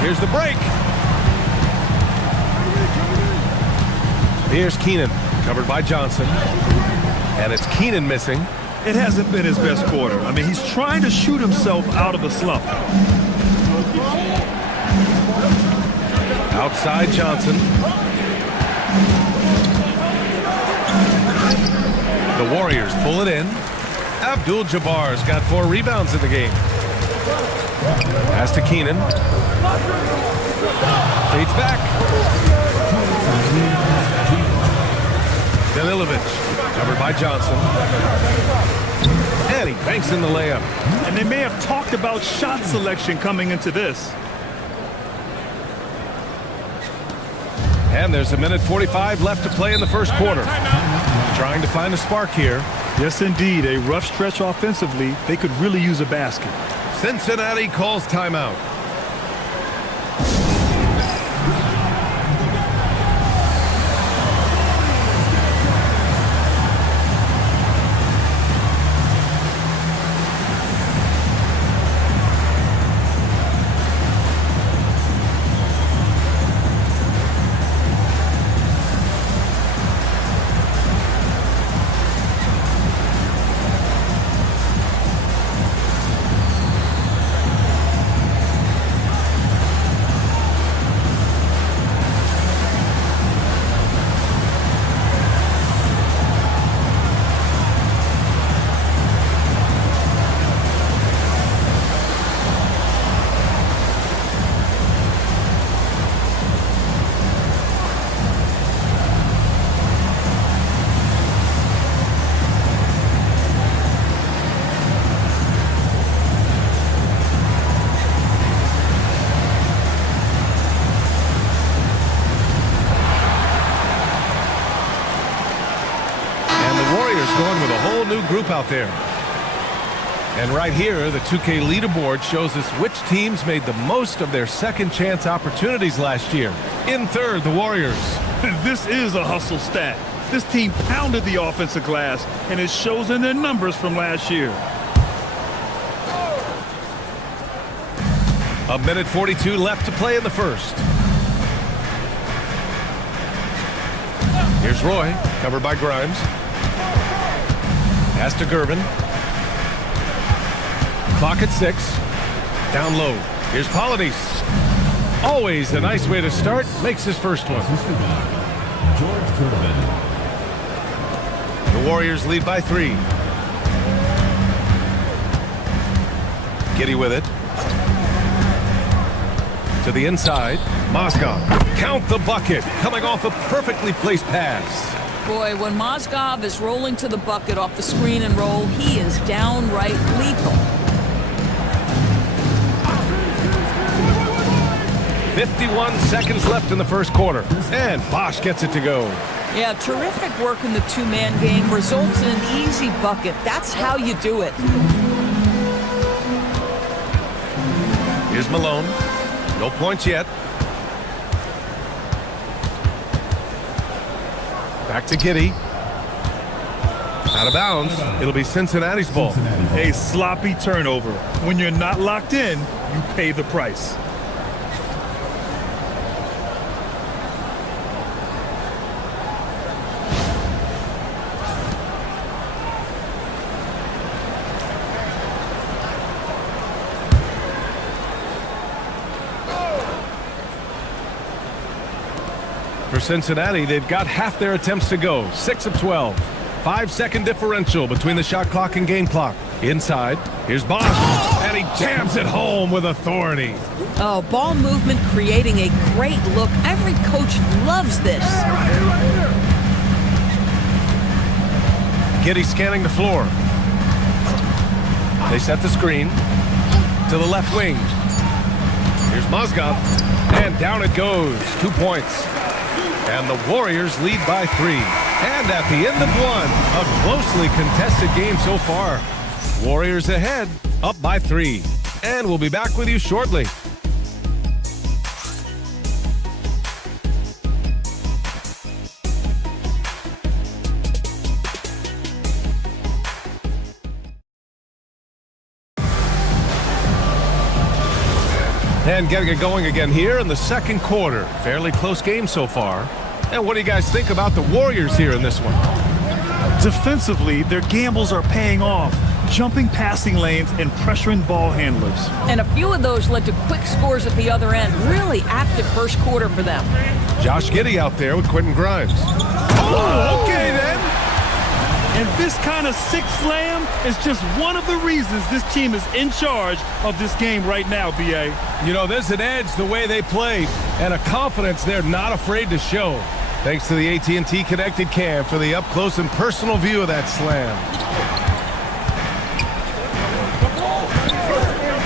Here's the break. Here's Keenan, covered by Johnson. And it's Keenan missing. It hasn't been his best quarter. I mean, he's trying to shoot himself out of the slump. Outside Johnson. The Warriors pull it in. Abdul-Jabbar's got 4 rebounds in the game. Pass to Keenan. Fades back. Danilovic, covered by Johnson. And he banks in the layup. And they may have talked about shot selection coming into this. And there's 1:45 left to play in the first quarter. Trying to find a spark here. Yes, indeed. A rough stretch offensively. They could really use a basket. Cincinnati calls timeout. Going with a whole new group out there. And right here, the 2K leaderboard shows us which teams made the most of their second chance opportunities last year. In third, the Warriors. This is a hustle stat. This team pounded the offensive glass, and it shows in their numbers from last year. 1:42 left to play in the first. Here's Roy, covered by Grimes. Pass to Gervin. Clock at 6. Down low. Here's Polonese. Always a nice way to start. Makes his first one. The Warriors lead by 3. Giddy with it. To the inside. MiaVsBos. Count the bucket. Coming off a perfectly placed pass. Boy, when MiaVsBos is rolling to the bucket off the screen and roll, he is downright lethal. 51 seconds left in the first quarter. And Bosch gets it to go. Yeah, terrific work in the two-man game. Results in an easy bucket. That's how you do it. Here's Malone. No points yet. Back to Giddey. Out of bounds. It'll be Cincinnati's ball. A sloppy turnover. When you're not locked in, you pay the price. For Cincinnati, they've got half their attempts to go. 6 of 12. 5-second differential between the shot clock and game clock. Inside, here's Bosch, and he jams it home with authority. Oh, ball movement creating a great look. Every coach loves this. Giddey scanning the floor. They set the screen to the left wing. Here's Mozgov, and down it goes. 2 points. And the Warriors lead by 3. And at the end of one, a closely contested game so far. Warriors ahead, up by 3. And we'll be back with you shortly. And getting it going again here in the second quarter. Fairly close game so far. And what do you guys think about the Warriors here in this one? Defensively, their gambles are paying off. Jumping passing lanes and pressuring ball handlers. And a few of those led to quick scores at the other end. Really active first quarter for them. Josh Giddey out there with Quentin Grimes. Oh, okay then. And this kind of sick slam is just one of the reasons this team is in charge of this game right now, B.A. You know, there's an edge the way they play and a confidence they're not afraid to show. Thanks to the AT&T Connected Cam for the up-close and personal view of that slam.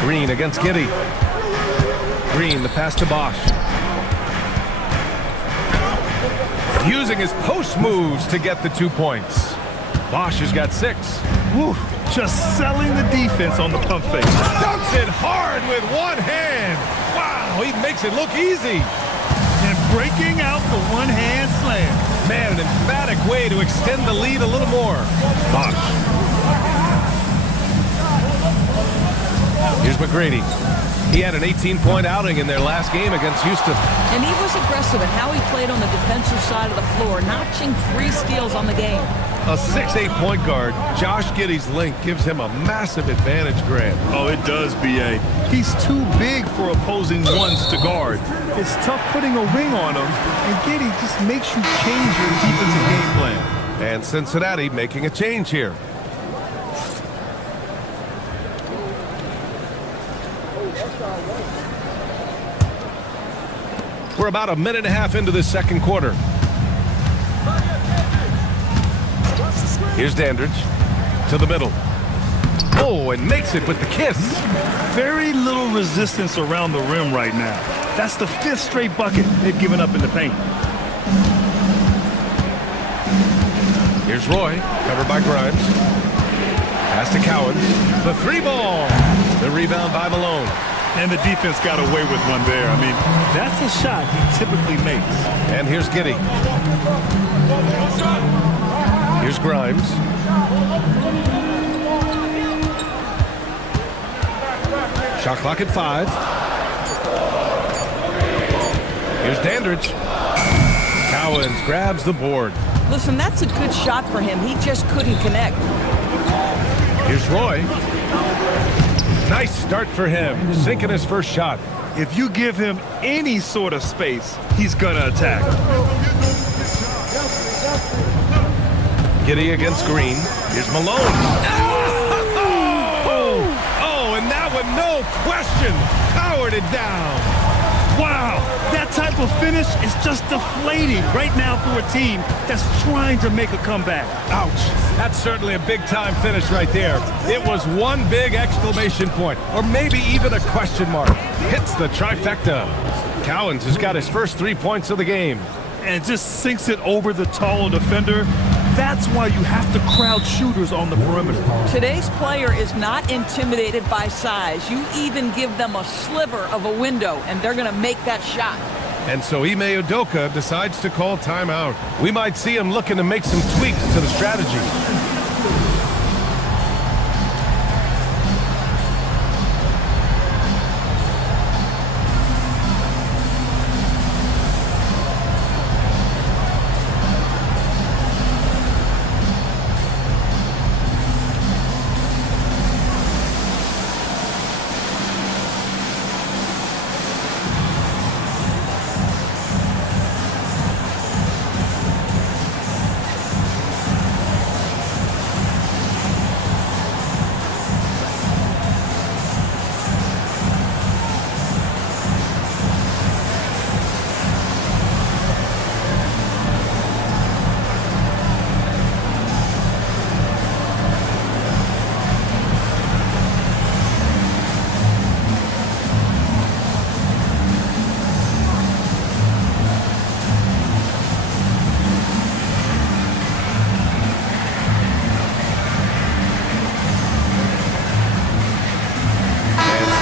Green against Giddey. Green, the pass to Bosch. Using his post moves to get the 2 points. Bosch has got 6. Woo, just selling the defense on the pump fake. Dunks it hard with one hand. Wow, he makes it look easy. And breaking out the one-hand slam. Man, an emphatic way to extend the lead a little more. Bosch. Here's McGrady. He had an 18-point outing in their last game against Houston. And he was aggressive in how he played on the defensive side of the floor, notching 3 steals on the game. A 6'8" point guard, Josh Giddey's length gives him a massive advantage, Grant. Oh, it does, B.A. He's too big for opposing ones to guard. It's tough putting a ring on him, and Giddey just makes you change your defensive game plan. And Cincinnati making a change here. We're about a minute and a half into this second quarter. Here's Dandridge to the middle. Oh, and makes it with the kiss. Very little resistance around the rim right now. That's the 5th straight bucket they've given up in the paint. Here's Roy, covered by Grimes. Pass to Cowens. The 3-ball. The rebound by Malone. And the defense got away with one there. I mean, that's a shot he typically makes. And here's Giddey. Here's Grimes. Shot clock at 5. Here's Dandridge. Cowens grabs the board. Listen, that's a good shot for him. He just couldn't connect. Here's Roy. Nice start for him, sinking his first shot. If you give him any sort of space, he's gonna attack. Giddey against Green. Here's Malone. Oh, and that one, no question, powered it down. Wow, that type of finish is just deflating right now for a team that's trying to make a comeback. Ouch. That's certainly a big-time finish right there. It was one big exclamation point, or maybe even a question mark. Hits the trifecta. Cowens has got his first 3 points of the game. And just sinks it over the tall defender. That's That's why you have to crowd shooters on the perimeter. Today's player is not intimidated by size. You even give them a sliver of a window, and they're going to make that shot. And so Ime Udoka decides to call timeout. We might see him looking to make some tweaks to the strategy.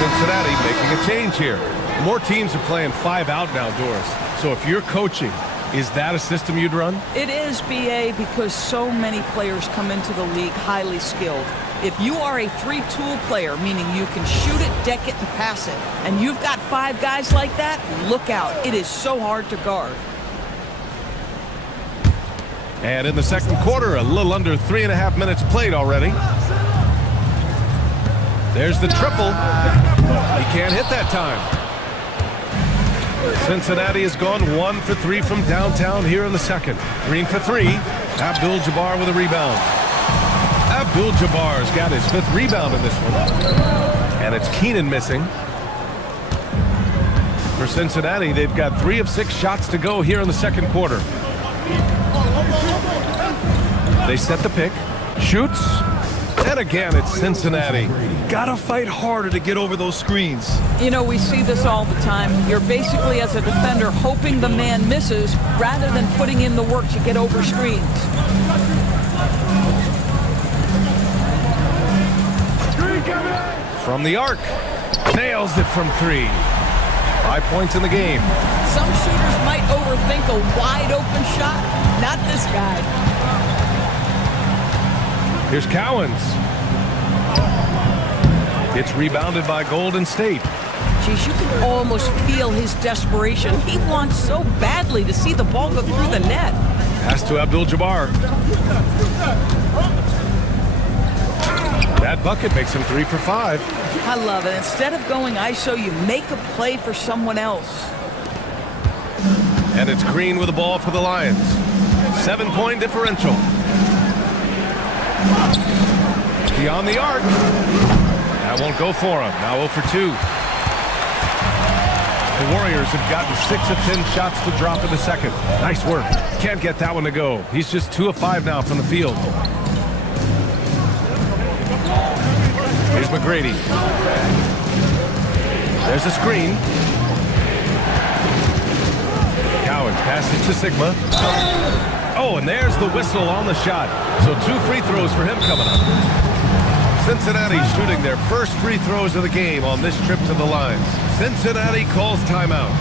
Cincinnati making a change here. More teams are playing 5 out now, Doris. So if you're coaching, is that a system you'd run? It is, BA, because so many players come into the league highly skilled. If you are a 3-tool player, meaning you can shoot it, deck it, and pass it, and you've got 5 guys like that, look out. It is so hard to guard. And in the second quarter, a little under 3.5 minutes played already. There's the triple. He can't hit that time. Cincinnati has gone 1 for 3 from downtown here in the second. Green for 3. Abdul-Jabbar with a rebound. Abdul-Jabbar's got his 5th rebound in this one. And it's Keenan missing. For Cincinnati, they've got 3 of 6 shots to go here in the second quarter. They set the pick. Shoots. And again, it's Cincinnati. Gotta fight harder to get over those screens. You know, we see this all the time. You're basically, as a defender, hoping the man misses rather than putting in the work to get over screens. From the arc. Nails it from 3. 5 points in the game. Some shooters might overthink a wide open shot. Not this guy. Here's Cowens. It's rebounded by Golden State. Geez, you can almost feel his desperation. He wants so badly to see the ball go through the net. Pass to Abdul-Jabbar. That bucket makes him 3 for 5. I love it. Instead of going ISO, you make a play for someone else. And it's Green with the ball for the Lions. 7-point differential. Beyond the arc. That won't go for him. Now 0 for 2. The Warriors have gotten 6 of 10 shots to drop in the second. Nice work. Can't get that one to go. He's just 2 of 5 now from the field. Here's McGrady. There's a screen. Cowens passes to Sigma. Oh, and there's the whistle on the shot. So 2 free throws for him coming up. Cincinnati shooting their first free throws of the game on this trip to the lines. Cincinnati calls timeout.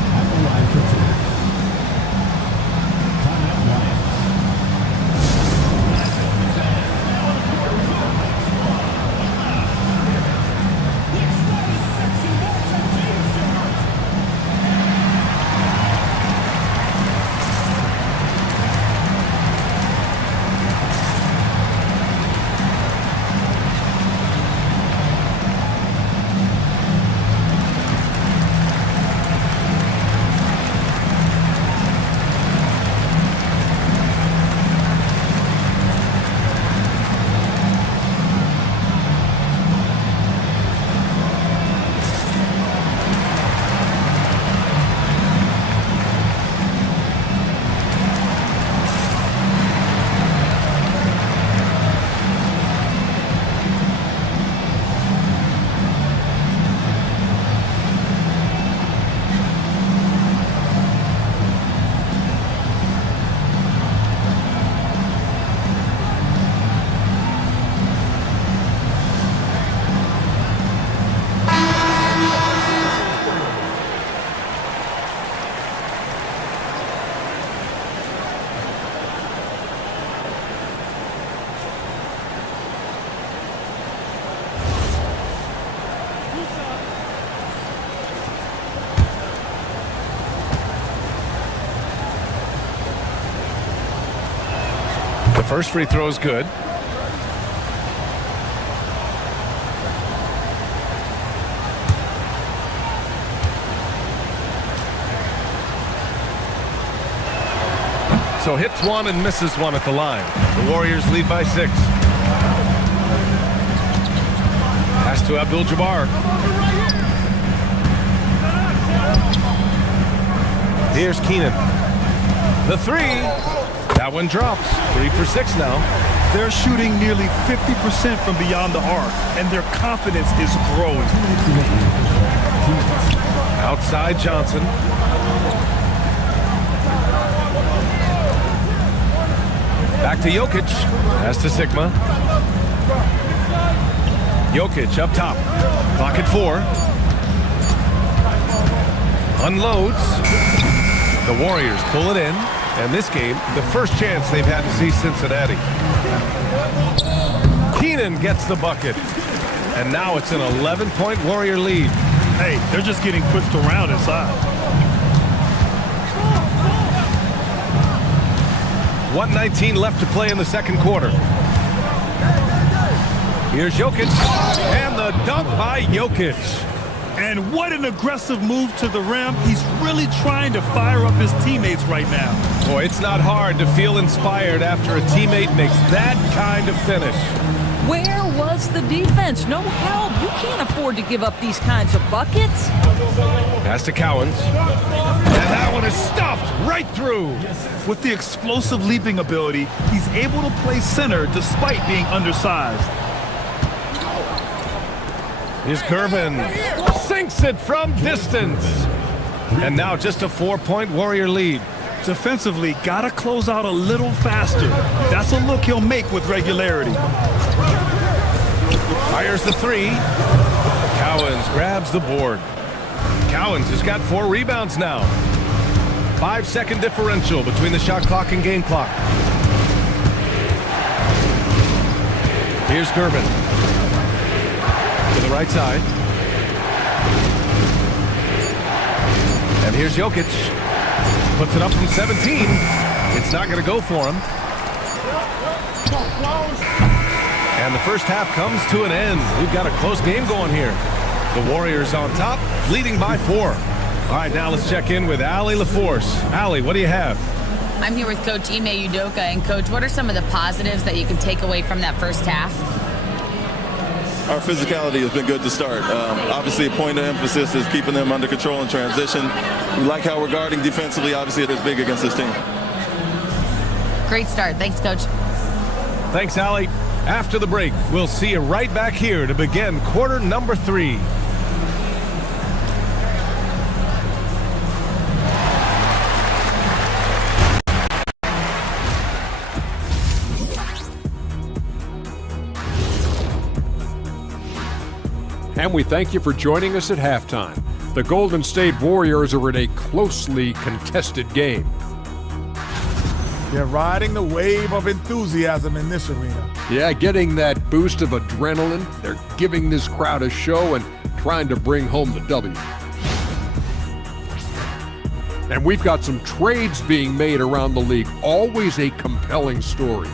The first free throw is good. So hits one and misses one at the line. The Warriors lead by 6. Pass to Abdul-Jabbar. Here's Keenan. The 3. That one drops. 3 for 6 now. They're shooting nearly 50% from beyond the arc, and their confidence is growing. Outside Johnson. Back to Jokic. Pass to Sigma. Jokic up top. Clock at 4. Unloads. The Warriors pull it in. And this game, the first chance they've had to see Cincinnati. Keenan gets the bucket. And now it's an 11-point Warrior lead. Hey, they're just getting pushed around inside. 1:19 left to play in the second quarter. Here's Jokic, and the dunk by Jokic. And what an aggressive move to the rim. He's really trying to fire up his teammates right now. Boy, it's not hard to feel inspired after a teammate makes that kind of finish. Where was the defense? No help. You can't afford to give up these kinds of buckets. Pass to Cowens. And that one is stuffed right through. With the explosive leaping ability, he's able to play center despite being undersized. Here's Gervin. Sinks it from distance. And now just a 4-point Warrior lead. Defensively, gotta close out a little faster. That's a look he'll make with regularity. Fires the 3. Cowens grabs the board. Cowens has got 4 rebounds now. 5-second differential between the shot clock and game clock. Here's Gervin. To the right side. And here's Jokic. Puts it up from 17. It's not going to go for him. And the first half comes to an end. We've got a close game going here. The Warriors on top, leading by 4. All right, now let's check in with Allie LaForce. Allie, what do you have? I'm here with Coach Ime Udoka. And, Coach, what are some of the positives that you can take away from that first half? Our physicality has been good to start. Obviously, a point of emphasis is keeping them under control in transition. We like how we're guarding defensively. Obviously, it is big against this team. Great start. Thanks, Coach. Thanks, Allie. After the break, we'll see you right back here to begin quarter number 3. And we thank you for joining us at halftime. The Golden State Warriors are in a closely contested game. They're riding the wave of enthusiasm in this arena. Yeah, getting that boost of adrenaline. They're giving this crowd a show and trying to bring home the W. And we've got some trades being made around the league. Always a compelling story.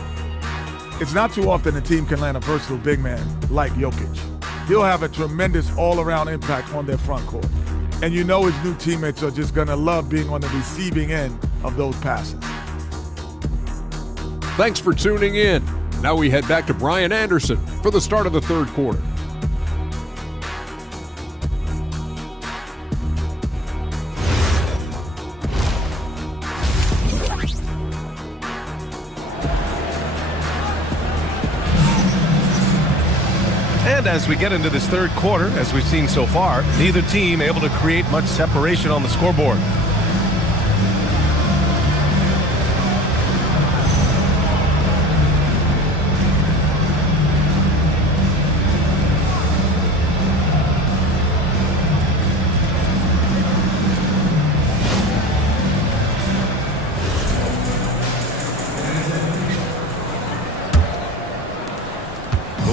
It's not too often a team can land a versatile big man like Jokic. He'll have a tremendous all-around impact on their front court. And you know his new teammates are just going to love being on the receiving end of those passes. Thanks for tuning in. Now we head back to Brian Anderson for the start of the third quarter. And as we get into this third quarter, as we've seen so far, neither team able to create much separation on the scoreboard.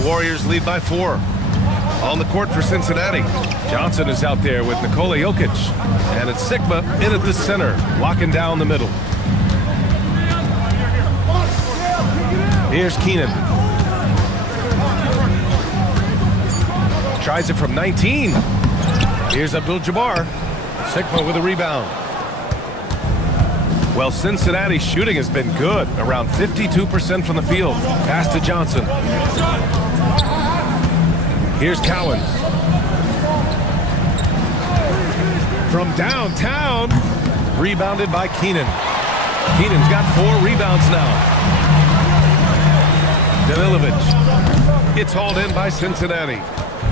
Warriors lead by 4. On the court for Cincinnati, Johnson is out there with Nikola Jokic. And it's Sigma in at the center, locking down the middle. Here's Keenan. Tries it from 19. Here's Abdul-Jabbar. Sigma with a rebound. Well, Cincinnati's shooting has been good, around 52% from the field. Pass to Johnson. Here's Cowens. From downtown, rebounded by Keenan. Keenan's got 4 rebounds now. Danilovic. It's hauled in by Cincinnati.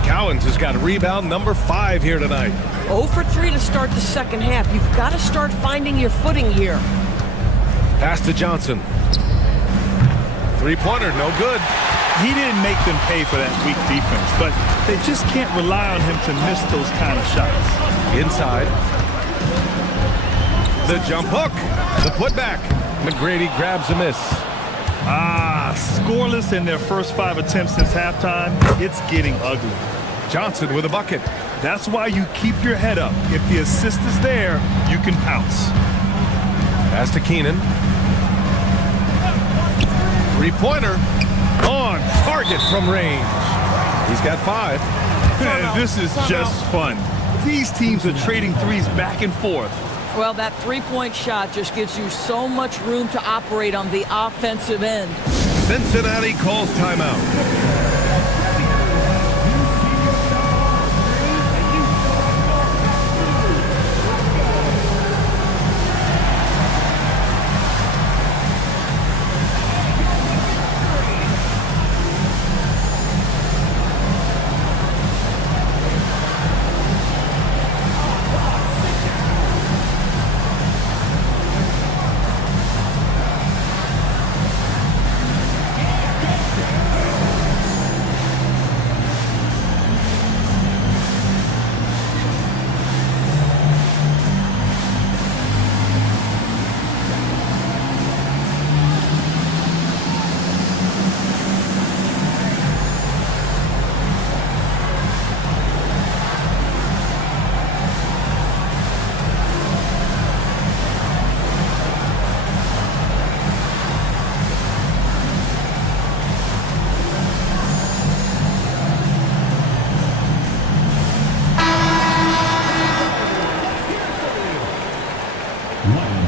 Cowens has got rebound number 5 here tonight. 0 for 3 to start the second half. You've got to start finding your footing here. Pass to Johnson. Three-pointer, no good. He didn't make them pay for that weak defense, but they just can't rely on him to miss those kind of shots. Inside. The jump hook. The putback. McGrady grabs a miss. Scoreless in their first 5 attempts since halftime. It's getting ugly. Johnson with a bucket. That's why you keep your head up. If the assist is there, you can pounce. Pass to Keenan. Three-pointer. On target from range. He's got 5. This is just fun. These teams are trading threes back and forth. Well, that three-point shot just gives you so much room to operate on the offensive end. Cincinnati calls timeout.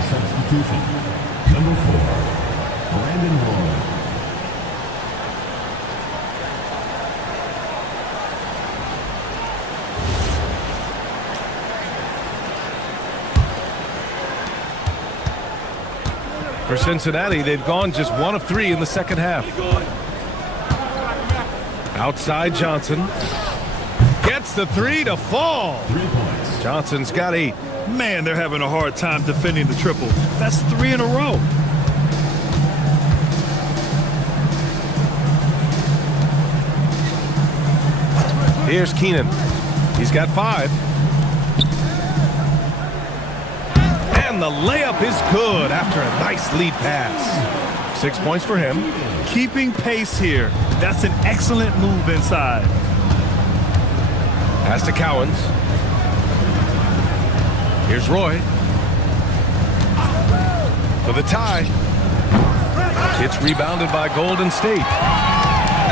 Substitution. Number 4, Brandon Roy. For Cincinnati, they've gone just 1 of 3 in the second half. Outside Johnson. Gets the 3 to fall. 3 points. Johnson's got 8. Man, they're having a hard time defending the triple. That's 3 in a row. Here's Keenan. He's got 5. And the layup is good after a nice lead pass. 6 points for him. Keeping pace here. That's an excellent move inside. Pass to Cowens. Here's Roy. For the tie. It's rebounded by Golden State.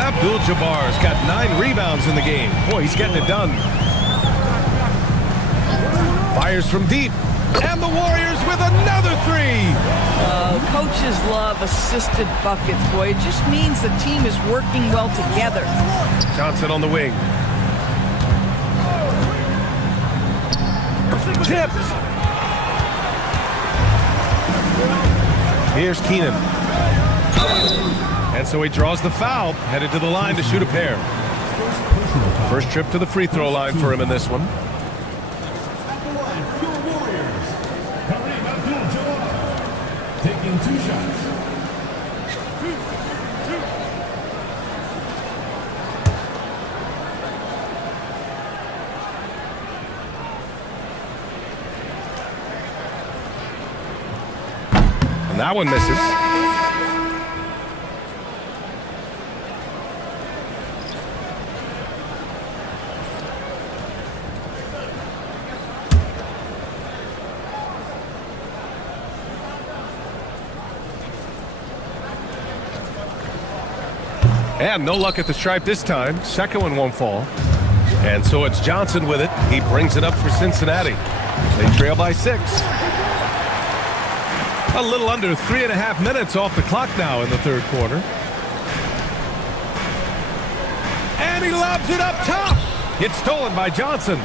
Abdul-Jabbar's got 9 rebounds in the game. Boy, he's getting it done. Fires from deep. And the Warriors with another 3. Coaches love assisted buckets, boy. It just means the team is working well together. Johnson on the wing. Tipped. Here's Keenan. And so he draws the foul, headed to the line to shoot a pair. First trip to the free throw line for him in this one. Taking 2 shots. And that one misses. And no luck at the stripe this time. Second one won't fall. And so it's Johnson with it. He brings it up for Cincinnati. They trail by 6. A little under 3.5 minutes off the clock now in the third quarter. And he lobs it up top. It's stolen by Johnson.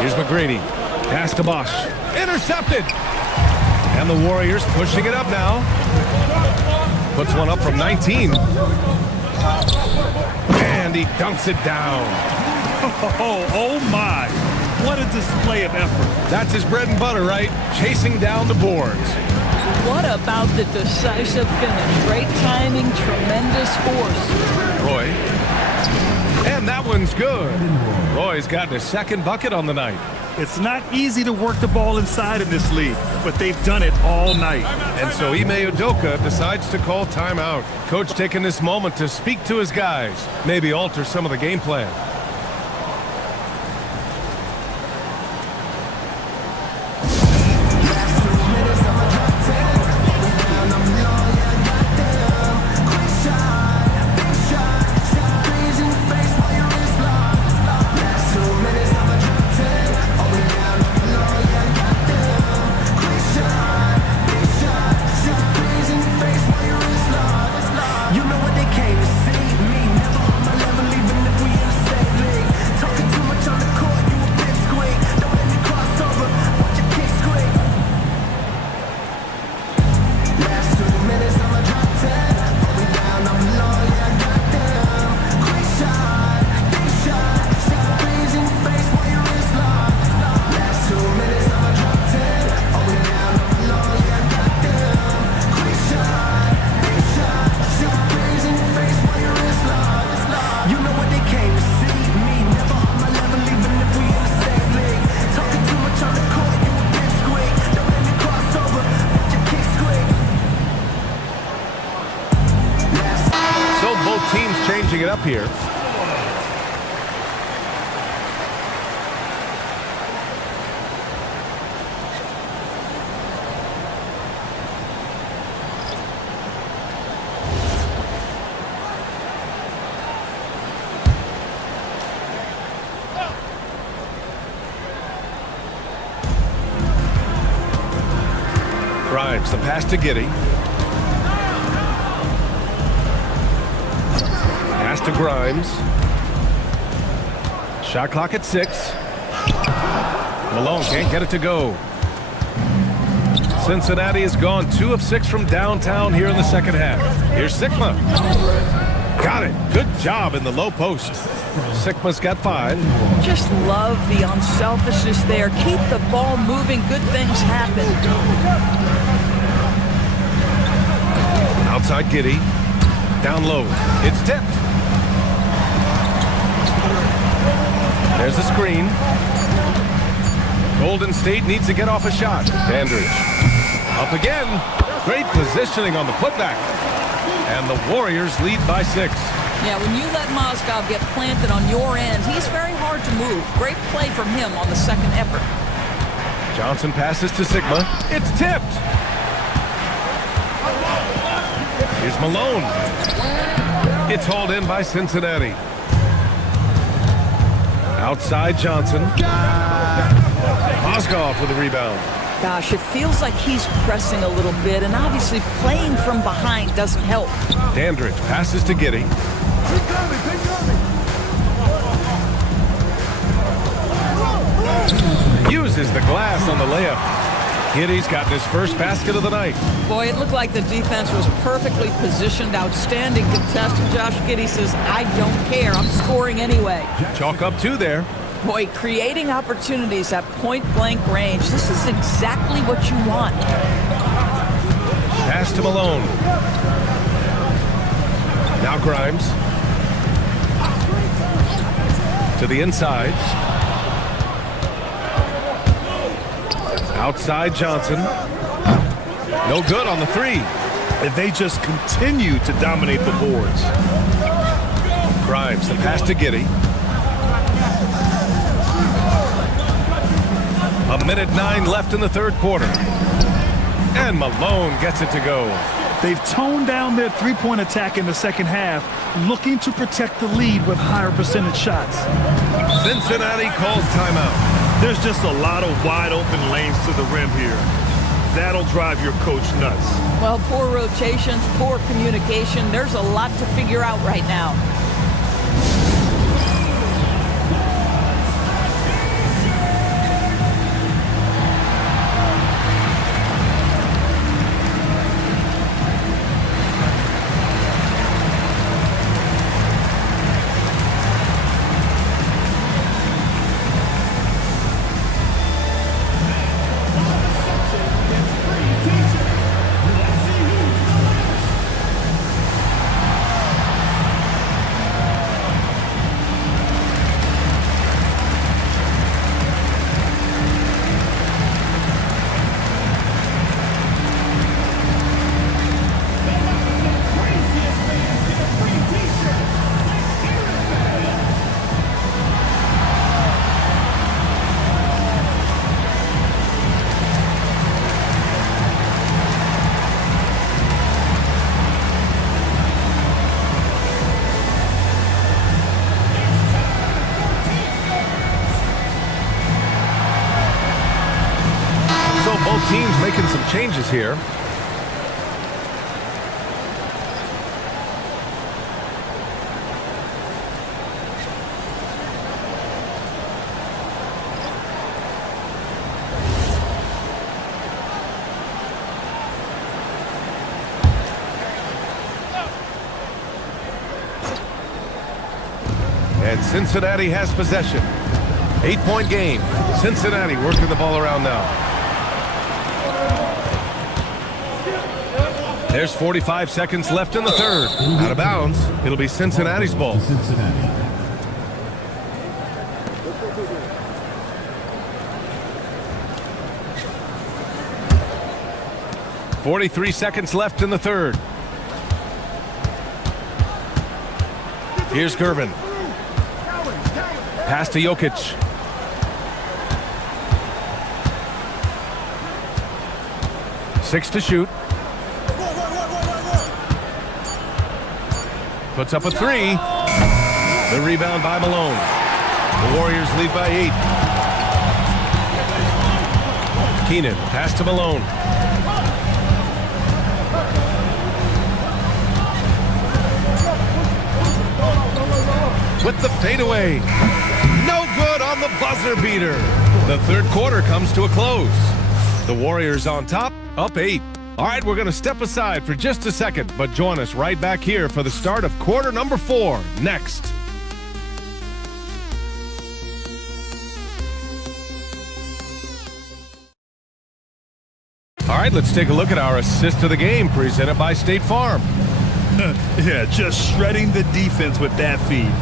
Here's McGrady. Pass to Bosch. Intercepted. And the Warriors pushing it up now. Puts one up from 19. And he dunks it down. Oh my. What a display of effort. That's his bread and butter, right? Chasing down the boards. What about the decisive finish? Great timing, tremendous force. Roy. And that one's good. Roy's gotten his second bucket on the night. It's not easy to work the ball inside in this league, but they've done it all night. And so Ime Udoka decides to call timeout. Coach taking this moment to speak to his guys, maybe alter some of the game plan. Changing it up here. Grimes, the pass to Giddey. Pass to Grimes. Shot clock at 6. Malone can't get it to go. Cincinnati has gone 2 of 6 from downtown here in the second half. Here's Sigma. Got it. Good job in the low post. Sigma's got 5. Just love the unselfishness there. Keep the ball moving. Good things happen. Outside Giddey. Down low. It's tipped. There's a screen. Golden State needs to get off a shot. Dandridge. Up again. Great positioning on the putback. And the Warriors lead by 6. Yeah, when you let Mozgov get planted on your end, he's very hard to move. Great play from him on the second effort. Johnson passes to Sigma. It's tipped. Here's Malone. It's hauled in by Cincinnati. Outside Johnson. Mozgov with the rebound. Gosh, it feels like he's pressing a little bit, and obviously playing from behind doesn't help. Dandridge passes to Giddey. Uses the glass on the layup. Giddey's gotten his first basket of the night. Boy, it looked like the defense was perfectly positioned. Outstanding contest. Josh Giddey says, I don't care. I'm scoring anyway. Chalk up 2 there. Boy, creating opportunities at point-blank range. This is exactly what you want. Pass to Malone. Now Grimes. To the inside. Outside Johnson. No good on the 3. And they just continue to dominate the boards. Grimes, the pass to Giddey. 1:09 left in the third quarter. And Malone gets it to go. They've toned down their three-point attack in the second half, looking to protect the lead with higher percentage shots. Cincinnati calls timeout. There's just a lot of wide open lanes to the rim here. That'll drive your coach nuts. Well, poor rotations, poor communication. There's a lot to figure out right now. Both teams making some changes here. And Cincinnati has possession. 8-point game. Cincinnati working the ball around now. There's 45 seconds left in the third. Out of bounds. It'll be Cincinnati's ball. 43 seconds left in the third. Here's Gervin. Pass to Jokic. Six to shoot. Puts up a three. The rebound by Malone. The Warriors lead by 8. Keenan, pass to Malone. With the fadeaway. No good on the buzzer beater. The third quarter comes to a close. The Warriors on top, up 8. All right, we're going to step aside for just a second, but join us right back here for the start of quarter number 4 next. All right, let's take a look at our assist of the game presented by State Farm. Yeah, just shredding the defense with that feed.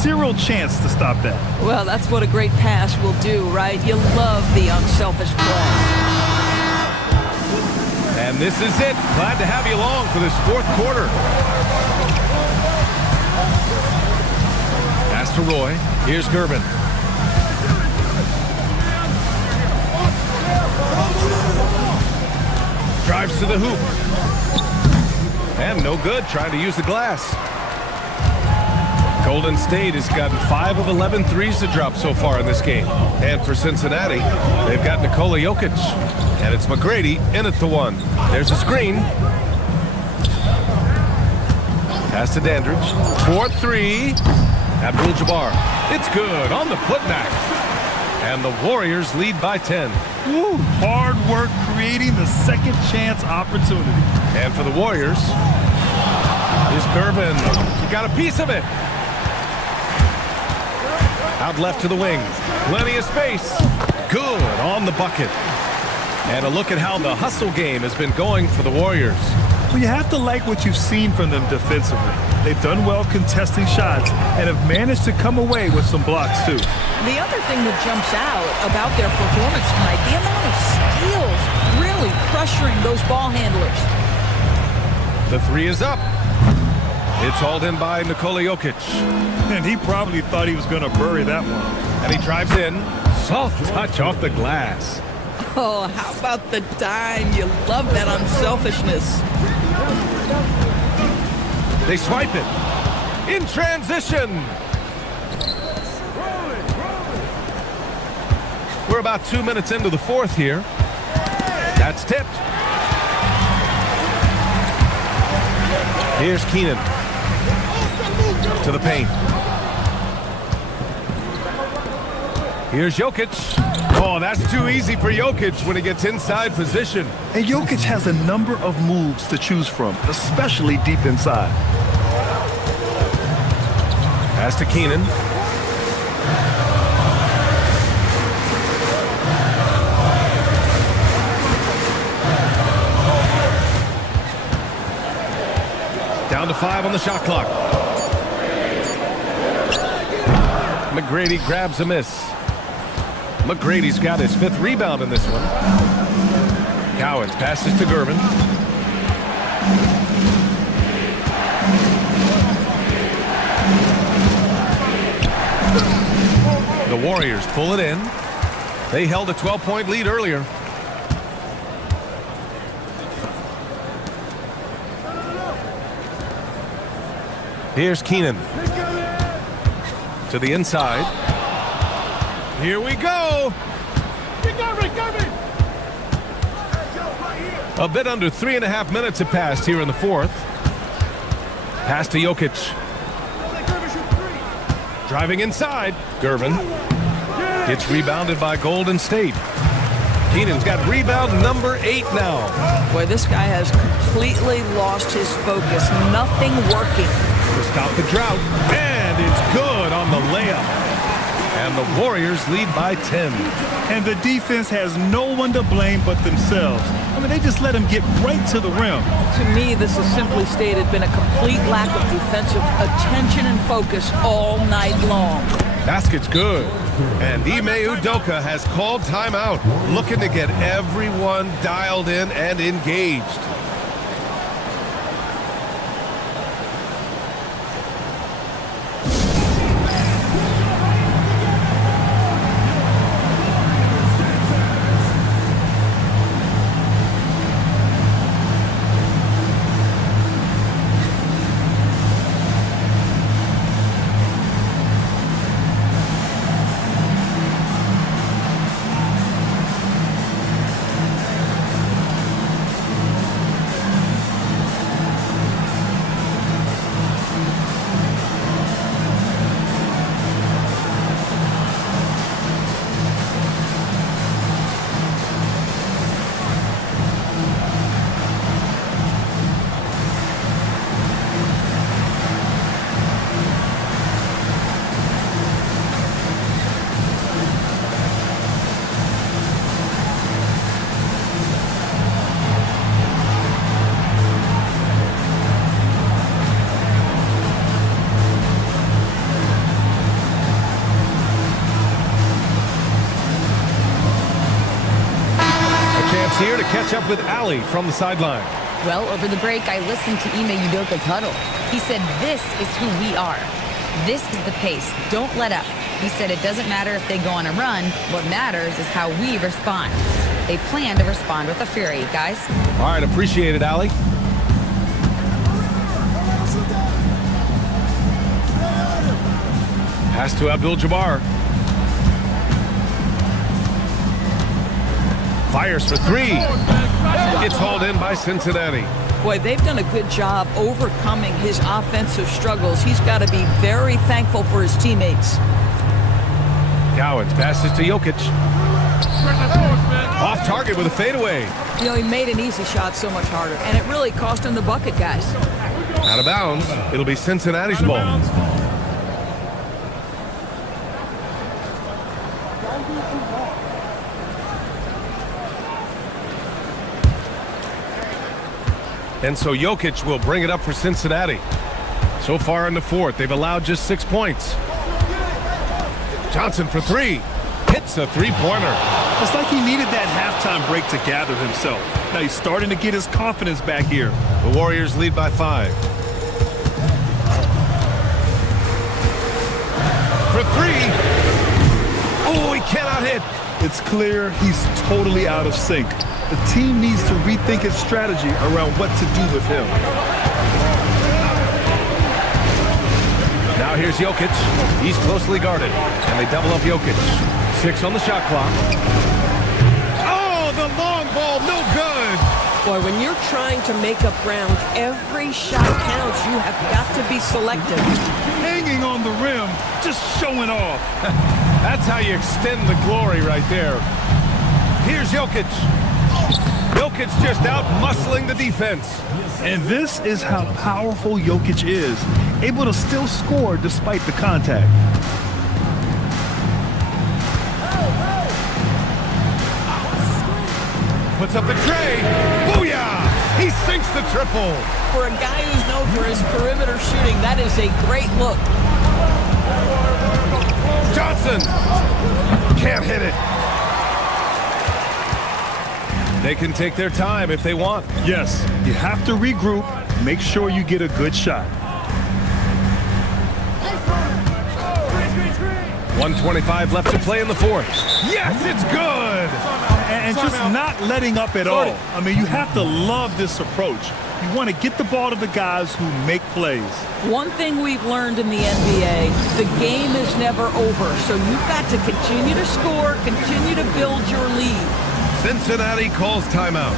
Zero chance to stop that. Well, that's what a great pass will do, right? You love the unselfish play. And this is it. Glad to have you along for this fourth quarter. Pass to Roy. Here's Gervin. Drives to the hoop. And no good, trying to use the glass. Golden State has gotten 5 of 11 threes to drop so far in this game. And for Cincinnati, they've got Nikola Jokic. And it's McGrady in at the 1. There's a screen. Pass to Dandridge. 4-3. Abdul-Jabbar. It's good on the putback. And the Warriors lead by 10. Woo, hard work creating the second chance opportunity. And for the Warriors, is Gervin. He got a piece of it. Out left to the wing. Plenty of space. Good on the bucket. And a look at how the hustle game has been going for the Warriors. Well, you have to like what you've seen from them defensively. They've done well contesting shots and have managed to come away with some blocks, too. The other thing that jumps out about their performance tonight, the amount of skills really pressuring those ball handlers. The 3 is up. It's hauled in by Nikola Jokic. And he probably thought he was going to bury that one. And he drives in. Soft touch off the glass. Oh, how about the dime? You love that unselfishness. They swipe it. In transition. We're about 2 minutes into the fourth here. That's tipped. Here's Keenan. To the paint. Here's Jokic. Oh, that's too easy for Jokic when he gets inside position. And Jokic has a number of moves to choose from, especially deep inside. Pass to Keenan. Down to 5 on the shot clock. McGrady grabs a miss. McGrady's got his 5th rebound in this one. Cowens passes to Gervin. The Warriors pull it in. They held a 12-point lead earlier. Here's Keenan. To the inside. Here we go. A bit under 3.5 minutes have passed here in the fourth. Pass to Jokic. Driving inside. Gervin. Gets rebounded by Golden State. Keenan's got rebound number 8 now. Boy, this guy has completely lost his focus. Nothing working. To stop the drought. And it's good on the layup. And the Warriors lead by 10. And the defense has no one to blame but themselves. I mean, they just let him get right to the rim. To me, this has simply stated been a complete lack of defensive attention and focus all night long. Basket's good. And Ime Udoka has called timeout, looking to get everyone dialed in and engaged. Here to catch up with Ali from the sideline. Well, over the break, I listened to Ime Udoka's huddle. He said, this is who we are. This is the pace. Don't let up. He said it doesn't matter if they go on a run. What matters is how we respond. They plan to respond with a fury, guys. All right, appreciate it, Ali. Pass to Abdul-Jabbar. Fires for 3. It's hauled in by Cincinnati. Boy, they've done a good job overcoming his offensive struggles. He's got to be very thankful for his teammates. Cowens passes to Jokic. Off target with a fadeaway. You know, he made an easy shot so much harder, and it really cost him the bucket, guys. Out of bounds. It'll be Cincinnati's ball. And so Jokic will bring it up for Cincinnati. So far in the fourth, they've allowed just 6 points. Johnson for 3. Hits a three-pointer. It's like he needed that halftime break to gather himself. Now he's starting to get his confidence back here. The Warriors lead by 5. For 3. Oh, he cannot hit. It's clear he's totally out of sync. The team needs to rethink its strategy around what to do with him. Now here's Jokic. He's closely guarded, and they double up Jokic. 6 on the shot clock. Oh, the long ball, no good. Boy, when you're trying to make up ground, every shot counts. You have got to be selective. Hanging on the rim, just showing off. That's how you extend the glory right there. Here's Jokic. Jokic just out muscling the defense. And this is how powerful Jokic is, able to still score despite the contact. Puts up the tray. Booyah! He sinks the triple. For a guy who's known for his perimeter shooting, that is a great look. Johnson can't hit it. They can take their time if they want. Yes, you have to regroup, make sure you get a good shot. 1:25 left to play in the fourth. Yes, it's good! And just not letting up at all. I mean, you have to love this approach. You want to get the ball to the guys who make plays. One thing we've learned in the NBA, the game is never over. So you've got to continue to score, continue to build your lead. Cincinnati calls timeout.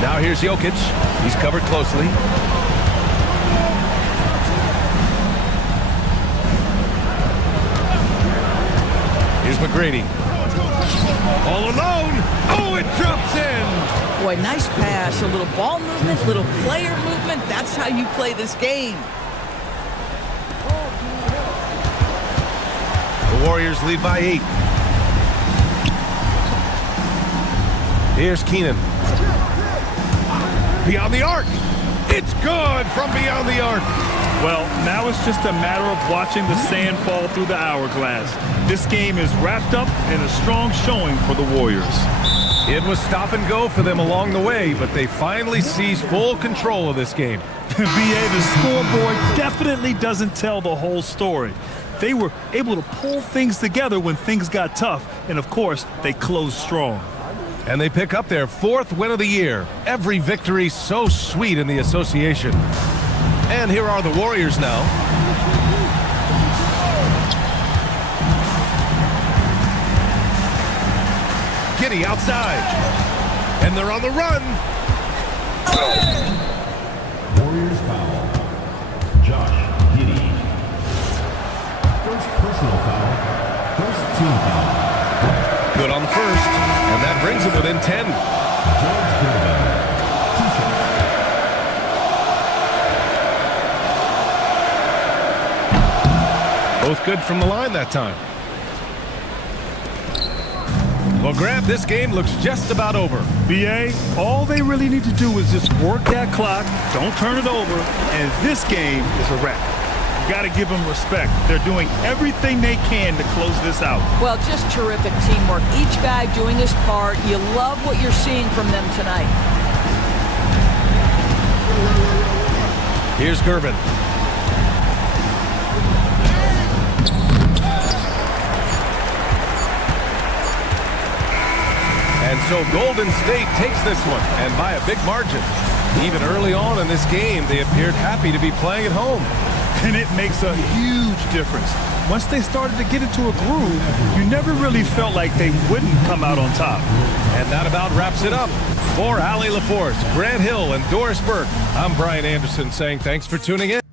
Now here's Jokic. He's covered closely. Here's McGrady. All alone. Oh, it drops in. Boy, nice pass. A little ball movement, little player movement. That's how you play this game. The Warriors lead by 8. Here's Keenan. Beyond the arc. It's good from beyond the arc. Well, now it's just a matter of watching the sand fall through the hourglass. This game is wrapped up in a strong showing for the Warriors. It was stop and go for them along the way, but they finally seized full control of this game. BA, the scoreboard definitely doesn't tell the whole story. They were able to pull things together when things got tough, and of course, they closed strong. And they pick up their 4th win of the year. Every victory so sweet in the association. And here are the Warriors now. Giddey outside. And they're on the run. Warriors foul. Josh Giddey. First personal foul. First team foul. Good on the first. And that brings them within 10. Both good from the line that time. Well, Grant, this game looks just about over. BA, all they really need to do is just work that clock, don't turn it over, and this game is a wrap. You got to give them respect. They're doing everything they can to close this out. Well, just terrific teamwork. Each guy doing his part. You love what you're seeing from them tonight. Here's Gervin. So Golden State takes this one, and by a big margin. Even early on in this game, they appeared happy to be playing at home. And it makes a huge difference. Once they started to get into a groove, you never really felt like they wouldn't come out on top. And that about wraps it up. For Allie LaForce, Grant Hill, and Doris Burke, I'm Brian Anderson saying thanks for tuning in.